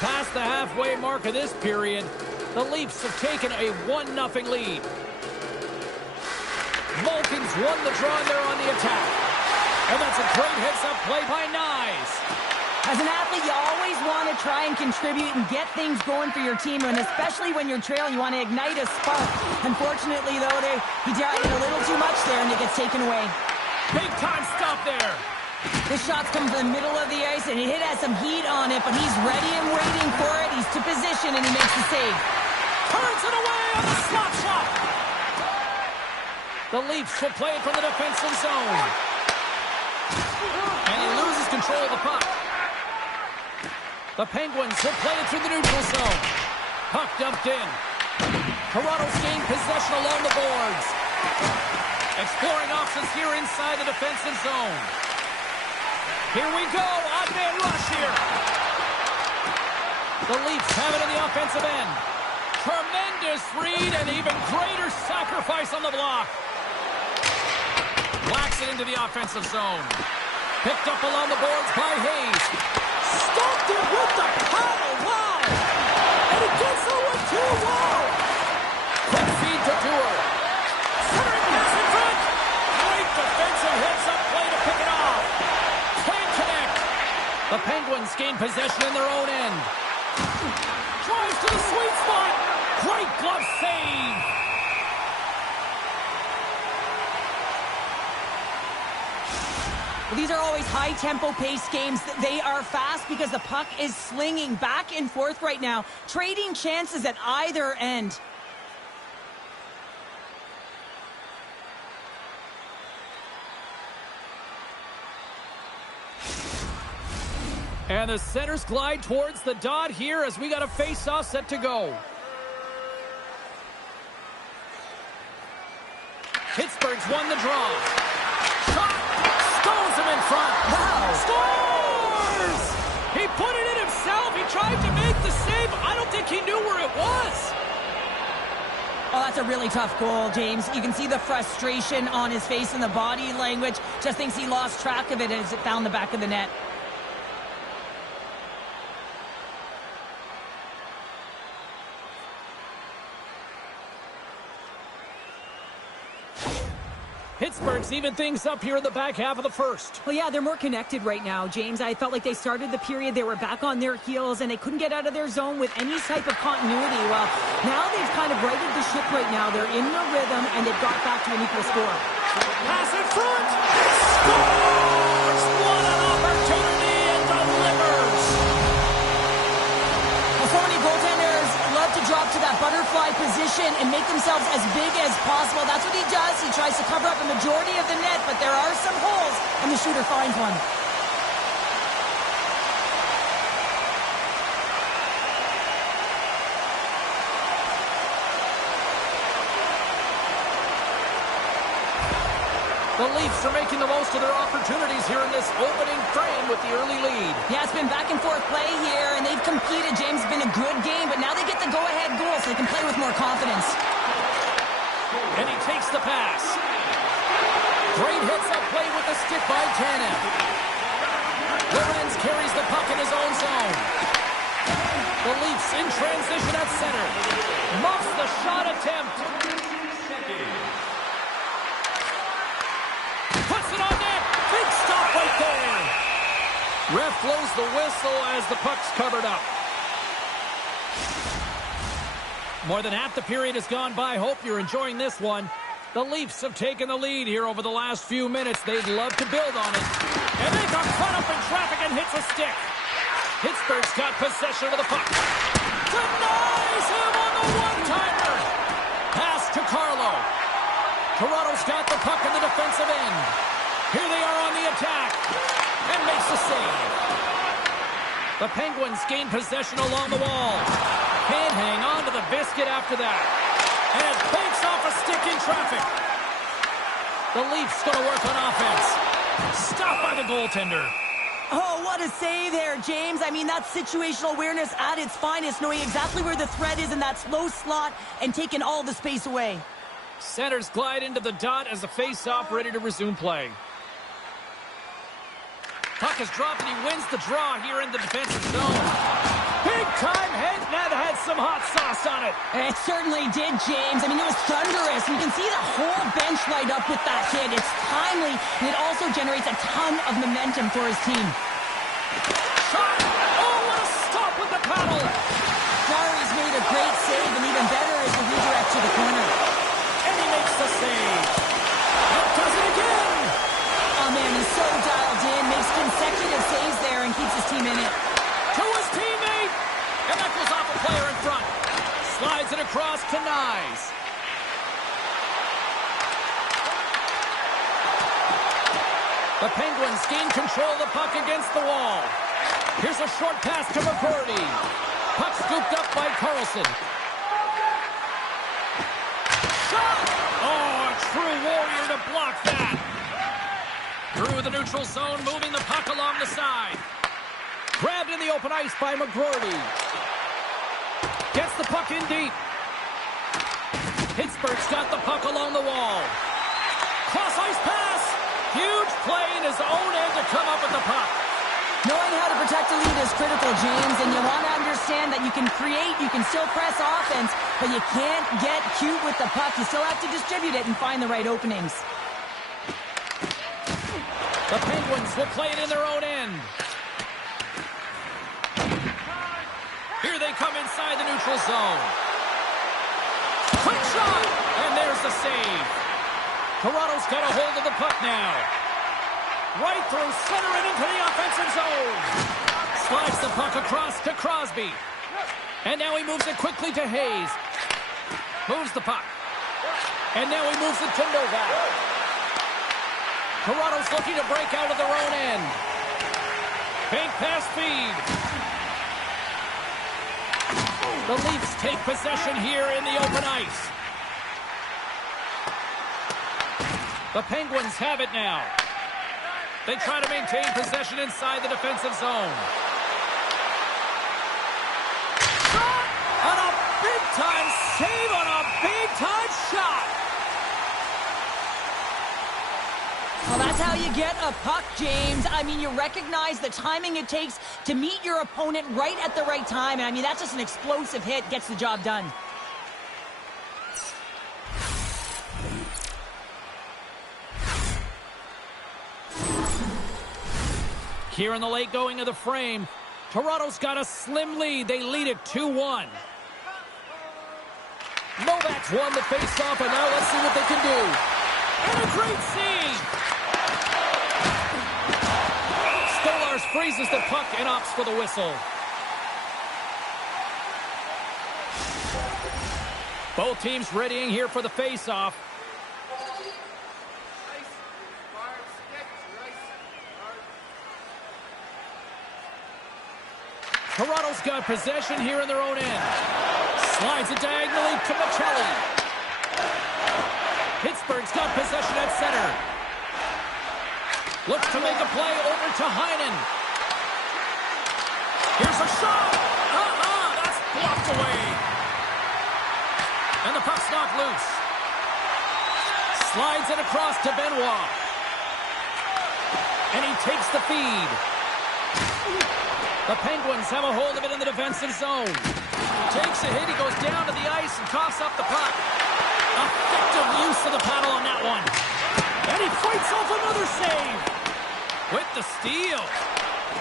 Past the halfway mark of this period, the Leafs have taken a 1-0 lead. Vulcans won the draw and they're on the attack. And that's a great heads-up play by Nyes. As an athlete, you always want to try and contribute and get things going for your team, and especially when you're trailing, you want to ignite a spark. Unfortunately, though, he tried it a little too much there, and it gets taken away. Big time stop there. This shot's come from the middle of the ice, and it has some heat on it, but he's ready and waiting for it. He's to position, and he makes the save. Turns it away on the slap shot. The Leafs will play it from the defensive zone. And he loses control of the puck. The Penguins will play it through the neutral zone. Puck dumped in. Toronto's gained possession along the boards. Exploring options here inside the defensive zone. Here we go. Odd man rush here. The Leafs have it in the offensive end. Tremendous read and even greater sacrifice on the block. Whacks it into the offensive zone. Picked up along the boards by Hayes. Stopped it with the paddle. Wow. And it gets over to Wow. Quick feed to Tour. Centering pass in front. Great defensive heads-up play to pick it off. Can't connect. The Penguins gain possession in their own end. Drives to the sweet spot. Great glove save. Well, these are always high-tempo pace games. They are fast because the puck is slinging back and forth right now, trading chances at either end. And the centers glide towards the dot here as we got a face-off set to go. Pittsburgh's won the draw. Shot! Stones him in front. Wow! Scores! He put it in himself. He tried to make the save. I don't think he knew where it was. Oh, that's a really tough goal, James. You can see the frustration on his face and the body language. Just thinks he lost track of it as it found the back of the net. Pittsburgh's even things up here in the back half of the first. Well, yeah, they're more connected right now, James. I felt like they started the period, they were back on their heels, and they couldn't get out of their zone with any type of continuity. Well, now they've kind of righted the ship right now. They're in the rhythm, and they've got back to an equal score. Pass in front! Scores! What an opportunity and delivers! Well, so many goaltenders love to drop to that butterfly position and make themselves as big as possible. That's what he does. He tries to cover up a majority of the net, but there are some holes, and the shooter finds one. The Leafs are making the most of their opportunities here in this opening frame with the early lead. Yeah, it's been back and forth play here, and they've competed. James, it's been a good game, but now they get the go-ahead goal, so they can play with more confidence. And he takes the pass. Great hits up play with the stick by Tanev. Lorenz carries the puck in his own zone. The Leafs in transition at center. Muffs the shot attempt. Puts it on net. Big stop right there. Ref blows the whistle as the puck's covered up. More than half the period has gone by. Hope you're enjoying this one. The Leafs have taken the lead here over the last few minutes. They'd love to build on it. And they got caught up in traffic and hits a stick. Pittsburgh's got possession of the puck. Denies him on the one-timer. Pass to Carlo. Toronto's got the puck in the defensive end. Here they are on the attack. And makes the save. The Penguins gain possession along the wall. Can't hang on to the biscuit after that. And it banks off a stick in traffic. The Leafs going to work on offense. Stopped by the goaltender. Oh, what a save there, James. I mean, that's situational awareness at its finest, knowing exactly where the threat is in that slow slot and taking all the space away. Centers glide into the dot as the face-off ready to resume play. Puck is dropped and he wins the draw here in the defensive zone. Big-time head, and that had some hot sauce on it. It certainly did, James. I mean, it was thunderous. You can see the whole bench light up with that hit. It's timely, and it also generates a ton of momentum for his team. Shot! Oh, what a stop with the paddle! Jarry's made a great save, and even better is the redirect to the corner. And he makes the save. And does it again! Oh, man, he's so dialed in, makes consecutive saves there, and keeps his team in it. To his teammate! And that goes off a player in front. Slides it across to Nyes. The Penguins gain control of the puck against the wall. Here's a short pass to McGroarty. Puck scooped up by Carlson. Shot! Oh, a true warrior to block that. Through the neutral zone, moving the puck along the side. Grabbed in the open ice by McGroarty. Gets the puck in deep. Pittsburgh's got the puck along the wall. Cross ice pass. Huge play in his own end to come up with the puck. Knowing how to protect a lead is critical, James, and you want to understand that you can create, you can still press offense, but you can't get cute with the puck. You still have to distribute it and find the right openings. The Penguins will play it in their own end. Here they come inside the neutral zone. Quick shot! And there's the save. Toronto's got a hold of the puck now. Right through center and into the offensive zone. Slides the puck across to Crosby. And now he moves it quickly to Hayes. Moves the puck. And now he moves it to Novak. Toronto's looking to break out of their own end. Bank pass feed. The Leafs take possession here in the open ice. The Penguins have it now. They try to maintain possession inside the defensive zone. Shot! On a big-time save on a big-time shot! Well, that's how you get a puck, James. I mean, you recognize the timing it takes to meet your opponent right at the right time. And I mean, that's just an explosive hit, gets the job done. Here in the late going of the frame, Toronto's got a slim lead. They lead it 2-1. Novak's won the faceoff, and now let's see what they can do. And a great save! Stolarz freezes the puck and opts for the whistle. Both teams readying here for the faceoff. Toronto's got possession here in their own end. Slides it diagonally to Michelli. Pittsburgh's got possession at center. Looks to make a play over to Heinen. Here's a shot. That's blocked away. And the puck's knocked loose. Slides it across to Benoit. And he takes the feed. The Penguins have a hold of it in the defensive zone. Takes a hit, he goes down to the ice and coughs up the puck. Effective use of the paddle on that one. And he fights off another save. With the steal.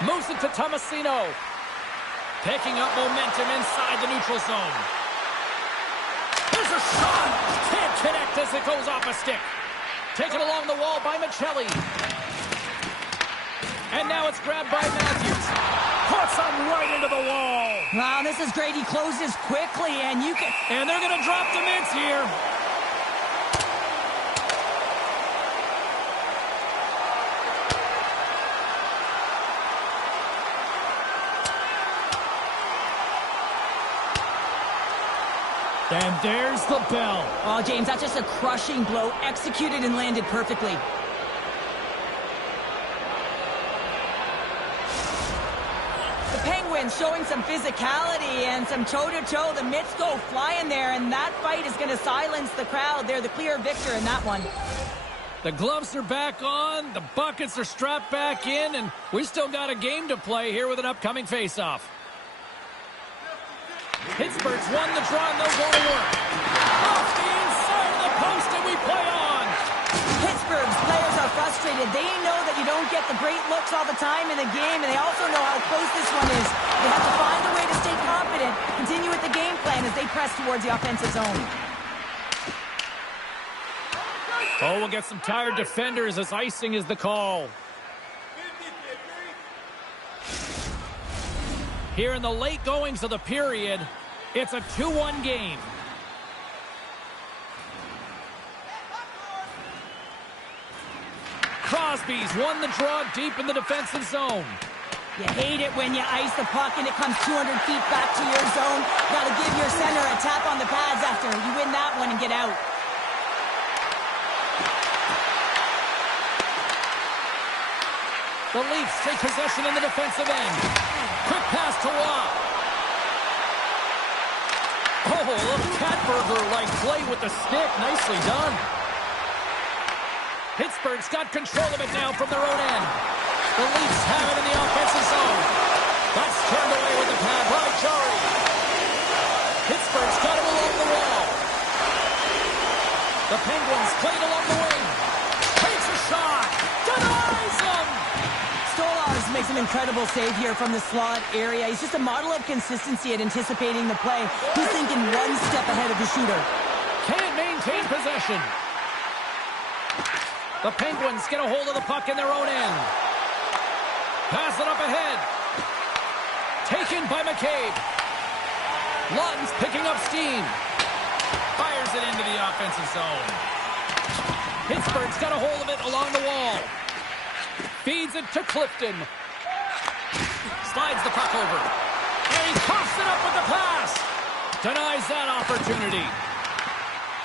Moves it to Tomasino. Picking up momentum inside the neutral zone. There's a shot. Can't connect as it goes off a stick. Taken along the wall by Michelli. And now it's grabbed by Matthews. Puts him right into the wall. Wow, this is great. He closes quickly, and you can... And they're going to drop the mitts here. And there's the bell. Oh, James, that's just a crushing blow, executed and landed perfectly. The Penguins showing some physicality and some toe-to-toe. The mitts go flying there, and that fight is going to silence the crowd. They're the clear victor in that one. The gloves are back on, the buckets are strapped back in, and we still got a game to play here with an upcoming face-off. Pittsburgh's won the draw, and they'll go to work. Off the inside of the post, and we play on. Pittsburgh's players are frustrated. They know that you don't get the great looks all the time in the game, and they also know how close this one is. They have to find a way to stay confident, continue with the game plan as they press towards the offensive zone. Oh, we'll get some tired defenders as icing is the call. Here in the late goings of the period, it's a 2-1 game. Crosby's won the draw deep in the defensive zone. You hate it when you ice the puck and it comes 200 feet back to your zone. Got to give your center a tap on the pads after you win that one and get out. The Leafs take possession in the defensive end. Quick pass to Roy. Oh, a little Catburger-like play with the stick. Nicely done. Pittsburgh's got control of it now from their own end. The Leafs have it in the offensive zone. That's turned away with the pad by Jari. Pittsburgh's got it along the wall. The Penguins played along the wing. Takes a shot. Denies him. Stolarz makes an incredible save here from the slot area. He's just a model of consistency at anticipating the play. He's thinking one step ahead of the shooter. Can't maintain possession. The Penguins get a hold of the puck in their own end. Pass it up ahead. Taken by McCabe. Lawton's picking up steam. Fires it into the offensive zone. Pittsburgh's got a hold of it along the wall. Feeds it to Clifton. Slides the puck over. And he coughs it up with the pass. Denies that opportunity.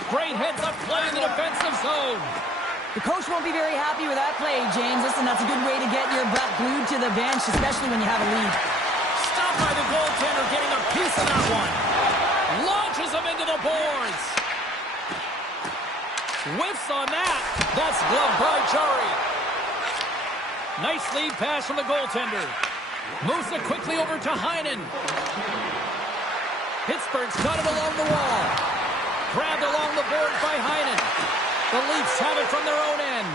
Great heads-up play in the defensive zone. The coach won't be very happy with that play, James. Listen, that's a good way to get your butt glued to the bench, especially when you have a lead. Stopped by the goaltender, getting a piece of that one. Launches him into the boards. Whiffs on that. That's gloved by Jari. Nice lead pass from the goaltender. Moves it quickly over to Heinen. Pittsburgh's got it along the wall. Grabbed along the board by Heinen. The Leafs have it from their own end.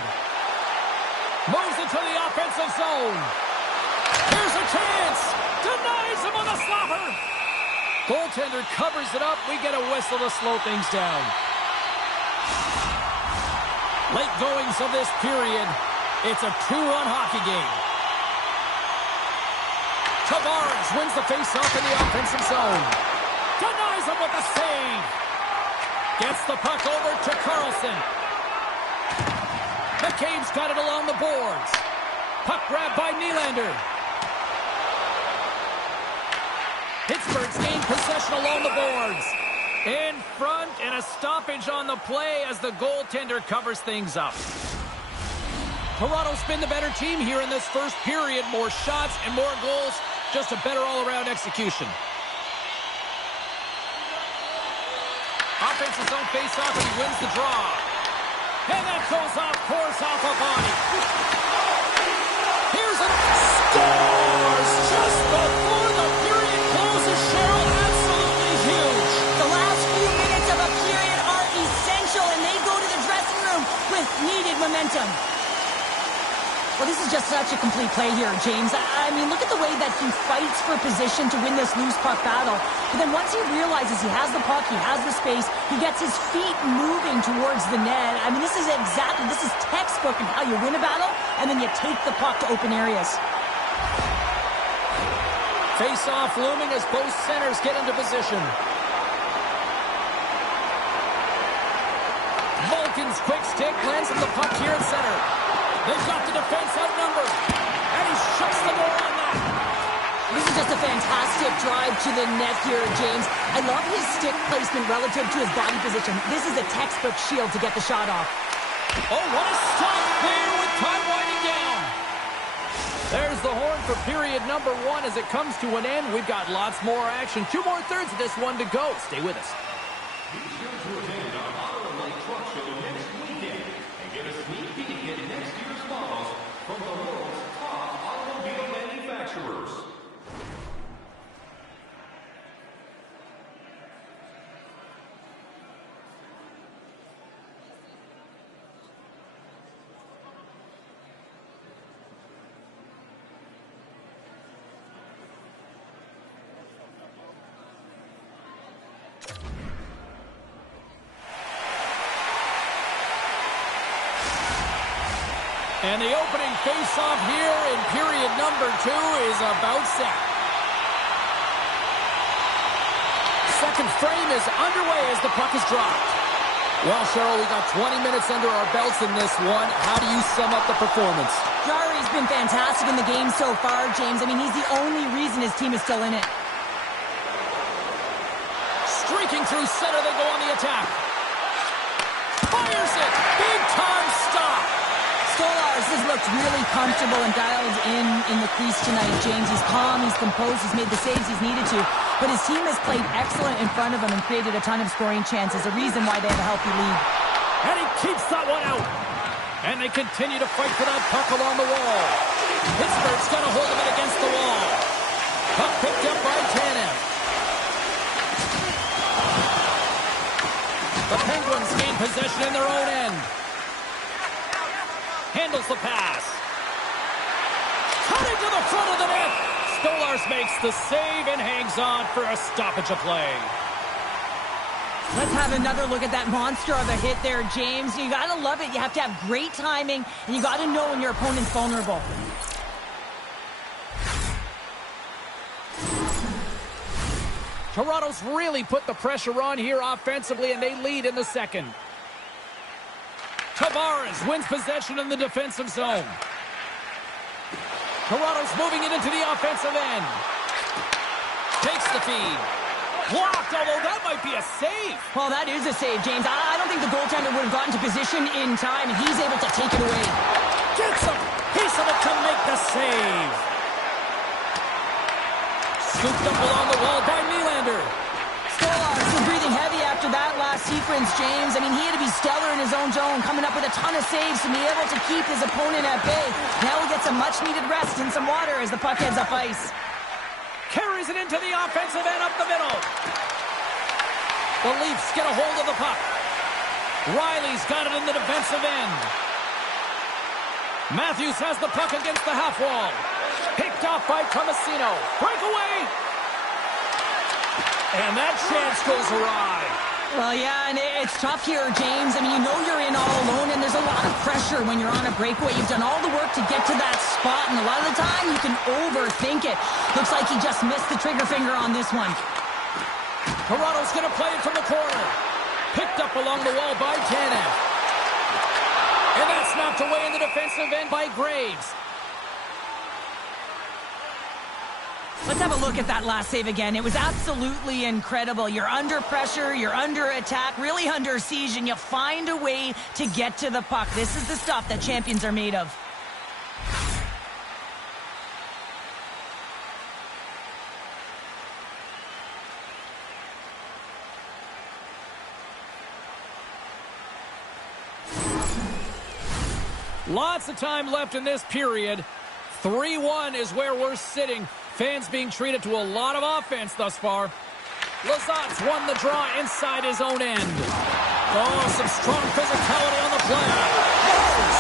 Moves it to the offensive zone. Here's a chance. Denies him on the slapper. Goaltender covers it up. We get a whistle to slow things down. Late goings of this period. It's a 2-run hockey game. Tavares wins the faceoff in the offensive zone. Denies him with a save. Gets the puck over to Carlson. McCabe's got it along the boards. Puck grabbed by Nylander. Pittsburgh's gained possession along the boards. In front, and a stoppage on the play as the goaltender covers things up. Toronto's been the better team here in this first period. More shots and more goals. Just a better all-around execution. Offensive zone face-off, and he wins the draw. And that goes off course off a body. Here's a scores just before the period closes. Cheryl, absolutely huge. The last few minutes of a period are essential, and they go to the dressing room with needed momentum. Well, this is just such a complete play here, James. I mean, look at the way that he fights for position to win this loose puck battle. But then once he realizes he has the puck, he has the space, he gets his feet moving towards the net. I mean, this is textbook in how you win a battle, and then you take the puck to open areas. Face-off looming as both centers get into position. Malkin's quick stick lands on the puck here in center. They've got the defense outnumbered. And he shuts the door on that. This is just a fantastic drive to the net here, James. I love his stick placement relative to his body position. This is a textbook shield to get the shot off. Oh, what a stop there with time winding down. There's the horn for period number 1 as it comes to an end. We've got lots more action. 2 more thirds of this one to go. Stay with us. Be sure to attend our Auto and Light Truck Show next weekend and get a sneak peek at next year's models from the world's top automobile manufacturers. And the opening face-off here in period number 2 is about set. Second frame is underway as the puck is dropped. Well, Cheryl, we got 20 minutes under our belts in this one. How do you sum up the performance? Jari's been fantastic in the game so far, James. I mean, he's the only reason his team is still in it. Streaking through center, they go on the attack. Fires it! Big time stop! Stolarz has looked really comfortable and dialed in the crease tonight, James. He's calm, he's composed, he's made the saves he's needed to. But his team has played excellent in front of him and created a ton of scoring chances, a reason why they have a healthy lead. And he keeps that one out. And they continue to fight for that puck along the wall. Pittsburgh's got a hold of it against the wall. Puck picked up by Tanev. The Penguins gain possession in their own end. Handles the pass. Cutting to the front of the net. Stolarz makes the save and hangs on for a stoppage of play. Let's have another look at that monster of a hit there, James. You got to love it. You have to have great timing, and you got to know when your opponent's vulnerable. Toronto's really put the pressure on here offensively, and they lead in the second. Tavares wins possession in the defensive zone. Toronto's moving it into the offensive end. Takes the feed. Blocked, although that might be a save. Well, that is a save, James. I don't think the goaltender would have gotten to position in time, and he's able to take it away. Gets a piece of it to make the save. Scooped up along the wall by Nylander. Stolarz was breathing heavy after that last sequence, James. I mean, he had to be stellar in his own zone, coming up with a ton of saves to be able to keep his opponent at bay. Now he gets a much-needed rest and some water as the puck heads up ice. Carries it into the offensive end up the middle. The Leafs get a hold of the puck. Riley's got it in the defensive end. Matthews has the puck against the half wall. Picked off by Tomasino. Breakaway! And that chance goes awry. Well, yeah, and it's tough here, James. I mean, you know you're in all alone, and there's a lot of pressure when you're on a breakaway. You've done all the work to get to that spot, and a lot of the time you can overthink it. Looks like he just missed the trigger finger on this one. Toronto's going to play it from the corner. Picked up along the wall by Tanev. And that's knocked away in the defensive end by Graves. Let's have a look at that last save again. It was absolutely incredible. You're under pressure, you're under attack, really under siege, and you find a way to get to the puck. This is the stuff that champions are made of. Lots of time left in this period. 3-1 is where we're sitting. Fans being treated to a lot of offense thus far. Lazat's won the draw inside his own end. Oh, some strong physicality on the play.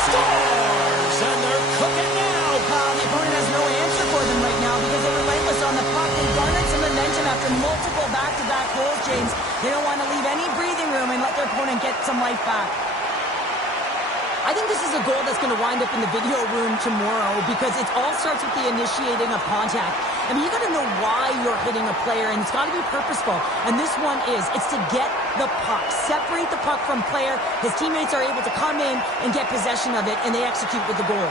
Scores! And they're cooking now. The opponent has no answer for them right now because they're relentless on the puck. They garnered some momentum after multiple back-to-back goals, James. They don't want to leave any breathing room and let their opponent get some life back. I think this is a goal that's going to wind up in the video room tomorrow because it all starts with the initiating of contact. I mean, you got to know why you're hitting a player, and it's got to be purposeful. And this one is. It's to get the puck, separate the puck from player. His teammates are able to come in and get possession of it, and they execute with the goal.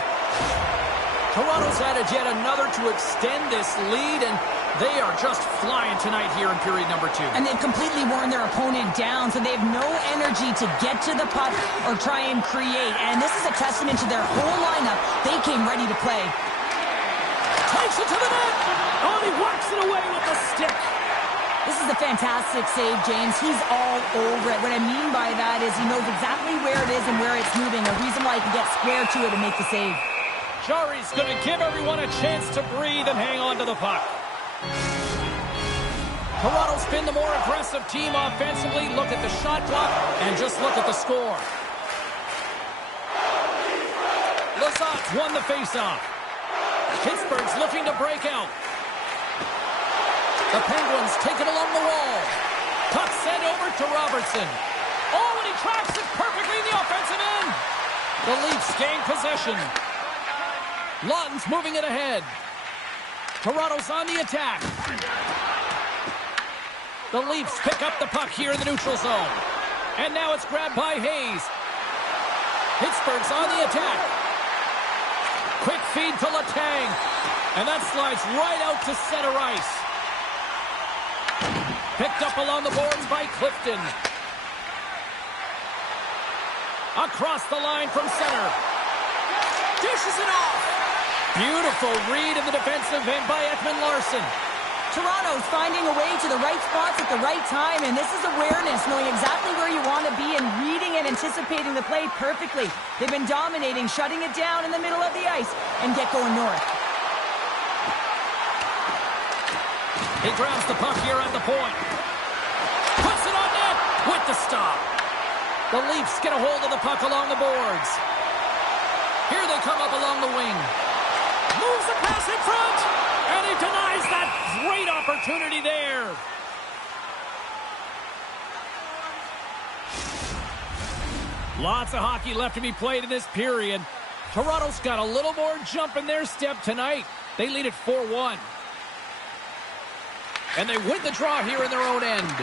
Toronto's added yet another to extend this lead, and they are just flying tonight here in period number 2. And they've completely worn their opponent down, so they have no energy to get to the puck or try and create. And this is a testament to their whole lineup. They came ready to play. Takes it to the net. Oh, he works it away with the stick. This is a fantastic save, James. He's all over it. What I mean by that is he knows exactly where it is and where it's moving. A reason why he can get square to it and make the save. Jari's going to give everyone a chance to breathe and hang on to the puck. Toronto's been the more aggressive team offensively. Look at the shot clock and just look at the score. Lazat's won the faceoff. Pittsburgh's looking to break out. The Penguins take it along the wall. Puck sent over to Robertson. Oh, and he tracks it perfectly in the offensive end. The Leafs gain possession. Lawton's moving it ahead. Toronto's on the attack. The Leafs pick up the puck here in the neutral zone. And now it's grabbed by Hayes. Pittsburgh's on the attack. Quick feed to Letang. And that slides right out to center ice. Picked up along the boards by Clifton. Across the line from center. Dishes it off. Beautiful read in the defensive end by Ekman-Larsson. Toronto's finding a way to the right spots at the right time, and this is awareness, knowing exactly where you want to be and reading and anticipating the play perfectly. They've been dominating, shutting it down in the middle of the ice, and get going north. He grabs the puck here at the point. Puts it on net with the stop. The Leafs get a hold of the puck along the boards. Here they come up along the wing. Moves the pass in front, and he denies that great opportunity there. Lots of hockey left to be played in this period. Toronto's got a little more jump in their step tonight. They lead at 4-1. And they win the draw here in their own end.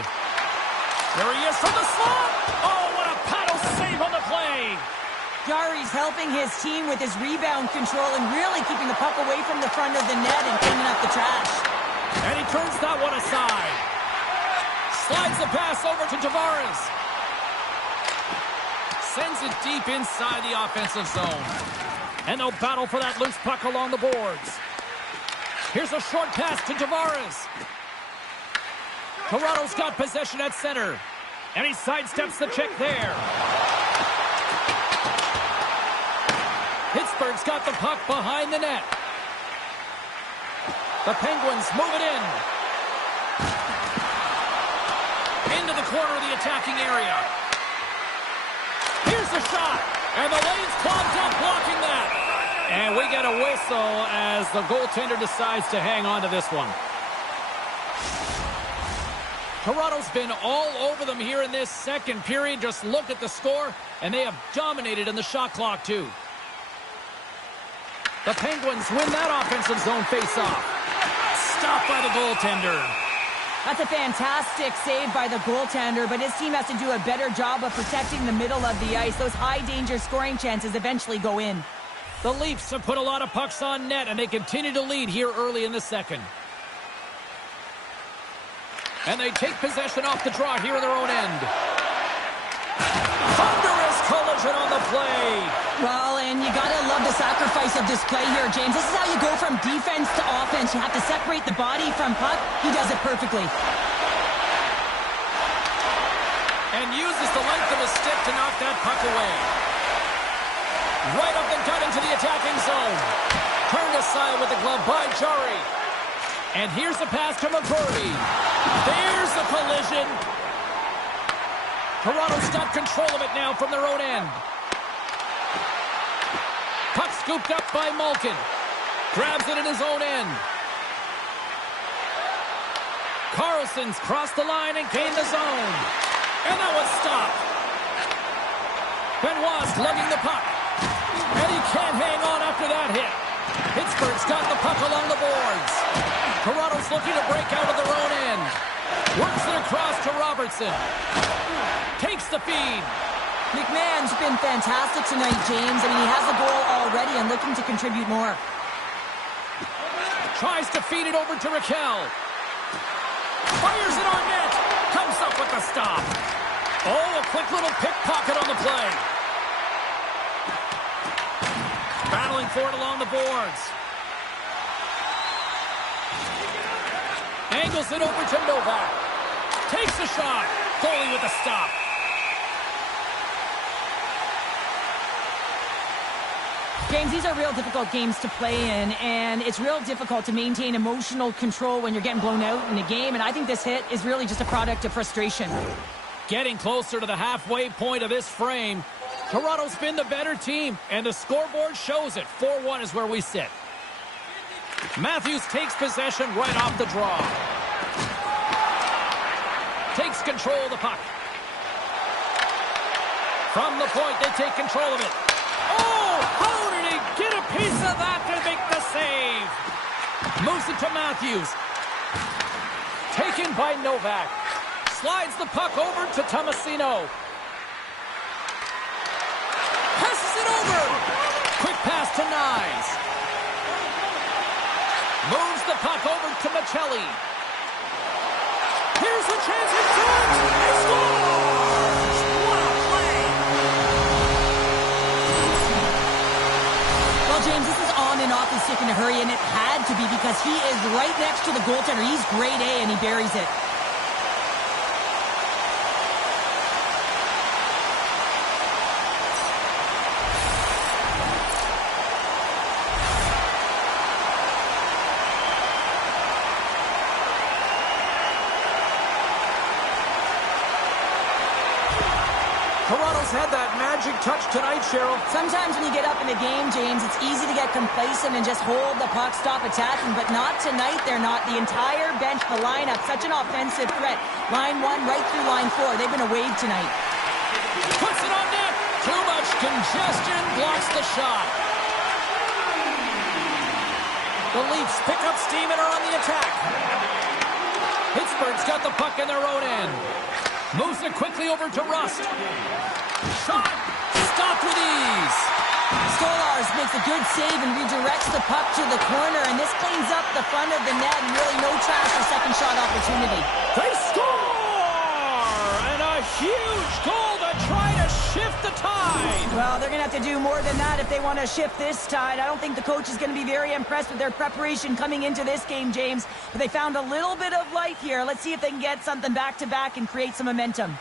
There he is from the slot. Oh, what a paddle save on the play. Jarry's helping his team with his rebound control and really keeping the puck away from the front of the net and cleaning up the trash. And he turns that one aside. Slides the pass over to Tavares. Sends it deep inside the offensive zone. And they'll battle for that loose puck along the boards. Here's a short pass to Tavares. Toronto's got possession at center. And he sidesteps the check there. Pittsburgh's got the puck behind the net. The Penguins move it in. Into the corner of the attacking area. Here's the shot. And the lane's clogged up blocking that. And we get a whistle as the goaltender decides to hang on to this one. Toronto's been all over them here in this second period. Just look at the score, and they have dominated in the shot clock, too. The Penguins win that offensive zone face-off. Stopped by the goaltender. That's a fantastic save by the goaltender, but his team has to do a better job of protecting the middle of the ice. Those high-danger scoring chances eventually go in. The Leafs have put a lot of pucks on net, and they continue to lead here early in the second. And they take possession off the draw here in their own end. Thunderous collision on the play. Well, and you gotta love the sacrifice of this play here, James. This is how you go from defense to offense. You have to separate the body from puck. He does it perfectly. And uses the length of his stick to knock that puck away. Right up the gut into the attacking zone. Turned aside with the glove by Jarry. And here's the pass to McCurry. There's the collision. Toronto's got control of it now from their own end. Puck scooped up by Malkin. Grabs it in his own end. Carlson's crossed the line and gained the zone. And that was stopped. Benoit's lugging the puck. And he can't hang on after that hit. Pittsburgh's got the puck along the boards. Toronto's looking to break out of their own end. Works it across to Robertson. Takes the feed. McMahon's been fantastic tonight, James. I mean, he has the goal already and looking to contribute more. Tries to feed it over to Raquel. Fires it on net. Comes up with the stop. Oh, a quick little pickpocket on the play. Battling for it along the boards. Angles it over to Novak. Takes the shot. Goalie with a stop. James, these are real difficult games to play in, and it's real difficult to maintain emotional control when you're getting blown out in a game, and I think this hit is really just a product of frustration. Getting closer to the halfway point of this frame. Toronto's been the better team, and the scoreboard shows it. 4-1 is where we sit. Matthews takes possession right off the draw. Takes control of the puck. From the point, they take control of it. Oh, how did he get a piece of that to make the save? Moves it to Matthews. Taken by Novak. Slides the puck over to Tomasino. Passes it over. Quick pass to Nyes. Moves the puck over to Michelli. Here's a chance to shoot. He scores! What a play! Well, James, this is on and off his stick in a hurry, and it had to be because he is right next to the goaltender. He's grade A, and he buries it. Toronto's had that magic touch tonight, Cheryl. Sometimes when you get up in a game, James, it's easy to get complacent and just hold the puck, stop attacking, but not tonight. They're not. The entire bench, the lineup, such an offensive threat. Line 1 right through line 4. They've been a wave tonight. Puts it on net to congestion blocks the shot. The Leafs pick up steam and are on the attack. Pittsburgh's got the puck in their own end. Moves it quickly over to Rust. Shot! Stopped with ease. Stolarz makes a good save and redirects the puck to the corner, and this cleans up the front of the net and really no trash for second shot opportunity. They score! And a huge goal to try to shift the tide. Well, they're going to have to do more than that if they want to shift this tide. I don't think the coach is going to be very impressed with their preparation coming into this game, James. But they found a little bit of life here. Let's see if they can get something back-to-back and create some momentum.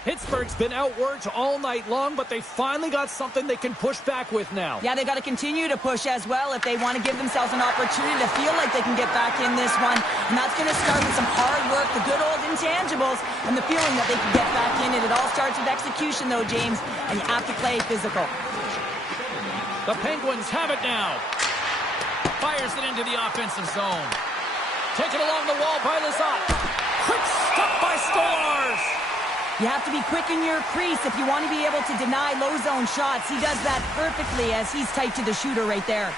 Pittsburgh's been outworked all night long, but they finally got something they can push back with now. Yeah, they got to continue to push as well if they want to give themselves an opportunity to feel like they can get back in this one. And that's going to start with some hard work, the good old intangibles, and the feeling that they can get back in it. It all starts with execution, though, James, and you have to play physical. The Penguins have it now. Fires it into the offensive zone. Taken along the wall by Lizotte. Quick stop by Stolarz. You have to be quick in your crease if you want to be able to deny low zone shots. He does that perfectly as he's tight to the shooter right there.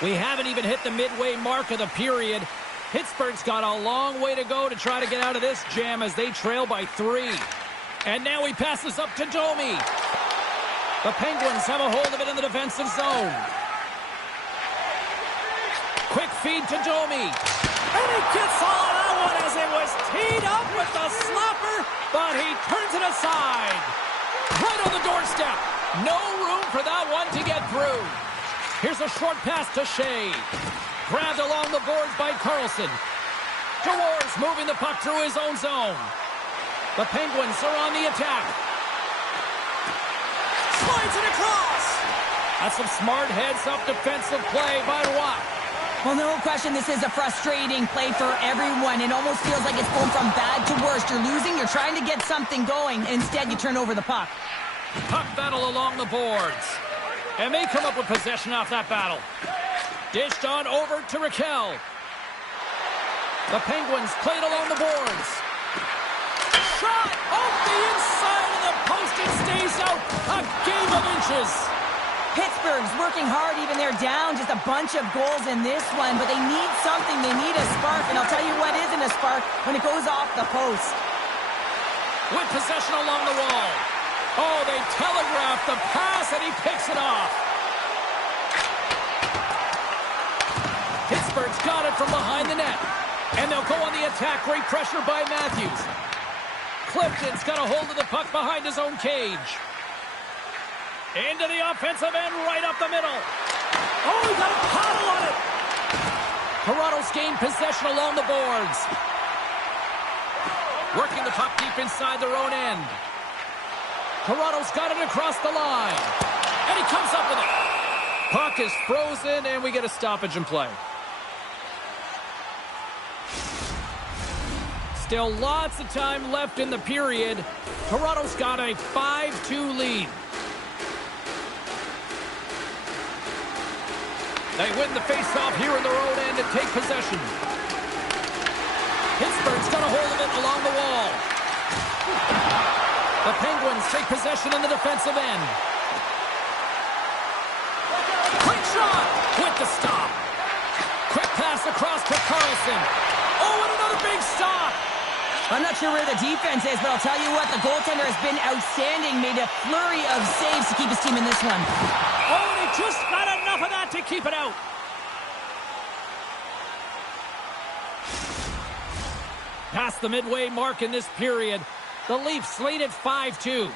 We haven't even hit the midway mark of the period. Pittsburgh's got a long way to go to try to get out of this jam as they trail by 3. And now he passes up to Domi. The Penguins have a hold of it in the defensive zone. Quick feed to Domi. And he gets all of that one as it was teed up with the slapper, but he turns it aside. Right on the doorstep. No room for that one to get through. Here's a short pass to Shea. Grabbed along the boards by Carlson. Jawor's moving the puck through his own zone. The Penguins are on the attack. Slides it across. That's some smart heads-up defensive play by Watt. Well, no question, this is a frustrating play for everyone. It almost feels like it's going from bad to worse. You're losing, you're trying to get something going. Instead, you turn over the puck. Puck battle along the boards. And they come up with possession off that battle. Dished on over to Raquel. The Penguins played along the boards. Shot off the inside of the post. It stays out. A game of inches. Pittsburgh's working hard, even they're down just a bunch of goals in this one, but they need something. They need a spark, and I'll tell you what isn't a spark when it goes off the post. With possession along the wall. Oh, they telegraph the pass, and he picks it off. Pittsburgh's got it from behind the net, and they'll go on the attack. Great pressure by Matthews. Clifton's got a hold of the puck behind his own cage. Into the offensive end, right up the middle. Oh, he got a paddle on it. Toronto's gained possession along the boards. Working the puck deep inside their own end. Toronto's got it across the line. And he comes up with it. Puck is frozen, and we get a stoppage in play. Still lots of time left in the period. Toronto's got a 5-2 lead. They win the faceoff here in their own end and take possession. Pittsburgh's got a hold of it along the wall. The Penguins take possession in the defensive end. Quick shot with the stop. Quick pass across to Carlson. Oh, and another big stop. I'm not sure where the defense is, but I'll tell you what, the goaltender has been outstanding. Made a flurry of saves to keep his team in this one. Oh, and he just got enough of that to keep it out. Past the midway mark in this period, the Leafs lead at 5-2.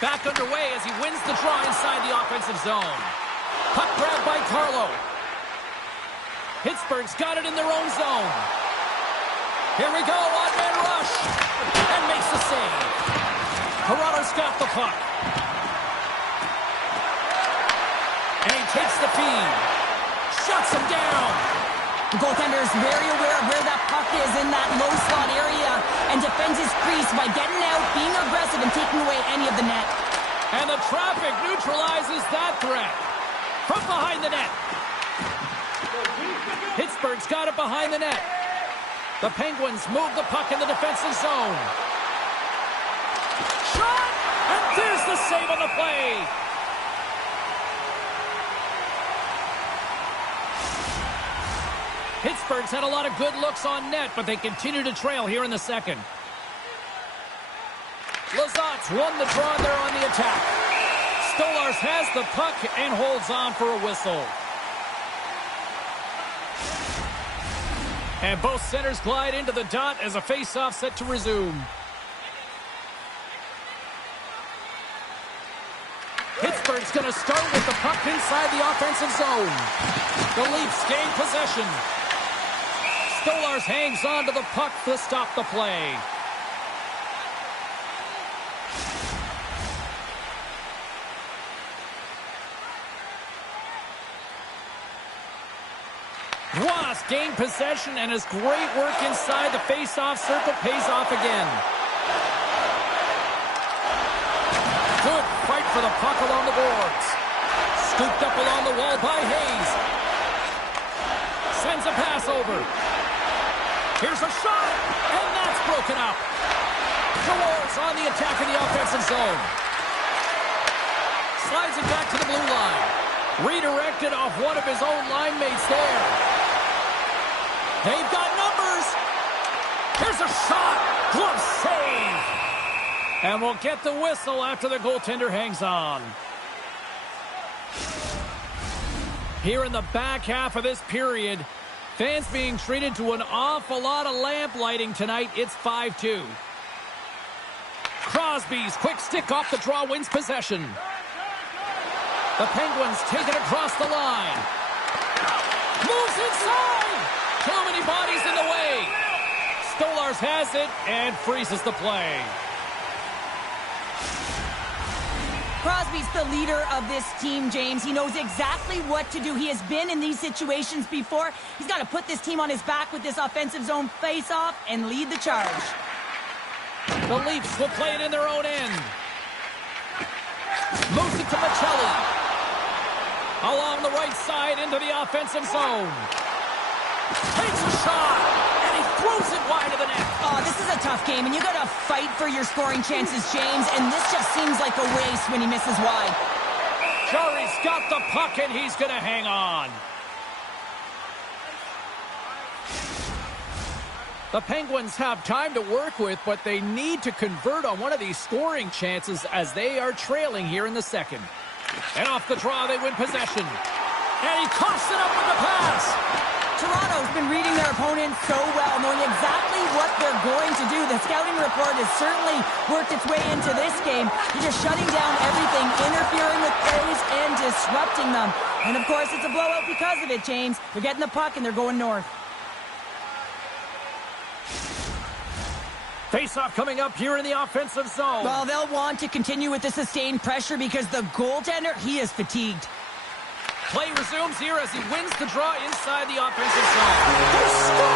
Back underway as he wins the draw inside the offensive zone. Puck grabbed by Carlo. Pittsburgh's got it in their own zone. Here we go, one-man rush. And makes the save. Toronto's got the puck. And he takes the feed. Shuts him down. The goaltender is very aware of where that puck is in that low and defends his crease by getting out, being aggressive, and taking away any of the net. And the traffic neutralizes that threat. From behind the net. Pittsburgh's got it behind the net. The Penguins move the puck in the defensive zone. Shot! And there's the save on the play. Pittsburgh's had a lot of good looks on net, but they continue to trail here in the second. Lazat's won the draw there on the attack. Stolarz has the puck and holds on for a whistle. And both centers glide into the dot as a face-off set to resume. Pittsburgh's going to start with the puck inside the offensive zone. The Leafs gain possession. Stolarz hangs on to the puck to stop the play. Ross gained possession, and his great work inside the face-off circle pays off again. Good fight for the puck along the boards. Scooped up along the wall by Hayes. Sends a pass over. Here's a shot, and that's broken up. Jawor's on the attack in the offensive zone. Slides it back to the blue line. Redirected off one of his own line mates there. They've got numbers. Here's a shot. Glove save. And we'll get the whistle after the goaltender hangs on. Here in the back half of this period, fans being treated to an awful lot of lamp lighting tonight. It's 5-2. Crosby's quick stick off the draw wins possession. The Penguins take it across the line. Moves inside. Too many bodies in the way. Stolarz has it and freezes the play. Crosby's the leader of this team, James. He knows exactly what to do. He has been in these situations before. He's got to put this team on his back with this offensive zone face-off and lead the charge. The Leafs will play it in their own end. Moves it to Michelli. Along the right side into the offensive zone. Takes a shot, and he throws it wide of the net. Oh, this is a tough game, and you got to fight for your scoring chances, James, and this just seems like a waste when he misses wide. Jarry's got the puck, and he's going to hang on. The Penguins have time to work with, but they need to convert on one of these scoring chances as they are trailing here in the second. And off the draw, they win possession. And he coughs it up with the pass. Toronto's been reading their opponent so well, knowing exactly what they're going to do. The scouting report has certainly worked its way into this game. They're just shutting down everything, interfering with plays, and disrupting them. And, of course, it's a blowout because of it, James. They're getting the puck, and they're going north. Face-off coming up here in the offensive zone. Well, they'll want to continue with the sustained pressure because the goaltender, he is fatigued. Play resumes here as he wins the draw inside the offensive zone. They score!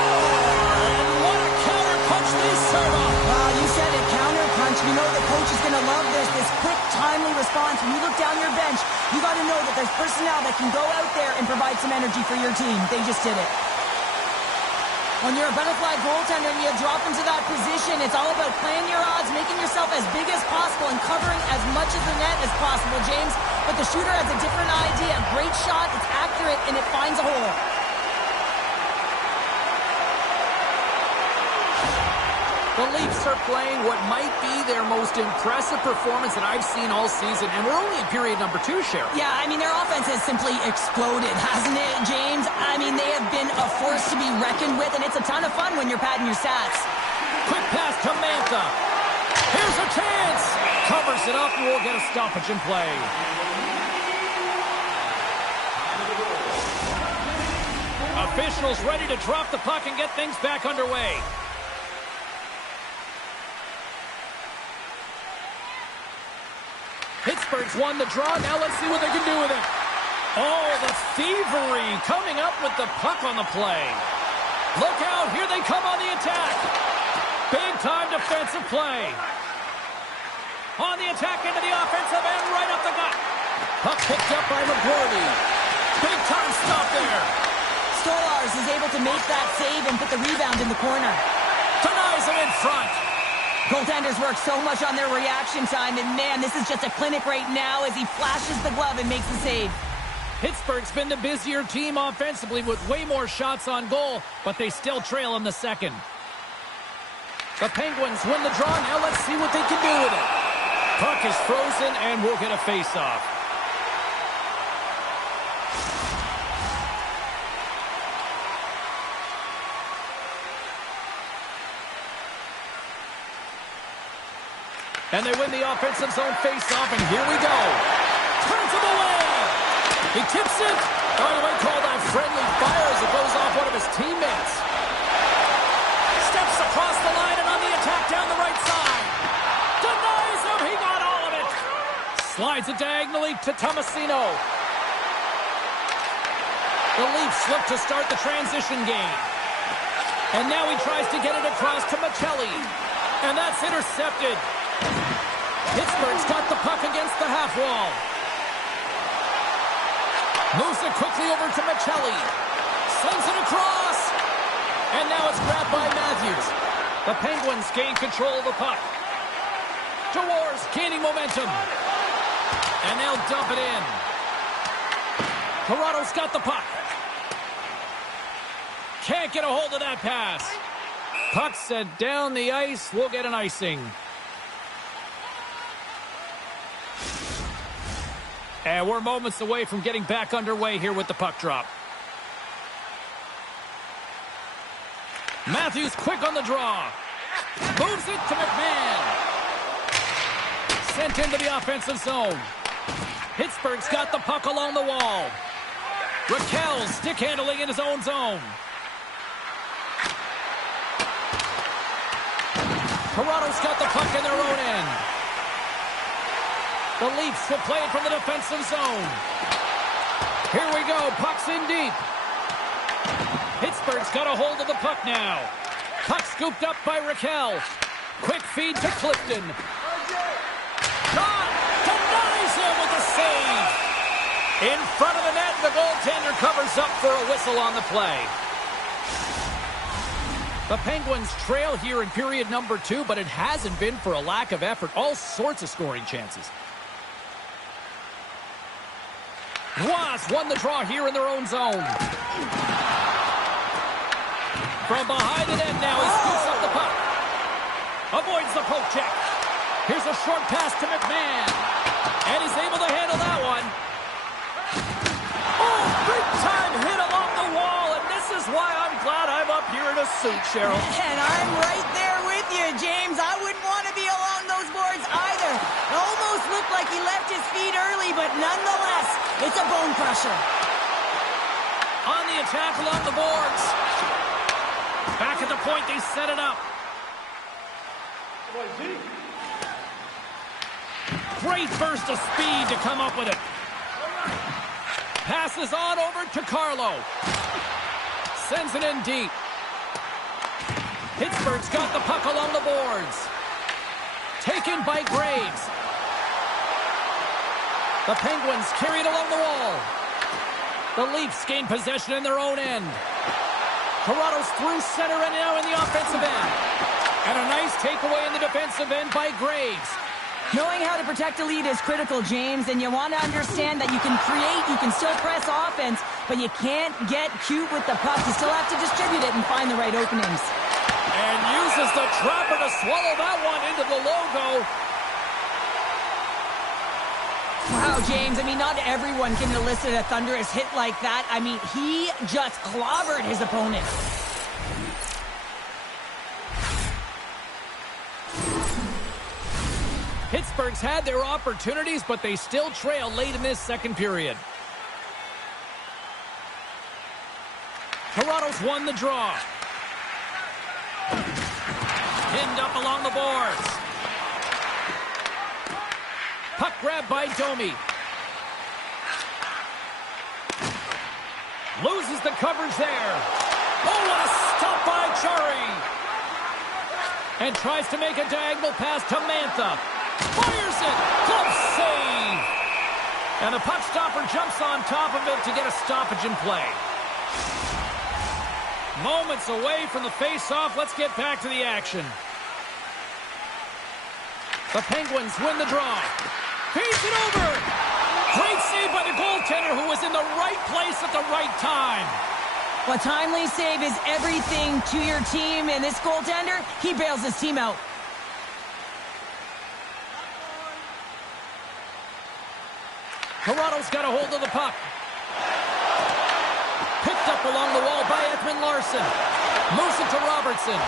And what a counter punch they serve up. You said it, counter punch. You know the coach is going to love this quick, timely response. When you look down your bench, you got to know that there's personnel that can go out there and provide some energy for your team. They just did it. When you're a butterfly goaltender and you drop into that position, it's all about playing your odds, making yourself as big as possible, and covering as much of the net as possible, James. But the shooter has a different idea. Great shot, it's accurate, and it finds a hole. The Leafs are playing what might be their most impressive performance that I've seen all season, and we're only in period number 2, Cheryl. Yeah, I mean, their offense has simply exploded, hasn't it, James? I mean, they have been a force to be reckoned with, and it's a ton of fun when you're padding your stats. Quick pass to Mantha. Here's a chance. Covers it up, and we'll get a stoppage in play. Officials ready to drop the puck and get things back underway. Pittsburgh's won the draw. Now let's see what they can do with it. Oh, the thievery coming up with the puck on the play. Look out. Here they come on the attack. Big time to defensive play. On the attack into the offensive end, right up the gut. Puck picked up by McGroarty. Big time stop there. Stolarz is able to make that save and put the rebound in the corner. Denies him in front. Goaltenders work so much on their reaction time, and man, this is just a clinic right now as he flashes the glove and makes the save. Pittsburgh's been the busier team offensively with way more shots on goal, but they still trail in the second. The Penguins win the draw. Now let's see what they can do with it. Puck is frozen, and we'll get a face-off. And they win the offensive zone face-off, and here we go. Turns him away. He tips it. By the way, called on friendly fire as it goes off one of his teammates. Steps across the line and on the attack down the right side. Denies him. He got all of it. Slides it diagonally to Tomasino. The Leafs look to start the transition game. And now he tries to get it across to Maccelli. And that's intercepted. Pittsburgh's got the puck against the half wall. Moves it quickly over to Maccelli. Sends it across. And now it's grabbed by Matthews. The Penguins gain control of the puck. Dewars gaining momentum. And they'll dump it in. Toronto's got the puck. Can't get a hold of that pass. Puck sent down the ice. We'll get an icing. And we're moments away from getting back underway here with the puck drop. Matthews quick on the draw. Moves it to McMahon. Sent into the offensive zone. Pittsburgh's got the puck along the wall. Raquel stick handling in his own zone. Toronto's got the puck in their own end. The Leafs will play it from the defensive zone. Here we go. Puck's in deep. Pittsburgh's got a hold of the puck now. Puck scooped up by Raquel. Quick feed to Clifton. Shot! Denies him with a save. In front of the net, the goaltender covers up for a whistle on the play. The Penguins trail here in period number 2, but it hasn't been for a lack of effort. All sorts of scoring chances. Ross won the draw here in their own zone. From behind the net now, he scoops up the puck. Avoids the poke check. Here's a short pass to McMahon. And he's able to handle that one. Oh, big time hit along the wall. And this is why I'm glad I'm up here in a suit, Cheryl. And I'm right there with you, James. I wouldn't want to be along those boards either. It almost looked like he left his feet early, but nonetheless, it's a bone crusher. On the attack along the boards. Back at the point, they set it up. Great burst of speed to come up with it. Passes on over to Carlo. Sends it in deep. Pittsburgh's got the puck along the boards. Taken by Graves. The Penguins carry it along the wall. The Leafs gain possession in their own end. Toronto's through center and now in the offensive end. And a nice takeaway in the defensive end by Graves. Knowing how to protect a lead is critical, James, and you want to understand that you can create, you can still press offense, but you can't get cute with the puck. You still have to distribute it and find the right openings. And uses the trapper to swallow that one into the logo. Wow, James, I mean, not everyone can elicit a thunderous hit like that. I mean, he just clobbered his opponent. Pittsburgh's had their opportunities, but they still trail late in this second period. Toronto's won the draw. Pinned up along the boards. Puck grabbed by Domi. Loses the coverage there. Oh, what a stop by Chari. And tries to make a diagonal pass to Mantha. Fires it! Close save! And the puck stopper jumps on top of it to get a stoppage in play. Moments away from the face-off. Let's get back to the action. The Penguins win the draw. Feeds it over! Great save by the goaltender who was in the right place at the right time. Well, a timely save is everything to your team, and this goaltender, he bails his team out. Toronto's got a hold of the puck. Picked up along the wall by Edmund Larson. Moves it to Robertson.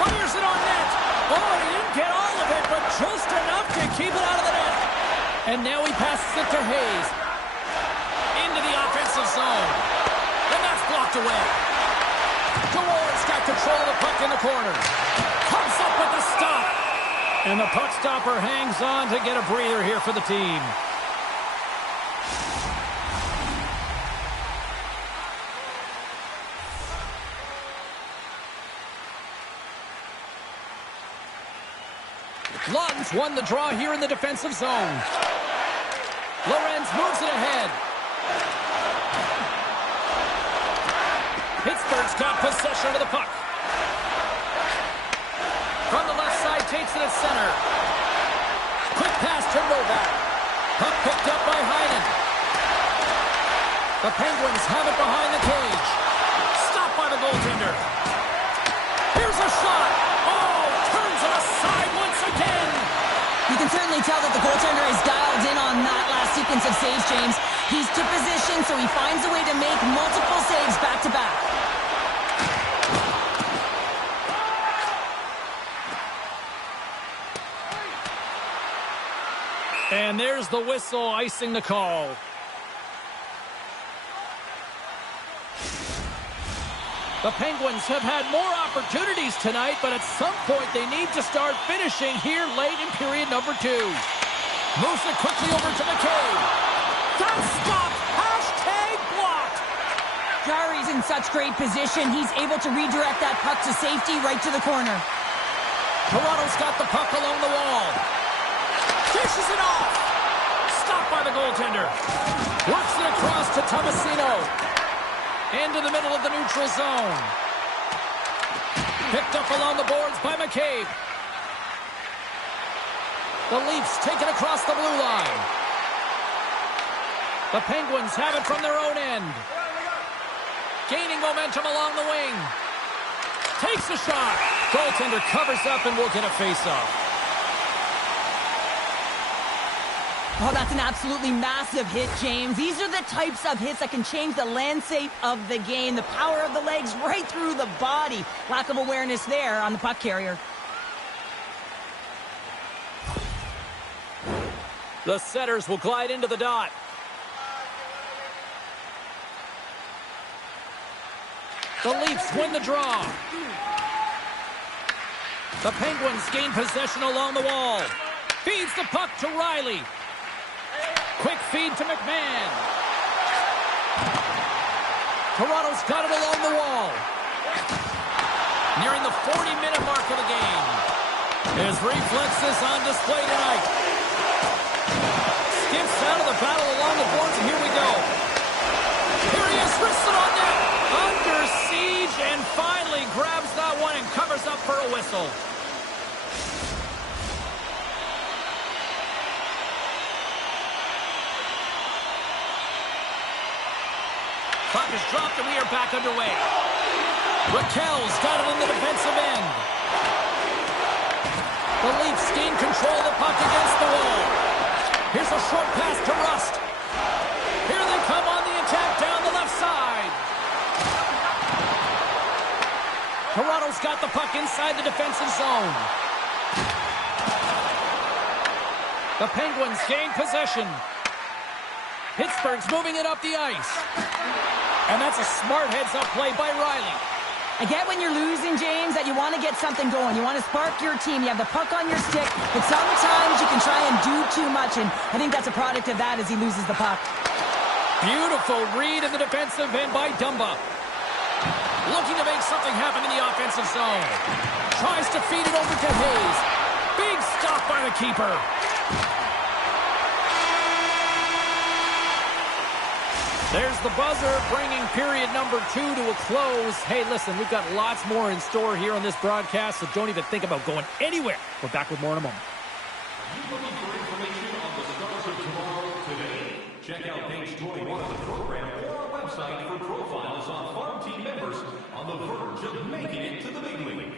Fires it on net. Oh, he didn't get all of it, but just enough to keep it out of the net. And now he passes it to Hayes. Into the offensive zone. And that's blocked away. Dewars got control of the puck in the corner. Comes up with the stop. And the puck stopper hangs on to get a breather here for the team. Lunds won the draw here in the defensive zone. Lorenz moves it ahead. Pittsburgh's got possession of the puck. From the left side, takes it at center. Quick pass to Novak. Puck picked up by Heinen. The Penguins have it behind the cage. Stopped by the goaltender. Here's a shot. Oh, turns it aside once again. You can certainly tell that the goaltender is dialed in on that last sequence of saves, James. He's to position, so he finds a way to make multiple saves back-to-back. And there's the whistle icing the call. The Penguins have had more opportunities tonight, but at some point they need to start finishing here late in period number 2. Moves it quickly over to McCabe. That's stopped! Hashtag blocked! Jarry's in such great position. He's able to redirect that puck to safety right to the corner. Toronto's got the puck along the wall. Dishes it off! Stopped by the goaltender. Works it across to Tomasino. Into the middle of the neutral zone. Picked up along the boards by McCabe. The Leafs take it across the blue line. The Penguins have it from their own end. Gaining momentum along the wing. Takes a shot. Goaltender covers up and will get a face-off. Oh, that's an absolutely massive hit, James. These are the types of hits that can change the landscape of the game. The power of the legs right through the body. Lack of awareness there on the puck carrier. The setters will glide into the dot. The Leafs win the draw. The Penguins gain possession along the wall. Feeds the puck to Riley. Quick feed to McMahon. Toronto's got it along the wall. Nearing the 40-minute mark of the game. His reflexes on display tonight. Skips out of the battle along the boards, and here we go. Here he is, wristed on net. Under siege, and finally grabs that one and covers up for a whistle. Puck is dropped, and we are back underway. Raquel's got it in the defensive end. The Leafs gain control of the puck against the wall. Here's a short pass to Rust. Here they come on the attack down the left side. Toronto's got the puck inside the defensive zone. The Penguins gain possession. Pittsburgh's moving it up the ice. And that's a smart heads-up play by Riley. I get when you're losing, James, that you want to get something going. You want to spark your team. You have the puck on your stick, but sometimes you can try and do too much, and I think that's a product of that as he loses the puck. Beautiful read in the defensive end by Dumba. Looking to make something happen in the offensive zone. Tries to feed it over to Hayes. Big stop by the keeper. There's the buzzer, bringing period number 2 to a close. Hey, listen, we've got lots more in store here on this broadcast, so don't even think about going anywhere. We're back with more in a moment. Are you looking for information on the Stars of tomorrow today? Check out page 21 of the program or our website for profiles on farm team members on the verge of making it to the big leagues.